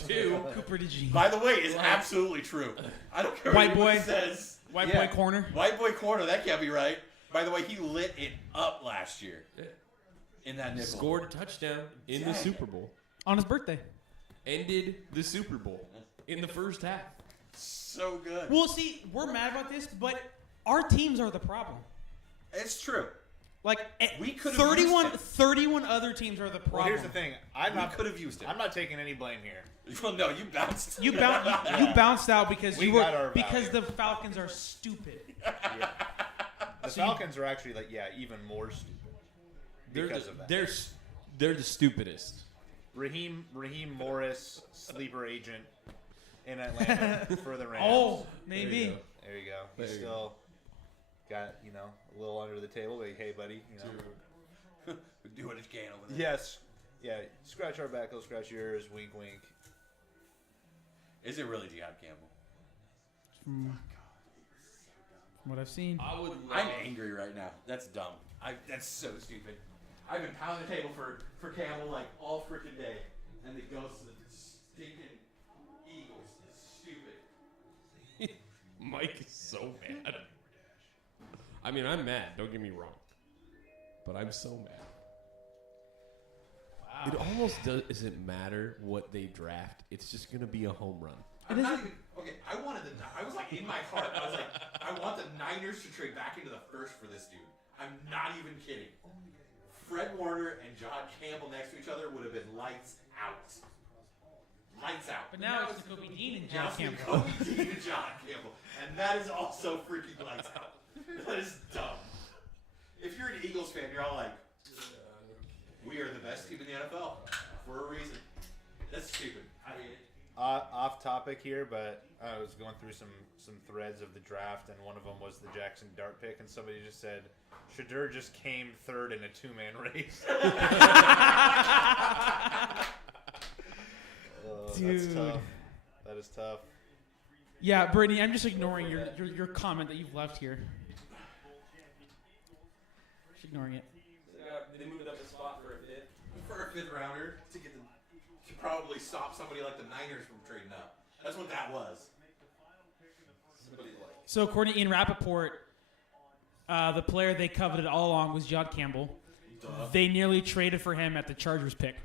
2, Cooper DeJean. By the way, it's absolutely true. I don't care White what boy. anybody says. White Yeah. boy corner. White boy corner. That can't be right. By the way, he lit it up last year in that nickel. scored a touchdown in the Super Bowl. On his birthday. ended the Super Bowl in the first half. So good. Well, see, we're mad about this, but our teams are the problem. It's true. Like, We could've 31, used it. 31 other teams are the problem. Well, here's the thing. We could have used it. I'm not taking any blame here. Well, no, you bounced. You bounced out because We you got our were because value. the Falcons are stupid. The Falcons are actually even more stupid because of that. They're the stupidest. Raheem Morris, sleeper agent in Atlanta for the Rams. Oh, maybe. There you go. He's There you still got, a little under the table. Like, hey, buddy, We do what you can over there. Yes. Yeah, scratch our back, he'll scratch yours. Wink, wink. Is it really Jihad Campbell? From what I've seen. I would. I'm angry right now. That's dumb. That's so stupid. I've been pounding the table for Campbell like all freaking day, and it goes to the stinking Eagles. It's stupid. Mike is so mad. I mean, I'm mad. Don't get me wrong, but I'm so mad. It almost doesn't matter what they draft. It's just gonna be a home run. I'm not even okay. I was like in my heart. I was like, I want the Niners to trade back into the first for this dude. I'm not even kidding. Fred Warner and John Campbell next to each other would have been lights out. Lights out. But now it's Kobe Dean and Now John it's Campbell. Kobe Dean and John Campbell, and that is also freaking lights out. That is dumb. If you're an Eagles fan, you're all like, "We are the best team in the NFL for a reason." That's stupid. I hate it. Off topic here, but I was going through some threads of the draft, and one of them was the Jackson Dart pick, and somebody just said, Shadur just came third in a two-man race. That's Dude. tough. That is tough. Yeah, Brittany, I'm just ignoring your comment that you've left here. Just ignoring it. They moved up a spot for a fifth. For a fifth rounder to probably stop somebody like the Niners from trading up. That's what that was. Somebody like. So according to Ian Rappaport, the player they coveted all along was John Campbell. Duh. They nearly traded for him at the Chargers pick.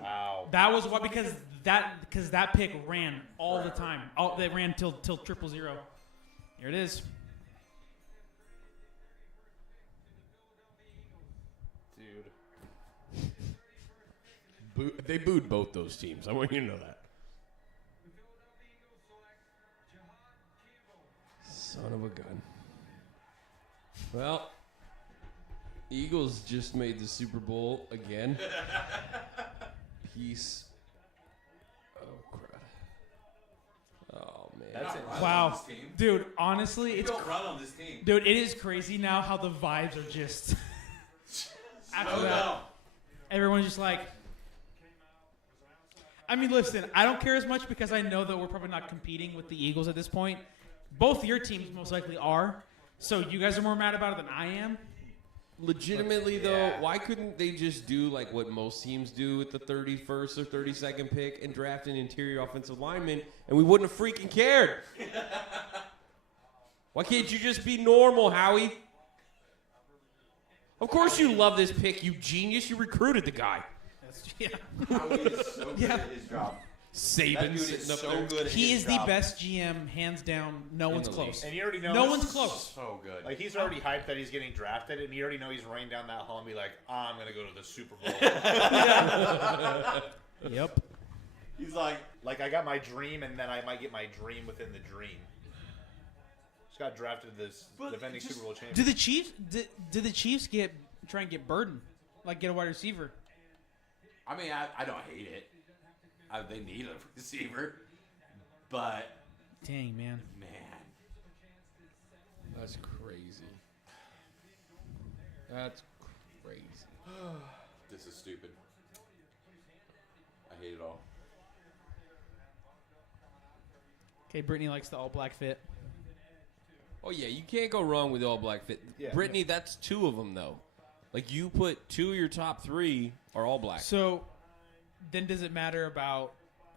Wow. That was what because that pick ran all the time. They ran till 000. Here it is. Dude. They booed both those teams. I want you to know that. Son of a gun. Well, Eagles just made the Super Bowl again. Peace. Oh, crap. Oh, man. That's it. Wow, dude. Honestly, We it's don't run on this team. dude. It is crazy now how the vibes are just. After Oh, that, no. everyone's just like. I mean, listen. I don't care as much because I know that we're probably not competing with the Eagles at this point. Both your teams most likely are. So you guys are more mad about it than I am. Legitimately, though, why couldn't they just do like what most teams do with the 31st or 32nd pick and draft an interior offensive lineman, and we wouldn't have freaking cared? Why can't you just be normal, Howie? Of course you love this pick, you genius. You recruited the guy. Yeah. Howie is so good Yeah. at his job. That Saban dude is sitting up so there. good at He his is the job. best GM, hands down. No In one's the close. And you already know. No one's close. So good. Like, he's already hyped that he's getting drafted, and you already know he's running down that hall and be like, I'm going to go to the Super Bowl. Yep. He's like, Like, I got my dream, and then I might get my dream within the dream. Just got drafted this But defending just- Super Bowl champion. Did the Chiefs? Did the Chiefs try and get Burden, like get a wide receiver? I mean, I don't hate it. They need a receiver, but Dang man. man, That's crazy. That's crazy. this is stupid. I hate it all. Okay, Brittany likes the all black fit. Oh, yeah, you can't go wrong with all black fit. Yeah. Brittany, that's two of them, though. Like, you put two of your top three are all black. So, then does it matter about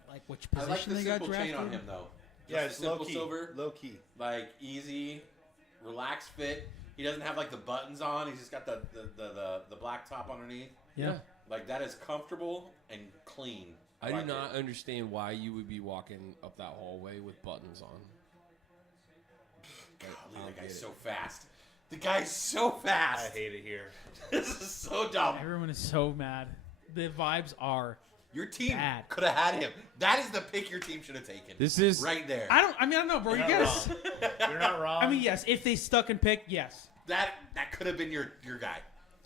like which I like position the they got simple drafted? chain on him though. Yeah, Just it's the simple low key. silver, Low key. like easy, relaxed fit. He doesn't have like the buttons on. He's just got the black top underneath. Yeah. Like, that is comfortable and clean. I do like not it. understand why you would be walking up that hallway with buttons on. I Golly, don't that guy's get it. so fast. The guy's so fast. I hate it here. This is so dumb. Everyone is so mad. The vibes are. Your team Bad. could have had him. That is the pick your team should have taken. This is right there. I don't know, bro. You're You not guys. wrong. You're not wrong. I mean, yes. If they stuck and picked, yes. That could have been your guy.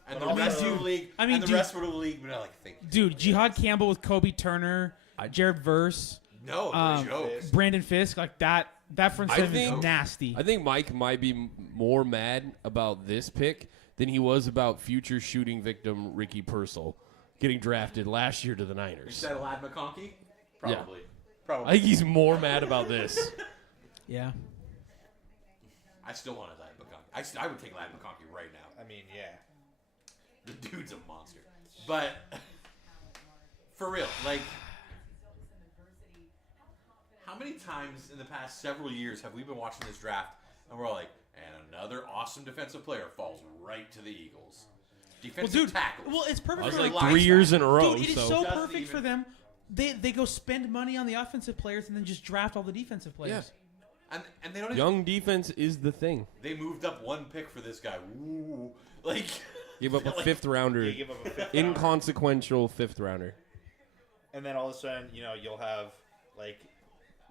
And But the also- rest of the league. I mean, and the dude- rest of the league would have like think. Dude, Jihad Campbell with Kobe Turner, Jared Verse, No, joke. Brandon Fisk, like that. That front I seven think- is nasty. I think Mike might be more mad about this pick than he was about future shooting victim Ricky Purcell getting drafted last year to the Niners. Instead of Lad McConkey? Probably. I Probably. think he's more mad about this. Yeah. I still wanted Lad McConkey. I would take Lad McConkey right now. I mean, yeah. The dude's a monster. But for real, like, how many times in the past several years have we been watching this draft and we're like, and another awesome defensive player falls right to the Eagles. Defensive tackles. Well, it's I perfect was for like 3 years in a row. Dude, it is so Doesn't perfect even- for them. They go spend money on the offensive players and then just draft all the defensive players. and they don't even, Young defense is the thing. they moved up one pick for this guy. Ooh. Like, Give up a like, fifth rounder, You give up a fifth rounder. inconsequential fifth rounder. And then all of a sudden, you'll have, like,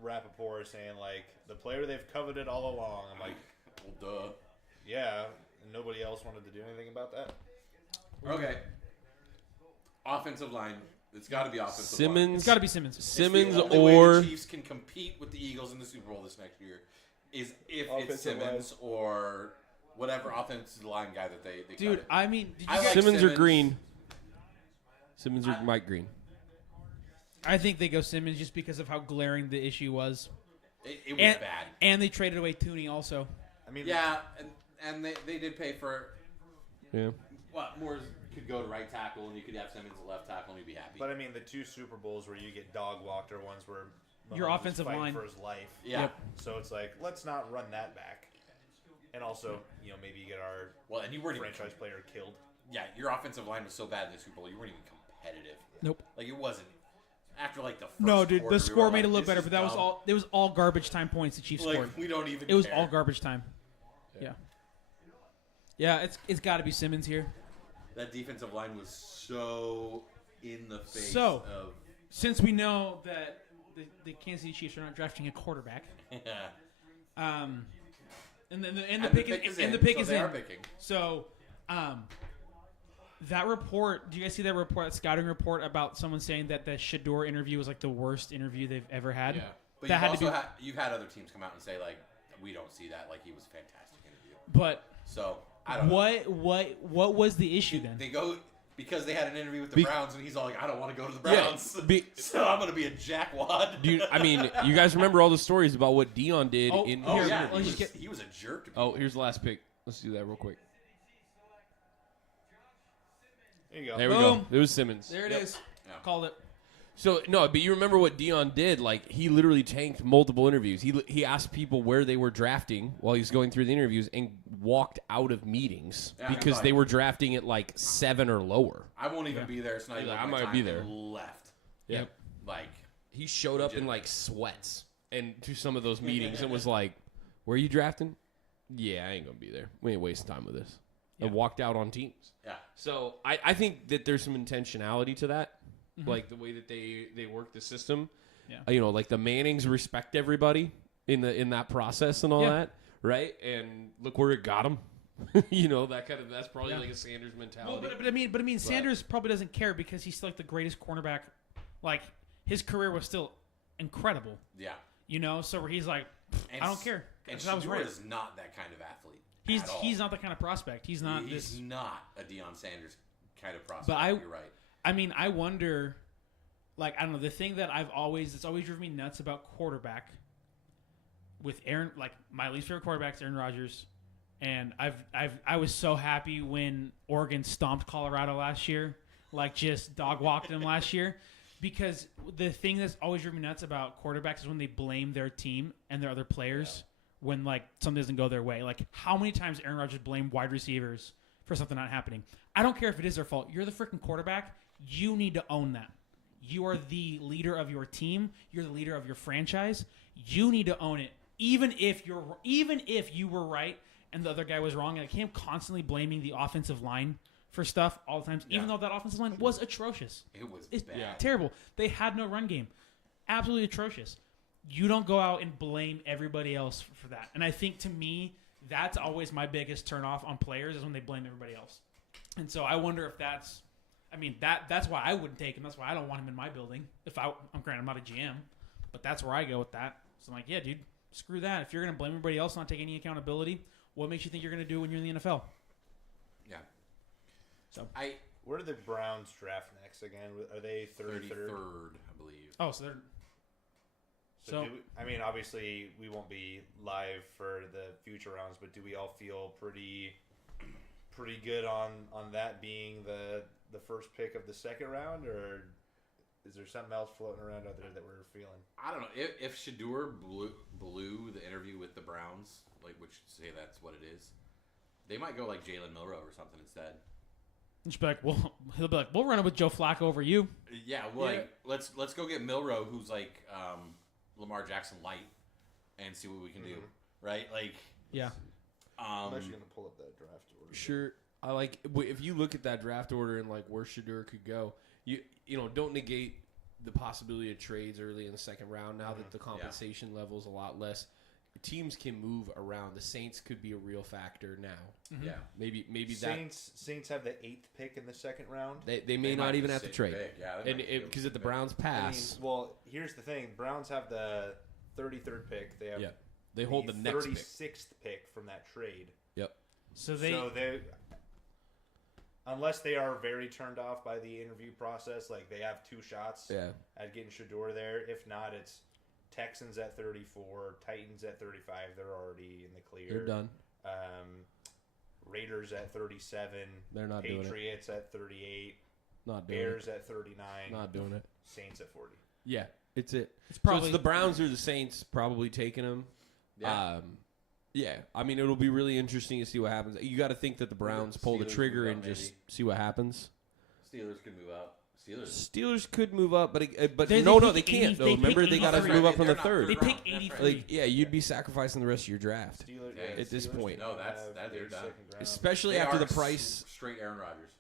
Rappaport saying, like, the player they've coveted all along. I'm like, well, duh. yeah, and nobody else wanted to do anything about that. Okay. Offensive line. It's got to be offensive line. Simmons, It's got to be Simmons. It's Simmons the only way or the Chiefs can compete with the Eagles in the Super Bowl this next year is if it's Offensive Simmons or whatever offensive line guy that they Dude, cut I mean, did you I guys, like Simmons or Simmons. Green. Simmons or Mike Green. I think they go Simmons just because of how glaring the issue was. it was And, bad. and they traded away Tooney also. I mean, Yeah, and they did pay for Yeah. what more could go to right tackle, and you could have Simmons at left tackle, and you'd be happy. but I mean, the two Super Bowls where you get dog walked are ones where Your Mahomes is offensive fighting line. for his life. yeah. Yep. So it's like, let's not run that back. And also, maybe you get our Well, and you weren't even franchise player killed. Yeah, your offensive line was so bad in the Super Bowl, you weren't even competitive. Nope. Like it wasn't. After like the first No, dude, quarter, the we score were made it like, look this better, is but that was dumb. all. It was all garbage time points the Chiefs Like scored. we don't even. It was care. all garbage time. Yeah. Yeah, it's got to be Simmons here. That defensive line was so in the face So- of. Since we know that the Kansas City Chiefs are not drafting a quarterback, and then the pick is in. the pick so is they in. are picking. So, that report. Do you guys see that report? That scouting report about someone saying that the Shador interview was like the worst interview they've ever had. Yeah, but That you've had to also be- had you've had other teams come out and say like we don't see that. Like he was a fantastic interview. But So I don't know. what was the issue then? They go because they had an interview with the Browns, and he's all like, "I don't want to go to the Yeah, Browns, be- so I'm going to be a jackwad." Dude, I mean, you guys remember all the stories about what Dion did Oh, in. Oh Here, yeah, let's he just was, get- he was a jerk. To Oh, people. here's the last pick. Let's do that real quick. There you go. There we go. Boom. It was Simmons. There it Yep. is. Yeah. Called it. So no, but you remember what Dion did? Like he literally tanked multiple interviews. He asked people where they were drafting while he was going through the interviews and walked out of meetings Yeah, because like- they were drafting at like 7 or lower. I won't even be there. It's not He's even like, my I might time, be and there. Left. Yep. Like He showed up in like sweats and to some of those meetings and was like, "Where are you drafting?" Yeah, I ain't gonna be there. We ain't wasting time with this. And walked out on teams. yeah. So I think that there's some intentionality to that, like the way that they work the system. Yeah. Like the Mannings respect everybody in that process and all Yeah. that, right? And look where it got them. That's probably Yeah. like a Sanders Well, mentality. but I mean, Sanders probably doesn't care because he's still like the greatest cornerback. Like his career was still incredible. Yeah. So where he's like, And I don't care. And Because I was Shador right. is not that kind of athlete. He's at all. not the kind of prospect. He's not He's this. not a Deion Sanders kind of prospect. But You're right. I mean, I wonder. Like I don't know. The thing that it's always driven me nuts about quarterback. With Aaron, like my least favorite quarterback is Aaron Rodgers, and I was so happy when Oregon stomped Colorado last year, like just dog walked them last year, because the thing that's always driven me nuts about quarterbacks is when they blame their team and their other players when like something doesn't go their way. Like how many times Aaron Rodgers blamed wide receivers for something not happening? I don't care if it is their fault. You're the freaking quarterback. You need to own that. You are the leader of your team. You're the leader of your franchise. You need to own it, even if you were right and the other guy was wrong. And I can't constantly blaming the offensive line for stuff all the time, even though that offensive line was atrocious. It's bad. Terrible. They had no run game. Absolutely atrocious. You don't go out and blame everybody else for that. And I think, to me, that's always my biggest turnoff on players is when they blame everybody else. And so I wonder if that's why I wouldn't take him. That's why I don't want him in my building. I'm granted, I'm not a GM, but that's where I go with that. So I'm like, yeah, dude, screw that. If you're going to blame everybody else, not take any accountability, what makes you think you're going to do when you're in the NFL? Yeah. So Where do the Browns draft next again? Are they 33rd? 33rd, I believe. Oh, so they're so Obviously we won't be live for the future rounds, but do we all feel pretty good on that being the first pick of the second round, or is there something else floating around out there that we're feeling? I don't know. If Shador blew the interview with the Browns, which say that's what it is, they might go like Jalen Milroe or something instead. just be like, well, he'll be like, we'll run it with Joe Flacco over you. Yeah, let's go get Milroe, who's like Lamar Jackson light, and see what we can do, right? Yeah. I'm actually gonna pull up that draft order. Sure. If you look at that draft order and where Shador could go, you don't negate the possibility of trades early in the second round. Now that the compensation level is a lot less, teams can move around. The Saints could be a real factor now. Mm-hmm. Yeah, maybe Saints have the 8th pick in the second round. They may not even have to trade. Yeah, Because if the Browns pass, here's the thing: Browns have the 33rd pick. They have they hold the next pick. 36th pick from that trade. Yep. So they unless they are very turned off by the interview process, they have 2 shots at getting Shador there. If not, it's Texans at 34, Titans at 35. They're already in the clear. They're done. Raiders at 37. They're not doing it. Patriots at 38. Not doing Bears it. at 39. Not doing it. Saints at 40. Yeah, it's it. It's probably the Browns or the Saints probably taking them. Yeah. Yeah, I mean, it'll be really interesting to see what happens. You got to think that the Browns pull the Steelers trigger move and up, just maybe. see what happens. Steelers could move up. Steelers could move up, but They no, pick they can't. 80 Though. they Remember, pick they got to 83. move up from the They're not third. They third pick round. That's 83. Yeah, you'd be sacrificing the rest of your draft Steelers, at this Steelers point. No, have they're their done. second round. Especially They after are the price. Straight Aaron Rodgers.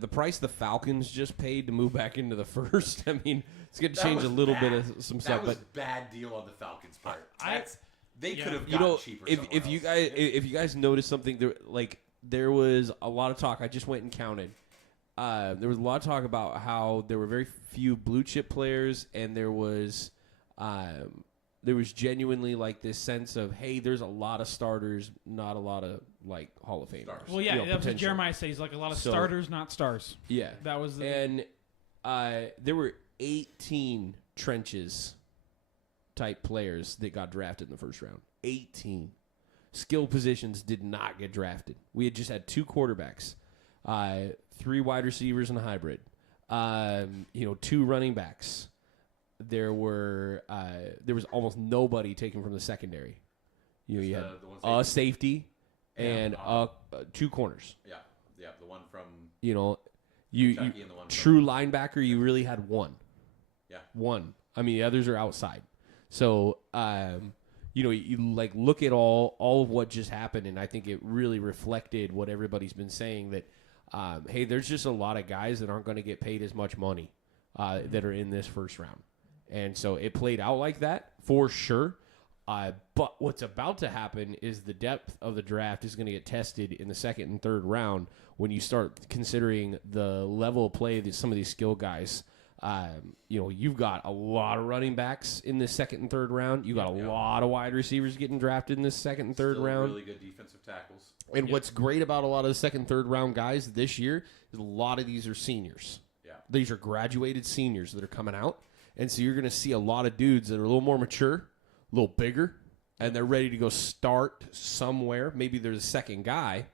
The price the Falcons just paid to move back into the first. I mean, it's going to That change a was little bad. bit of some That stuff, was but bad deal on the Falcons' part. I- They could have you gotten know, cheaper. if you guys noticed something, there was a lot of talk. I just went and counted. There was a lot of talk about how there were very few blue chip players, and there was genuinely this sense of, hey, there's a lot of starters, not a lot of Hall of Famers. Stars. Well, yeah, that was what potential. Jeremiah said. He's like a lot of So- starters, not stars. Yeah, That was the and there were 18 trenches type players that got drafted in the first round. 18 skill positions did not get drafted. We had just had 2 quarterbacks, 3 wide receivers and a hybrid, 2 running backs. There was almost nobody taken from the secondary. You had the one a safety and 2 corners. Yeah, the one from You Kentucky and the one true linebacker. You really had one. Yeah. One. I mean, the others are outside. So, you look at all of what just happened, and I think it really reflected what everybody's been saying that, hey, there's just a lot of guys that aren't going to get paid as much money that are in this first round. And so it played out like that for sure. But what's about to happen is the depth of the draft is going to get tested in the second and third round when you start considering the level of play that some of these skill guys. You've got a lot of running backs in the second and third round. You got a lot of wide receivers getting drafted in this second and third Still round. Really good defensive tackles. And what's great about a lot of the second and third round guys this year is a lot of these are seniors. Yeah. These are graduated seniors that are coming out. And so you're going to see a lot of dudes that are a little more mature, a little bigger, and they're ready to go start somewhere. Maybe they're the second guy,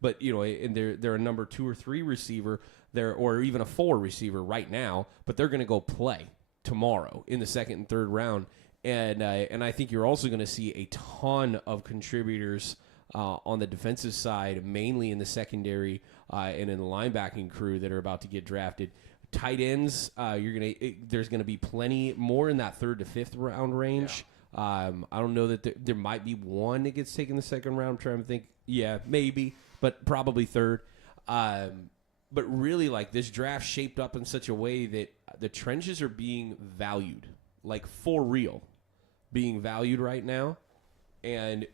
but and they're a number 2 or 3 receiver there, or even a 4 receiver right now, but they're going to go play tomorrow in the second and third round. And I think you're also going to see a ton of contributors on the defensive side, mainly in the secondary and in the linebacking crew that are about to get drafted. Tight ends, there's gonna be plenty more in that 3rd to 5th round range. I don't know that there might be one that gets taken in the 2nd round. I'm trying to think. Yeah, maybe, but probably 3rd. But really, like, this draft shaped up in such a way that the trenches are being valued, like, for real, being valued right now. And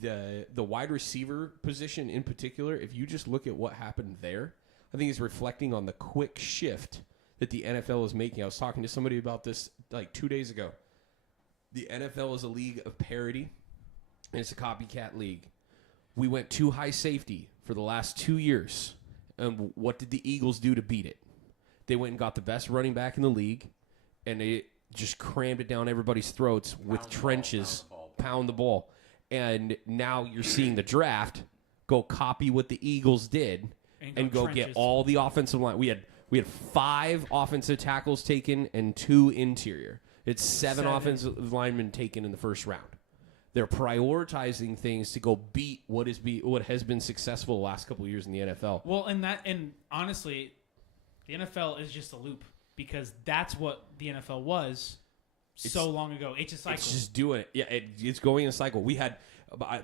the wide receiver position in particular, if you just look at what happened there, I think it's reflecting on the quick shift that the NFL is making. I was talking to somebody about this like 2 days ago. The NFL is a league of parity, and it's a copycat league. We went too high safety for the last 2 years. And what did the Eagles do to beat it? They went and got the best running back in the league, and they just crammed it down everybody's throats with trenches, pound the ball. And now you're seeing the draft go copy what the Eagles did and go trenches. get all the offensive line. We had 5 offensive tackles taken and 2 interior. It's 7 offensive linemen taken in the 1st round. They're prioritizing things to go beat what has been successful the last couple of years in the NFL. Well, and honestly, the NFL is just a loop because that's what the NFL was so long ago. It's a cycle. It's just doing it. Yeah, it's going in a cycle. We had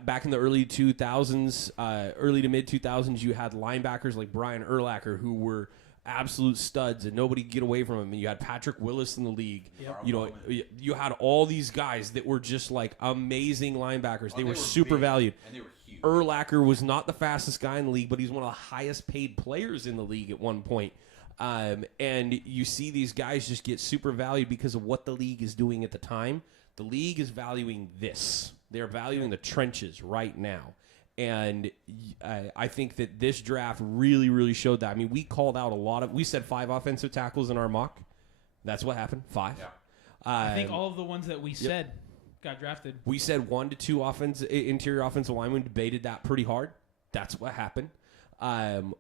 back in the early 2000s, early to mid 2000s, you had linebackers like Brian Urlacher who were absolute studs and nobody could get away from him. And you had Patrick Willis in the league. Yep. You know, you had all these guys that were just like amazing linebackers. They were super big, valued. and they were huge. Urlacher was not the fastest guy in the league, but he's one of the highest paid players in the league at one point. And you see these guys just get super valued because of what the league is doing at the time. The league is valuing this. They're valuing the trenches right now. And I think that this draft really, really showed that. I mean, we called out we said 5 offensive tackles in our mock. That's what happened, 5. Yeah. I think all of the ones that we said got drafted. We said 1 to 2 interior offensive linemen, debated that pretty hard. That's what happened.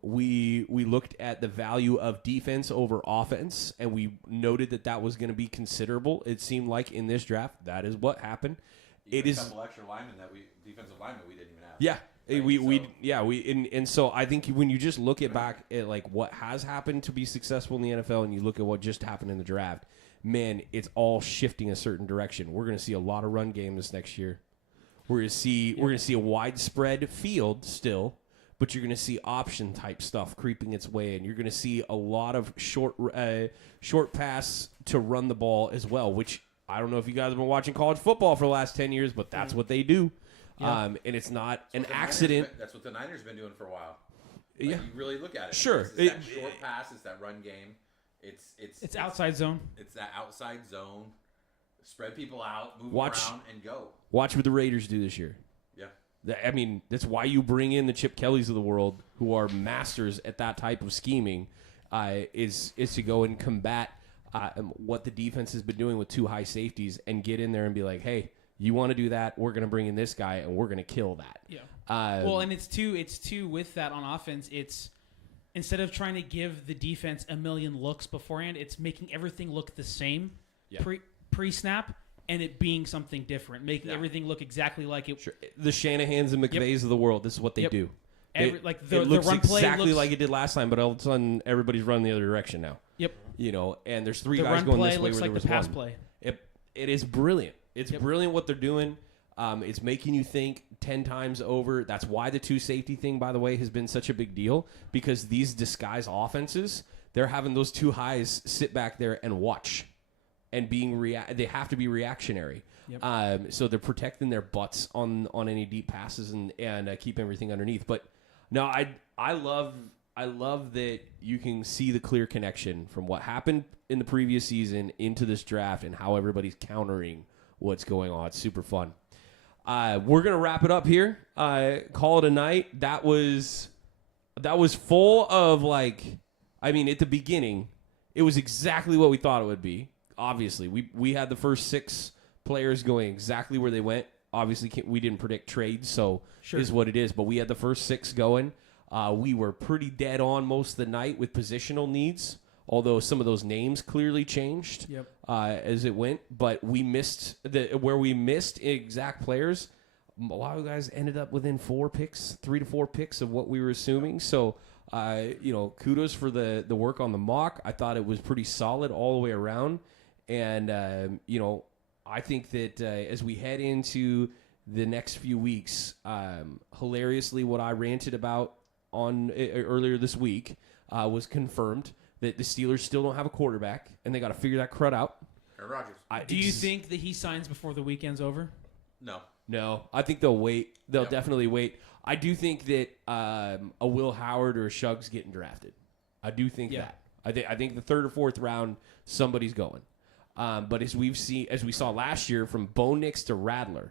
We looked at the value of defense over offense, and we noted that was going to be considerable. It seemed like in this draft, that is what happened. Even a couple extra linemen defensive linemen we didn't even have. Yeah. Right, And so I think when you just look back at like what has happened to be successful in the NFL and you look at what just happened in the draft, man, it's all shifting a certain direction. We're going to see a lot of run game this next year. We're going to see a widespread field still, but you're going to see option type stuff creeping its way in. You're going to see a lot of short pass to run the ball as well, which I don't know if you guys have been watching college football for the last 10 years, but that's what they do. Yeah. And it's not an the accident. That's what the Niners been doing for a while. Yeah. You really look at it. Sure. It's that short pass. It's that run game. It's outside zone. It's that outside zone. Spread people out, move Watch- around, and go. Watch what the Raiders do this year. Yeah. I mean, that's why you bring in the Chip Kellys of the world, who are masters at that type of scheming, is to go and combat what the defense has been doing with 2 high safeties and get in there and be like, hey, you want to do that? We're going to bring in this guy, and we're going to kill that. Yeah. Well, and it's too with that on offense. It's instead of trying to give the defense a million looks beforehand, it's making everything look the same pre-snap and it being something different, making everything look exactly like it. Sure. The Shanahans and McVays of the world, this is what they do. The it looks run play exactly looks, like it did last time, but all of a sudden everybody's running the other direction now. Yep. You know, and there's 3 The guys run going play this way looks where like there was the pass one. play. It is brilliant. It's brilliant what they're doing. It's making you think 10 times over. That's why the 2 safety thing, by the way, has been such a big deal, because these disguise offenses, they're having those 2 highs sit back there and watch, and they have to be reactionary. Yep. So they're protecting their butts on any deep passes and keep everything underneath. But no, I love that you can see the clear connection from what happened in the previous season into this draft and how everybody's countering what's going on. It's super fun. We're gonna wrap it up here. Call it a night. That was full of at the beginning, it was exactly what we thought it would be. Obviously, we had the first 6 players going exactly where they went. Obviously, we didn't predict trades, so is what it is. But we had the first 6 going. We were pretty dead on most of the night with positional needs, although some of those names clearly changed as it went. But we missed where we missed exact players. a lot of guys ended up within 3 to 4 picks of what we were assuming. So, kudos for the work on the mock. I thought it was pretty solid all the way around. And, I think that as we head into the next few weeks, hilariously, what I ranted about on earlier this week was confirmed that the Steelers still don't have a quarterback, and they got to figure that crud out. Aaron Rodgers. Do you think that he signs before the weekend's over? No. I think they'll wait. They'll Yep. definitely wait. I do think that a Will Howard or a Suggs getting drafted. I do think that. I think the 3rd or 4th round, somebody's going. But as we saw last year, from Bo Nix to Radler,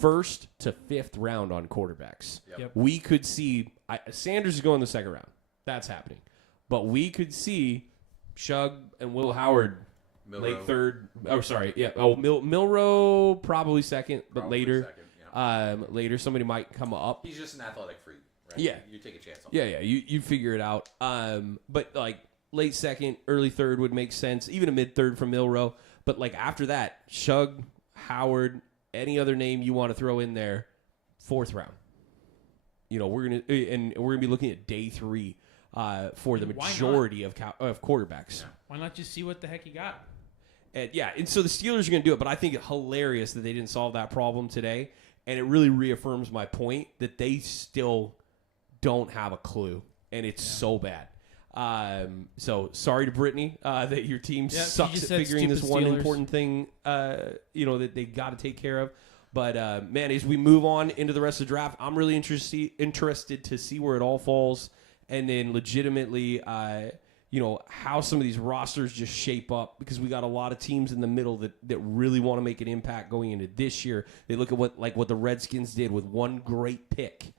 1st to 5th round on quarterbacks. Yep. We could see Sanders is going the 2nd round. That's happening. But we could see Shug and Will Howard late 3rd. Oh, sorry. Yeah. Oh, Milrow probably 2nd, but Probably later. 2nd, yeah. Later somebody might come up. He's just an athletic freak, right? Yeah. You take a chance on Yeah. You figure it out. But like late 2nd, early 3rd would make sense. Even a mid 3rd from Milrow. But like after that, Shug, Howard, any other name you want to throw in there, 4th round. We're gonna be looking at day 3 for the Why majority of quarterbacks. Yeah. Why not just see what the heck you got? And so the Steelers are going to do it, but I think it's hilarious that they didn't solve that problem today, and it really reaffirms my point that they still don't have a clue, and it's so bad. So sorry to Brittany that your team Yeah, she sucks just at said figuring this stupid one Steelers. important thing, that they got to take care of. But man, as we move on into the rest of the draft, I'm really interested to see where it all falls, and then legitimately, how some of these rosters just shape up, because we got a lot of teams in the middle that really want to make an impact going into this year. They look at what the Redskins did with one great pick,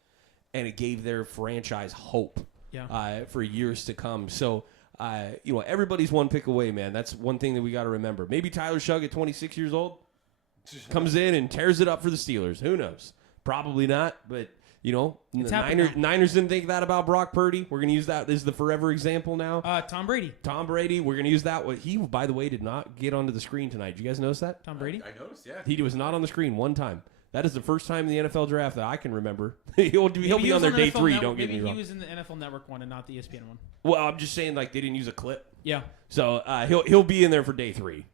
and it gave their franchise hope for years to come. So, everybody's one pick away, man. That's one thing that we got to remember. Maybe Tyler Shug at 26 years old comes in and tears it up for the Steelers. Who knows? Probably not, but the Niners didn't think that about Brock Purdy. We're going to use that as the forever example now. Tom Brady. Tom Brady, we're going to use that. He, by the way, did not get onto the screen tonight. Did you guys notice that? Tom Brady? I noticed, yeah. He was not on the screen one time. That is the first time in the NFL draft that I can remember. he'll Maybe be he on was there the day NFL 3, Network- don't get me Maybe wrong. he was in the NFL Network one and not the ESPN one. Well, I'm just saying, they didn't use a clip. Yeah. So he'll be in there for day 3,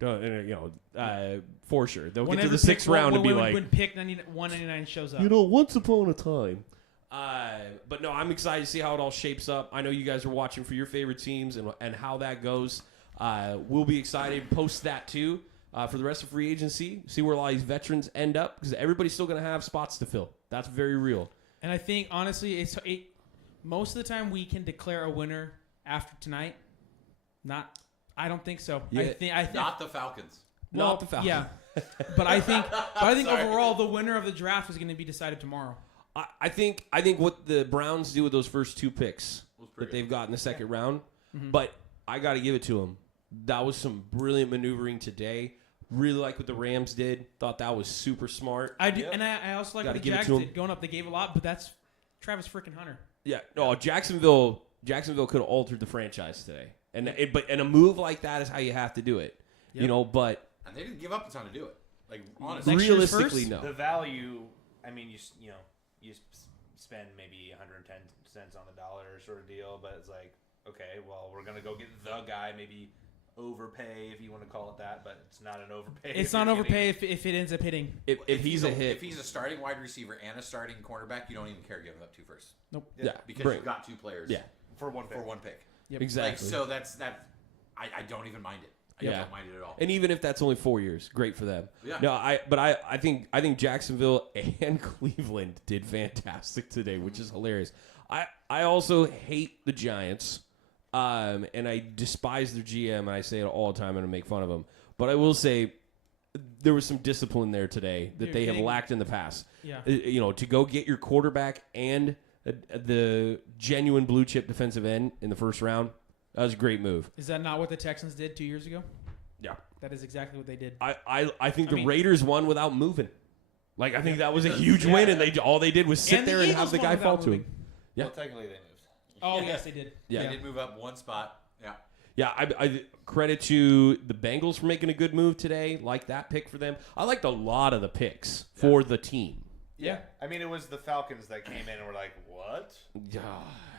for sure. They'll get to the 6th round and be like, when pick 199 shows up. once upon a time. But no, I'm excited to see how it all shapes up. I know you guys are watching for your favorite teams and how that goes. We'll be excited. Post that too for the rest of free agency. See where a lot of these veterans end up, because everybody's still going to have spots to fill. That's very real. And I think, honestly, most of the time we can declare a winner after tonight. I don't think so. Yeah. I think Not the Falcons. Not the Falcons. Yeah. But I think Sorry. overall the winner of the draft is going to be decided tomorrow. I think what the Browns do with those first 2 picks that they've got in the 2nd round, but I got to give it to them. That was some brilliant maneuvering today. Really like what the Rams did. Thought that was super smart. I do, and I also like Gotta what the give it Jags to 'em. did. Going up, they gave a lot, but that's Travis freaking Hunter. Yeah, no, Jacksonville could have altered the franchise today, and a move like that is how you have to do it. Yep. But And they didn't give up a ton to do it. Like, honestly. Next year's realistically, first? no. The value, I mean, you spend maybe 110 cents on the dollar sort of deal, but it's like, okay, well, we're gonna go get the guy, maybe overpay if you want to call it that, but it's not an overpay. It's if not you're overpay getting- if it ends up hitting. If he's a hit, If he's a starting wide receiver and a starting cornerback, you don't even care giving up 2 firsts. Nope. yeah, Because bring- you've got 2 players yeah, for one pick. for 1 pick. Yep. exactly. Like, so that's that. I don't even mind it. I Yeah. don't mind it at all. And even if that's only 4 years, great for them. Yeah. No, I think Jacksonville and Cleveland did fantastic today, which is hilarious. I also hate the Giants, and I despise their GM, and I say it all the time, and I make fun of them. But I will say there was some discipline there today that You're they have getting- lacked in the past. Yeah. To go get your quarterback and the genuine blue chip defensive end in the first round, that was a great move. Is that not what the Texans did 2 years ago? Yeah. That is exactly what they did. I think I the mean- Raiders won without moving. Like, I think that was a huge win, and all they did was sit And the there and Eagles have the won guy without fall to moving. him. Yeah. Well, technically they moved. Oh, yes, they did. Yeah. They did move up 1 spot. Yeah. Yeah, I credit to the Bengals for making a good move today. Like that pick for them. I liked a lot of the picks for the team. Yeah. I mean, it was the Falcons that came in and were like, "What? Yeah.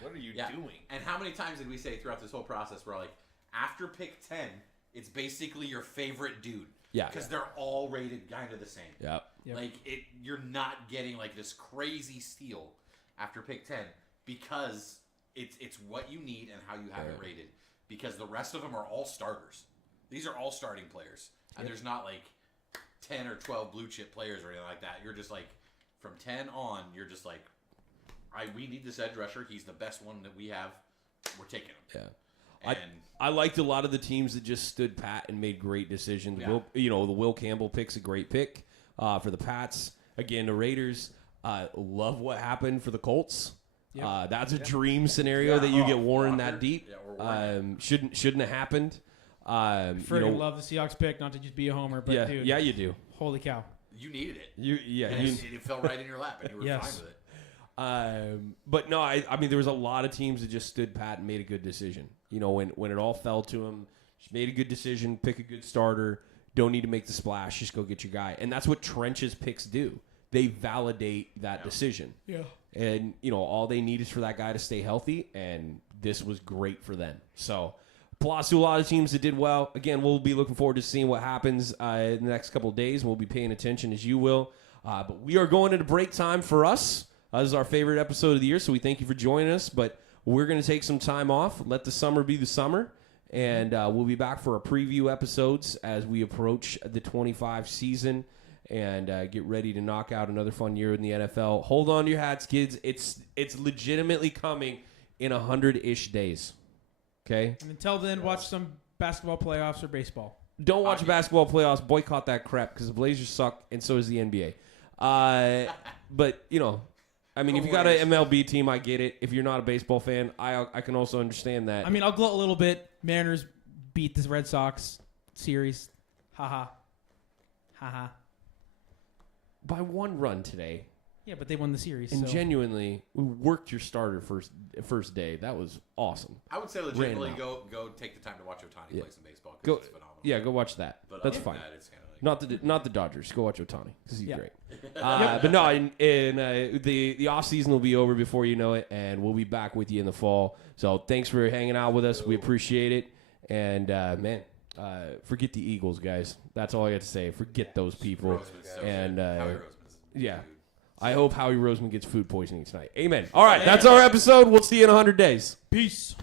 What are you Yeah. doing?" And how many times did we say throughout this whole process, we're like, after pick 10, it's basically your favorite dude. Yeah. Because they're all rated kind of the same. Yep. Yep. Like, you're not getting, like, this crazy steal after pick 10 because it's what you need and how you have it rated. Because the rest of them are all starters. These are all starting players. And there's not, like, 10 or 12 blue chip players or anything like that. You're just, like, from 10 on, you're just like, we need this edge rusher. He's the best one that we have. We're taking him. Yeah. And I liked a lot of the teams that just stood pat and made great decisions. Yeah. The Will Campbell pick's a great pick for the Pats. Again, the Raiders love what happened for the Colts. Yep. That's a dream scenario that you get Warren Walker. that deep. Yeah, we're Warren. Shouldn't have happened. Friggin' love the Seahawks pick, not to just be a homer, but dude, yeah, you do. holy cow. you needed it. And It fell right in your lap, and you were Yes. fine with it. but no, I mean, there was a lot of teams that just stood pat and made a good decision. When it all fell to them, just made a good decision, pick a good starter. Don't need to make the splash, just go get your guy. And that's what Trench's picks do. They validate that decision. Yeah. And, all they need is for that guy to stay healthy, and this was great for them. So, applause to a lot of teams that did well. Again, we'll be looking forward to seeing what happens in the next couple of days, and we'll be paying attention as you will. But we are going into break time for us. This is our favorite episode of the year, so we thank you for joining us. But we're going to take some time off, let the summer be the summer, and we'll be back for our preview episodes as we approach the 25 season and get ready to knock out another fun year in the NFL. Hold on to your hats, kids. It's legitimately coming in 100-ish days. Okay? And until then, watch some basketball playoffs or baseball. Don't watch basketball playoffs. Boycott that crap because the Blazers suck, and so does the NBA. But, I mean, if you got an MLB team, I get it. If you're not a baseball fan, I can also understand that. I mean, I'll gloat a little bit. Mariners beat the Red Sox series. Ha-ha. Ha-ha. By one run today. Yeah, but they won the series. And so. genuinely, we worked your starter first day. That was awesome. I would say legitimately Ran go take the time to watch Otani play some baseball Go, because it's phenomenal. yeah, go watch that. But That's other fine. than that, it's kind of like, Not the Dodgers. Go watch Otani because he's Yeah. great. But no, the off season will be over before you know it, and we'll be back with you in the fall. So thanks for hanging out with us. We appreciate it. And forget the Eagles, guys. That's all I got to say. Forget those people. Roseman's so And good. Howie Roseman's yeah. dude. I hope Howie Roseman gets food poisoning tonight. Amen. All right, that's our episode. We'll see you in 100 days. Peace.